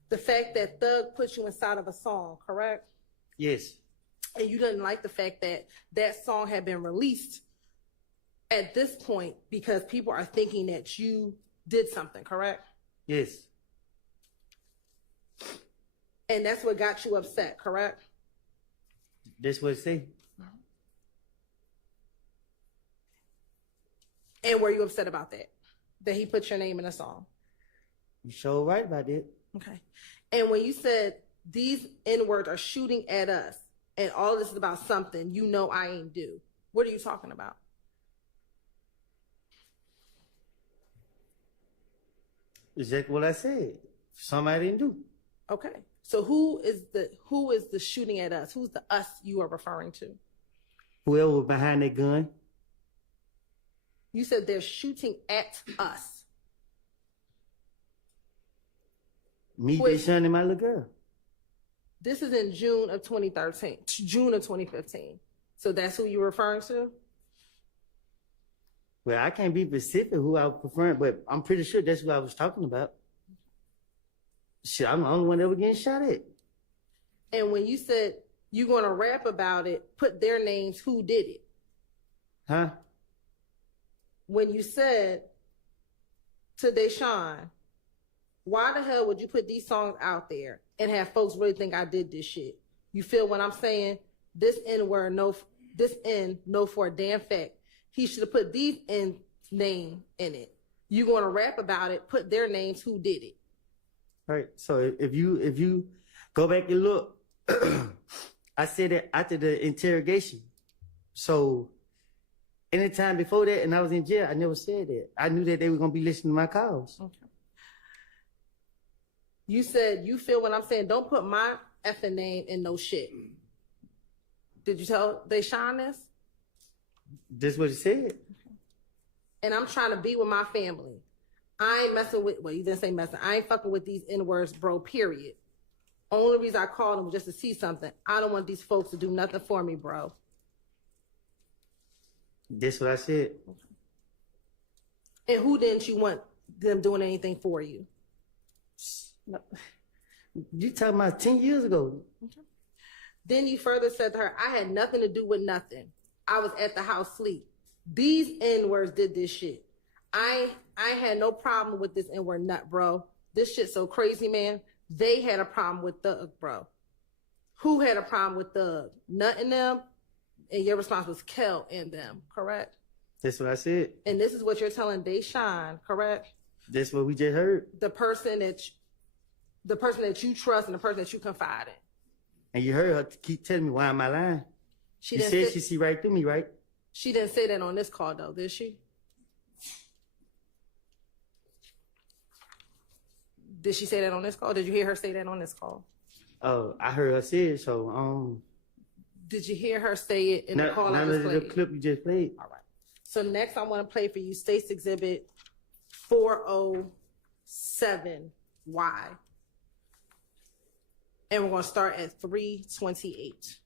the fact that Thug put you inside of a song, correct? Yes. And you didn't like the fact that that song had been released at this point because people are thinking that you did something, correct? Yes. And that's what got you upset, correct? That's what it say. And were you upset about that? That he put your name in a song? You sure right about that. Okay. And when you said these N-words are shooting at us and all this is about something you know I ain't do, what are you talking about? Exactly what I said. Somebody didn't do. Okay. So who is the shooting at us? Who's the us you are referring to? Whoever was behind that gun. You said they're shooting at us. Me, Deshaun, and my little girl. This is in June of 2013, June of 2015. So that's who you're referring to? Well, I can't be specific who I was preferring, but I'm pretty sure that's who I was talking about. Shit, I'm the only one ever getting shot at. And when you said you're going to rap about it, put their names, who did it? Huh? When you said to Deshaun, why the hell would you put these songs out there and have folks really think I did this shit? You feel what I'm saying? This N-word, this N, know for a damn fact. He should have put these N name in it. You going to rap about it, put their names, who did it. Right. So if you go back and look, I said that after the interrogation. So anytime before that, and I was in jail, I never said that. I knew that they were gonna be listening to my calls. Okay. You said you feel what I'm saying. Don't put my effing name in no shit. Did you tell Deshaun this? That's what he said. And I'm trying to be with my family. I ain't messing with, well, you didn't say messing. I ain't fucking with these N-words, bro, period. Only reason I called them was just to see something. I don't want these folks to do nothing for me, bro. That's what I said. And who didn't you want them doing anything for you? You talking about 10 years ago. Okay. Then you further said to her, I had nothing to do with nothing. I was at the house sleep. These N-words did this shit. I had no problem with this N-word nut, bro. This shit's so crazy, man. They had a problem with Thug, bro. Who had a problem with Thug? Nut and them? And your response was Kel and them, correct? That's what I said. And this is what you're telling Deshaun, correct? That's what we just heard. The person that you trust and the person that you confide in. And you heard her keep telling me, why am I lying? She said she see right through me, right? She didn't say that on this call, though, did she? Did she say that on this call? Did you hear her say that on this call? Oh, I heard her say it, so Did you hear her say it in the call I just played? The clip you just played. All right. So next I want to play for you State's Exhibit 407Y. And we're going to start at 328.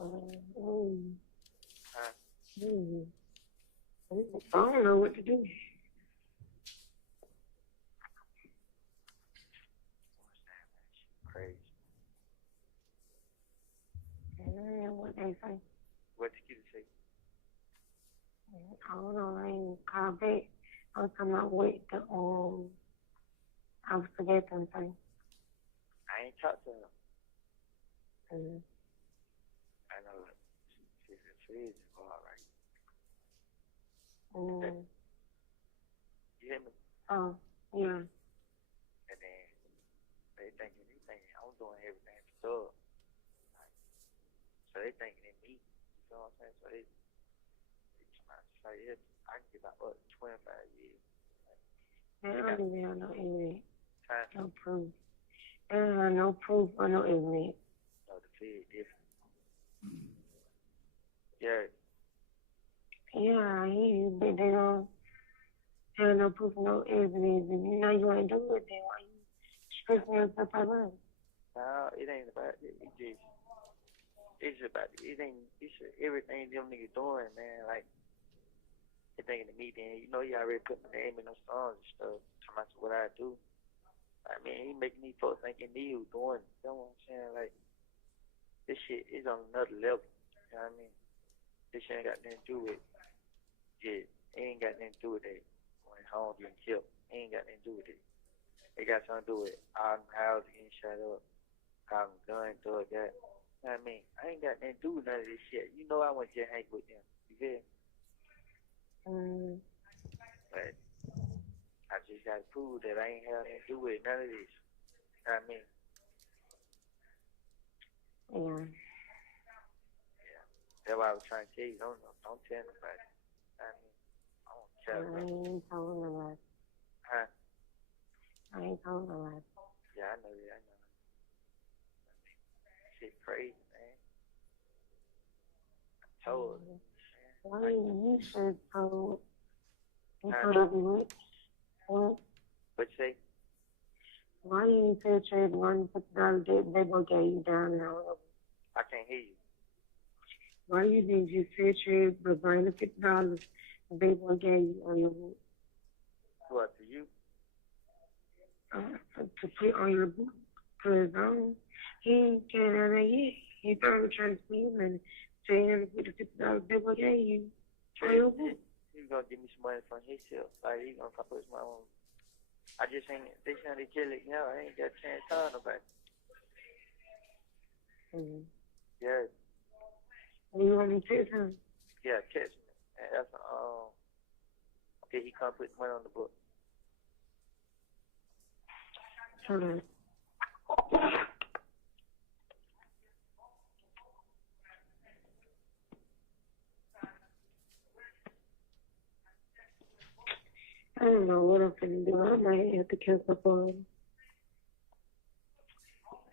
I don't know what to do. Crazy. What they say. What you say? I don't know. I ain't called back. I was talking about what the I was forgetting something. I ain't talked to her. Mm-hmm. I know she's is all right. Mm-hmm. You hear me? Oh, yeah. And then they thinking I'm doing everything for dog. Like, so they thinking in me. You know what I'm saying? So they trying to say I can get about 25 years. They don't even have no evidence. Huh? No proof. They don't have no proof or no evidence. No, the fed different. Yeah. Yeah, I hear you, but they don't have no proof, no evidence, and you know you ain't doing it, then why you stressing yourself out? No, it ain't about it. It's about it's everything them niggas doing, man. Like they thinking of me, then you know you already put my name in those songs and stuff. Talking about what I do. I mean, he making these folks thinking me who doing it. You know what I'm saying? Like this shit is on another level. You know what I mean? This shit ain't got nothing to do with it. It ain't got nothing to do with it. When home getting killed, it ain't got nothing to do with it. It got something to do with all them houses getting shut up, all them guns through that. You know what I mean? I ain't got nothing to do with none of this shit. You know I want to hang with them. You feel me? But I just got to prove that I ain't have nothing to do with none of this. You know what I mean? Yeah. That's why I was trying to tell you. Don't tell nobody. I mean, I don't care. I ain't told nobody. Huh? I ain't told nobody. Yeah, I know that. I know. Shit crazy, man. I told her. Why you should told? You told her what? What? What you say? Why you infiltrate one $50 debt they gonna get you down there? I can't hear you. Why you think you infiltrate but bring the $50 they gonna get you on your book? What, to you? To put on your book. Cause he ain't getting out of there yet. He probably trying to steal money. So he had to put the $50 they gonna get you on your book. He's gonna give me some money from himself. Like he's gonna come put my own. I just ain't. They trying to kill it. You know, I ain't got a chance to tell nobody. Yeah. You want me to text him? Yeah, text me. And that's okay. He come put money on the book. Hold on. I don't know what I'm finna do. I might have to cancel for him.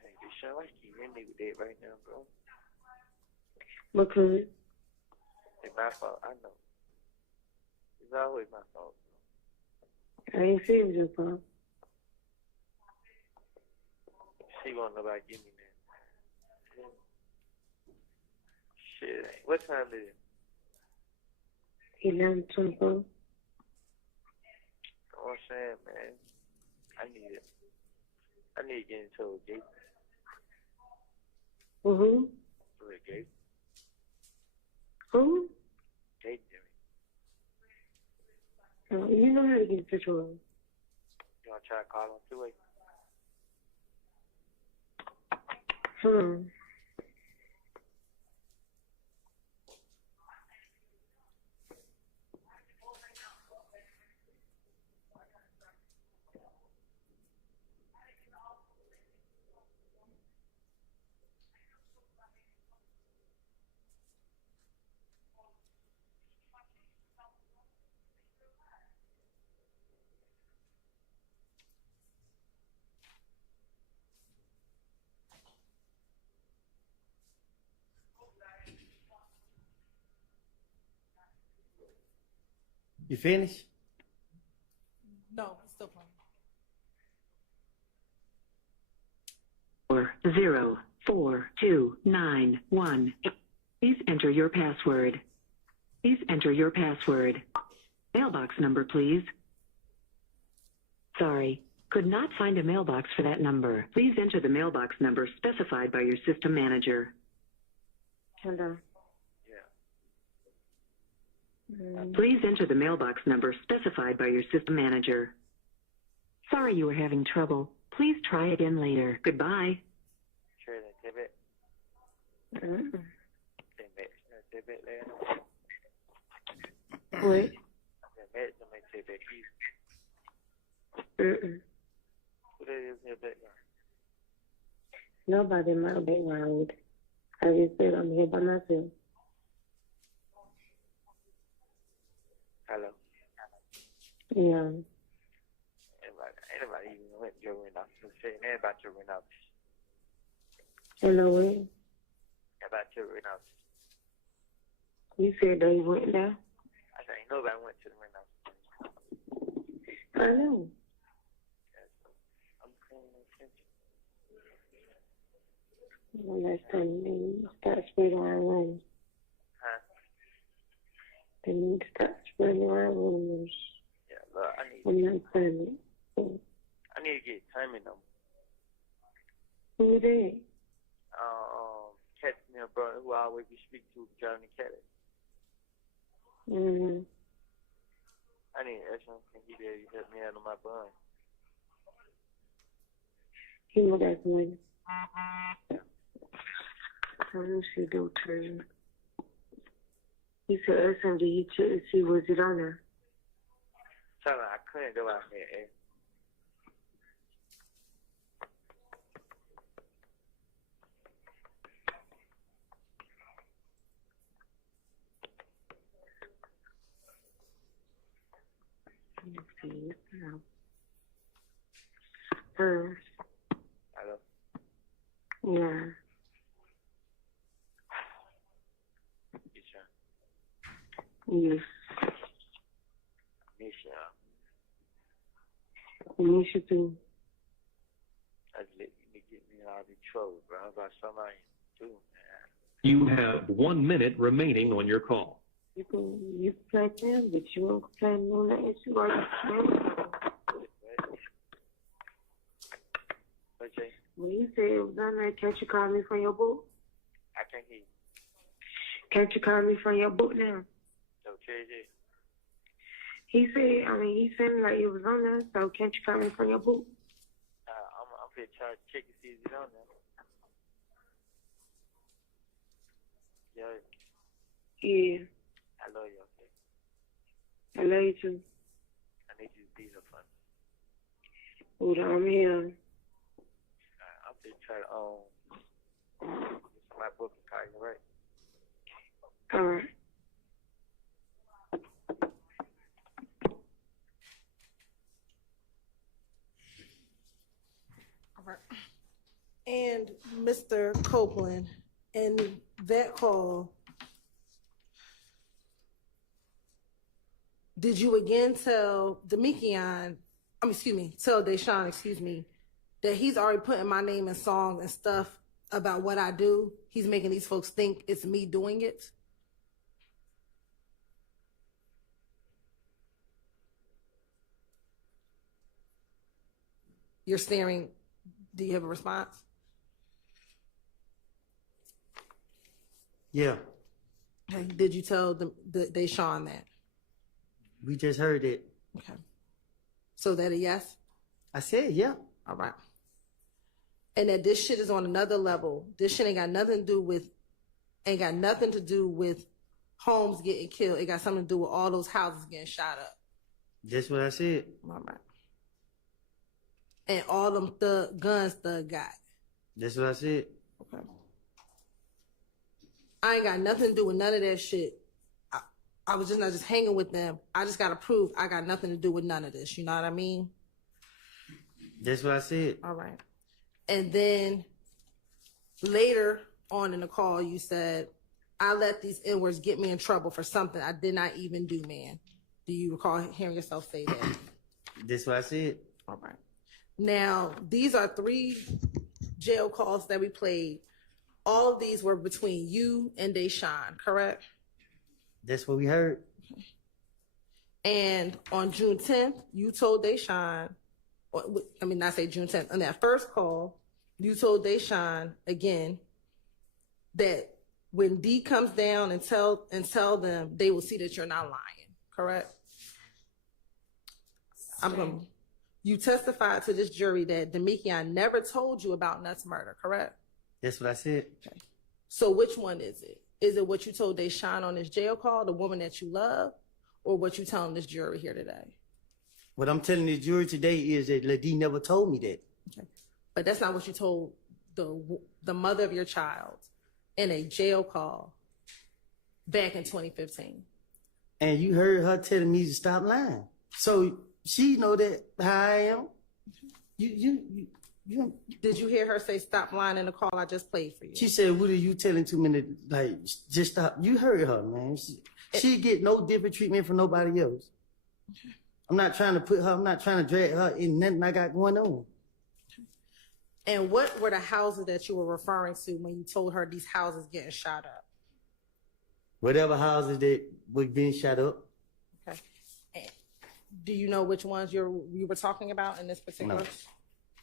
Hey, this shit like you hit me with that right now, bro. Because It's my fault. I know. It's always my fault. I ain't seen your fault. She won't nobody give me that. Shit, what time is it? 11:24. You know what I'm saying, man? I need to get into a gate. Mm-hmm. To a gate. Who? Gate, Jimmy. You know how to get in touch with him. You want to try to call him two-way? You finished? No, it's still playing. 04291. Please enter your password. Please enter your password. Mailbox number, please. Sorry, could not find a mailbox for that number. Please enter the mailbox number specified by your system manager. Hello. Please enter the mailbox number specified by your system manager. Sorry you were having trouble. Please try again later. Goodbye. What? Nobody in my background. I just said I'm here by myself. Hello. Yeah. Anybody even went to your window? Saying about your window. Hello, what? About your window. You said they went there? I said, ain't nobody went to the window. I know. I'm paying attention. Well, last time they start spreading around rumors. Huh? They need to start spreading around rumors. Yeah, look, I'm not saying it. I need to get timing them. Who they? Catch me a brother who I always be speaking to, Johnny Kelly. Mm-hmm. I need to ask him, can he be able to help me out on my bun? He know that's money. Let me do turn. He said, ask him, did he check to see was it on there? Tell him I couldn't go out here, eh? Let's see. Hello? Yeah. Yes. Miss you. I miss you too. I just let you get me in all the trouble, bro. About somebody too, man. You have 1 minute remaining on your call. You can play them, but you won't play on that issue or Okay. When you said it was on there, can't you call me from your book? I can't hear you. Can't you call me from your book now? So, JJ. He said like it was on there, so can't you call me from your book? I'm here trying to check and see if it's on there. Yeah. I love you, okay? I love you too. I need you to be here for me. Hold on, I'm here. I'm just trying to, get my book and call you, right? All right. All right. And Mr. Copeland, in that call, did you again tell tell Deshaun, that he's already putting my name in songs and stuff about what I do? He's making these folks think it's me doing it? You're staring. Do you have a response? Yeah. Okay. Did you tell Deshaun that? We just heard it. Okay. So that a yes? I said yeah. All right. And that this shit is on another level. This shit ain't got nothing to do with homes getting killed. It got something to do with all those houses getting shot up. That's what I said. All right. And all them guns Thug got. That's what I said. Okay. I ain't got nothing to do with none of that shit. I was just not just hanging with them. I just got to prove I got nothing to do with none of this. You know what I mean? That's what I said. All right. And then later on in the call, you said, I let these N-words get me in trouble for something I did not even do, man. Do you recall hearing yourself say that? That's what I said. All right. Now, these are 3 jail calls that we played All of these were between you and Deshaun, correct? That's what we heard. And on June 10th, you told Deshaun, not say June 10th, on that first call, you told Deshaun again that when D comes down and tell them, they will see that you're not lying, correct? You testified to this jury that Demekion never told you about Nutt's murder, correct? That's what I said. Okay. So which one is it? Is it what you told Deshaun on his jail call, the woman that you love, or what you telling this jury here today? What I'm telling the jury today is that Ladie never told me that. Okay. But that's not what you told the mother of your child in a jail call back in 2015. And you heard her telling me to stop lying. So she know that how I am. You Did you hear her say stop lying in the call I just played for you? She said, what are you telling too many, like, just stop. You heard her, man. She get no different treatment from nobody else. I'm not trying to I'm not trying to drag her in nothing I got going on. And what were the houses that you were referring to when you told her these houses getting shot up? Whatever houses that were being shot up. Okay. And do you know which ones you were talking about in this particular?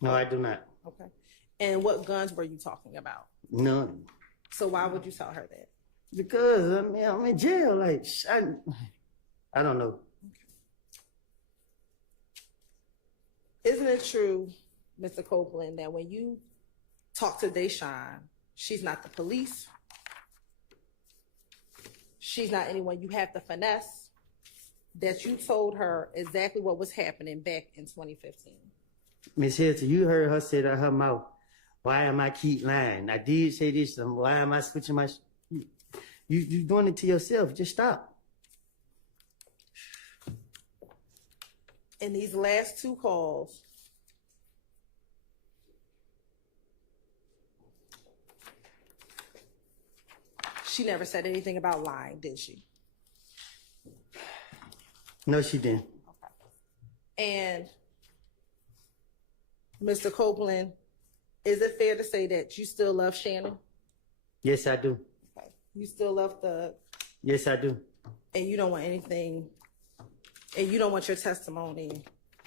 No, I do not. Okay. And what guns were you talking about? None. So why would you tell her that? Because I'm in jail. Like I don't know. Okay. Isn't it true, Mr. Copeland, that when you talk to Deshaun, she's not the police? She's not anyone you have to finesse? That you told her exactly what was happening back in 2015? Miss Hilton, you heard her say out of her mouth, why am I keep lying? I did say this, why am I switching my... You doing it to yourself, just stop. In these last two calls, she never said anything about lying, did she? No, she didn't. Okay. And Mr. Copeland, is it fair to say that you still love Shannon? Yes, I do. Okay. You still love Thug? Yes, I do. And you don't want anything, and you don't want your testimony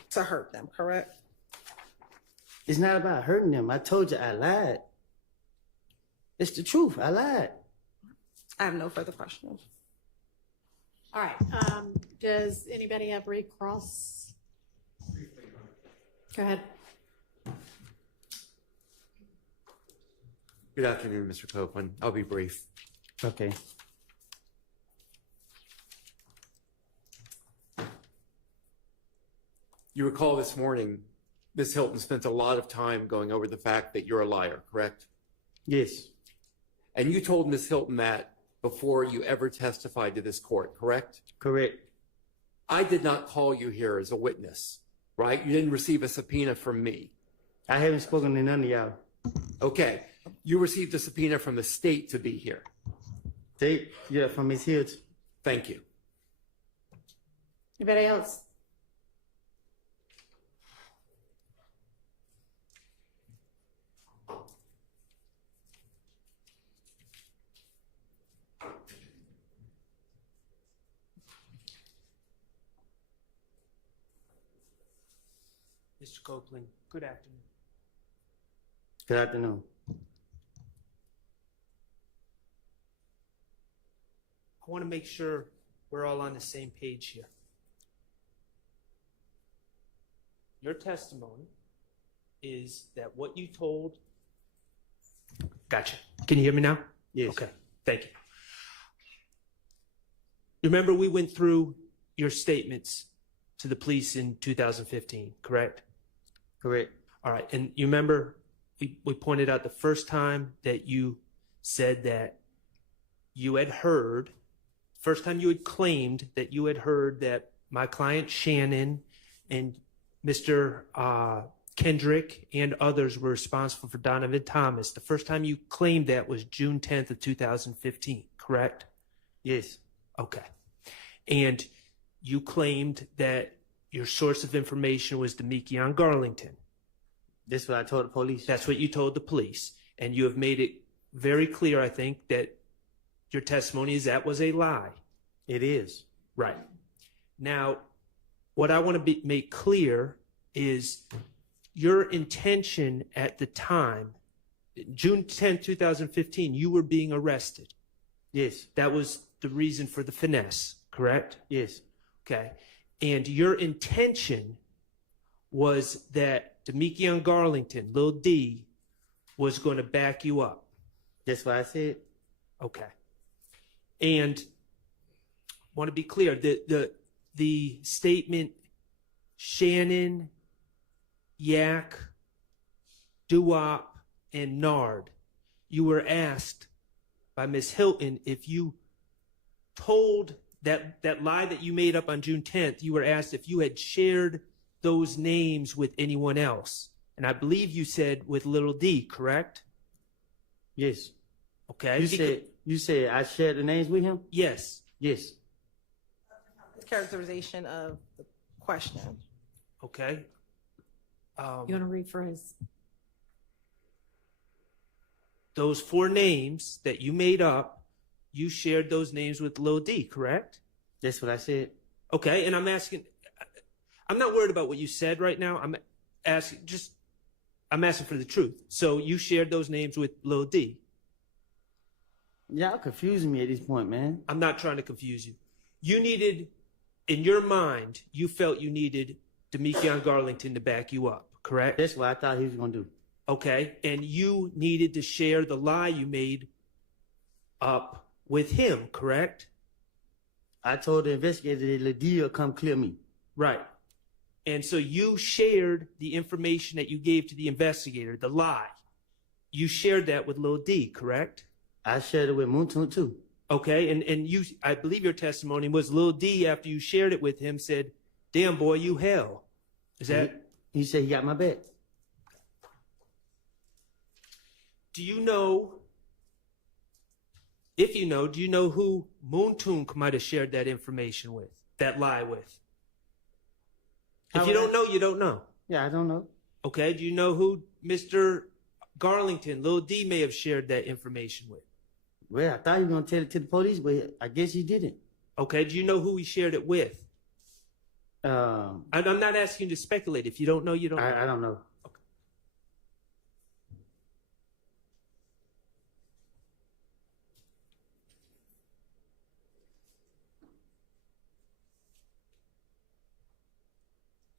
to hurt them, correct? It's not about hurting them. I told you I lied. It's the truth. I lied. I have no further questions. All right. Does anybody have recross? Go ahead. Good afternoon, Mr. Copeland. I'll be brief. Okay. You recall this morning, Ms. Hilton spent a lot of time going over the fact that you're a liar, correct? Yes. And you told Ms. Hilton that before you ever testified to this court, correct? Correct. I did not call you here as a witness, right? You didn't receive a subpoena from me. I haven't spoken to none of y'all. Okay. You received a subpoena from the state to be here. State? Yeah, from Ms. Hilton. Thank you. Anybody else? Mr. Copeland, good afternoon. Good afternoon. I want to make sure we're all on the same page here. Your testimony is that what you told... Gotcha. Can you hear me now? Yes. Okay, thank you. You remember we went through your statements to the police in 2015, correct? Correct. All right, and you remember we pointed out the first time that you said that you had heard, first time you had claimed that you had heard that my client Shannon and Mr. Kendrick and others were responsible for Donovan Thomas. The first time you claimed that was June 10th of 2015, correct? Yes. Okay. And you claimed that your source of information was Demekion Garlington. That's what I told the police. That's what you told the police. And you have made it very clear, I think, that your testimony is that was a lie. It is. Right. Now, what I want to make clear is your intention at the time, June 10, 2015, you were being arrested. Yes. That was the reason for the finesse, correct? Yes. Okay. And your intention was that Demekion Garlington, Lil D, was going to back you up. That's what I said. Okay. And want to be clear, the statement Shannon, Yak, Duop, and Nard, you were asked by Ms. Hilton if you told that lie that you made up on June 10th, you were asked if you had shared those names with anyone else. And I believe you said with Little D, correct? Yes. Okay. You said I shared the names with him? Yes. Yes. Characterization of the question. Okay. You want to rephrase? Those 4 names that you made up, you shared those names with Lil D, correct? That's what I said. Okay, and I'm asking, I'm not worried about what you said right now. I'm asking for the truth. So you shared those names with Lil D. Y'all confusing me at this point, man. I'm not trying to confuse you. You needed, in your mind, you felt you needed Demekion Garlington to back you up, correct? That's what I thought he was going to do. Okay, and you needed to share the lie you made up with him, correct? I told the investigator that Lydia come clear me. Right. And so you shared the information that you gave to the investigator, the lie. You shared that with Lil D, correct? I shared it with Moontoon too. Okay, and you, I believe your testimony was Lil D, after you shared it with him, said, "Damn boy, you hell." Is that? He said he got my back. Do you know, if you know, do you know who Moontoon might have shared that information with, that lie with? If you don't know, you don't know. Yeah, I don't know. Okay, do you know who Mr. Garlington, Lil D, may have shared that information with? Well, I thought he was going to tell it to the police, but I guess he didn't. Okay, do you know who he shared it with? I'm not asking you to speculate. If you don't know, you don't know. I don't know.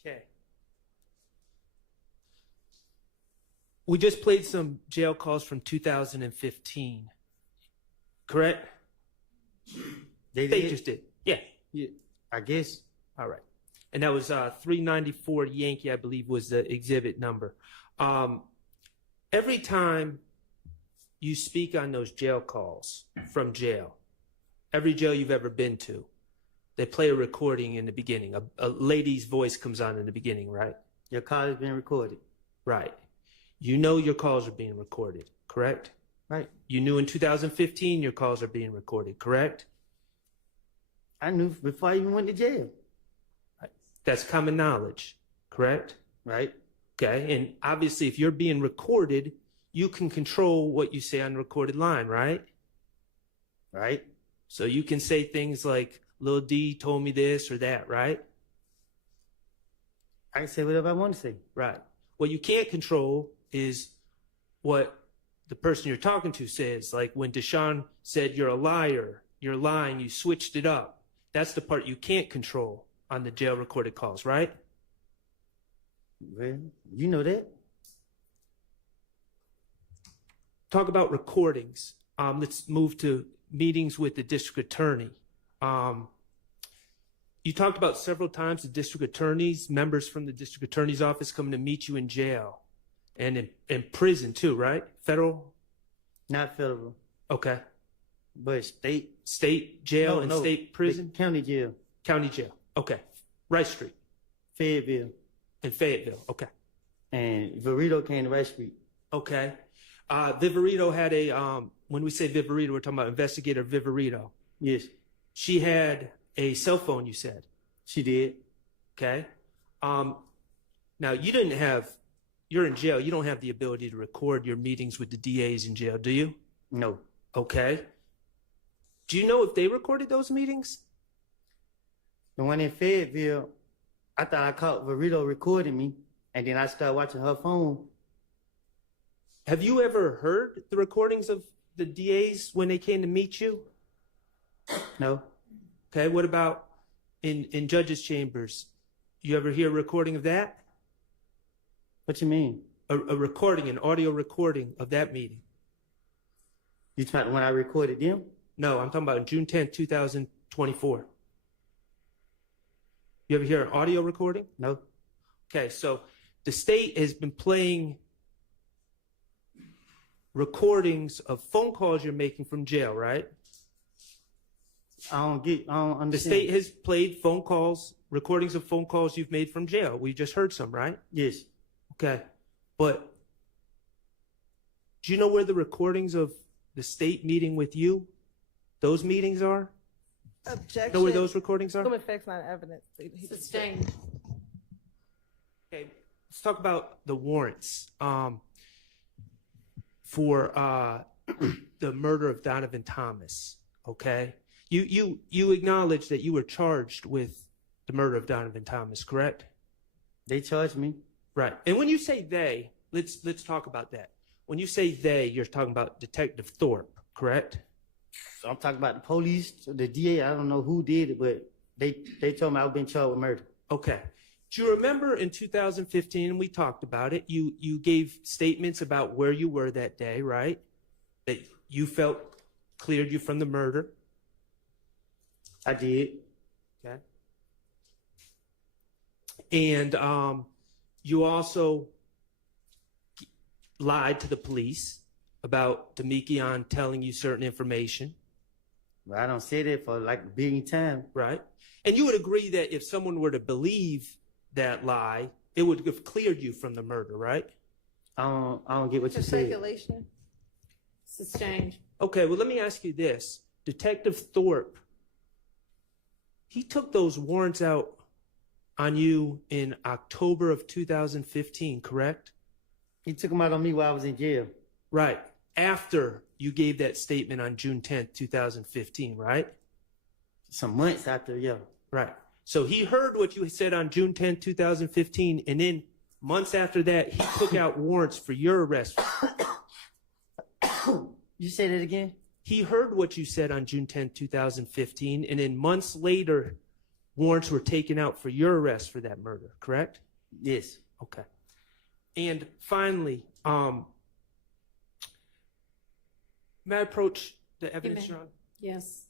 Okay. We just played some jail calls from 2015. Correct? They just did. Yeah. I guess. All right. And that was 394 Yankee, I believe, was the exhibit number. Every time you speak on those jail calls from jail, every jail you've ever been to, they play a recording in the beginning. A lady's voice comes on in the beginning, right? Your call is being recorded. Right. You know your calls are being recorded, correct? Right. You knew in 2015 your calls are being recorded, correct? I knew before I even went to jail. That's common knowledge, correct? Right. Okay. And obviously, if you're being recorded, you can control what you say on the recorded line, right? Right. So you can say things like, Lil D told me this or that, right? I can say whatever I want to say. Right. What you can't control is what the person you're talking to says. Like when Deshaun said, "You're a liar, you're lying, you switched it up." That's the part you can't control on the jail recorded calls, right? Well, you know that. Talk about recordings. Let's move to meetings with the district attorney. You talked about several times the district attorneys, members from the district attorney's office coming to meet you in jail and in prison too, right? Federal? Not federal. Okay. But state. State jail and state prison? County jail. County jail. Okay. Rice Street. Fayetteville. In Fayetteville. Okay. And Verito came to Rice Street. Okay. Viverito had a, when we say Viverito, we're talking about investigator Viverito. Yes. She had a cell phone, you said. She did. Okay. Now you didn't have, you're in jail. You don't have the ability to record your meetings with the DAs in jail, do you? No. Okay. Do you know if they recorded those meetings? The one in Fayetteville, I thought I caught Verito recording me, and then I started watching her phone. Have you ever heard the recordings of the DAs when they came to meet you? No. Okay, what about in judges' chambers? You ever hear a recording of that? What you mean? A recording, an audio recording of that meeting. You talking about when I recorded them? No, I'm talking about June 10th, 2024. You ever hear an audio recording? No. Okay, so the state has been playing recordings of phone calls you're making from jail, right? I don't understand. The state has played phone calls, recordings of phone calls you've made from jail. We just heard some, right? Yes. Okay. But do you know where the recordings of the state meeting with you, those meetings are? Objection. Know where those recordings are? Human facts, not evidence. Sustained. Okay, let's talk about the warrants for the murder of Donovan Thomas. Okay, you acknowledge that you were charged with the murder of Donovan Thomas, correct? They charged me. Right. And when you say they, let's talk about that. When you say they, you're talking about Detective Thorpe, correct? So I'm talking about the police, the DA. I don't know who did it, but they told me I was being charged with murder. Okay. Do you remember in 2015, and we talked about it, you gave statements about where you were that day, right? That you felt cleared you from the murder. I did. Okay. And you also lied to the police about Demekion telling you certain information. Well, I don't say that for like a billion times. Right. And you would agree that if someone were to believe that lie, it would have cleared you from the murder, right? I don't get what you said. Speculation. Sustained. Okay, well, let me ask you this. Detective Thorpe, he took those warrants out on you in October of 2015, correct? He took them out on me while I was in jail. Right. After you gave that statement on June 10th, 2015, right? Some months after, yeah. Right. So he heard what you said on June 10th, 2015, and then months after that, he took out warrants for your arrest. You say that again? He heard what you said on June 10th, 2015, and then months later, warrants were taken out for your arrest for that murder, correct? Yes. Okay. And finally, may I approach the evidence, Your Honor? Yes.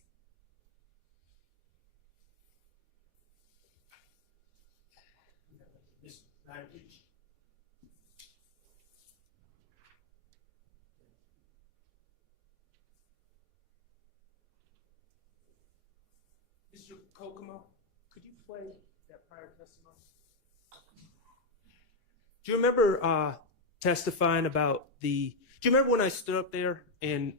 Mr. Kokomo, could you play that prior testimony? Do you remember testifying about do you remember when I stood up there and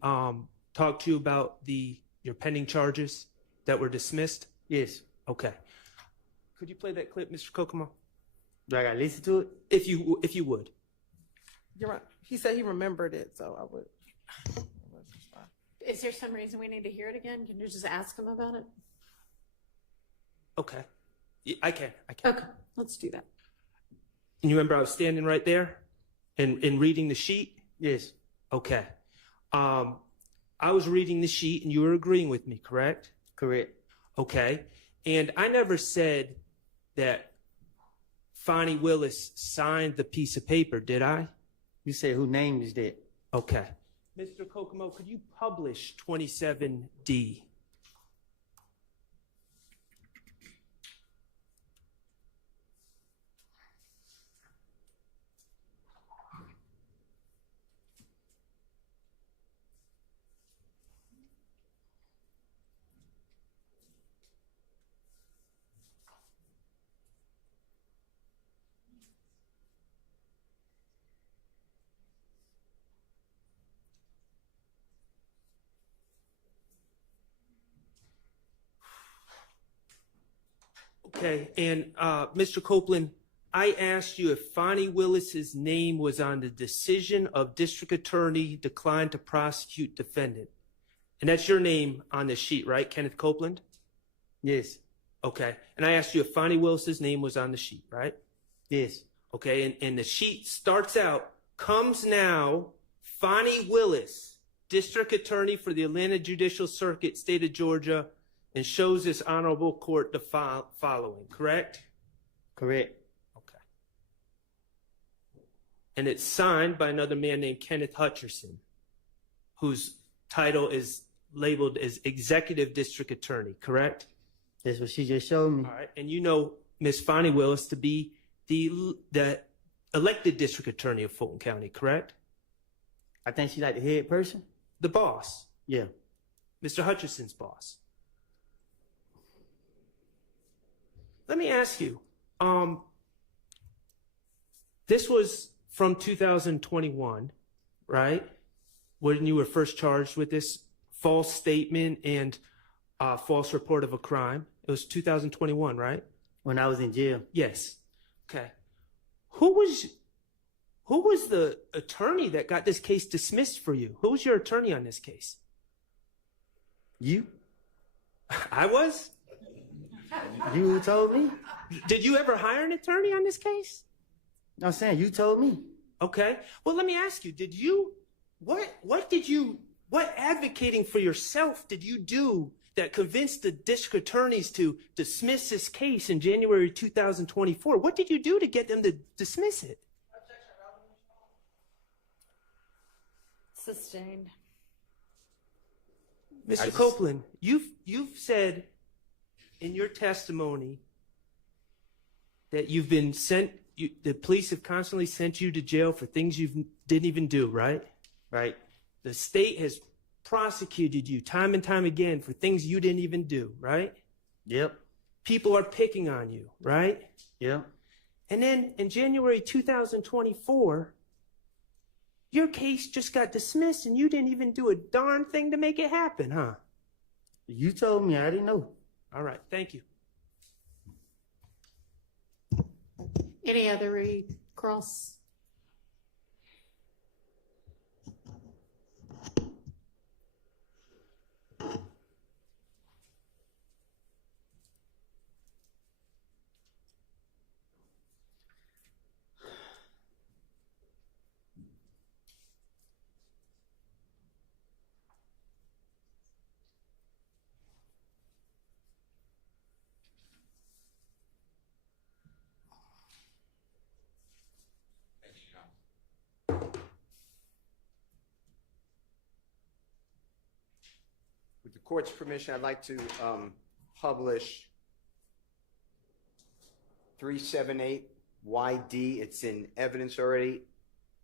talked to you about your pending charges that were dismissed? Yes. Okay. Could you play that clip, Mr. Kokomo? Do I gotta listen to it? If you would. You're right. He said he remembered it, so I would. Is there some reason we need to hear it again? Can you just ask him about it? Okay. I can. Okay, let's do that. And you remember I was standing right there and reading the sheet? Yes. Okay. I was reading the sheet and you were agreeing with me, correct? Correct. Okay. And I never said that Fonnie Willis signed the piece of paper, did I? You said who name is that? Okay. Mr. Kokomo, could you publish 27D? Okay, and Mr. Copeland, I asked you if Fonnie Willis's name was on the decision of district attorney declined to prosecute defendant. And that's your name on the sheet, right? Kenneth Copeland? Yes. Okay. And I asked you if Fonnie Willis's name was on the sheet, right? Yes. Okay. And the sheet starts out, comes now, Fonnie Willis, district attorney for the Atlanta Judicial Circuit, state of Georgia, and shows this honorable court the following, correct? Correct. And it's signed by another man named Kenneth Hutcherson, whose title is labeled as executive district attorney, correct? That's what she just showed me. All right. And you know Miss Fonnie Willis to be the elected district attorney of Fulton County, correct? I think she's like the head person. The boss. Yeah. Mr. Hutcherson's boss. Let me ask you, this was from 2021, right? When you were first charged with this false statement and false report of a crime. It was 2021, right? When I was in jail. Yes. Okay. Who was the attorney that got this case dismissed for you? Who was your attorney on this case? You. I was? You told me. Did you ever hire an attorney on this case? I'm saying you told me. Okay. Well, let me ask you, what advocating for yourself did you do that convinced the district attorneys to dismiss this case in January 2024? What did you do to get them to dismiss it? Sustained. Mr. Copeland, you've said in your testimony that you've been sent, the police have constantly sent you to jail for things you didn't even do, right? Right. The state has prosecuted you time and time again for things you didn't even do, right? Yep. People are picking on you, right? Yep. And then in January 2024, your case just got dismissed and you didn't even do a darn thing to make it happen, huh? You told me. I didn't know. All right. Thank you. Any other recross? With the court's permission, I'd like to publish 378YD. It's in evidence already.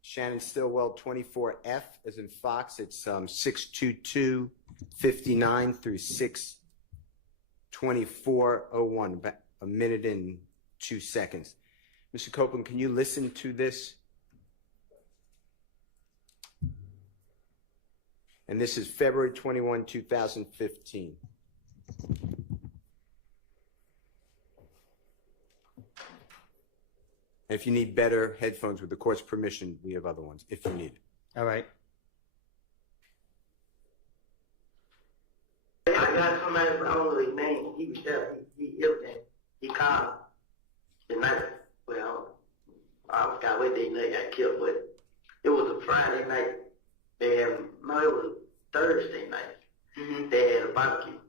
Shannon Stillwell 24F as in Fox. It's 62259 through 62401, about a minute and 2 seconds. Mr. Copeland, can you listen to this? And this is February 21, 2015. If you need better headphones with the court's permission, we have other ones if you need it. All right. I got somebody, but I don't know his name. He was there. He everything. He called the night. Well, I forgot what day they got killed, but it was a Friday night. They had, no, it was a Thursday night. Mm-hmm. They had a barbecue.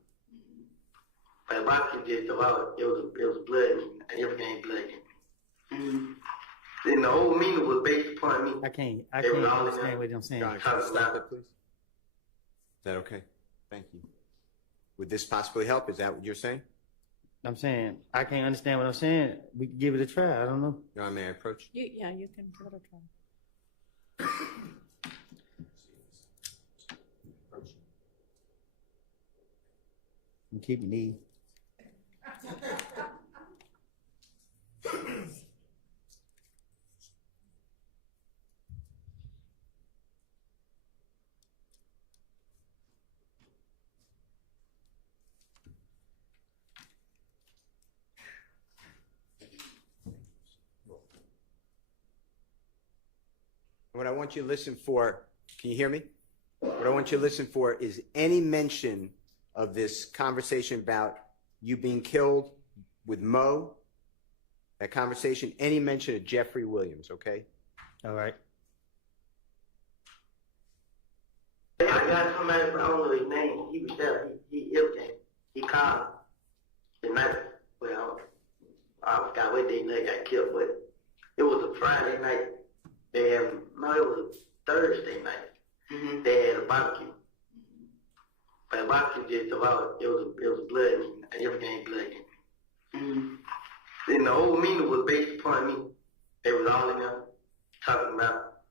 But the barbecue did go out. It was blood and everything blood. Mm-hmm. Then the whole meeting was based upon me. I can't understand what I'm saying. Stop it, please. Is that okay? Thank you. Would this possibly help? Is that what you're saying? I'm saying I can't understand what I'm saying. We can give it a try. I don't know. Your Honor, may I approach? You can give it a try. And keep your knee. what I want you to listen for, can you hear me? What I want you to listen for is any mention of this conversation about you being killed with Mo, that conversation, any mention of Jeffrey Williams, okay? All right. I got somebody, but I don't know his name. He was there. He everything. He called the night. Well, I forgot what day night got killed, but it was a Friday night. It was a Thursday night. Mm-hmm. They had a barbecue. But a barbecue just about it was a blood meeting. Everything blood meeting. Mm-hmm. Then the whole meeting was based upon me. They was all in there talking about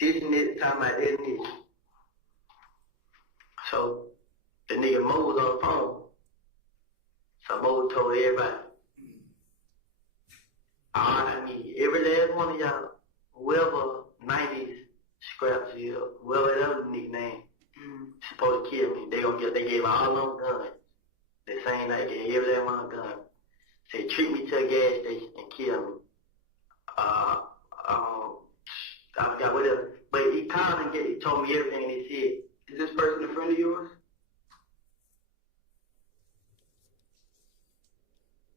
this and this, talking about this and this. So the nigga Mo was on the phone. So Mo told everybody, I need every last one of y'all, whoever 90s scraps here, whoever that other nigga name, supposed to kill me. They gave all them guns. The same night, they gave every last one gun. Said, treat me to a gas station and kill me. I forgot what else. But he called and he told me everything, and he said, is this person a friend of yours?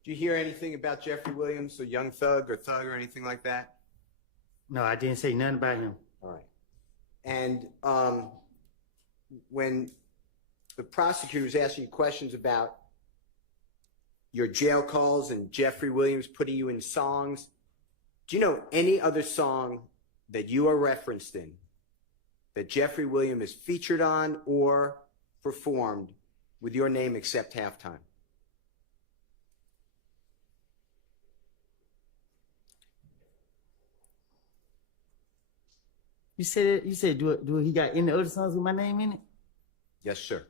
Did you hear anything about Jeffrey Williams, or Young Thug, or anything like that? No, I didn't say nothing about him. All right. And when the prosecutor was asking you questions about your jail calls and Jeffrey Williams putting you in songs, do you know any other song that you are referenced in that Jeffrey Williams is featured on or performed with your name except Halftime? You said do he got any other songs with my name in it? Yes, sir.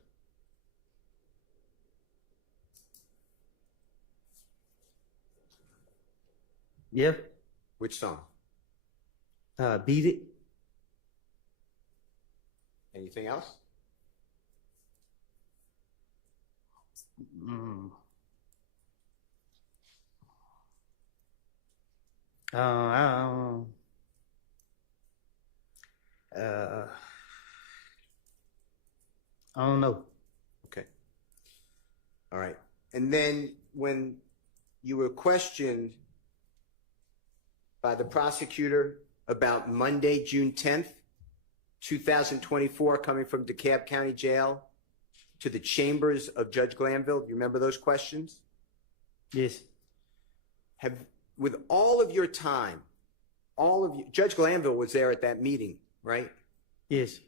Yeah. Which song? Beat It. Anything else? I don't know. Okay. All right. And then when you were questioned by the prosecutor about Monday, June 10th, 2024, coming from DeKalb County Jail to the chambers of Judge Glanville, do you remember those questions? Yes. With all of your time, Judge Glanville was there at that meeting, right? Yes.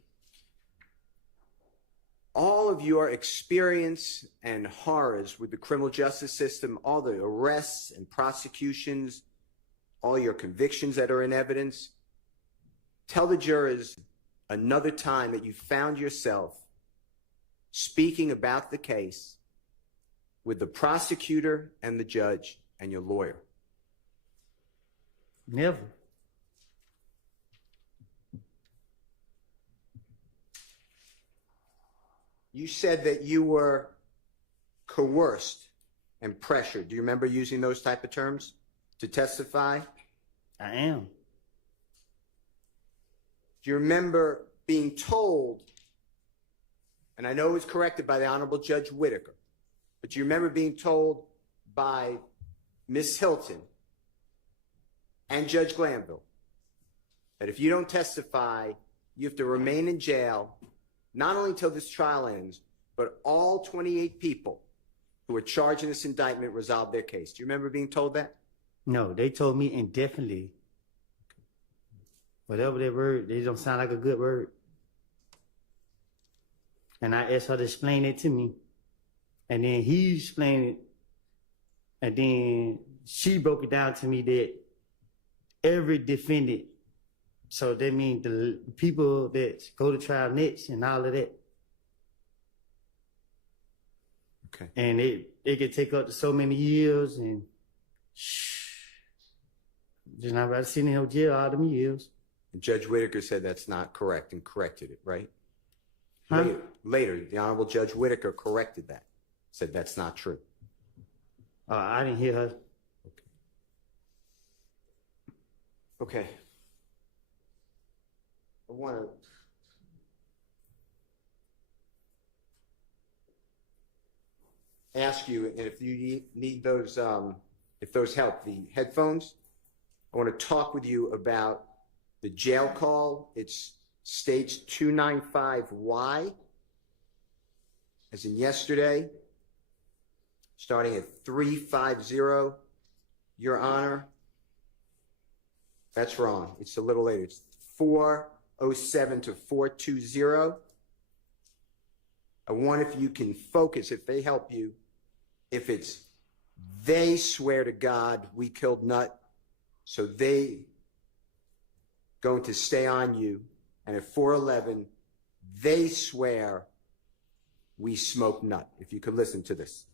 All of your experience and horrors with the criminal justice system, all the arrests and prosecutions, all your convictions that are in evidence, tell the jurors another time that you found yourself speaking about the case with the prosecutor and the judge and your lawyer. Never. You said that you were coerced and pressured. Do you remember using those type of terms to testify? I am. Do you remember being told, and I know it was corrected by the Honorable Judge Whitaker, but do you remember being told by Ms. Hilton and Judge Glanville that if you don't testify, you have to remain in jail not only until this trial ends, but all 28 people who were charged in this indictment resolve their case? Do you remember being told that? No, they told me indefinitely. Whatever that word, they don't sound like a good word. And I asked her to explain it to me. And then he explained it. And then she broke it down to me that every defendant, so that means the people that go to trial next and all of that. Okay. And it could take up to so many years, and just not about to sit in no jail all them years. And Judge Whitaker said that's not correct and corrected it, right? Huh? Later, the Honorable Judge Whitaker corrected that, said that's not true. I didn't hear her. Okay. I want to ask you, and if you need those, if those help, the headphones, I want to talk with you about the jail call. It's stage 295Y, as in yesterday, starting at 350, Your Honor. That's wrong. It's a little later. It's 407 to 420. I wonder if you can focus, if they help you, if it's they swear to God we killed Nut, so they going to stay on you, and at 411 they swear we smoked Nut. If you could listen to this.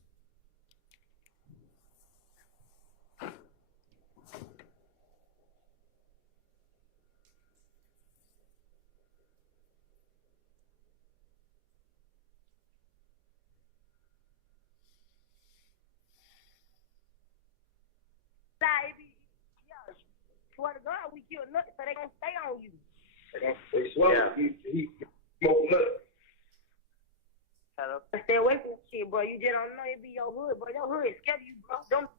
Baby, yeah, swear to God, we killed Nut, so they gonna stay on you. They swear he smoked nut. Hello? Stay away from that shit, bro. You just don't know it be your hood, bro. Your hood is scared of you, bro. Don't.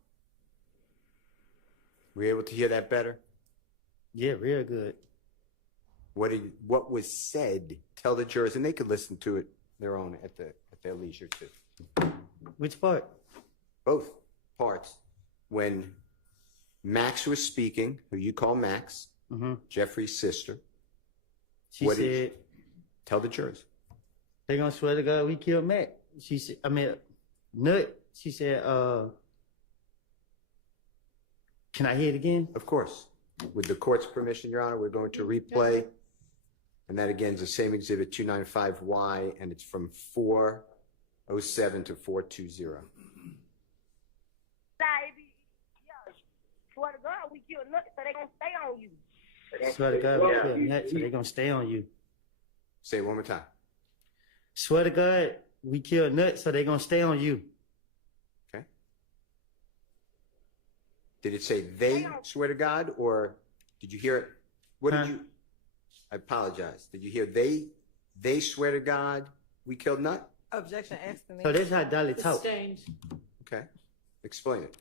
Were you able to hear that better? Yeah, real good. What was said? Tell the jurors, and they could listen to it their own at their leisure too. Which part? Both parts. When Max was speaking, who you call Max, Jeffrey's sister. She said, tell the jurors. They gonna swear to God we killed Mac. She said, Nut. She said, can I hear it again? Of course. With the court's permission, Your Honor, we're going to replay. And that again is the same exhibit 295Y, and it's from 407 to 420. Baby, yeah, swear to God, we killed Nut, so they gonna stay on you. Swear to God we killed Nut, so they gonna stay on you. Say it one more time. Swear to God we killed Nut, so they gonna stay on you. Okay. Did it say they swear to God, or did you hear it? What did you? I apologize. Did you hear they swear to God we killed Nut? Objection, explanation. So that's how Dolly talk. Sustained. Okay. Explain it.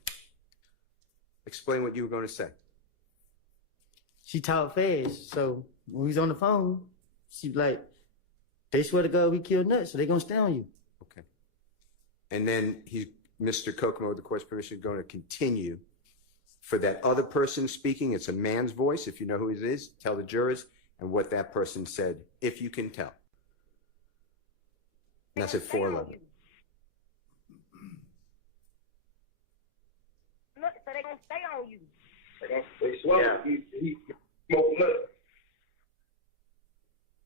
Explain what you were going to say. She talk fast, so when we was on the phone, she like, they swear to God we killed Nut, so they gonna stay on you. Okay. And then Mr. Kokomo, with the court's permission, is going to continue. For that other person speaking, it's a man's voice. If you know who it is, tell the jurors and what that person said, if you can tell. And that's at 411. Nut, so they gonna stay on you. They swear he smoked nut.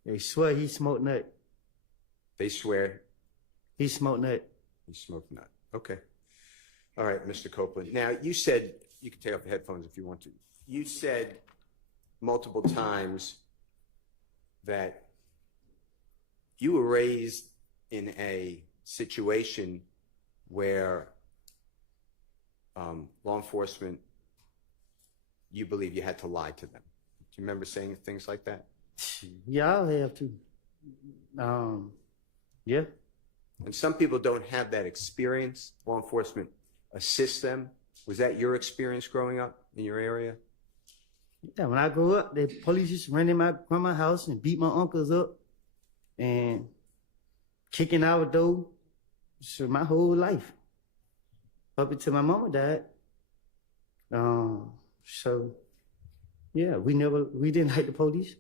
They swear he smoked Nut. They swear he smoked Nut. He smoked Nut. Okay. All right, Mr. Copeland. Now, you said, you can take off the headphones if you want to. You said multiple times that you were raised in a situation where law enforcement, you believe you had to lie to them. Do you remember saying things like that? Yeah, I'll have to. Yeah. And some people don't have that experience. Law enforcement assists them. Was that your experience growing up in your area? Yeah, when I grew up, the police used to run in my grandma's house and beat my uncles up and kicking our door for my whole life. Up until my mama died. So yeah, we didn't like the police.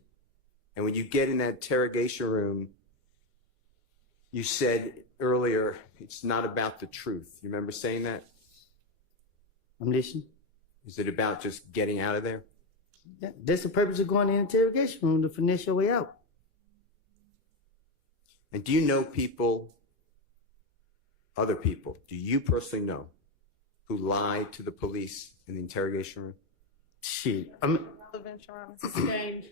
And when you get in that interrogation room, you said earlier, it's not about the truth. You remember saying that? I'm listening. Is it about just getting out of there? Yeah, that's the purpose of going in the interrogation room, to finesse your way out. And do you know people, other people, do you personally know, who lied to the police in the interrogation room? Shit. Sustained.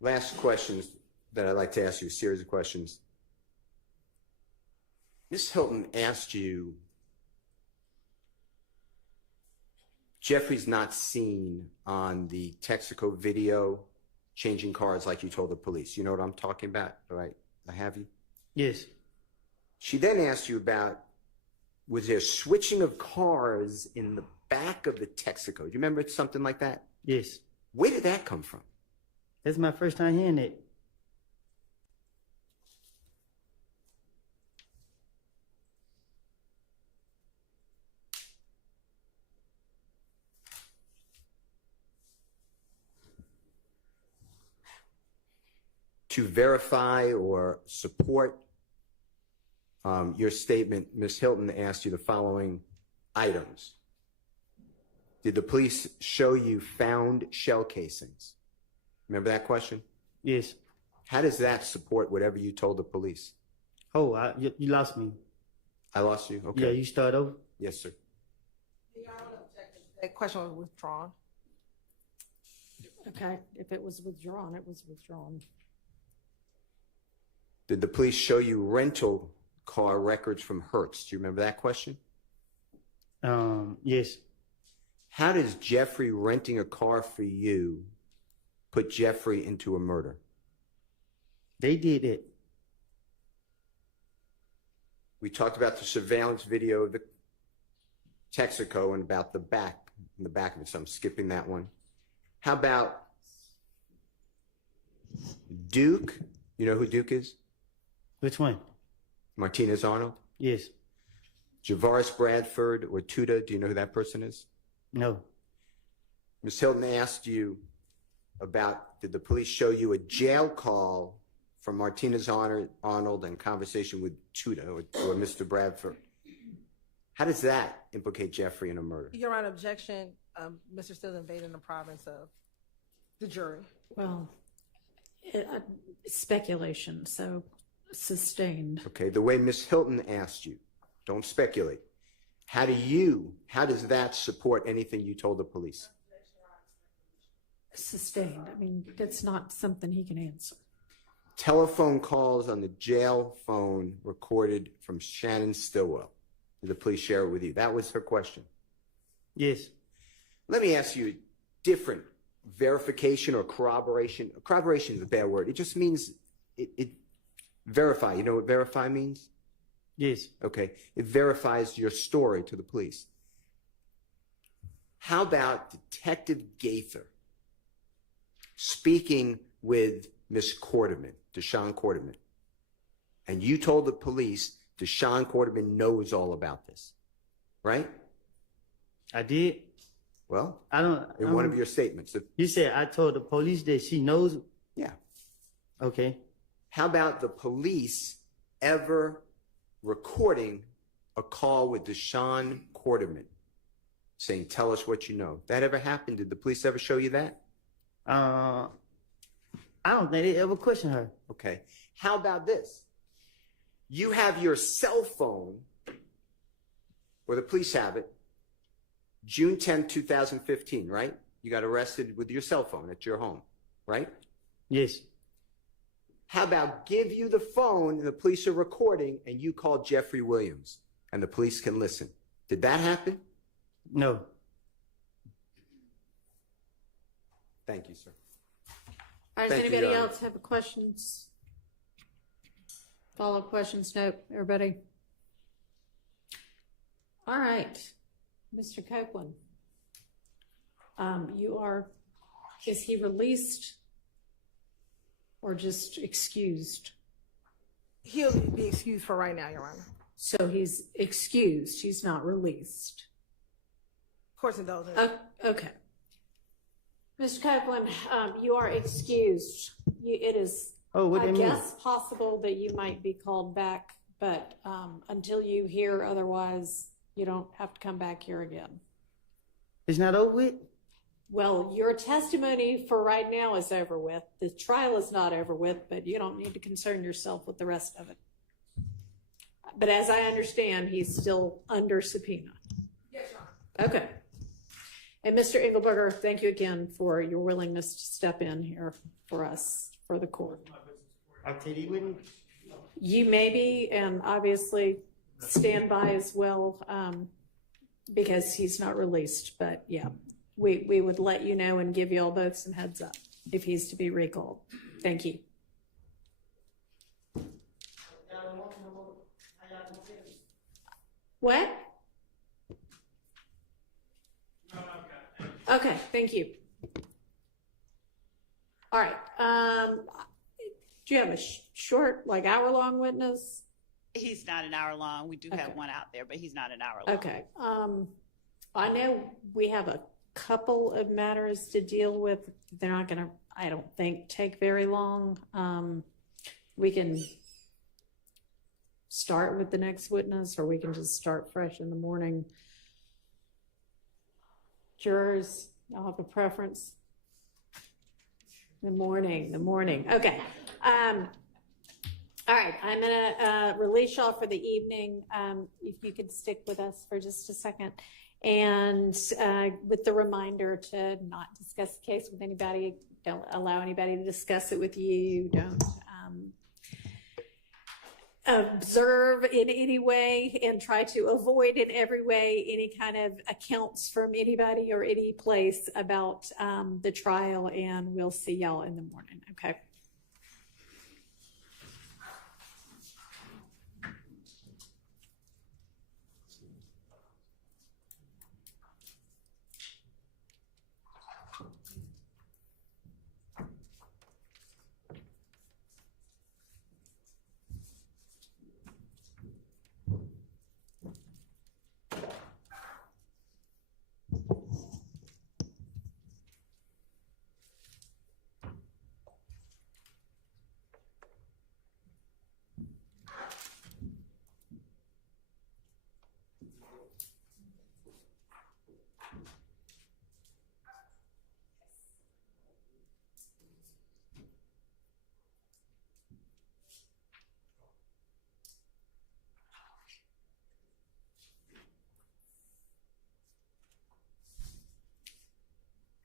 Last questions that I'd like to ask you, a series of questions. Ms. Hilton asked you Jeffrey's not seen on the Texaco video changing cars like you told the police. You know what I'm talking about, right? I have you? Yes. She then asked you about, was there switching of cars in the back of the Texaco? Do you remember something like that? Yes. Where did that come from? That's my first time hearing it. To verify or support your statement, Ms. Hilton asked you the following items. Did the police show you found shell casings? Remember that question? Yes. How does that support whatever you told the police? Oh, you lost me. I lost you? Okay. Yeah, you start over? Yes, sir. That question was withdrawn. Okay, if it was withdrawn, it was withdrawn. Did the police show you rental car records from Hertz? Do you remember that question? Yes. How does Jeffrey renting a car for you put Jeffrey into a murder? They did it. We talked about the surveillance video of the Texaco and about the back of it, so I'm skipping that one. How about Duke? You know who Duke is? Which one? Martinez Arnold? Yes. Javaris Bradford or Tuda, do you know who that person is? No. Ms. Hilton asked you about, did the police show you a jail call from Martinez Arnold and conversation with Tuda or Mr. Bradford? How does that implicate Jeffrey in a murder? Your Honor, objection. Mr. Still invading the province of the jury. Well, speculation, so sustained. Okay, the way Ms. Hilton asked you, don't speculate. How does that support anything you told the police? Sustained. I mean, that's not something he can answer. Telephone calls on the jail phone recorded from Shannon Stillwell. Did the police share it with you? That was her question. Yes. Let me ask you a different verification or corroboration. Corroboration is a bad word. It just means it verify. You know what verify means? Yes. Okay. It verifies your story to the police. How about Detective Gaither speaking with Miss Quarterman, Deshaun Quarterman, and you told the police Deshaun Quarterman knows all about this, right? I did. Well, in one of your statements. You said I told the police that she knows. Yeah. Okay. How about the police ever recording a call with Deshaun Quarterman saying, tell us what you know? That ever happened? Did the police ever show you that? I don't think they ever questioned her. Okay. How about this? You have your cell phone, or the police have it, June 10, 2015, right? You got arrested with your cell phone at your home, right? Yes. How about give you the phone and the police are recording and you call Jeffrey Williams and the police can listen? Did that happen? No. Thank you, sir. All right, does Thank you, anybody Your Honor. else have questions? Follow-up questions? Nope. Everybody? All right. Mr. Copeland, is he released or just excused? He'll be excused for right now, Your Honor. So he's excused. He's not released. Of course it doesn't. Okay. Mr. Copeland, you are excused. It is, I guess, possible that you might be called back, but until you hear otherwise, you don't have to come back here again. It's not over with? Well, your testimony for right now is over with. The trial is not over with, but you don't need to concern yourself with the rest of it. But as I understand, he's still under subpoena. Yes, Your Honor. Okay. And Mr. Engelberger, thank you again for your willingness to step in here for us, for the court. You may be, and obviously stand by as well. because he's not released, but yeah, we would let you know and give you all both some heads up if he's to be recalled. Thank you. What? Okay, thank you. All right. Do you have a short, like hour-long witness? He's not an hour long. We do have one out there, but he's not an hour long. Okay. I know we have a couple of matters to deal with. They're not going to, I don't think, take very long. We can start with the next witness, or we can just start fresh in the morning. Jurors, y'all have a preference? The morning. Okay. All right, I'm gonna release y'all for the evening. If you could stick with us for just a second, and with the reminder to not discuss the case with anybody. Don't allow anybody to discuss it with you. Don't observe in any way, and try to avoid in every way any kind of accounts from anybody or any place about the trial, and we'll see y'all in the morning, okay?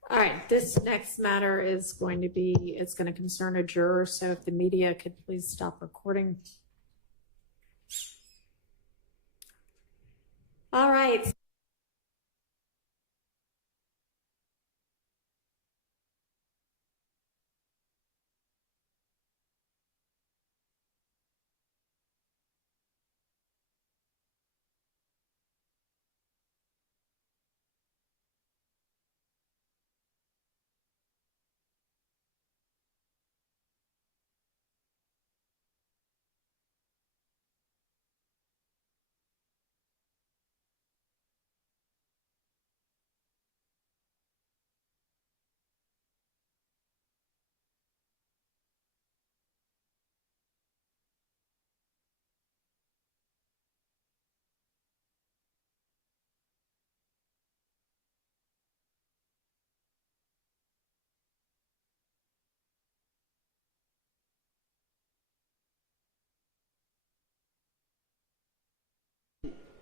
All right, this next matter is going to be, it's going to concern a juror, so if the media could please stop recording. All right.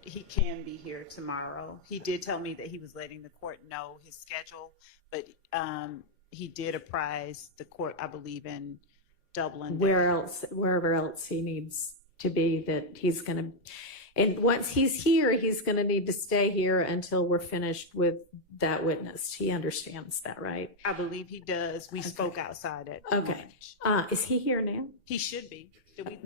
He can be here tomorrow. He did tell me that he was letting the court know his schedule, but he did apprise the court, I believe, in Dublin. Wherever else he needs to be, that he's going to, and once he's here, he's going to need to stay here until we're finished with that witness. He understands that, right? I believe he does. We spoke outside at Okay. lunch. Is he here now? He should be.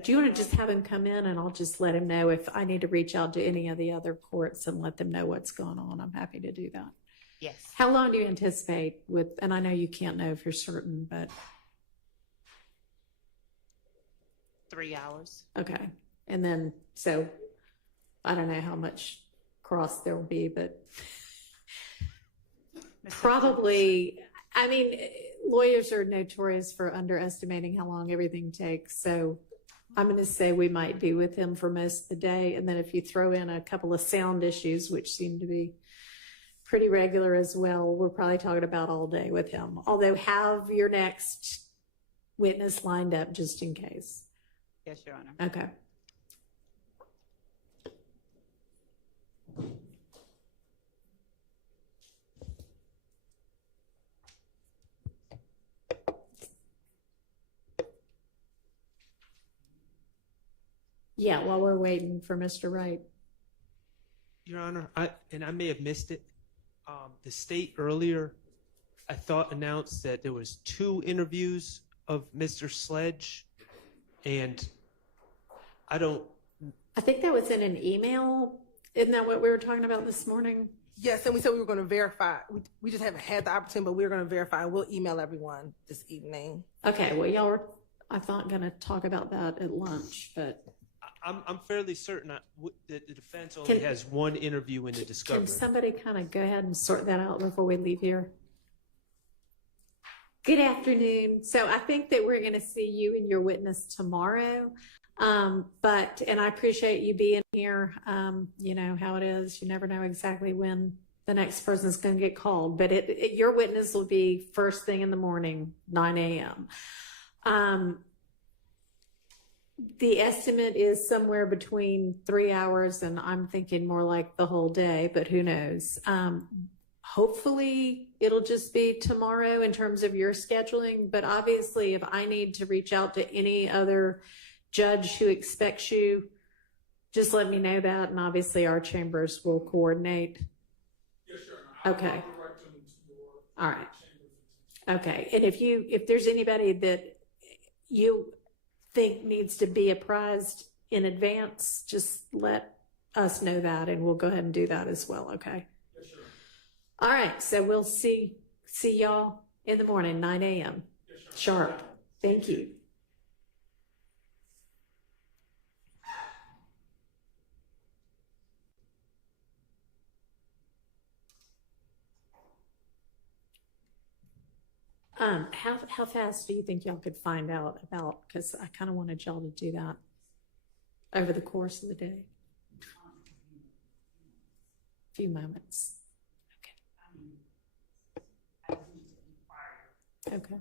Do you want to just have him come in, and I'll just let him know if I need to reach out to any of the other courts and let them know what's going on? I'm happy to do that. Yes. How long do you anticipate with, and I know you can't know if you're certain, but 3 hours. okay. And then, so I don't know how much cross there will be, but probably, I mean, lawyers are notorious for underestimating how long everything takes. So I'm going to say we might be with him for most of the day. And then if you throw in a couple of sound issues, which seem to be pretty regular as well, we're probably talking about all day with him. Although have your next witness lined up just in case. Yes, Your Honor. Okay. Yeah, while we're waiting for Mr. Wright. Your Honor, I may have missed it. The state earlier, I thought, announced that there was 2 interviews of Mr. Sledge, and I think that was in an email. Isn't that what we were talking about this morning? Yes, and we said we were going to verify. We just haven't had the opportunity, but we're going to verify. We'll email everyone this evening. Okay, well, y'all were, I thought, going to talk about that at lunch, but I'm fairly certain that the defense only has 1 interview in the discovery. can somebody kind of go ahead and sort that out before we leave here? Good afternoon. So I think that we're going to see you and your witness tomorrow. And I appreciate you being here. You know how it is. You never know exactly when the next person is going to get called, but your witness will be first thing in the morning, 9 a.m. The estimate is somewhere between 3 hours, and I'm thinking more like the whole day, but who knows? Hopefully it'll just be tomorrow in terms of your scheduling, but obviously if I need to reach out to any other judge who expects you, just let me know that, and obviously our chambers will coordinate. Yes, sure. Okay. I'll direct them to your All right. Okay. And if there's anybody that you think needs to be apprised in advance, just let us know that, and we'll go ahead and do that as well. Okay. Yes, sure. All right. So we'll see y'all in the morning, 9 a.m. Yes, sure. Sharp. Thank you. How fast do you think y'all could find out about, because I kind of wanted y'all to do that over the course of the day? A few moments. Okay. Okay.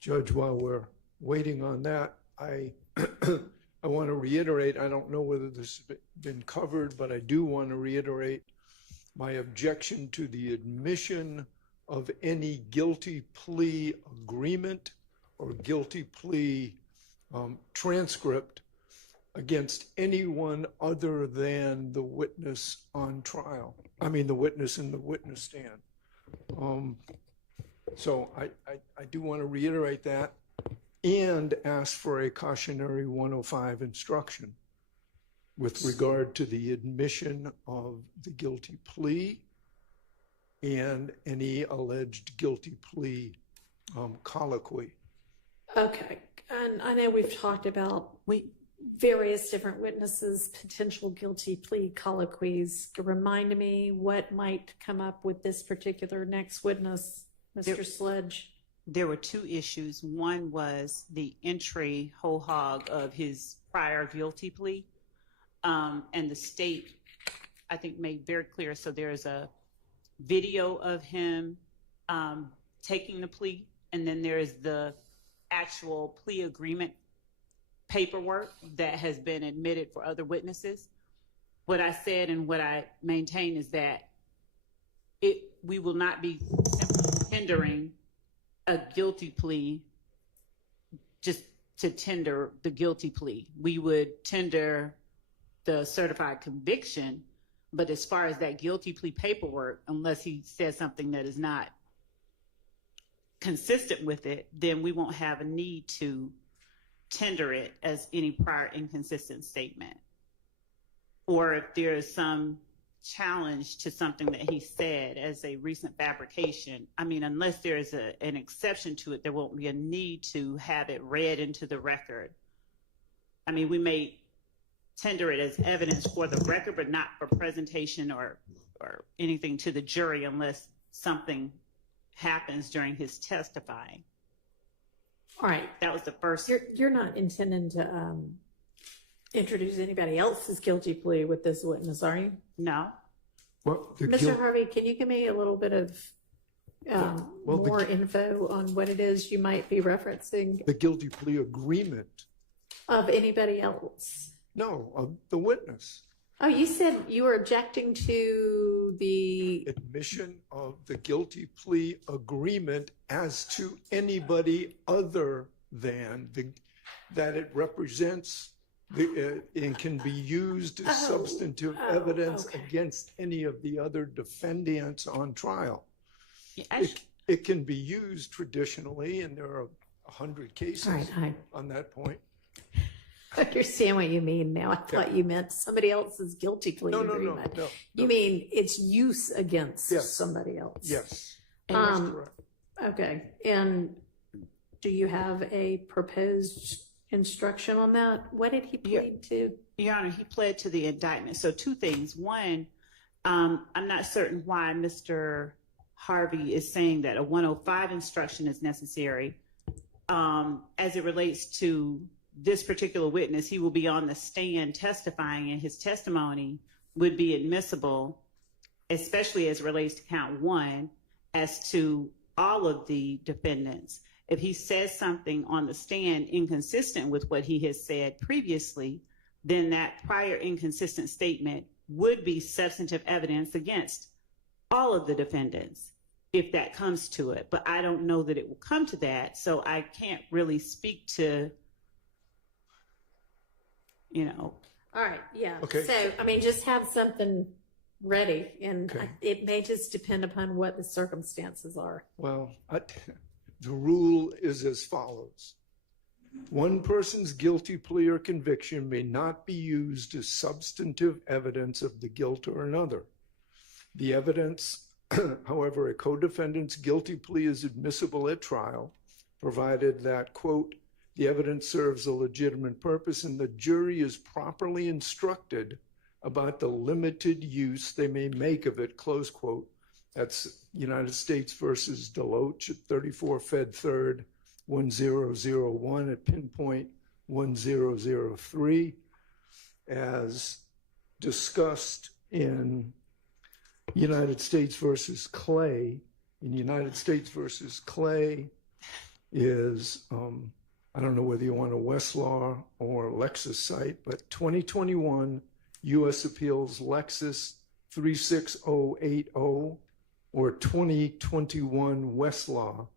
Judge, while we're waiting on that, I want to reiterate, I don't know whether this has been covered, but I do want to reiterate my objection to the admission of any guilty plea agreement or guilty plea transcript against anyone other than the witness on trial. I mean, the witness in the witness stand. So I do want to reiterate that and ask for a cautionary 105 instruction with regard to the admission of the guilty plea and any alleged guilty plea colloquy. Okay. And I know we've talked about various different witnesses, potential guilty plea colloquies. Remind me what might come up with this particular next witness, Mr. Sledge. There were 2 issues. One was the entry whole hog of his prior guilty plea. And the state, I think, made very clear. So there's a video of him taking the plea, and then there is the actual plea agreement paperwork that has been admitted for other witnesses. What I said and what I maintain is that we will not be tendering a guilty plea just to tender the guilty plea. We would tender the certified conviction, but as far as that guilty plea paperwork, unless he says something that is not consistent with it, then we won't have a need to tender it as any prior inconsistent statement. Or if there is some challenge to something that he said as a recent fabrication, I mean, unless there is an exception to it, there won't be a need to have it read into the record. I mean, we may tender it as evidence for the record, but not for presentation or anything to the jury unless something happens during his testifying. All right. That was the first. You're not intending to introduce anybody else's guilty plea with this witness, are you? No. Well, Mr. Harvey, can you give me a little bit of more info on what it is you might be referencing? The guilty plea agreement. Of anybody else? No, of the witness. Oh, you said you were objecting to the admission of the guilty plea agreement as to anybody other than that it represents and can be used as substantive evidence against any of the other defendants on trial. It can be used traditionally, and there are 100 cases on that point. I understand what you mean now. I thought you meant somebody else's guilty plea agreement. No. You mean its use against somebody else? Yes. That's correct. Okay. And do you have a proposed instruction on that? What did he plead to? Your Honor, he pled to the indictment. So two things. One, I'm not certain why Mr. Harvey is saying that a 105 instruction is necessary. As it relates to this particular witness, he will be on the stand testifying, and his testimony would be admissible, especially as it relates to count one, as to all of the defendants. If he says something on the stand inconsistent with what he has said previously, then that prior inconsistent statement would be substantive evidence against all of the defendants, if that comes to it. But I don't know that it will come to that, so I can't really speak to, All right, yeah. Okay. So, I mean, just have something ready, and it may just depend upon what the circumstances are. Well, the rule is as follows. One person's guilty plea or conviction may not be used as substantive evidence of the guilt of another. The evidence, however, a co-defendant's guilty plea is admissible at trial, provided that, quote, the evidence serves a legitimate purpose and the jury is properly instructed about the limited use they may make of it, close quote. That's United States versus Deloach at 34 Fed 3rd, 1001 at pinpoint 1003, as discussed in United States versus Clay. In United States versus Clay is, I don't know whether you want a Westlaw or Lexis site, but 2021 U.S. Appeals Lexis 36080 or 2021 Westlaw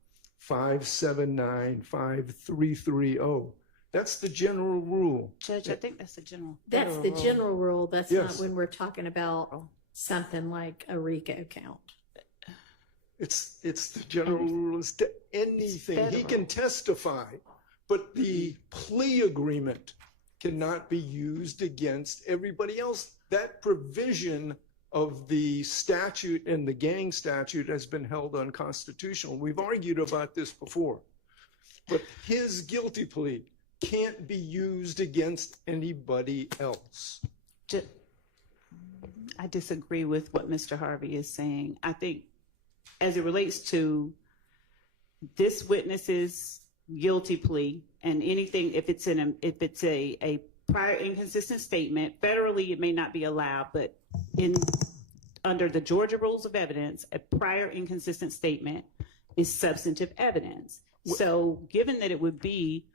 5795330. That's the general rule. Judge, I think that's the general. That's the general rule. That's not when we're talking about something like a RICO count. It's the general rule as to anything. He can testify, but the plea agreement cannot be used against everybody else. That provision of the statute and the gang statute has been held unconstitutional. We've argued about this before, but his guilty plea can't be used against anybody else. I disagree with what Mr. Harvey is saying. I think as it relates to this witness's guilty plea and anything, if it's a prior inconsistent statement, federally it may not be allowed, but under the Georgia rules of evidence, a prior inconsistent statement is substantive evidence. So given that it would be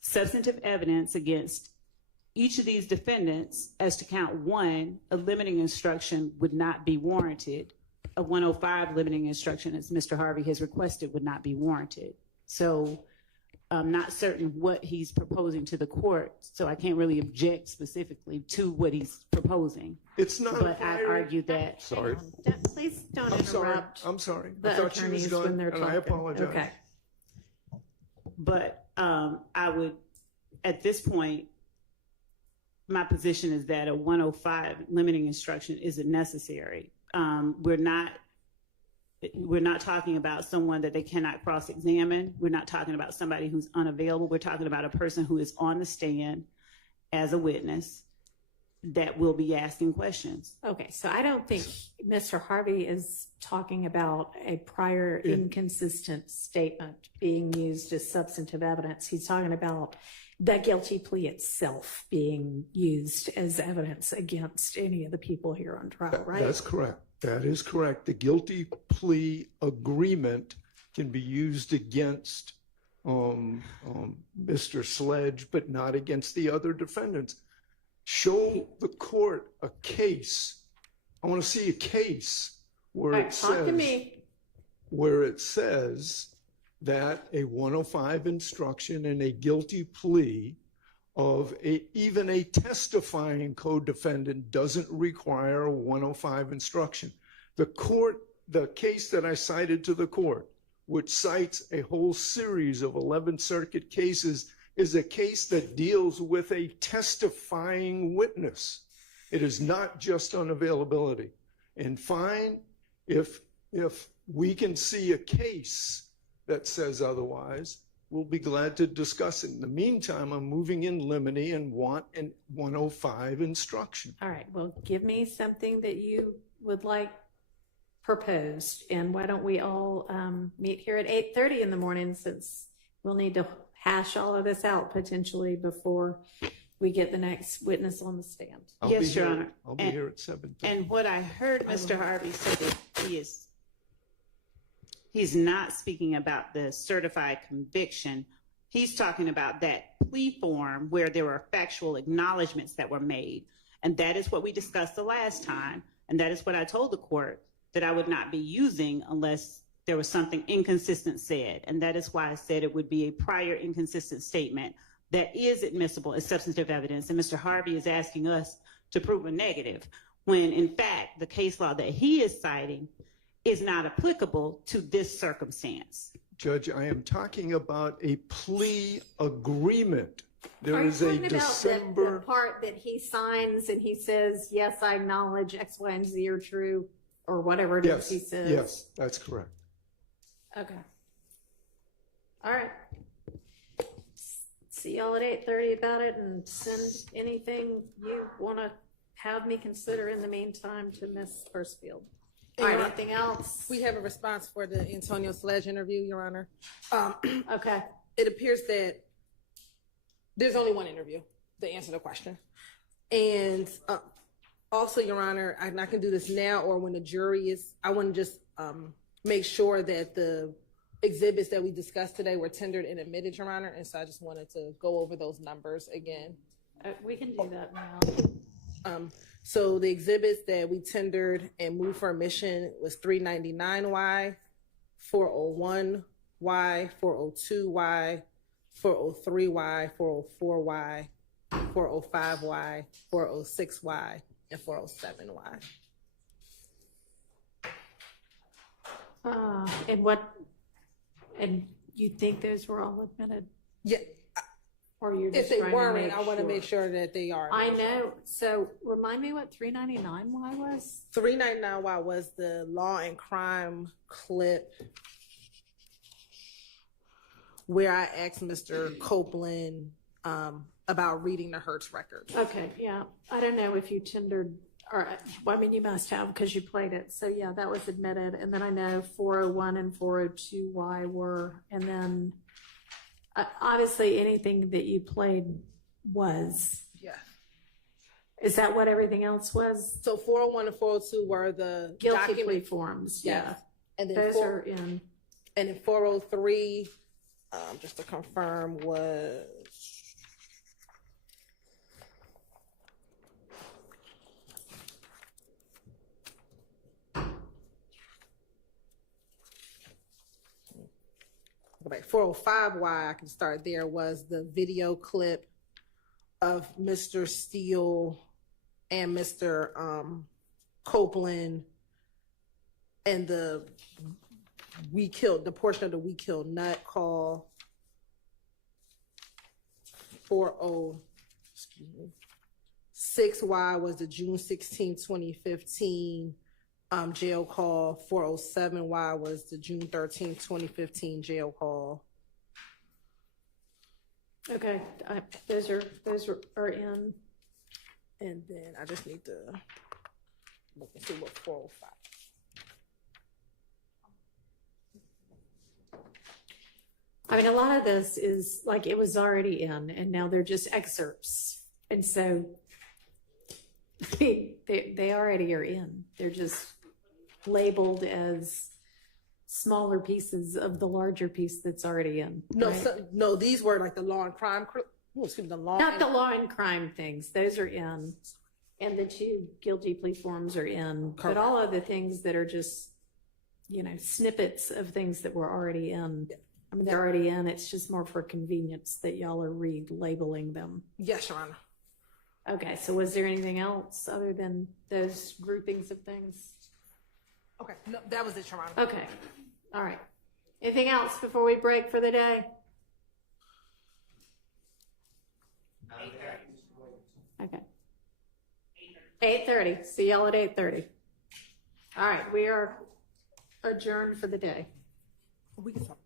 substantive evidence against each of these defendants as to count one, a limiting instruction would not be warranted. A 105 limiting instruction, as Mr. Harvey has requested, would not be warranted. So I'm not certain what he's proposing to the court, so I can't really object specifically to what he's proposing. It's not. But I argue that. Sorry. Please don't interrupt. I'm sorry. I the thought she was attorneys done, when they're and talking. I apologize. Okay. But I would, at this point, my position is that a 105 limiting instruction isn't necessary. We're not talking about someone that they cannot cross-examine. We're not talking about somebody who's unavailable. We're talking about a person who is on the stand as a witness that will be asking questions. Okay, so I don't think Mr. Harvey is talking about a prior inconsistent statement being used as substantive evidence. He's talking about the guilty plea itself being used as evidence against any of the people here on trial, right? That's correct. That is correct. The guilty plea agreement can be used against Mr. Sledge, but not against the other defendants. Show the court a case. I want to see a case where it says that a 105 instruction and a guilty plea of even a testifying co-defendant doesn't require a 105 instruction. The case that I cited to the court, which cites a whole series of 11th Circuit cases, is a case that deals with a testifying witness. It is not just unavailability. And fine, if we can see a case that says otherwise, we'll be glad to discuss it. In the meantime, I'm moving in limine and want a 105 instruction. All right, well, give me something that you would like proposed, and why don't we all meet here at 8:30 in the morning, since we'll need to hash all of this out potentially before we get the next witness on the stand. Yes, Your Honor. I'll be here at 7:30. And what I heard Mr. Harvey say that he's not speaking about the certified conviction. He's talking about that plea form where there were factual acknowledgments that were made. And that is what we discussed the last time. And that is what I told the court that I would not be using unless there was something inconsistent said. And that is why I said it would be a prior inconsistent statement that is admissible as substantive evidence. And Mr. Harvey is asking us to prove a negative, when in fact the case law that he is citing is not applicable to this circumstance. Judge, I am talking about a plea agreement. There Are you is a talking December. about the part that he signs and he says, yes, I acknowledge X, Y, and Z are true, or whatever it is he says? Yes, that's correct. Okay. All right. See y'all at 8:30 about it, and send anything you want to have me consider in the meantime to Ms. Hurstfield. All right, anything else? We have a response for the Antonio Sledge interview, Your Honor. Okay. It appears that there's only one interview to answer the question. And also, Your Honor, I can do this now or when the jury is, I want to just make sure that the exhibits that we discussed today were tendered and admitted, Your Honor. And so I just wanted to go over those numbers again. We can do that now. So the exhibits that we tendered and moved for admission was 399Y, 401Y, 402Y, 403Y, 404Y, 405Y, 406Y, and 407Y. And you think those were all admitted? Yeah. Or you're just If they trying to weren't, make I want to sure? make sure that they are. I know. So remind me what 399Y was? 399Y was the law and crime clip where I asked Mr. Copeland about reading the Hertz records. Okay, yeah. I don't know if you tendered, or, well, I mean, you must have because you played it. So yeah, that was admitted. And then I know 401 and 402Y were, and then obviously anything that you played was. Yeah. Is that what everything else was? So 401 and 402 were the Guilty plea forms, yeah. And then Those are in. And then 403, just to confirm, was go back. 405Y, I can start there, was the video clip of Mr. Steele and Mr. Copeland and the portion of the We Killed Nut call. 6Y was the June 16, 2015 jail call. 407Y was the June 13, 2015 jail call. Okay, those are in. And then I just need to look and see what 405. I mean, a lot of this is like it was already in, and now they're just excerpts. And so they already are in. They're just labeled as smaller pieces of the larger piece that's already in. No, right? no, these were like the law and crime. The law Not the law and crime things. Those are in. And the two guilty plea forms are in. Correct. But all of the things that are just, snippets of things that were already in I mean, they're already in. It's just more for convenience that y'all are relabeling them. Yes, Your Honor. Okay, so was there anything else other than those groupings of things? Okay, no, that was it, Your Honor. Okay, all right. Anything else before we break for the day? Okay. 8:30. See y'all at 8:30. All right, we are adjourned for the day. We can talk.